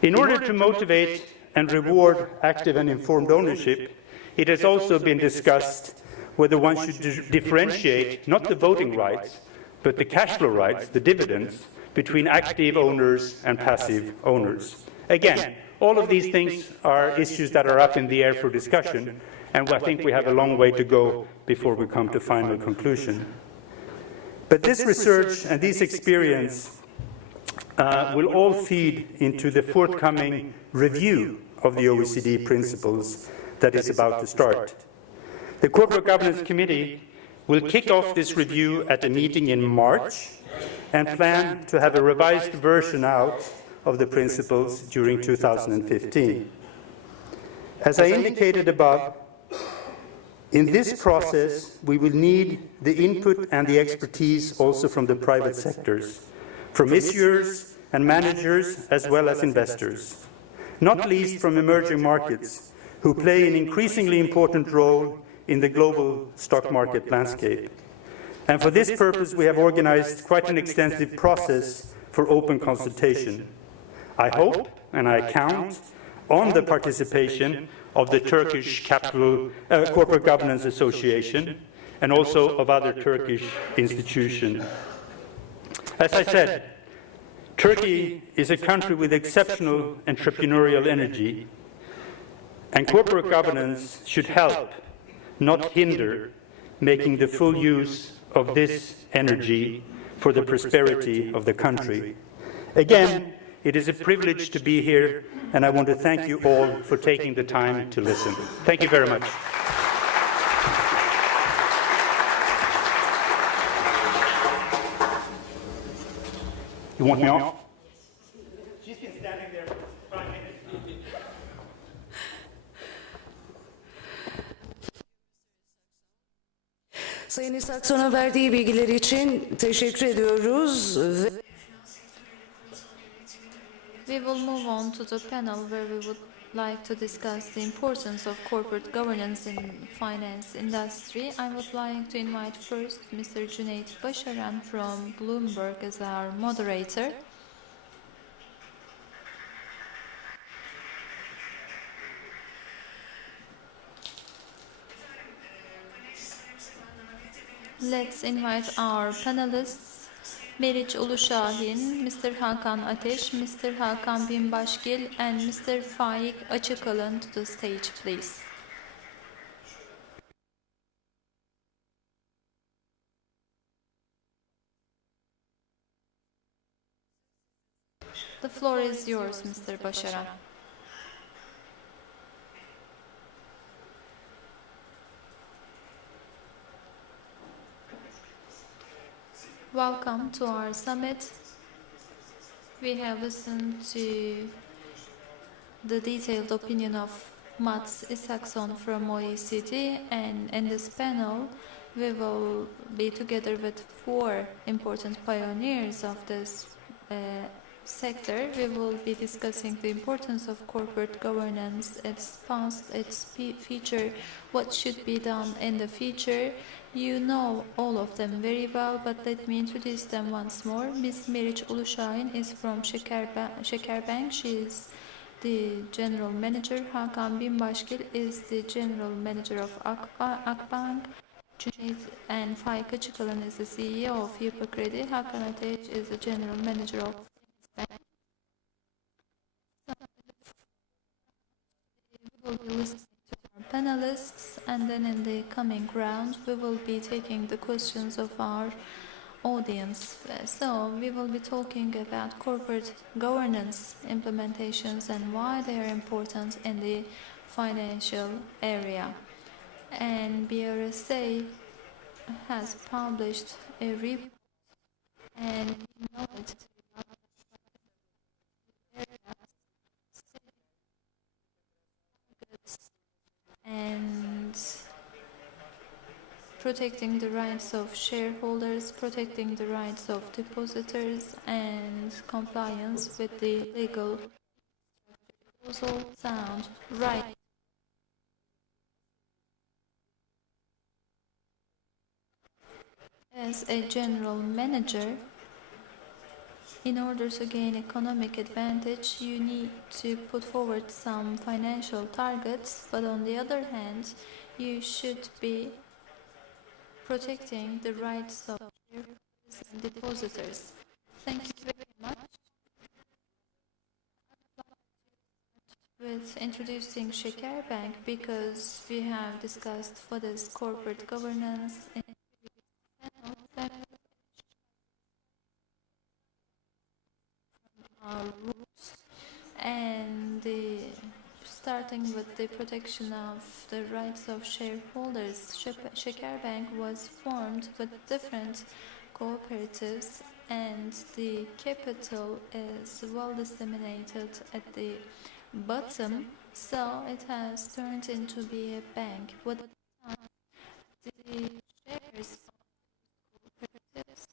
In order to motivate and reward active and informed ownership, it has also been discussed whether one should differentiate not the voting rights, but the cash flow rights, the dividends, between active owners and passive owners. Again, all of these things are issues that are up in the air for discussion, and I think we have a long way to go before we come to final conclusion. But this research and this experience will all feed into the forthcoming review of the OECD principles that is about to start. The Corporate Governance Committee will kick off this review at a meeting in March and plan to have a revised version out of the principles during 2015. As I indicated above, in this process, we will need the input and the expertise also from the private sectors, from issuers and managers as well as investors, not least from emerging markets, who play an increasingly important role in the global stock market landscape. And for this purpose, we have organized quite an extensive process for open consultation. I hope and I count on the participation of the Turkish Corporate Governance Association and also of other Turkish institutions. As I said, Turkey is a country with exceptional entrepreneurial energy, and corporate governance should help, not hinder, making the full use of this energy for the prosperity of the country. Again, it is a privilege to be here, and I want to thank you all for taking the time to listen. Thank you very much. You want me off? She's been standing there for 5 minutes. Sayın İsakson'a verdiği bilgiler için teşekkür ediyoruz. We will move on to the panel where we would like to discuss the importance of corporate governance in finance industry. I would like to invite first Mr. Cüneyt Başaran from Bloomberg as our moderator. Let's invite our panelists, Meriç Uluşahin, Mr. Hakan Ateş, Mr. Hakan Binbaşgil, and Mr. Faik Açıkalın to the stage, please. The floor is yours, Mr. Başaran. Welcome to our summit. We have listened to the detailed opinion of Mats Isaksson from OECD, and in this panel we will be together with 4 important pioneers of this sector. We will be discussing the importance of corporate governance, its past, its future, what should be done in the future. You know all of them very well, but let me introduce them once more. Ms. Meriç Uluşahin is from Şekerbank. She is the general manager. Hakan Binbaşgil is the general manager of Akbank. And Faik Açıkalın is the CEO of Yapı Kredi. Hakan Ateş is the general manager of we will be listening to our panelists, and then in the coming round we will be taking the questions of our audience. So we will be talking about corporate governance implementations and why they are important in the financial area. And BRSA has published a report, and we know it and protecting the rights of shareholders, protecting the rights of depositors, and compliance with the legal proposal sound right. As a general manager, in order to gain economic advantage, you need to put forward some financial targets, but on the other hand, you should be protecting the rights of shareholders and depositors. Thank you very much. With introducing Şeker Bank, because we have discussed what is corporate governance in our rules, and starting with the protection of the rights of shareholders. Şeker Bank was formed with different cooperatives, and the capital is well disseminated at the bottom, so it has turned into be a bank. With the shares of cooperatives,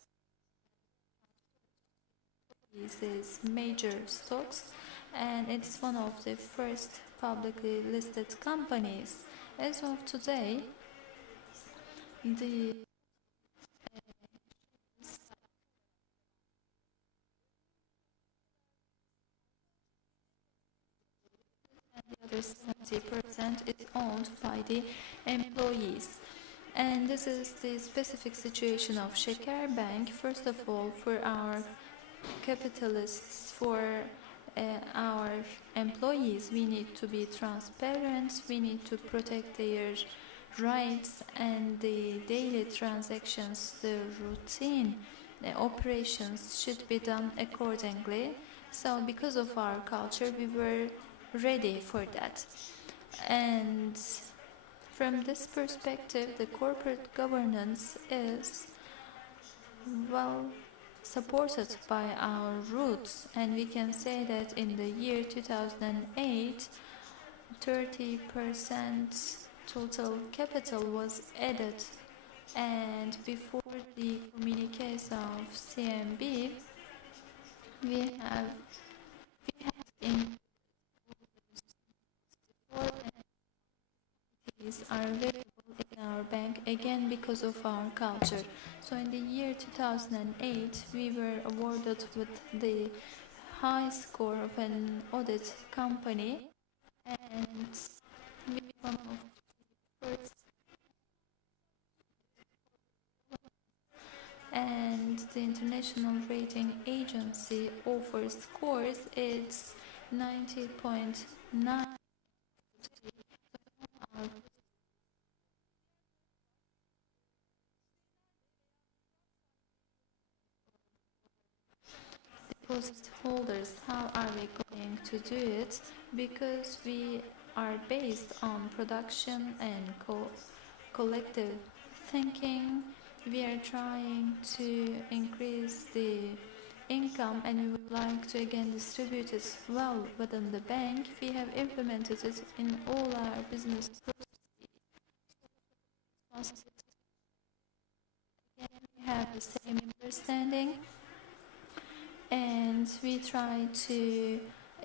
is major stocks, and it's one of the first publicly listed companies. As of today, the other 70% is owned by the employees. And this is the specific situation of Şeker Bank. First of all, for our capitalists, for our employees, we need to be transparent, we need to protect their rights, and the daily transactions, the routine operations should be done accordingly. So because of our culture, we were ready for that. And from this perspective, the corporate governance is well supported by our roots, and we can say that in the year 2008, 30% total capital was added, and before the communiques of CMB, we have in are available in our bank, again because of our culture. So in the year 2008, we were awarded with the high score of an audit company, and we were one of the first. And the international rating agency offers scores, it's 90.9. Deposit holders, how are we going to do it? Because we are based on production and collective thinking, we are trying to increase the income, and we would like to again distribute it well within the bank. We have implemented it in all our business processes. Again, we have the same understanding, and we try to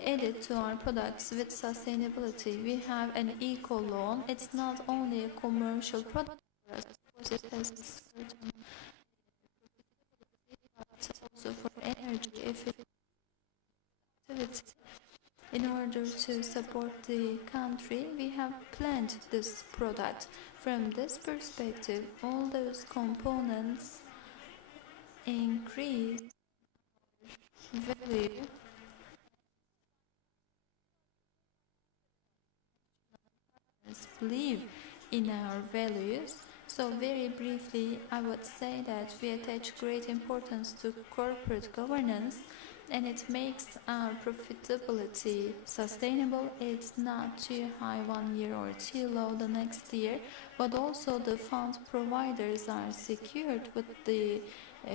add it to our products with sustainability. We have an eco loan. It's not only a commercial product for us, of course it has a certain, but also for energy efficiency. In order to support the country, we have planned this product. From this perspective, all those components increase value believe in our values. So very briefly, I would say that we attach great importance to corporate governance, and it makes our profitability sustainable. It's not too high one year or too low the next year, but also the fund providers are secured with the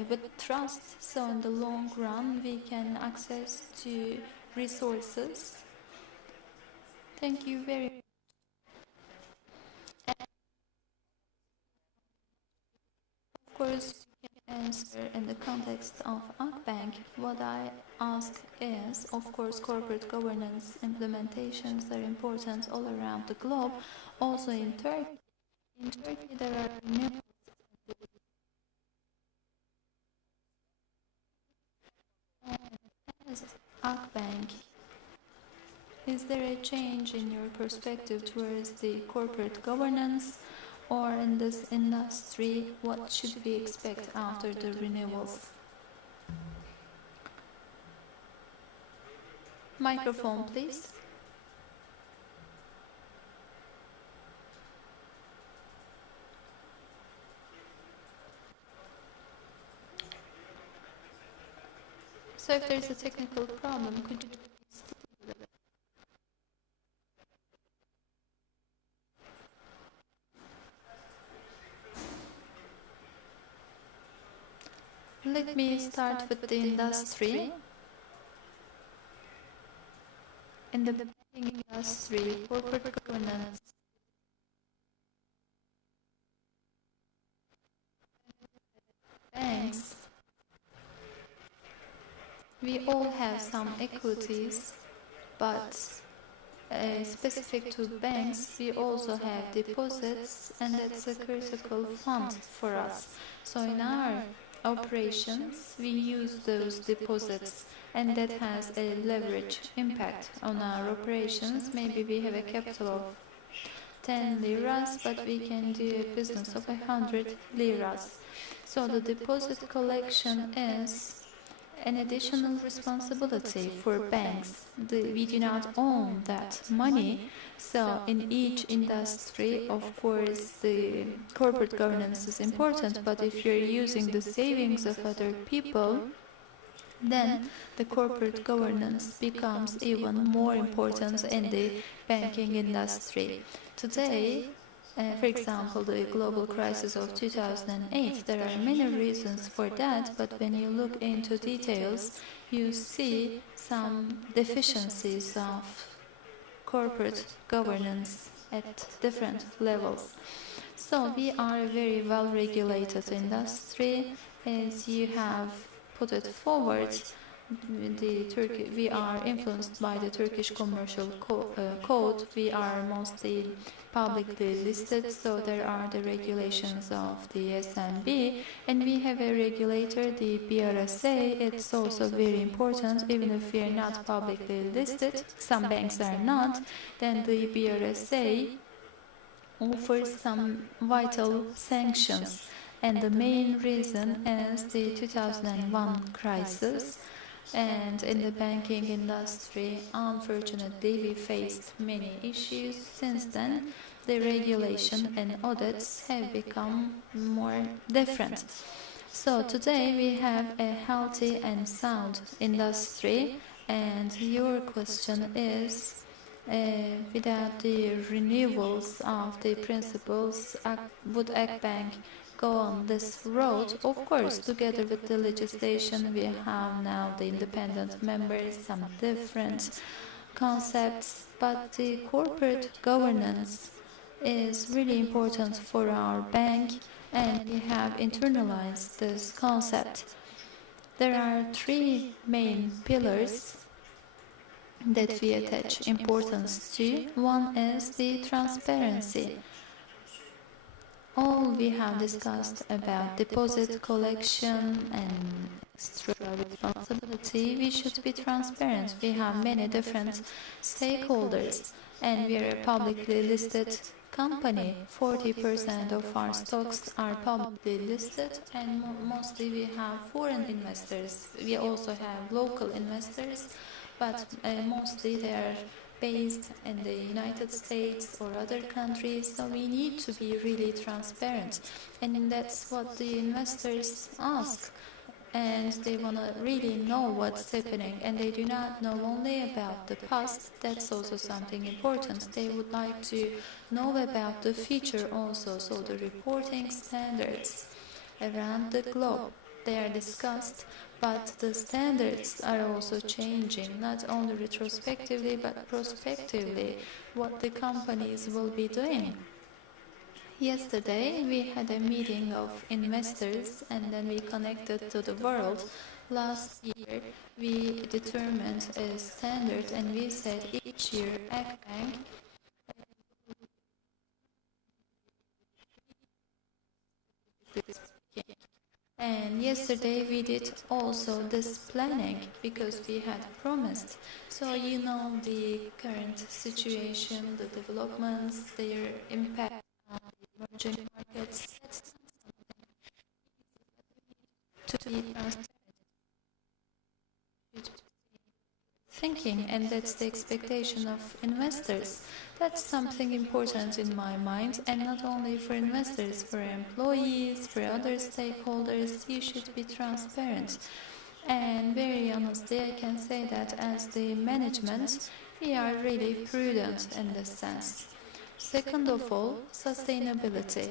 with trust, so in the long run we can access to resources. Thank you very much. course, you can answer in the context of Akbank. What I ask is, of course, corporate governance implementations are important all around the globe, also in Turkey. In Turkey, there are new as Akbank. Is there a change in your perspective towards the corporate governance, or in this industry, what should we expect after the renewals? Microphone, please. So if there's a technical problem, could you please... Let me start with the industry. In the banking industry, corporate governance banks, we all have some equities, but specific to banks, we also have deposits, and that's a critical fund for us. So in our operations, we use those deposits, and that has a leverage impact on our operations. Maybe we have a capital of 10 liras, but we can do a business of 100 liras. So the deposit collection is an additional responsibility for banks. We do not own that money, so in each industry, of course, the corporate governance is important, but if you're using the savings of other people, then the corporate governance becomes even more important in the banking industry. Today, for example, the global crisis of 2008, there are many reasons for that, but when you look into details, you see some deficiencies of corporate governance at different levels. So we are a very well-regulated industry. As you have put it forward, we are influenced by the Turkish Commercial Code. We are mostly publicly listed, so there are the regulations of the SNB, and we have a regulator, the BRSA. It's also very important, even if we are not publicly listed, some banks are not, then the BRSA offers some vital sanctions, and the main reason is the 2001 crisis. And in the banking industry, unfortunately, we faced many issues. Since then, the regulation and audits have become more different. So today we have a healthy and sound industry, and your question is, without the renewals of the principles, would Akbank go on this road? Of course, together with the legislation, we have now the independent members, some different concepts, but the corporate governance is really important for our bank, and we have internalized this concept. There are three main pillars that we attach importance to. One is the transparency. All we have discussed about deposit collection and extra responsibility, we should be transparent. We have many different stakeholders, and we are a publicly listed company. 40% of our stocks are publicly listed, and mostly we have foreign investors. We also have local investors, but mostly they are based in the United States or other countries, so we need to be really transparent, and that's what the investors ask, and they want to really know what's happening, and they do not know only about the past. That's also something important. They would like to know about the future also, so the reporting standards around the globe, they are discussed, but the standards are also changing, not only retrospectively but prospectively, what the companies will be doing. Yesterday we had a meeting of investors and then we connected to the world. Last year we determined a standard and we said each year Akbank and yesterday we did also this planning because we had promised. So you know the current situation, the developments, their impact on the emerging markets. To be transparent, thinking, and that's the expectation of investors. That's something important in my mind, and not only for investors, for employees, for other stakeholders, you should be transparent. And very honestly, I can say that as the management, we are really prudent in this sense. Second of all, sustainability.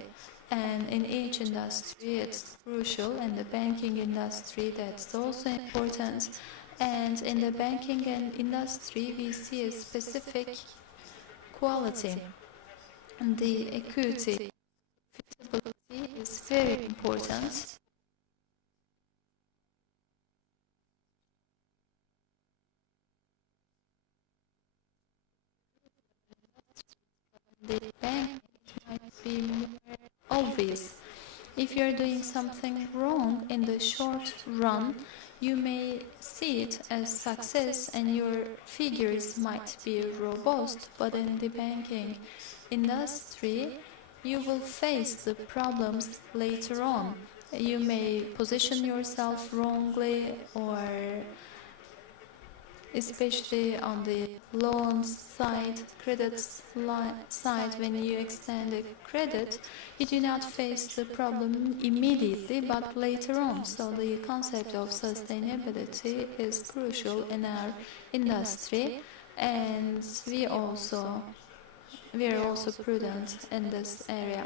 And in each industry, it's crucial. In the banking industry, that's also important. And in the banking industry, we see a specific quality. And the equity feasibility is very important. The bank might be more obvious. If you're doing something wrong in the short run, you may see it as success and your figures might be robust, but in the banking industry, you will face the problems later on. You may position yourself wrongly, or especially on the loan side, credit side, when you extend a credit, you do not face the problem immediately, but later on. So the concept of sustainability is crucial in our industry, and we are also prudent in this area.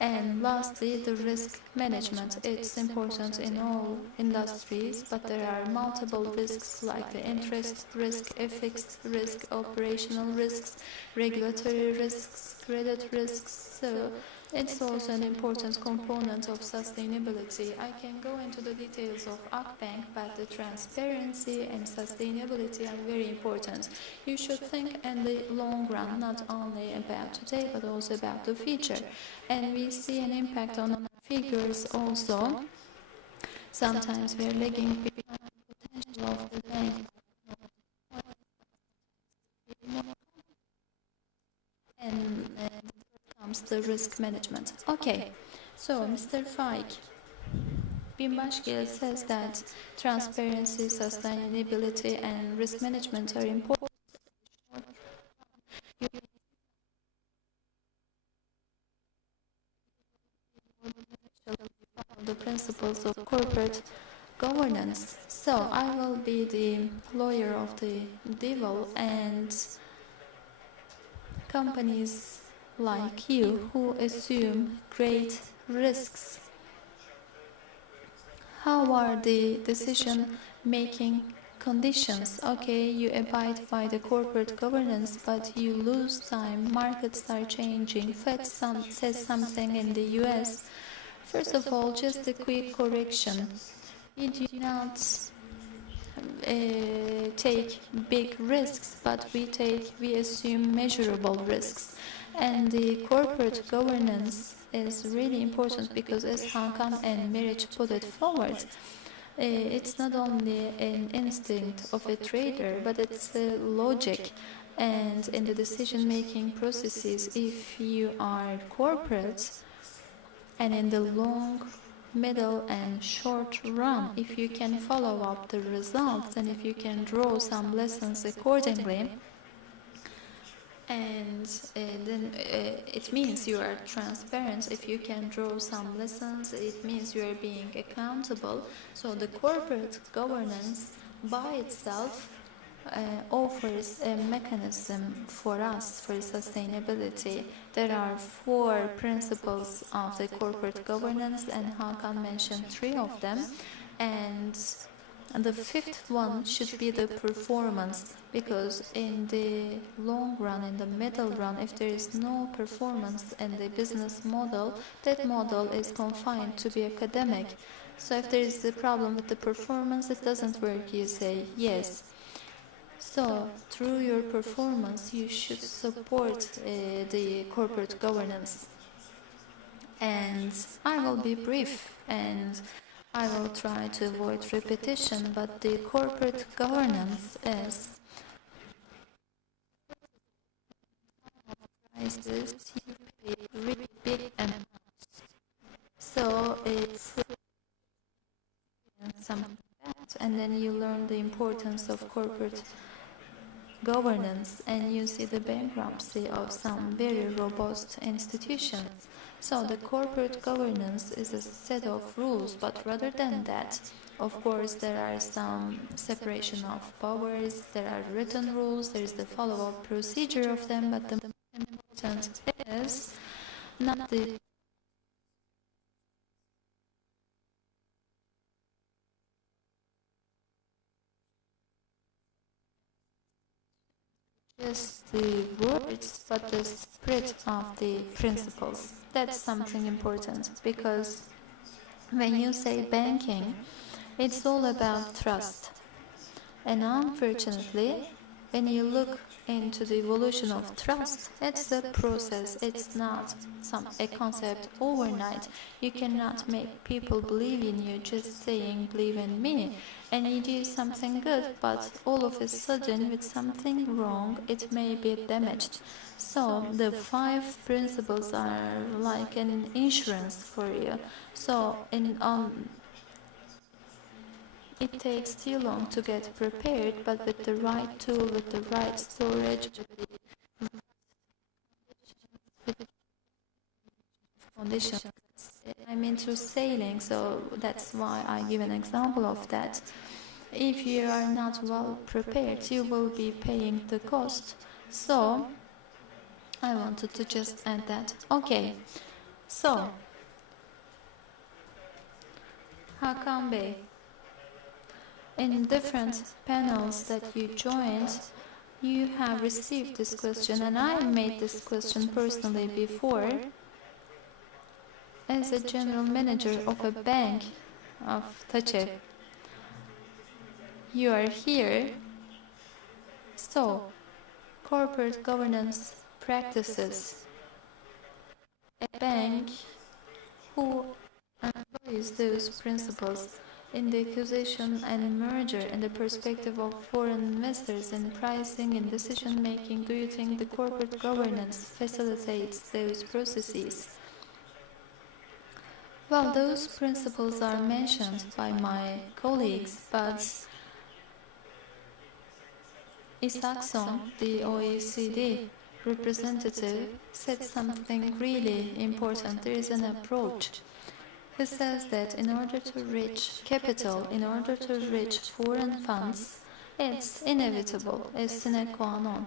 And lastly, the risk management. It's important in all industries, but there are multiple risks like the interest risk, FX risk, operational risks, regulatory risks, credit risks. So it's also an important component of sustainability. I can go into the details of Akbank, but the transparency and sustainability are very important. You should think in the long run, not only about today, but also about the future. And we see an impact on our figures also. Sometimes we are lagging behind the potential of the bank. And comes the risk management. Okay, so Mr. Faik, Binbashgil says that transparency, sustainability, and risk management are important. The principles of corporate governance. So I will be the lawyer of the devil, and companies like you who assume great risks, how are the decision-making conditions? Okay, you abide by the corporate governance, but you lose time, markets are changing, Fed says something in the US. First of all, just a quick correction. We do not take big risks, but we assume measurable risks. And the corporate governance is really important because, as Hakan and Meriç put it forward, it's not only an instinct of a trader, but it's a logic. And in the decision-making processes, if you are corporate, and in the long, middle and short run, if you can follow up the results and if you can draw some lessons accordingly, and then it means you are transparent. If you can draw some lessons, it means you are being accountable. So the corporate governance by itself offers a mechanism for us for sustainability. There are 4 principles of the corporate governance, and Hakan mentioned 3 of them. And And the fifth one should be the performance, because in the long run, in the middle run, if there is no performance in the business model, that model is confined to be academic. So if there is a problem with the performance, it doesn't work, you say yes. So through your performance, you should support the corporate governance. And I will be brief, and I will try to avoid repetition, but the corporate governance is prices you pay really big amounts. So it's something bad, and then you learn the importance of corporate governance, and you see the bankruptcy of some very robust institutions. So the corporate governance is a set of rules, but rather than that, of course, there are some separation of powers, there are written rules, there is the follow-up procedure of them, but the most important is not the just the words, but the spirit of the principles. That's something important, because when you say banking, it's all about trust. And unfortunately, when you look into the evolution of trust, it's a process, it's not a concept overnight. You cannot make people believe in you just saying believe in me, and you do something good, but all of a sudden with something wrong it may be damaged. So the 5 principles are like an insurance for you. So it takes too long to get prepared, but with the right tool, with the right storage, with the conditions. I'm into sailing, so that's why I give an example of that. If you are not well prepared, you will be paying the cost. So I wanted to just add that. Okay, so Hakan Bey, in different panels that you joined, you have received this question, and I made this question personally before. As a general manager of a bank of Taçev, you are here, so corporate governance practices. A bank who employs those principles in the acquisition and merger in the perspective of foreign investors in pricing and decision making, do you think the corporate governance facilitates those processes? Well, those principles are mentioned by my colleagues, but Isakson, the OECD representative, said something really important. There is an approach. He says that in order to reach capital, in order to reach foreign funds, it's inevitable, it's sine qua non.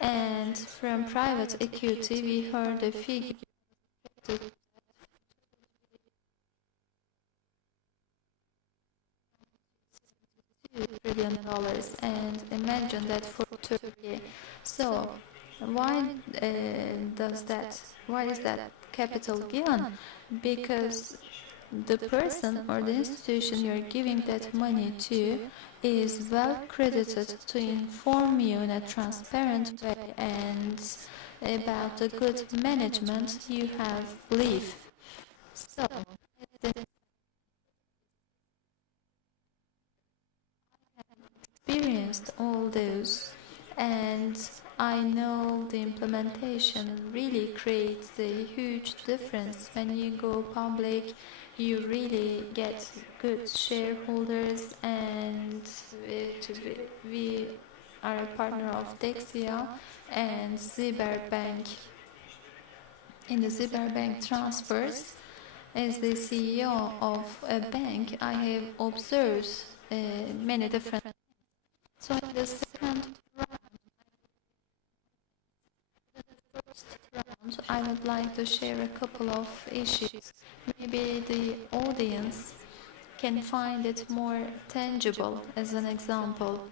And from private equity, we heard a figure to $2 trillion, and imagine that for Turkey. So why is that capital given? Because the person or the institution you're giving that money to is well credited to inform you in a transparent way and about the good management you have belief. So experienced all those, and I know the implementation really creates a huge difference. When you go public, you really get good shareholders, and we are a partner of Dexia and Zirve. In the Zirve transfers, as the CEO of a bank, I have observed many different. So in the second round, I would like to share a couple of issues. Maybe the audience can find it more tangible as an example.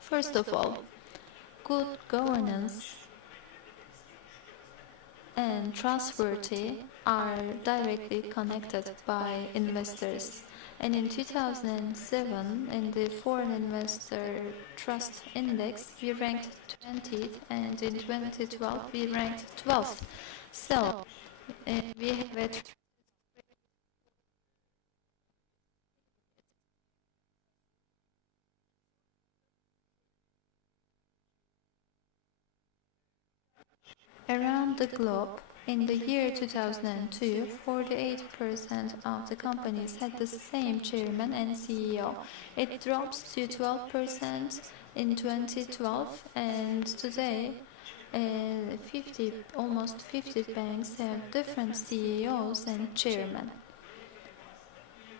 First of all, good governance and trustworthy are directly connected by investors. And in 2007, in the Foreign Investor Trust Index, we ranked 20th, and in 2012, we ranked 12th. So, we have a around the globe. In the year 2002, 48% of the companies had the same chairman and CEO. It drops to 12% in 2012, and today almost 50 banks have different CEOs and chairmen.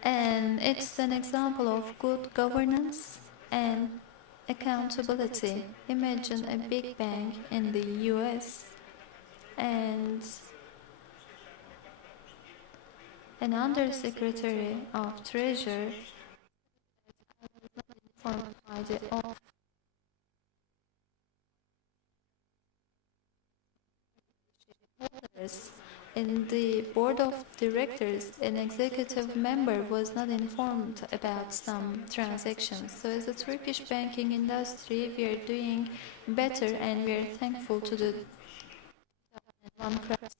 And it's an example of good governance and accountability. Imagine a big bank in the US and an undersecretary of treasury informed by the shareholders. In the board of directors, an executive member was not informed about some transactions. So as a Turkish banking industry, we are doing better, and we are thankful to the crisis.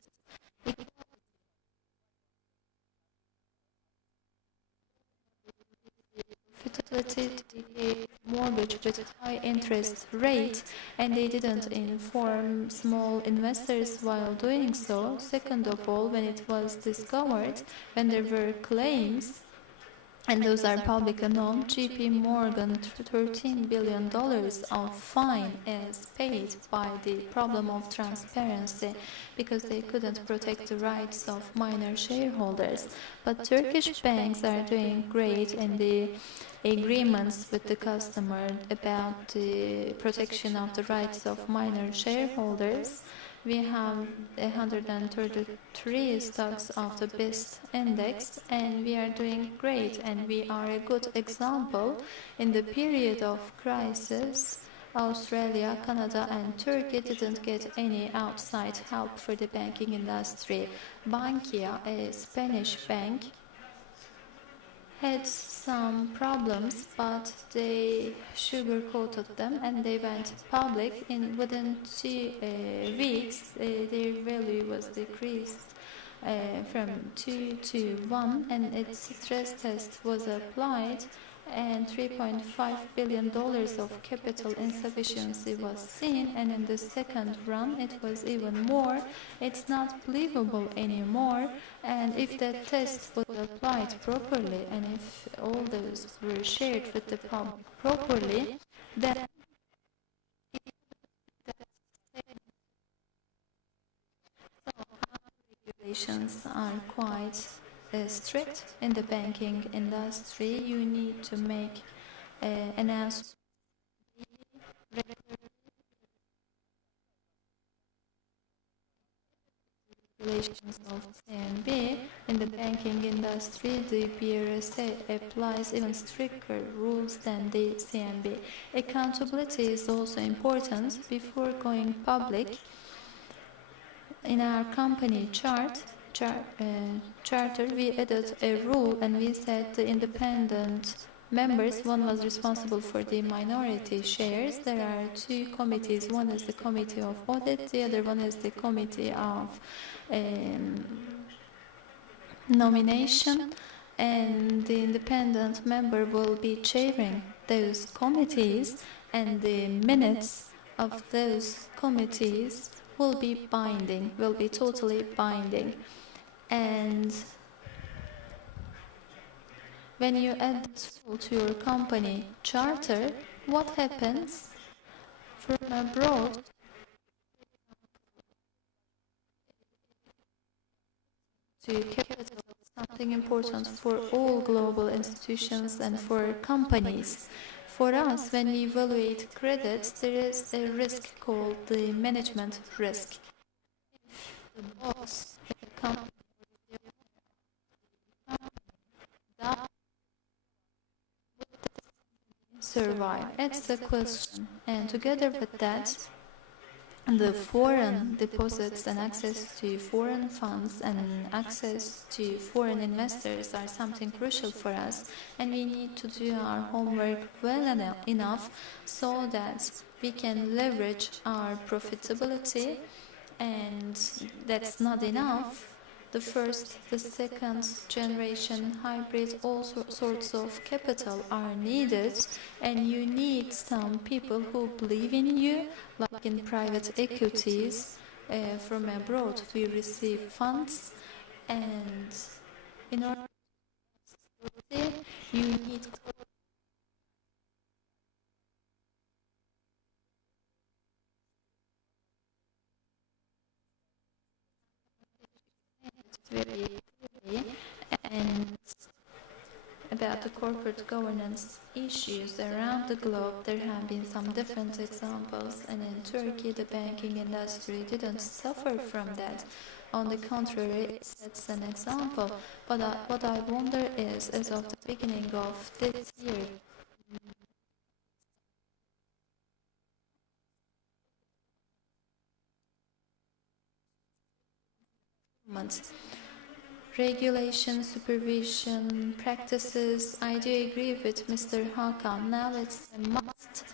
Mortgage with high interest rate, and they didn't inform small investors while doing so. Second of all, when it was discovered, when there were claims, and those are publicly known, JP Morgan $13 billion of fine is paid by the problem of transparency because they couldn't protect the rights of minor shareholders. But Turkish banks are doing great in the agreements with the customer about the protection of the rights of minor shareholders. We have 133 stocks of the best index, and we are doing great, and we are a good example. In the period of crisis, Australia, Canada and Turkey didn't get any outside help for the banking industry. Bankia, a Spanish bank, had some problems, but they sugarcoated them and they went public. Within 2 weeks, their value was decreased from 2 to 1, and its stress test was applied, and $3.5 billion of capital insufficiency was seen, and in the second run it was even more. It's not believable anymore, and if that test was applied properly, and if all those were shared with the public properly, then regulations are quite strict in the banking industry. You need to make announcements regulations of CMB. In the banking industry, the BRSA applies even stricter rules than the CMB. Accountability is also important. Before going public, in our company charter, we added a rule, and we said the independent members, one was responsible for the minority shares. There are 2 committees. One is the committee of audit, the other one is the committee of nomination, and the independent member will be chairing those committees, and the minutes of those committees will be binding, will be totally binding. And when you add this rule to your company charter, what happens? From abroad, to capital, something important for all global institutions and for companies. For us, when we evaluate credits, there is a risk called the management risk. The boss, the company, survive? It's the question. And together with that, the foreign deposits and access to foreign funds and access to foreign investors are something crucial for us, and we need to do our homework well enough so that we can leverage our profitability. And that's not enough. The first, the second generation hybrid, all sorts of capital are needed, and you need some people who believe in you, like in private equities. From abroad we receive funds, and in order to you need very clearly. And about the corporate governance issues around the globe, there have been some different examples, and in Turkey the banking industry didn't suffer from that. On the contrary, it's an example. But what I wonder is, as of the beginning of this year, regulation, supervision, practices, I do agree with Mr. Hakan. Now it's a must,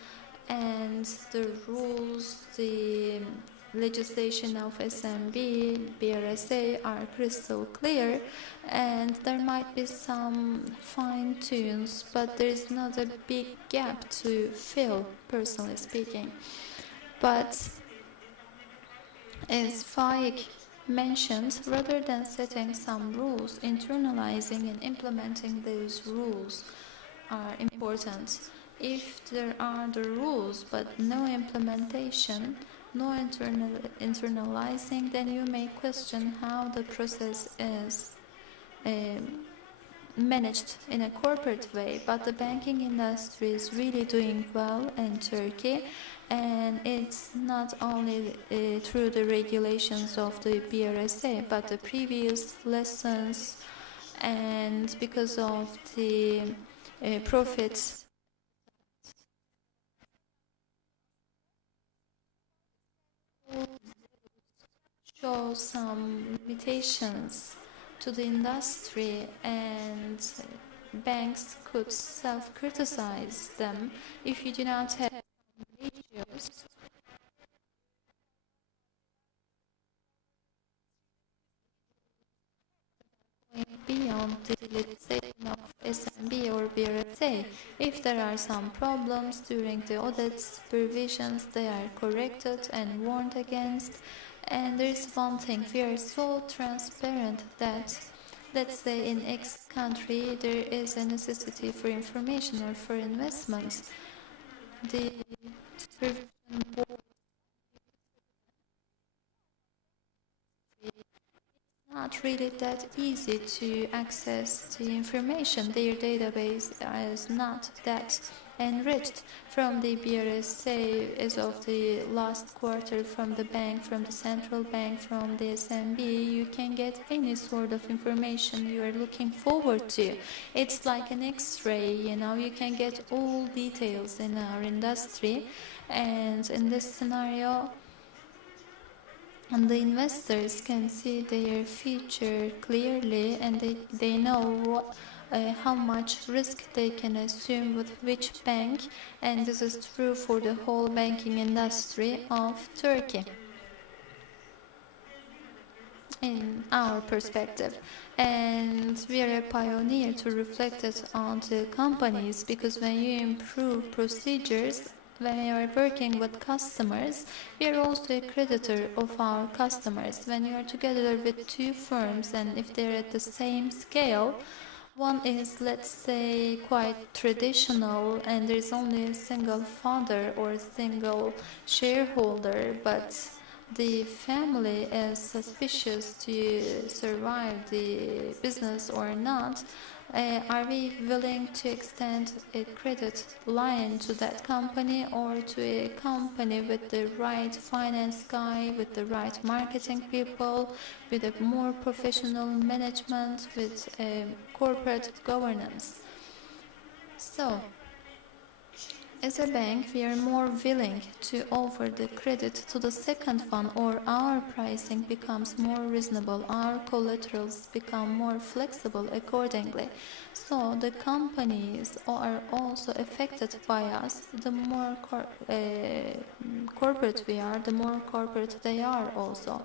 and the rules, the legislation of SMB, BRSA are crystal clear, and there might be some fine tunes, but there is not a big gap to fill, personally speaking. But as Faik mentioned, rather than setting some rules, internalizing and implementing those rules are important. If there are the rules but no implementation, no internalizing, then you may question how the process is managed in a corporate way. But the banking industry is really doing well in Turkey, and it's not only through the regulations of the BRSA, but the previous lessons, and because of the profits show some limitations to the industry, and banks could self-criticize them if you do not have ratios. Beyond the legislation of SMB or BRSA, if there are some problems during the audit supervisions, they are corrected and warned against. And there is one thing, we are so transparent that, let's say in X country there is a necessity for information or for investments. The supervision board is not really that easy to access the information. Their database is not that enriched. From the BRSA as of the last quarter, from the bank, from the central bank, from the SMB, you can get any sort of information you are looking forward to. It's like an X-ray, you can get all details in our industry. And in this scenario, and the investors can see their future clearly, and they know how much risk they can assume with which bank, and this is true for the whole banking industry of Turkey in our perspective. And we are a pioneer to reflect it onto companies, because when you improve procedures, when you are working with customers, we are also a creditor of our customers. When you are together with two firms, and if they're at the same scale, one is, let's say, quite traditional, and there's only a single father or a single shareholder, but the family is suspicious to survive the business or not. Are we willing to extend a credit line to that company, or to a company with the right finance guy, with the right marketing people, with a more professional management, with corporate governance? So, As a bank, we are more willing to offer the credit to the second one, or our pricing becomes more reasonable, our collaterals become more flexible accordingly. So the companies are also affected by us. The more corporate we are, the more corporate they are also.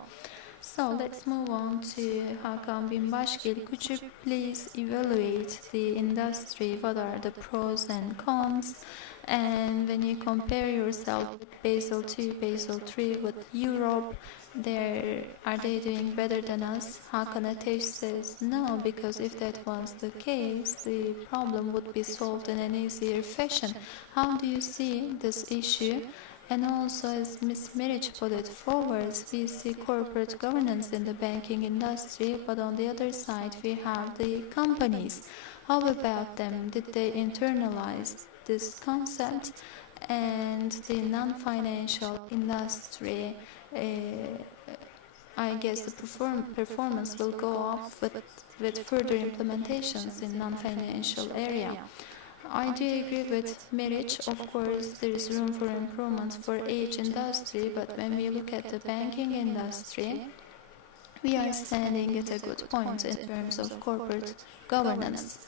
So let's move on to Hakan Binbaşgil. Could you please evaluate the industry? What are the pros and cons? And when you compare yourself with Basel II, Basel III, with Europe, are they doing better than us? Hakan Ateş says no, because if that was the case, the problem would be solved in an easier fashion. How do you see this issue? And also, as Ms. Meric put it forward, we see corporate governance in the banking industry, but on the other side, we have the companies. How about them? Did they internalize this concept? And the non-financial industry, I guess the performance will go up with further implementations in non-financial area. I do agree with Meric. Of course, there is room for improvement for each industry, but when we look at the banking industry, we are standing at a good point in terms of corporate governance.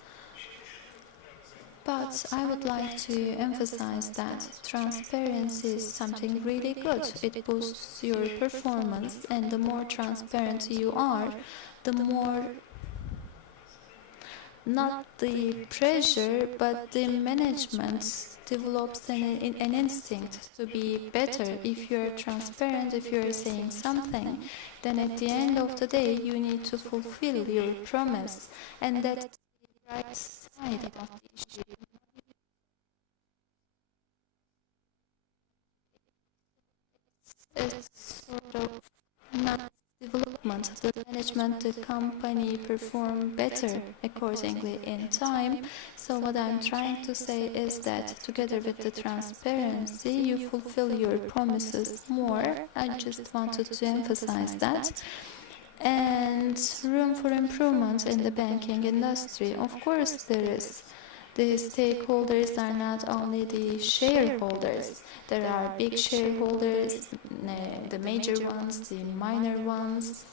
But I would like to emphasize that transparency is something really good. It boosts your performance, and the more transparent you are, the more not the pressure, but the management develops an instinct to be better. If you are transparent, if you are saying something, then at the end of the day, you need to fulfill your promise, and that's the right side of the issue. It's sort of not development. The management, the company perform better accordingly in time. So what I'm trying to say is that together with the transparency, you fulfill your promises more. I just wanted to emphasize that. And room for improvement in the banking industry. Of course there is. The stakeholders are not only the shareholders. There are big shareholders, the major ones, the minor ones,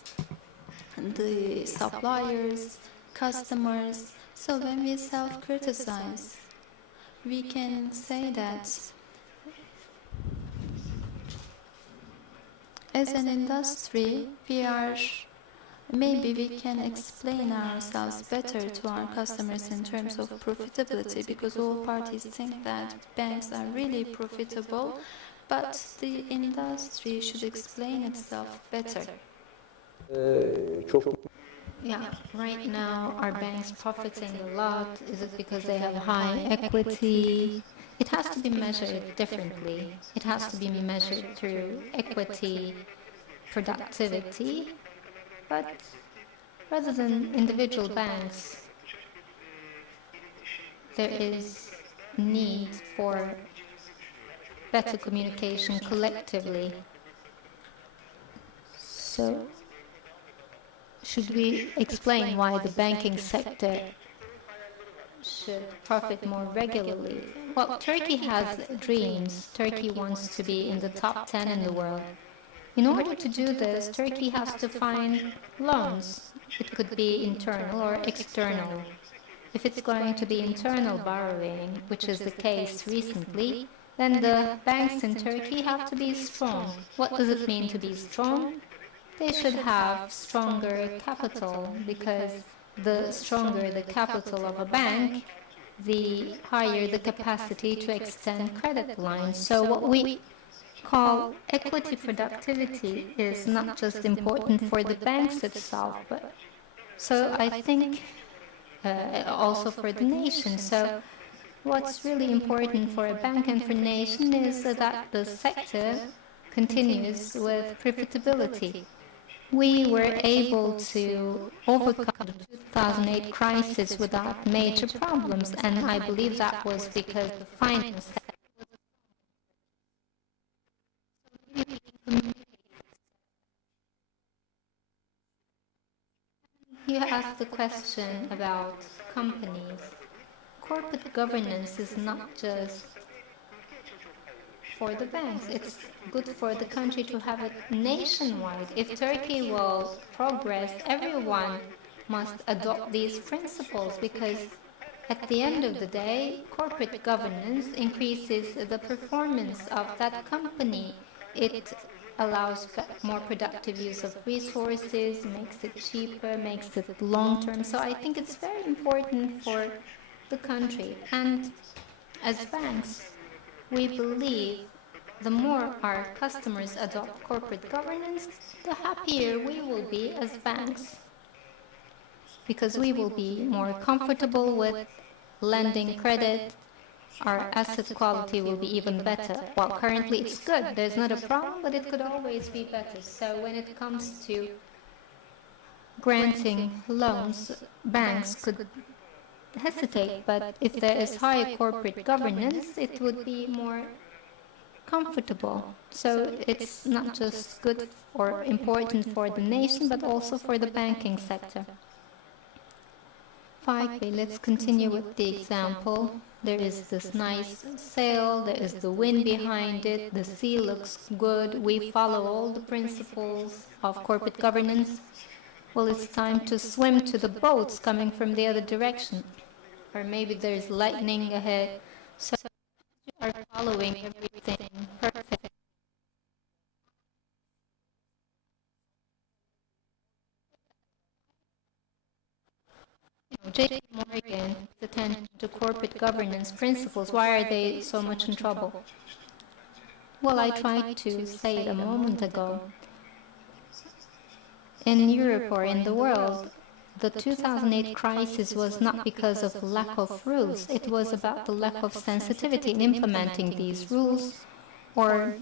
the suppliers, customers. So when we self-criticize, we can say that as an industry, maybe we can explain ourselves better to our customers in terms of profitability, because all parties think that banks are really profitable, but the industry should explain itself better. Yeah, right now are banks profiting a lot? Is it because they have high equity? It has to be measured differently. It has to be measured through equity, productivity, but rather than individual banks, there is need for better communication collectively. So, should we explain why the banking sector should profit more regularly? Well, Turkey has dreams. Turkey wants to be in the top 10 in the world. In order to do this, Turkey has to find loans. It could be internal or external. If it's going to be internal borrowing, which is the case recently, then the banks in Turkey have to be strong. What does it mean to be strong? They should have stronger capital, because the stronger the capital of a bank, the higher the capacity to extend credit lines. So what we call equity productivity is not just important for the banks itself, but so I think also for the nation. So what's really important for a bank and for nation is that the sector continues with profitability. We were able to overcome the 2008 crisis without major problems, and I believe that was because the finance sector. You asked the question about companies. Corporate governance is not just for the banks. It's good for the country to have it nationwide. If Turkey will progress, everyone must adopt these principles, because at the end of the day, corporate governance increases the performance of that company. It allows more productive use of resources, makes it cheaper, makes it long-term. So I think it's very important for the country. And as banks, we believe the more our customers adopt corporate governance, the happier we will be as banks, because we will be more comfortable with lending credit. Our asset quality will be even better. Well, currently it's good. There's not a problem, but it could always be better. So when it comes to granting loans, banks could hesitate, but if there is high corporate governance, it would be more comfortable. So it's not just good or important for the nation, but also for the banking sector. Finally, let's continue with the example. There is this nice sail, there is the wind behind it, the sea looks good, we follow all the principles of corporate governance. Well, it's time to swim to the boats coming from the other direction. Or maybe there's lightning ahead, so you are following everything perfectly. JP Morgan, attention to corporate governance principles. Why are they so much in trouble? Well, I tried to say it a moment ago. In Europe or in the world, the 2008 crisis was not because of lack of rules. It was about the lack of sensitivity in implementing these rules, or,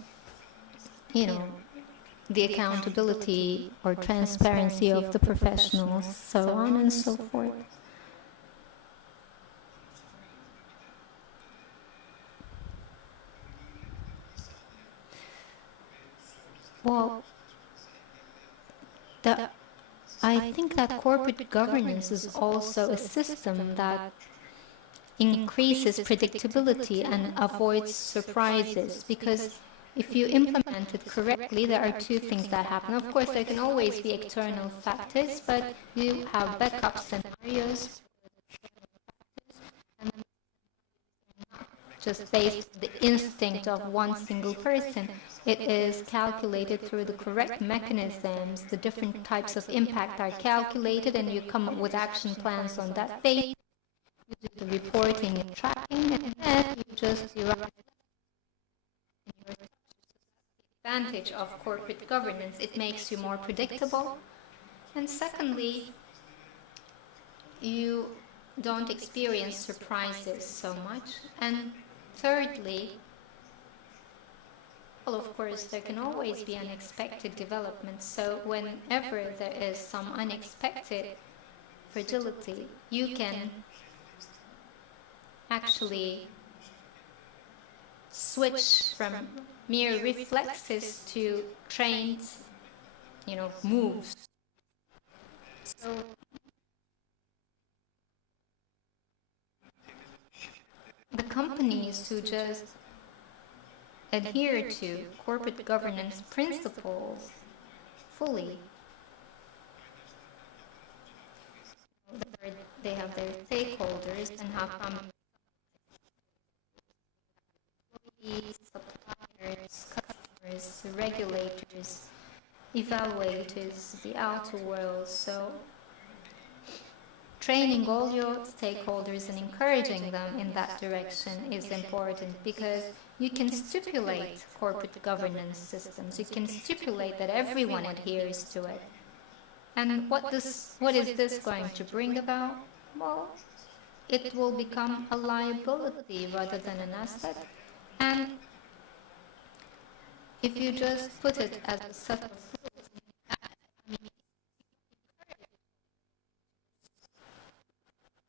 the accountability or transparency of the professionals, so on and so forth. Well, I think that corporate governance is also a system that increases predictability and avoids surprises, because if you implement it correctly, there are two things that happen. Of course, there can always be external factors, but you have backup scenarios, and just based on the instinct of one single person. It is calculated through the correct mechanisms. The different types of impact are calculated, and you come up with action plans on that basis. You do the reporting and tracking, and then you just derive your advantage of corporate governance. It makes you more predictable. And secondly, you don't experience surprises so much. And thirdly, well, of course, there can always be unexpected developments. So whenever there is some unexpected fragility, you can actually switch from mere reflexes to trained, moves. So the companies who just adhere to corporate governance principles fully, they have their stakeholders, and how come suppliers, customers, regulators, evaluators, the outer world. So training all your stakeholders and encouraging them in that direction is important, because you can stipulate corporate governance systems. You can stipulate that everyone adheres to it. And what is this going to bring about? Well, it will become a liability rather than an asset. And if you just put it as a set of rules,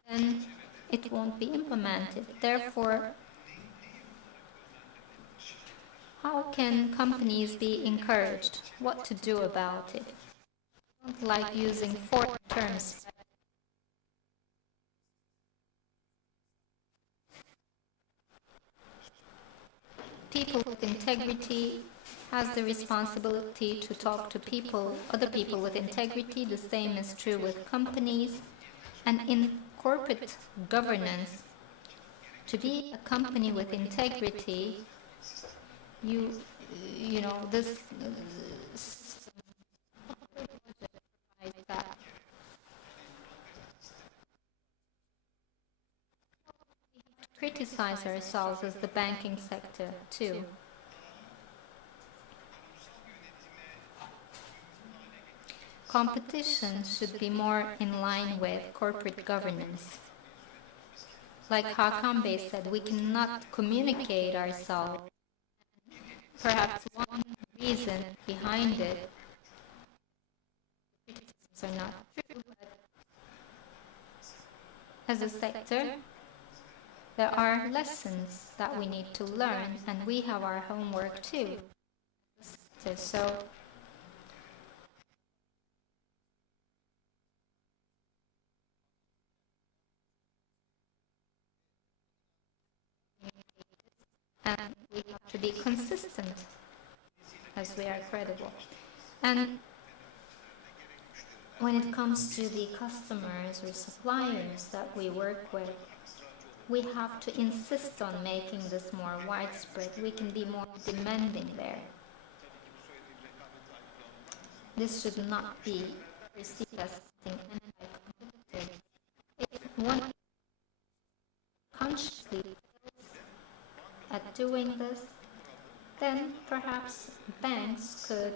then it won't be implemented. Therefore, how can companies be encouraged? What to do about it? I don't like using foreign terms. people with integrity has the responsibility to talk to people, other people with integrity. The same is true with companies. And in corporate governance, to be a company with integrity, you know, this that criticize ourselves as the banking sector too. Competition should be more in line with corporate governance. Like Hakan Bey said, we cannot communicate ourselves. Perhaps one reason behind it are not true, but as a sector, there are lessons that we need to learn, and we have our homework too. So and we have to be consistent as we are credible. And when it comes to the customers or suppliers that we work with, we have to insist on making this more widespread. We can be more demanding there. This should not be perceived as something anti-competitive. If one consciously at doing this, then perhaps banks could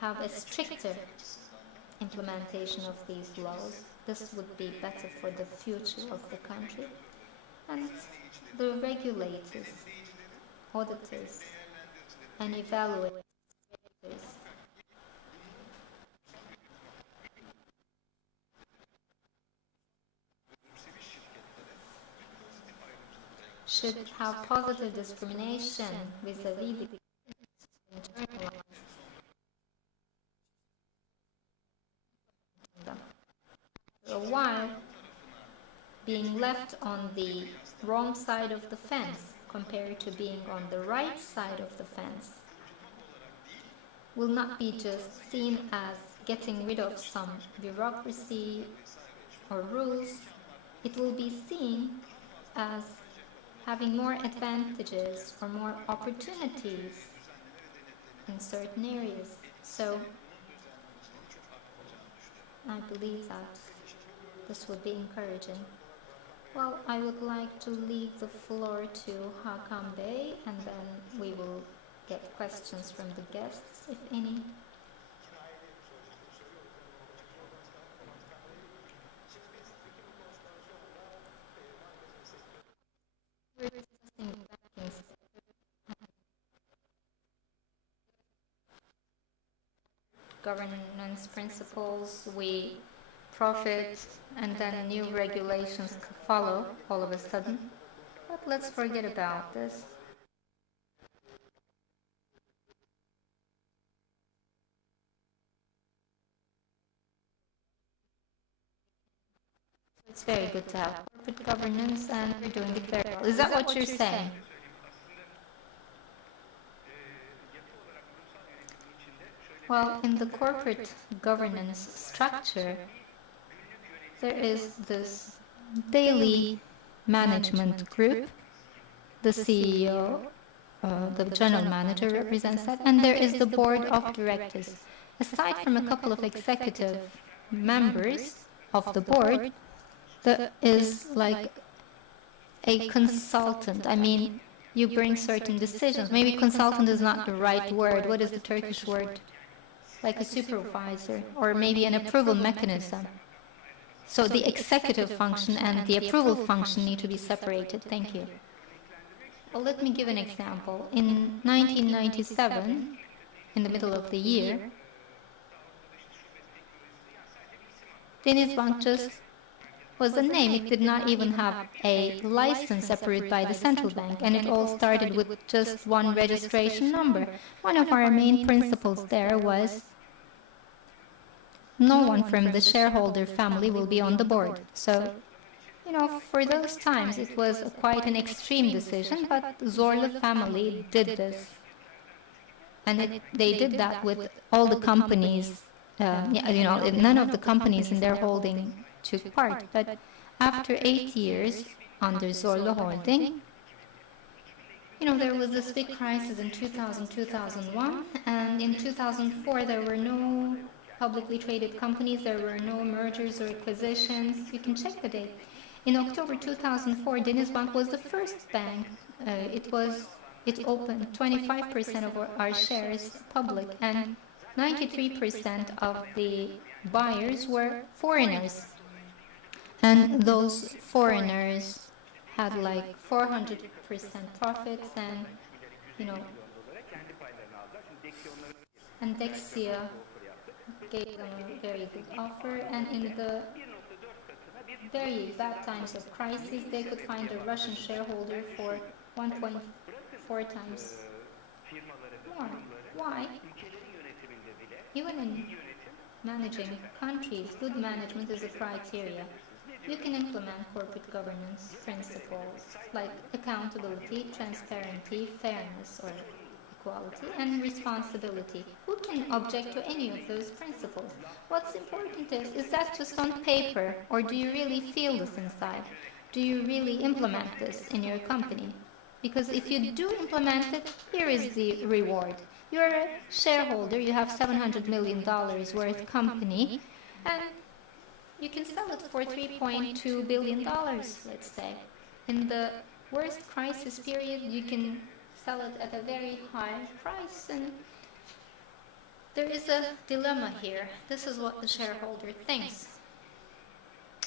have a stricter implementation of these laws. This would be better for the future of the country. And the regulators, auditors, and evaluators should have positive discrimination vis-a-vis the internalized them. For a while, being left on the wrong side of the fence compared to being on the right side of the fence will not be just seen as getting rid of some bureaucracy or rules. It will be seen as having more advantages or more opportunities in certain areas. So I believe that this would be encouraging. Well, I would like to leave the floor to Hakan Bey, and then we will get questions from the guests, if any. We're discussing governance principles. We profit, and then new regulations follow all of a sudden. But let's forget about this. It's very good to have corporate governance, and we're doing it very well. Is that what you're saying? Well, in the corporate governance structure, there is this daily management group, the CEO, the general manager represents that, and there is the board of directors. Aside from a couple of executive members of the board, there is like a consultant. I mean, you bring certain decisions. Maybe consultant is not the right word. What is the Turkish word? Like a supervisor, or maybe an approval mechanism. So the executive function and the approval function need to be separated. Thank you. Well, let me give an example. In 1997, in the middle of the year, Denizbank just was a name. It did not even have a license approved by the central bank, and it all started with just one registration number. One of our main principles there was no one from the shareholder family will be on the board. So You know, for those times it was quite an extreme decision, but Zorlu family did this. And they did that with all the companies, you know, none of the companies in their holding took part. But after 8 years under Zorlu Holding, you know, there was this big crisis in 2000, 2001, and in 2004 there were no publicly traded companies, there were no mergers or acquisitions. You can check the date. In October 2004, Denizbank was the first bank. It opened 25% of our shares public, and 93% of the buyers were foreigners. And those foreigners had like 400% profits, and, you know, and Dexia gave them a very good offer, and in the very bad times of crisis, they could find a Russian shareholder for 1.4 times more. Why? Even in managing countries, good management is a criteria. You can implement corporate governance principles like accountability, transparency, fairness or equality, and responsibility. Who can object to any of those principles? What's important is that just on paper, or do you really feel this inside? Do you really implement this in your company? Because if you do implement it, here is the reward. You're a shareholder, you have $700 million worth company, and you can sell it for $3.2 billion, let's say. In the worst crisis period, you can sell it at a very high price, and there is a dilemma here. This is what the shareholder thinks.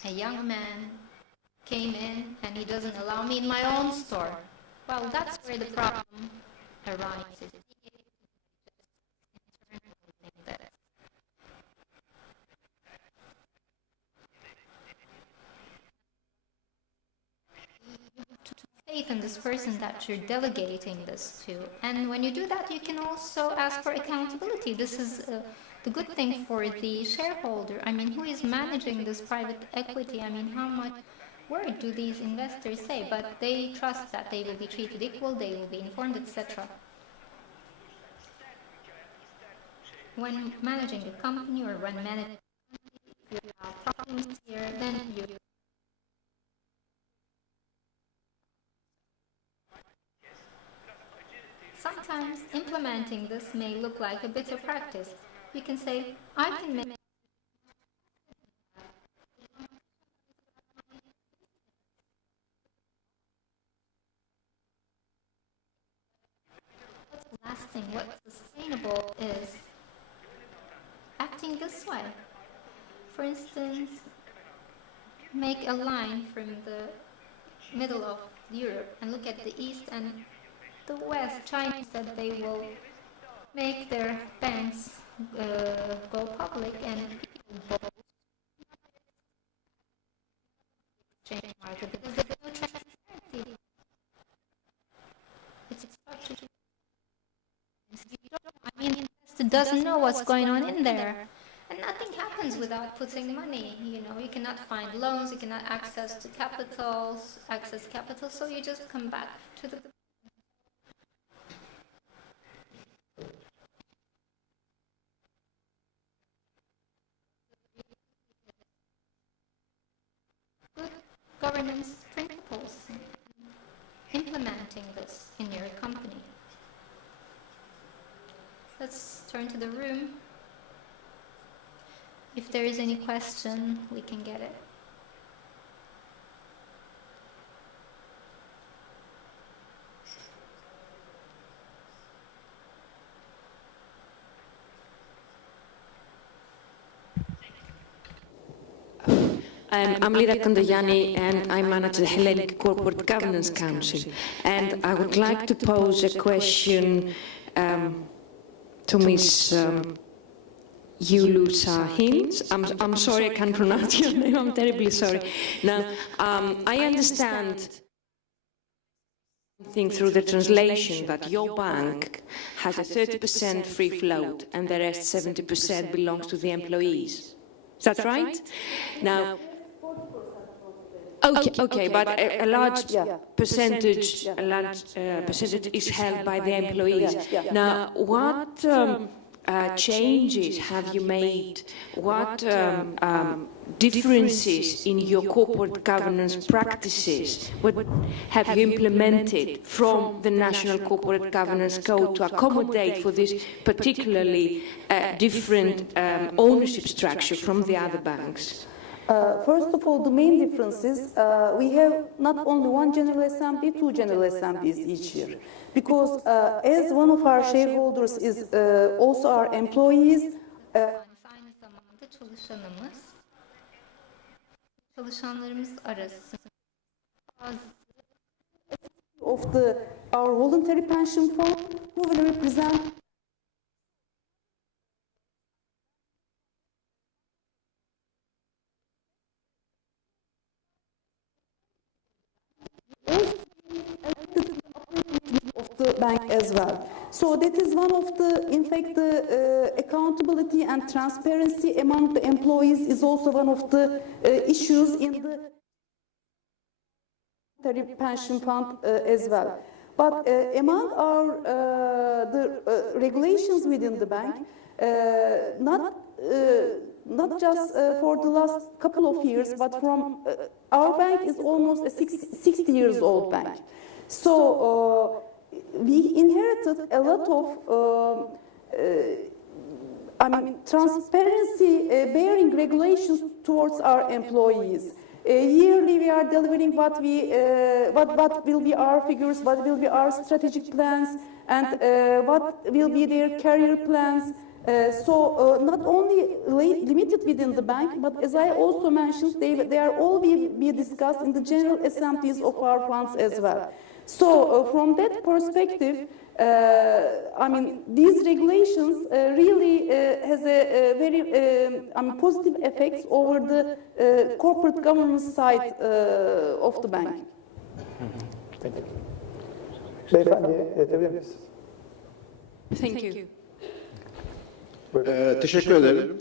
A young man came in and he doesn't allow me in my own store. Well, that's where the problem arises. Faith in this person that you're delegating this to, and when you do that, you can also ask for accountability. This is the good thing for the shareholder. I mean, who is managing this private equity? I mean, how much word do these investors say? But they trust that they will be treated equal, they will be informed, etc. When managing a company or when managing, if you have problems here, then you. Sometimes implementing this may look like a bit of practice. You can say, I can make what's lasting, what's sustainable is acting this way. For instance, make a line from the middle of Europe and look at the east and the West. China said they will make their banks go public and people exchange market because there's no transparency. It's structured. I mean, it doesn't know what's going on in there. And nothing happens without putting money. You know, you cannot find loans, you cannot access capital, so you just come back to the good governance principles, implementing this in your company. Let's turn to the room. If there is any question, we can get it. I'm Lira Kondoyani, and I manage the Hellenic Corporate Governance Council. And I would like to pose a question to Ms. Yulusa Hins. I'm sorry, I can't pronounce your name. I'm terribly sorry. Now, I understand through the translation that your bank has a 30% free float and the rest 70% belongs to the employees. Is that right? Now, Okay, but a large percentage, Yeah. a large percentage is held by the employees. Now, what changes have you made? What differences in your corporate governance practices? What have you implemented from the National Corporate Governance Code to accommodate for this particularly different ownership structure from the other banks? First of all, the main difference is we have not only one General Assembly, two General Assemblies each year. Because as one of our shareholders is also our employees, Aynı zamanda çalışanlarımız arasında of our voluntary pension fund who will represent of the bank as well. So that is one of the, in fact, the accountability and transparency among the employees is also one of the issues in the pension fund as well. But among our the regulations within the bank, not just for the last couple of years, but from our bank is almost a 60 years old bank. So we inherited a lot of transparency bearing regulations towards our employees. Yearly we are delivering what will be our figures, what will be our strategic plans, and what will be their career plans. So not only limited within the bank, but as I also mentioned, they are all be discussed in the general assemblies of our funds as well. So from that perspective, these regulations really has a very positive effects over the corporate governance side of the bank. Thank you. Beyefendi, edebilir misiniz? Thank you. Teşekkür ederim.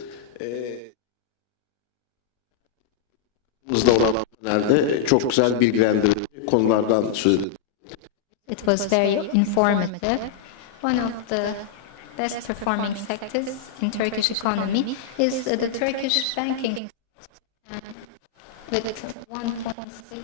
Olan nerede çok güzel bilgilendirici konulardan söz edin. It was very informative. One of the best performing sectors in Turkish economy is the Turkish banking with 1.6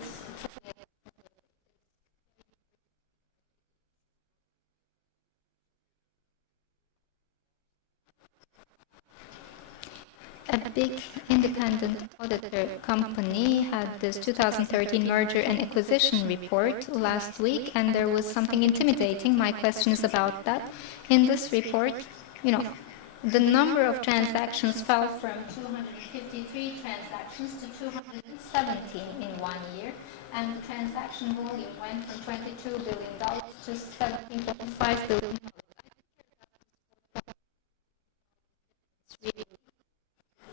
A big independent auditor company had this 2013 merger and acquisition report last week, and there was something intimidating. My question is about that. In this report, the number of transactions fell from 253 transactions to 217 in 1 year, and the transaction volume went from $22 billion to $17.5 billion.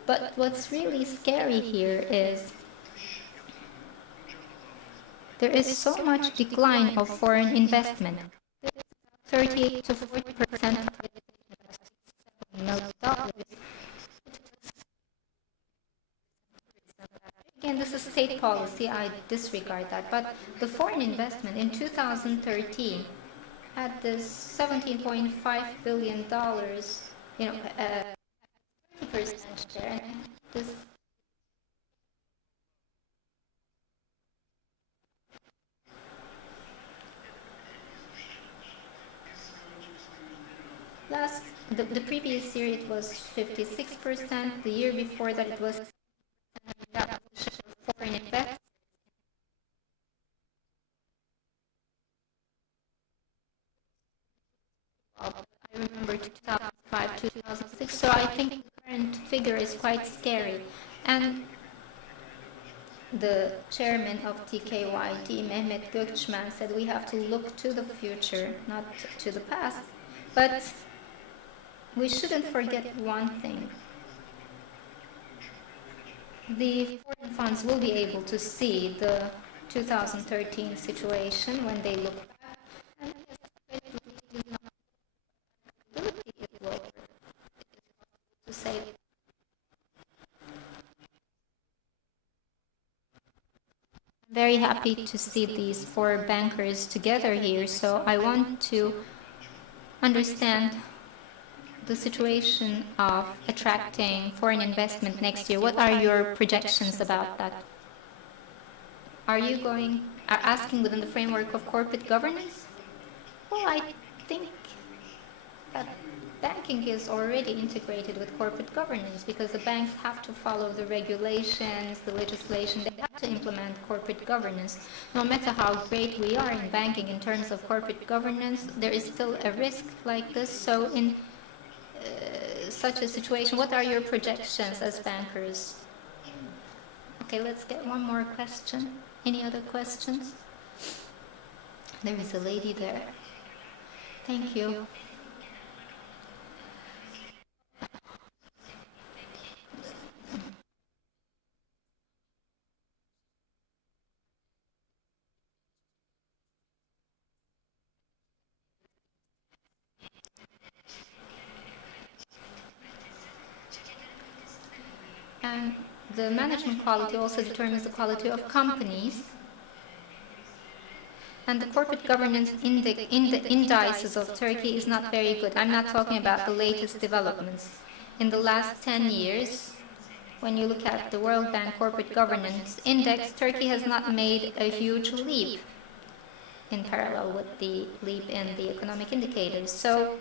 But what's really scary here is there is so much decline of foreign investment. 38 to 40% Again, this is state policy, I disregard that. But the foreign investment in 2013 had this $17.5 billion, 30% share, and this the previous year it was 56%, the year before that it was foreign investment. I remember 2005, 2006, so I think the current figure is quite scary. And the chairman of TKYD, Mehmet Gökçmen, said we have to look to the future, not to the past. But we shouldn't forget one thing. The foreign funds will be able to see the 2013 situation when they look back. And to say very happy to see these four bankers together here, so I want to understand the situation of attracting foreign investment next year. What are your projections about that? Are you asking within the framework of corporate governance? Well, I think that banking is already integrated with corporate governance because the banks have to follow the regulations, the legislation. They have to implement corporate governance. No matter how great we are in banking in terms of corporate governance, there is still a risk like this. So in such a situation, what are your projections as bankers? Okay, let's get one more question. Any other questions? There is a lady there. Thank you. And the management quality also determines the quality of companies. And the corporate governance indices of Turkey is not very good. I'm not talking about the latest developments. In the last 10 years, when you look at the World Bank Corporate Governance Index, Turkey has not made a huge leap in parallel with the leap in the economic indicators. So,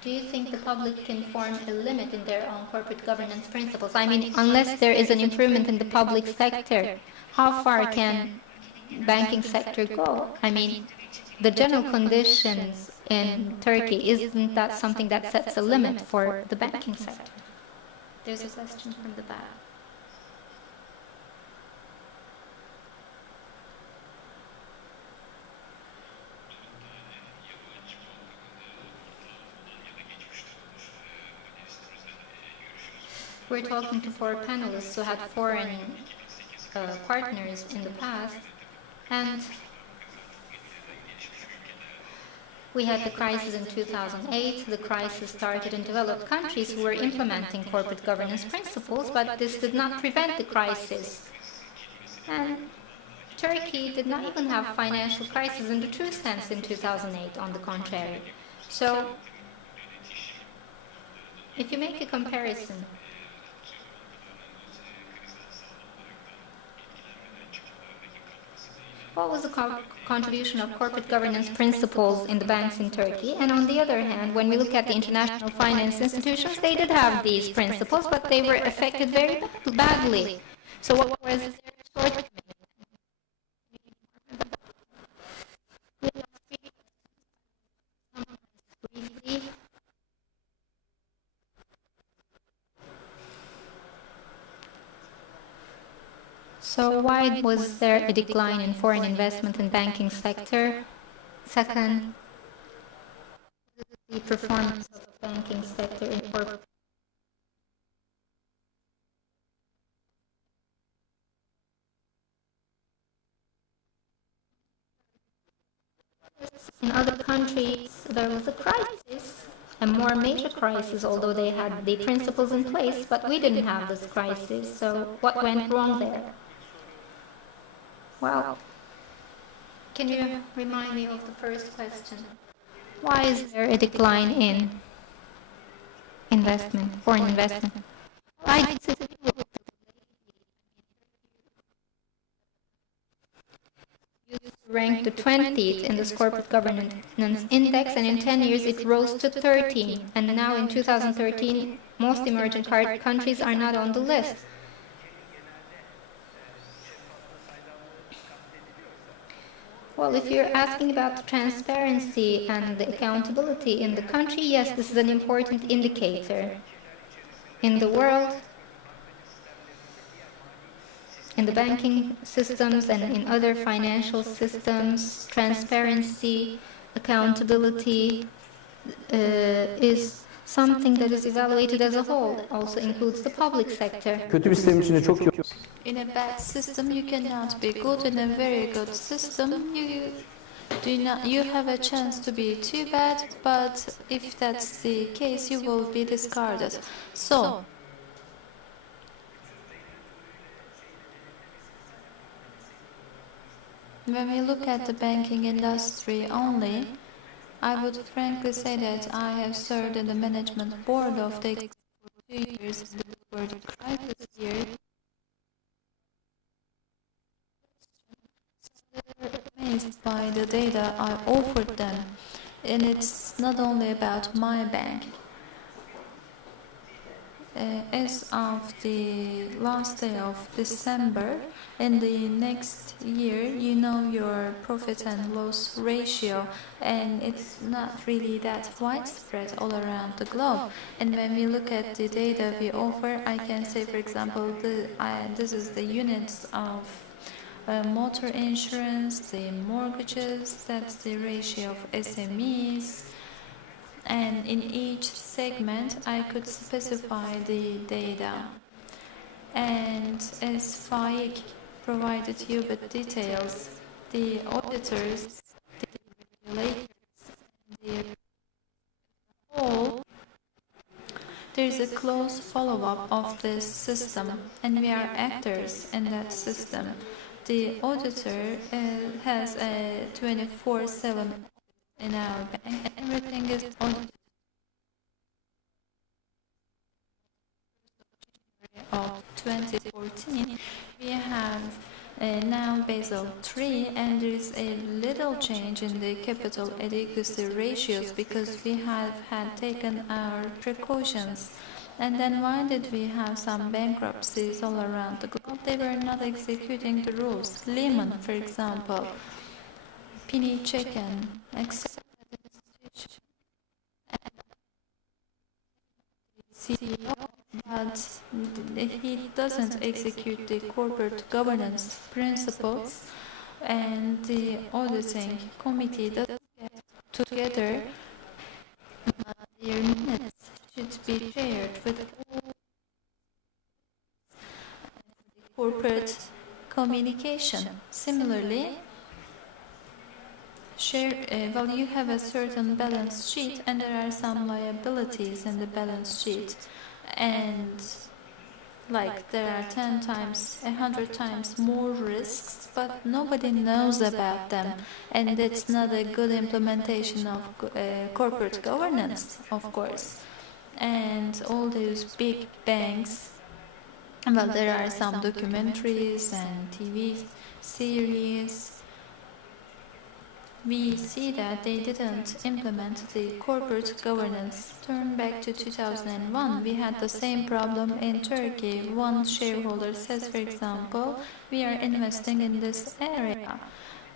do you think the public can form a limit in their own corporate governance principles? I mean, unless there is an improvement in the public sector, how far can banking sector go? I mean, the general conditions in Turkey, isn't that something that sets a limit for the banking sector? There's a question from the back. We're talking to four panelists who had foreign partners in the past, and we had the crisis in 2008. The crisis started in developed countries who were implementing corporate governance principles, but this did not prevent the crisis. And Turkey did not even have financial crisis in the true sense in 2008, on the contrary. So, if you make a comparison, what was the contribution of corporate governance principles in the banks in Turkey? And on the other hand, when we look at the international finance institutions, they did have these principles, but they were affected very badly. So what was their shortcoming? Briefly. So why was there a decline in foreign investment in banking sector? Second, the performance of the banking sector in corporate. In other countries, there was a crisis, a more major crisis, although they had the principles in place, but we didn't have this crisis. So what went wrong there? Well, can you remind me of the first question? Why is there a decline in investment, foreign investment? I ranked the 20th in this corporate governance index, and in 10 years it rose to 13. And now in 2013, most emerging countries are not on the list. Well, if you're asking about the transparency and the accountability in the country, yes, this is an important indicator. In the world, in the banking systems and in other financial systems, transparency, accountability is something that is evaluated as a whole. It also includes the public sector. Kötü bir sistemin içinde çok iyi. In a bad system, you cannot be good. In a very good system, you have a chance to be too bad, but if that's the case, you will be discarded. So, when we look at the banking industry only, I would frankly say that I have served in the management board of the 2 years before the crisis year. They were amazed by the data I offered them, and it's not only about my bank. As of the last day of December, in the next year, you know your profit and loss ratio, and it's not really that widespread all around the globe. And when we look at the data we offer, I can say, for example, this is the units of motor insurance, the mortgages, that's the ratio of SMEs. And in each segment, I could specify the data. And as Faik provided you with details, the auditors, the regulators, the whole, there's a close follow-up of this system, and we are actors in that system. The auditor has a 24/7 in our bank, and everything is audited. Of 2014, we have now Basel III, and there is a little change in the capital adequacy ratios because we have had taken our precautions. And then why did we have some bankruptcies all around the globe? They were not executing the rules. Lehman, for example, Penny Chicken, etc. CEO, but he doesn't execute the corporate governance principles, and the auditing committee doesn't get together. Their minutes should be shared with all corporate communication. Similarly, well, you have a certain balance sheet, and there are some liabilities in the balance sheet, and like there are 10 times, 100 times more risks, but nobody knows about them, and it's not a good implementation of corporate governance, of course. And all those big banks, well, there are some documentaries and TV series. We see that they didn't implement the corporate governance. Turn back to 2001, we had the same problem in Turkey. One shareholder says, for example, we are investing in this area.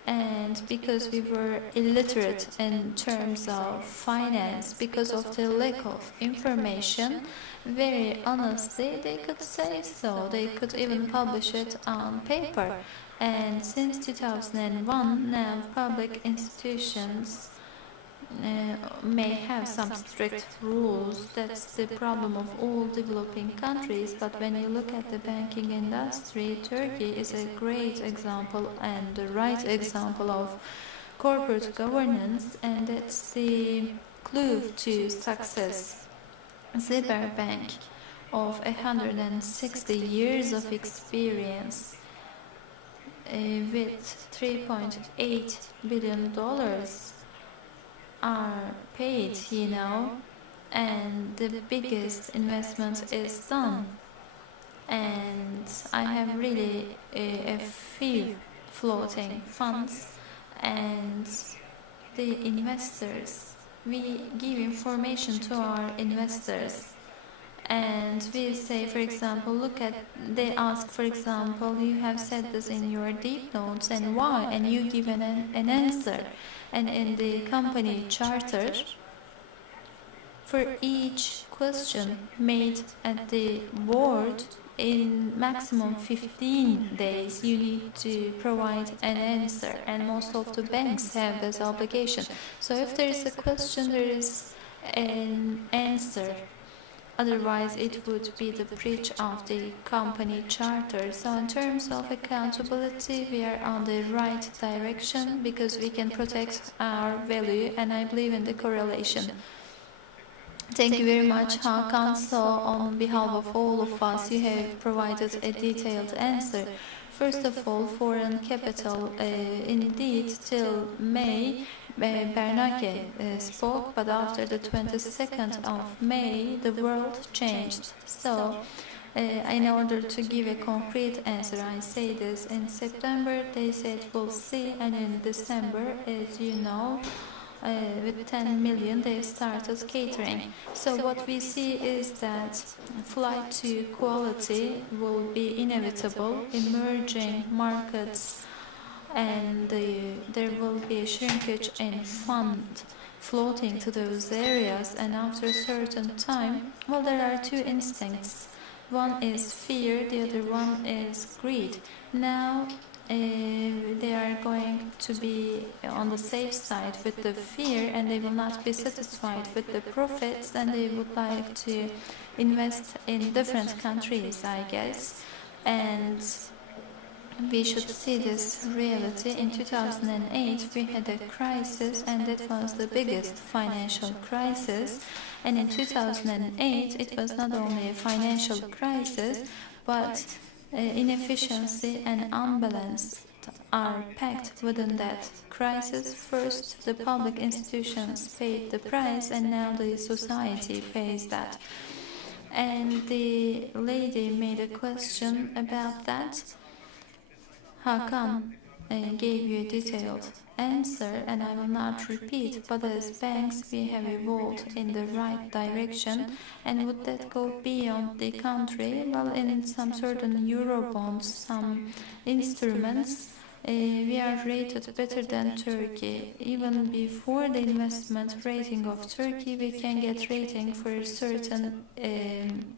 And because we were illiterate in terms of finance, because of the lack of information, very honestly, they could say so. They could even publish it on paper. And since 2001, now public institutions may have some strict rules. That's the problem of all developing countries. But when you look at the banking industry, Turkey is a great example and the right example of corporate governance, and it's the clue to success. Zirve Bank, of 160 years of experience, with $3.8 billion are paid, you know, and the biggest investment is done. And I have really a few floating funds, and the investors, we give information to our investors. And we say, for example, they ask, for example, you have said this in your deep notes, and why? And you give an answer. And in the company charter, for each question made at the board, in maximum 15 days, you need to provide an answer. And most of the banks have this obligation. So if there is a question, there is an answer. Otherwise, it would be the breach of the company charter. So in terms of accountability, we are on the right direction because we can protect our value, and I believe in the correlation. Thank you very much, Hakan. So on behalf of all of us, you have provided a detailed answer. First of all, foreign capital, indeed, till May, Bernanke spoke, but after the 22nd of May, the world changed. So, in order to give a concrete answer, I say this. In September, they said we'll see, and in December, as you know, with 10 million, they started catering. So what we see is that flight to quality will be inevitable, emerging markets, and there will be a shrinkage in fund floating to those areas, and after a certain time, well, there are two instincts. One is fear, the other one is greed. Now, they are going to be on the safe side with the fear, and they will not be satisfied with the profits, and they would like to invest in different countries, I guess. And we should see this reality. In 2008, we had a crisis, and that was the biggest financial crisis. And in 2008, it was not only a financial crisis, but inefficiency and unbalance are packed within that crisis. First, the public institutions paid the price, and now the society pays that. And the lady made a question about that. Hakan gave you a detailed answer, and I will not repeat, but as banks we have evolved in the right direction. And would that go beyond the country? Well, in some certain Eurobonds, some instruments, we are rated better than Turkey. Even before the investment rating of Turkey, we can get rating for certain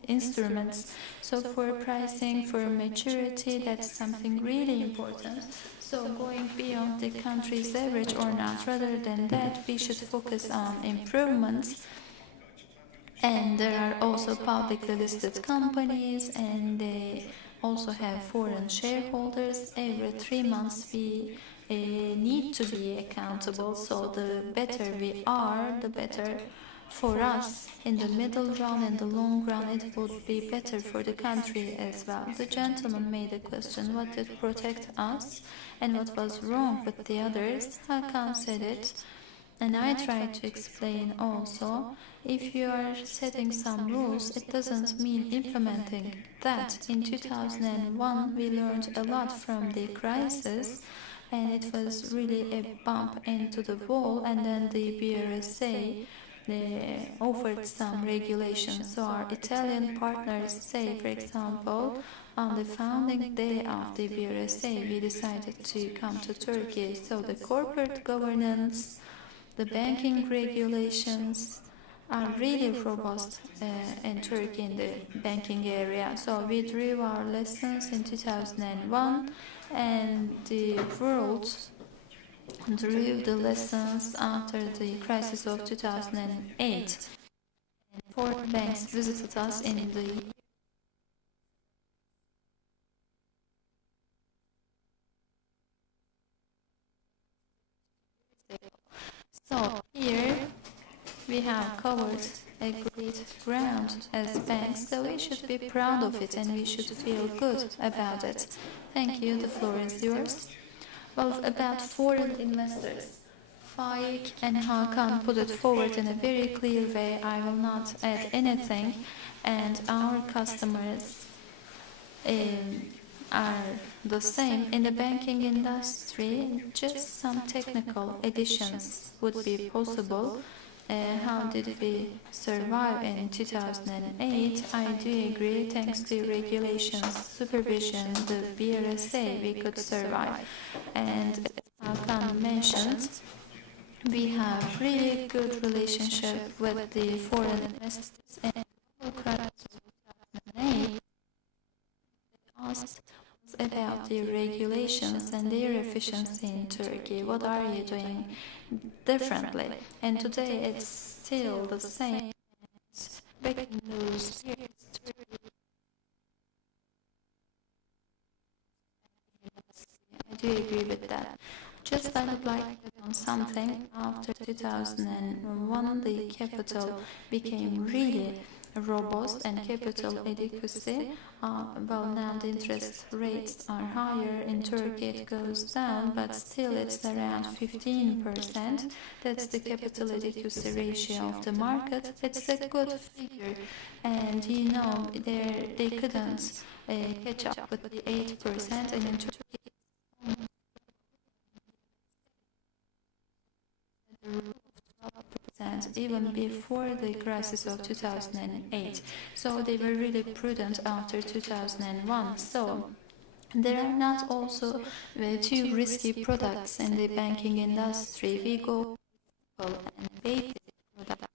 instruments. So for pricing, for maturity, that's something really important. So going beyond the country's average or not, rather than that, we should focus on improvements. And there are also publicly listed companies, and they also have foreign shareholders. Every 3 months we need to be accountable. So the better we are, the better for us. In the middle run and the long run, it would be better for the country as well. The gentleman made a question, what did protect us and what was wrong with the others? Hakan said it, and I tried to explain also. If you are setting some rules, it doesn't mean implementing that. In 2001, we learned a lot from the crisis, and it was really a bump into the wall, and then the BRSA they offered some regulations. So our Italian partners say, for example, on the founding day of the BRSA, we decided to come to Turkey. So the corporate governance, the banking regulations are really robust in Turkey in the banking area. So we drew our lessons in 2001, and the world drew the lessons after the crisis of 2008. 4 banks visited us in the So here we have covered a great ground as banks, so we should be proud of it and we should feel good about it. Thank you, the floor is yours. Well, about foreign investors, Faik and Hakan put it forward in a very clear way. I will not add anything, and our customers are the same. In the banking industry, just some technical additions would be possible. How did we survive in 2008? I do agree, thanks to regulations, supervision, the BRSA, we could survive. And as Hakan mentioned, we have really good relationship with the foreign investors, and asked about the regulations and their efficiency in Turkey. What are you doing differently? And today it's still the same. back in those years, I do agree with that. Just I would like to add on something. After 2001, the capital became really robust and capital adequacy. Well, now the interest rates are higher. In Turkey it goes down, but still it's around 15%. That's the capital adequacy ratio of the market. It's a good figure, and you know they couldn't catch up with the 8%, and in Turkey even before the crisis of 2008. So they were really prudent after 2001. So there are not also too risky products in the banking industry. We go and basic products.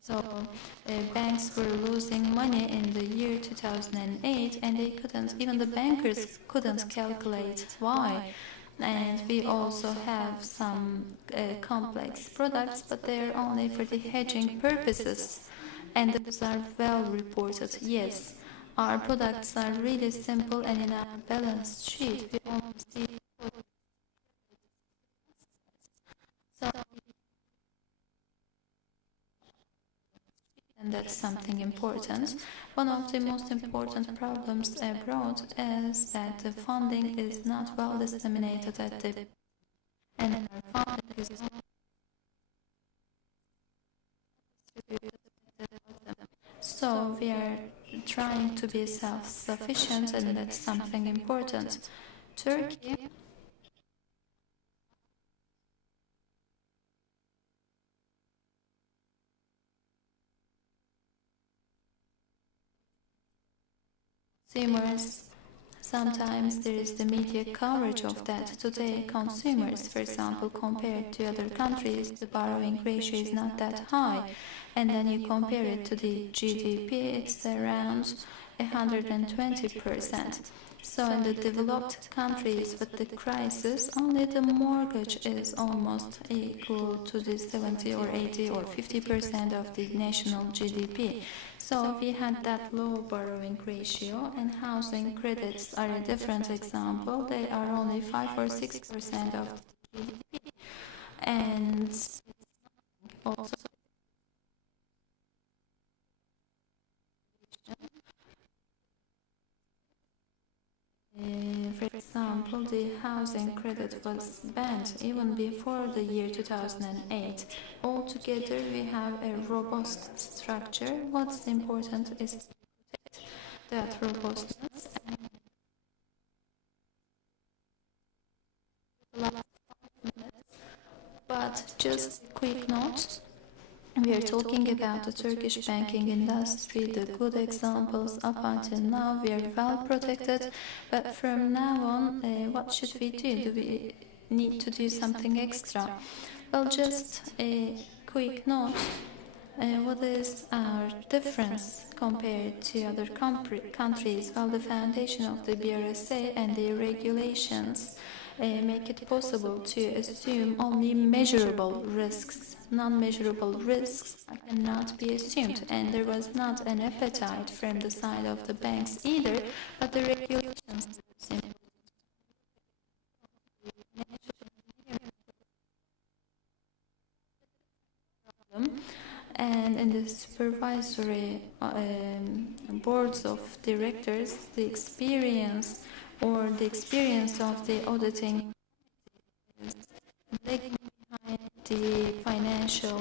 So banks were losing money in the year 2008, and they couldn't, even the bankers couldn't calculate why. And we also have some complex products, but they are only for the hedging purposes, and those are well reported. Yes, our products are really simple, and in our balance sheet we only see. So, and that's something important. One of the most important problems abroad is that the funding is not well disseminated at the, and funding is so we are trying to be self-sufficient, and that's something important. Turkey consumers, sometimes there is the media coverage of that. Today, consumers, for example, compared to other countries, the borrowing ratio is not that high. And then you compare it to the GDP, it's around 120%. So in the developed countries with the crisis, only the mortgage is almost equal to the 70 or 80 or 50% of the national GDP. So we had that low borrowing ratio, and housing credits are a different example. They are only 5 or 6% of the GDP. And also for example, the housing credit was banned even before the year 2008. Altogether, we have a robust structure. What's important is to protect that robustness. But just a quick note. We are talking about the Turkish banking industry, the good examples. Up until now, we are well protected, but from now on, what should we do? Do we need to do something extra? Well, just a quick note. What is our difference compared to other countries? Well, the foundation of the BRSA and the regulations make it possible to assume only measurable risks. Non-measurable risks cannot be assumed, and there was not an appetite from the side of the banks either, but the regulations and in the supervisory boards of directors, the experience of the auditing behind the financial,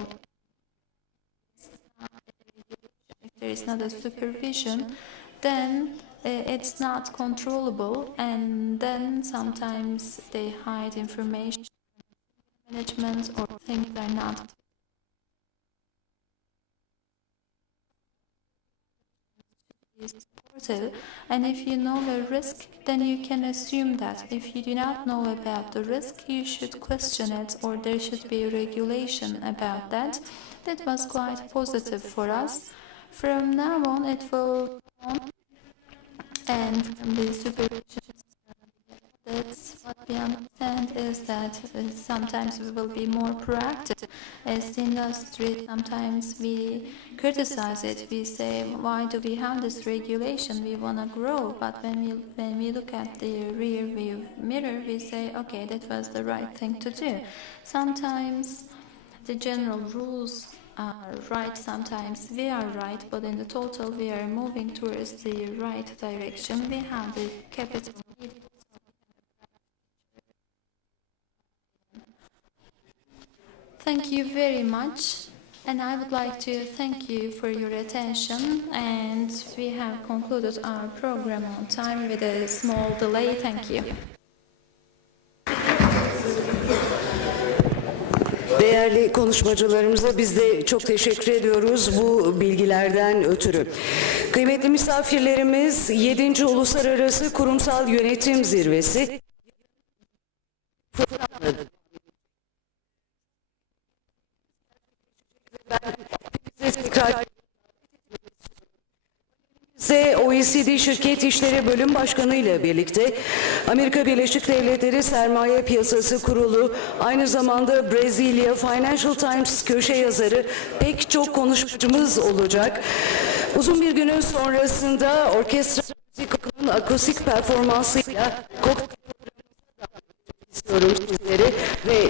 if there is not a supervision, then it's not controllable, and then sometimes they hide information management, or things are not supported. And if you know the risk, then you can assume that. If you do not know about the risk, you should question it, or there should be a regulation about that. That was quite positive for us. From now on, it will go on, and from the supervision That's what we understand is that sometimes we will be more proactive. As the industry, sometimes we criticize it. We say, why do we have this regulation? We want to grow. But when we look at the rear view mirror, we say, okay, that was the right thing to do. Sometimes the general rules are right, sometimes we are right, but in the total we are moving towards the right direction. We have the capital. Thank you very much, and I would like to thank you for your attention, and we have concluded our program on time with a small delay. Thank you. Değerli konuşmacılarımıza biz de çok teşekkür ediyoruz bu bilgilerden ötürü. Kıymetli misafirlerimiz 7. Uluslararası Kurumsal Yönetim Zirvesi OECD Şirket İşleri Bölüm Başkanı ile birlikte Amerika Birleşik Devletleri Sermaye Piyasası Kurulu, aynı zamanda Brezilya Financial Times köşe yazarı pek çok konuşmacımız olacak. Uzun bir günün sonrasında orkestra müzikonun akustik performansıyla kokteyl istiyorum sizleri ve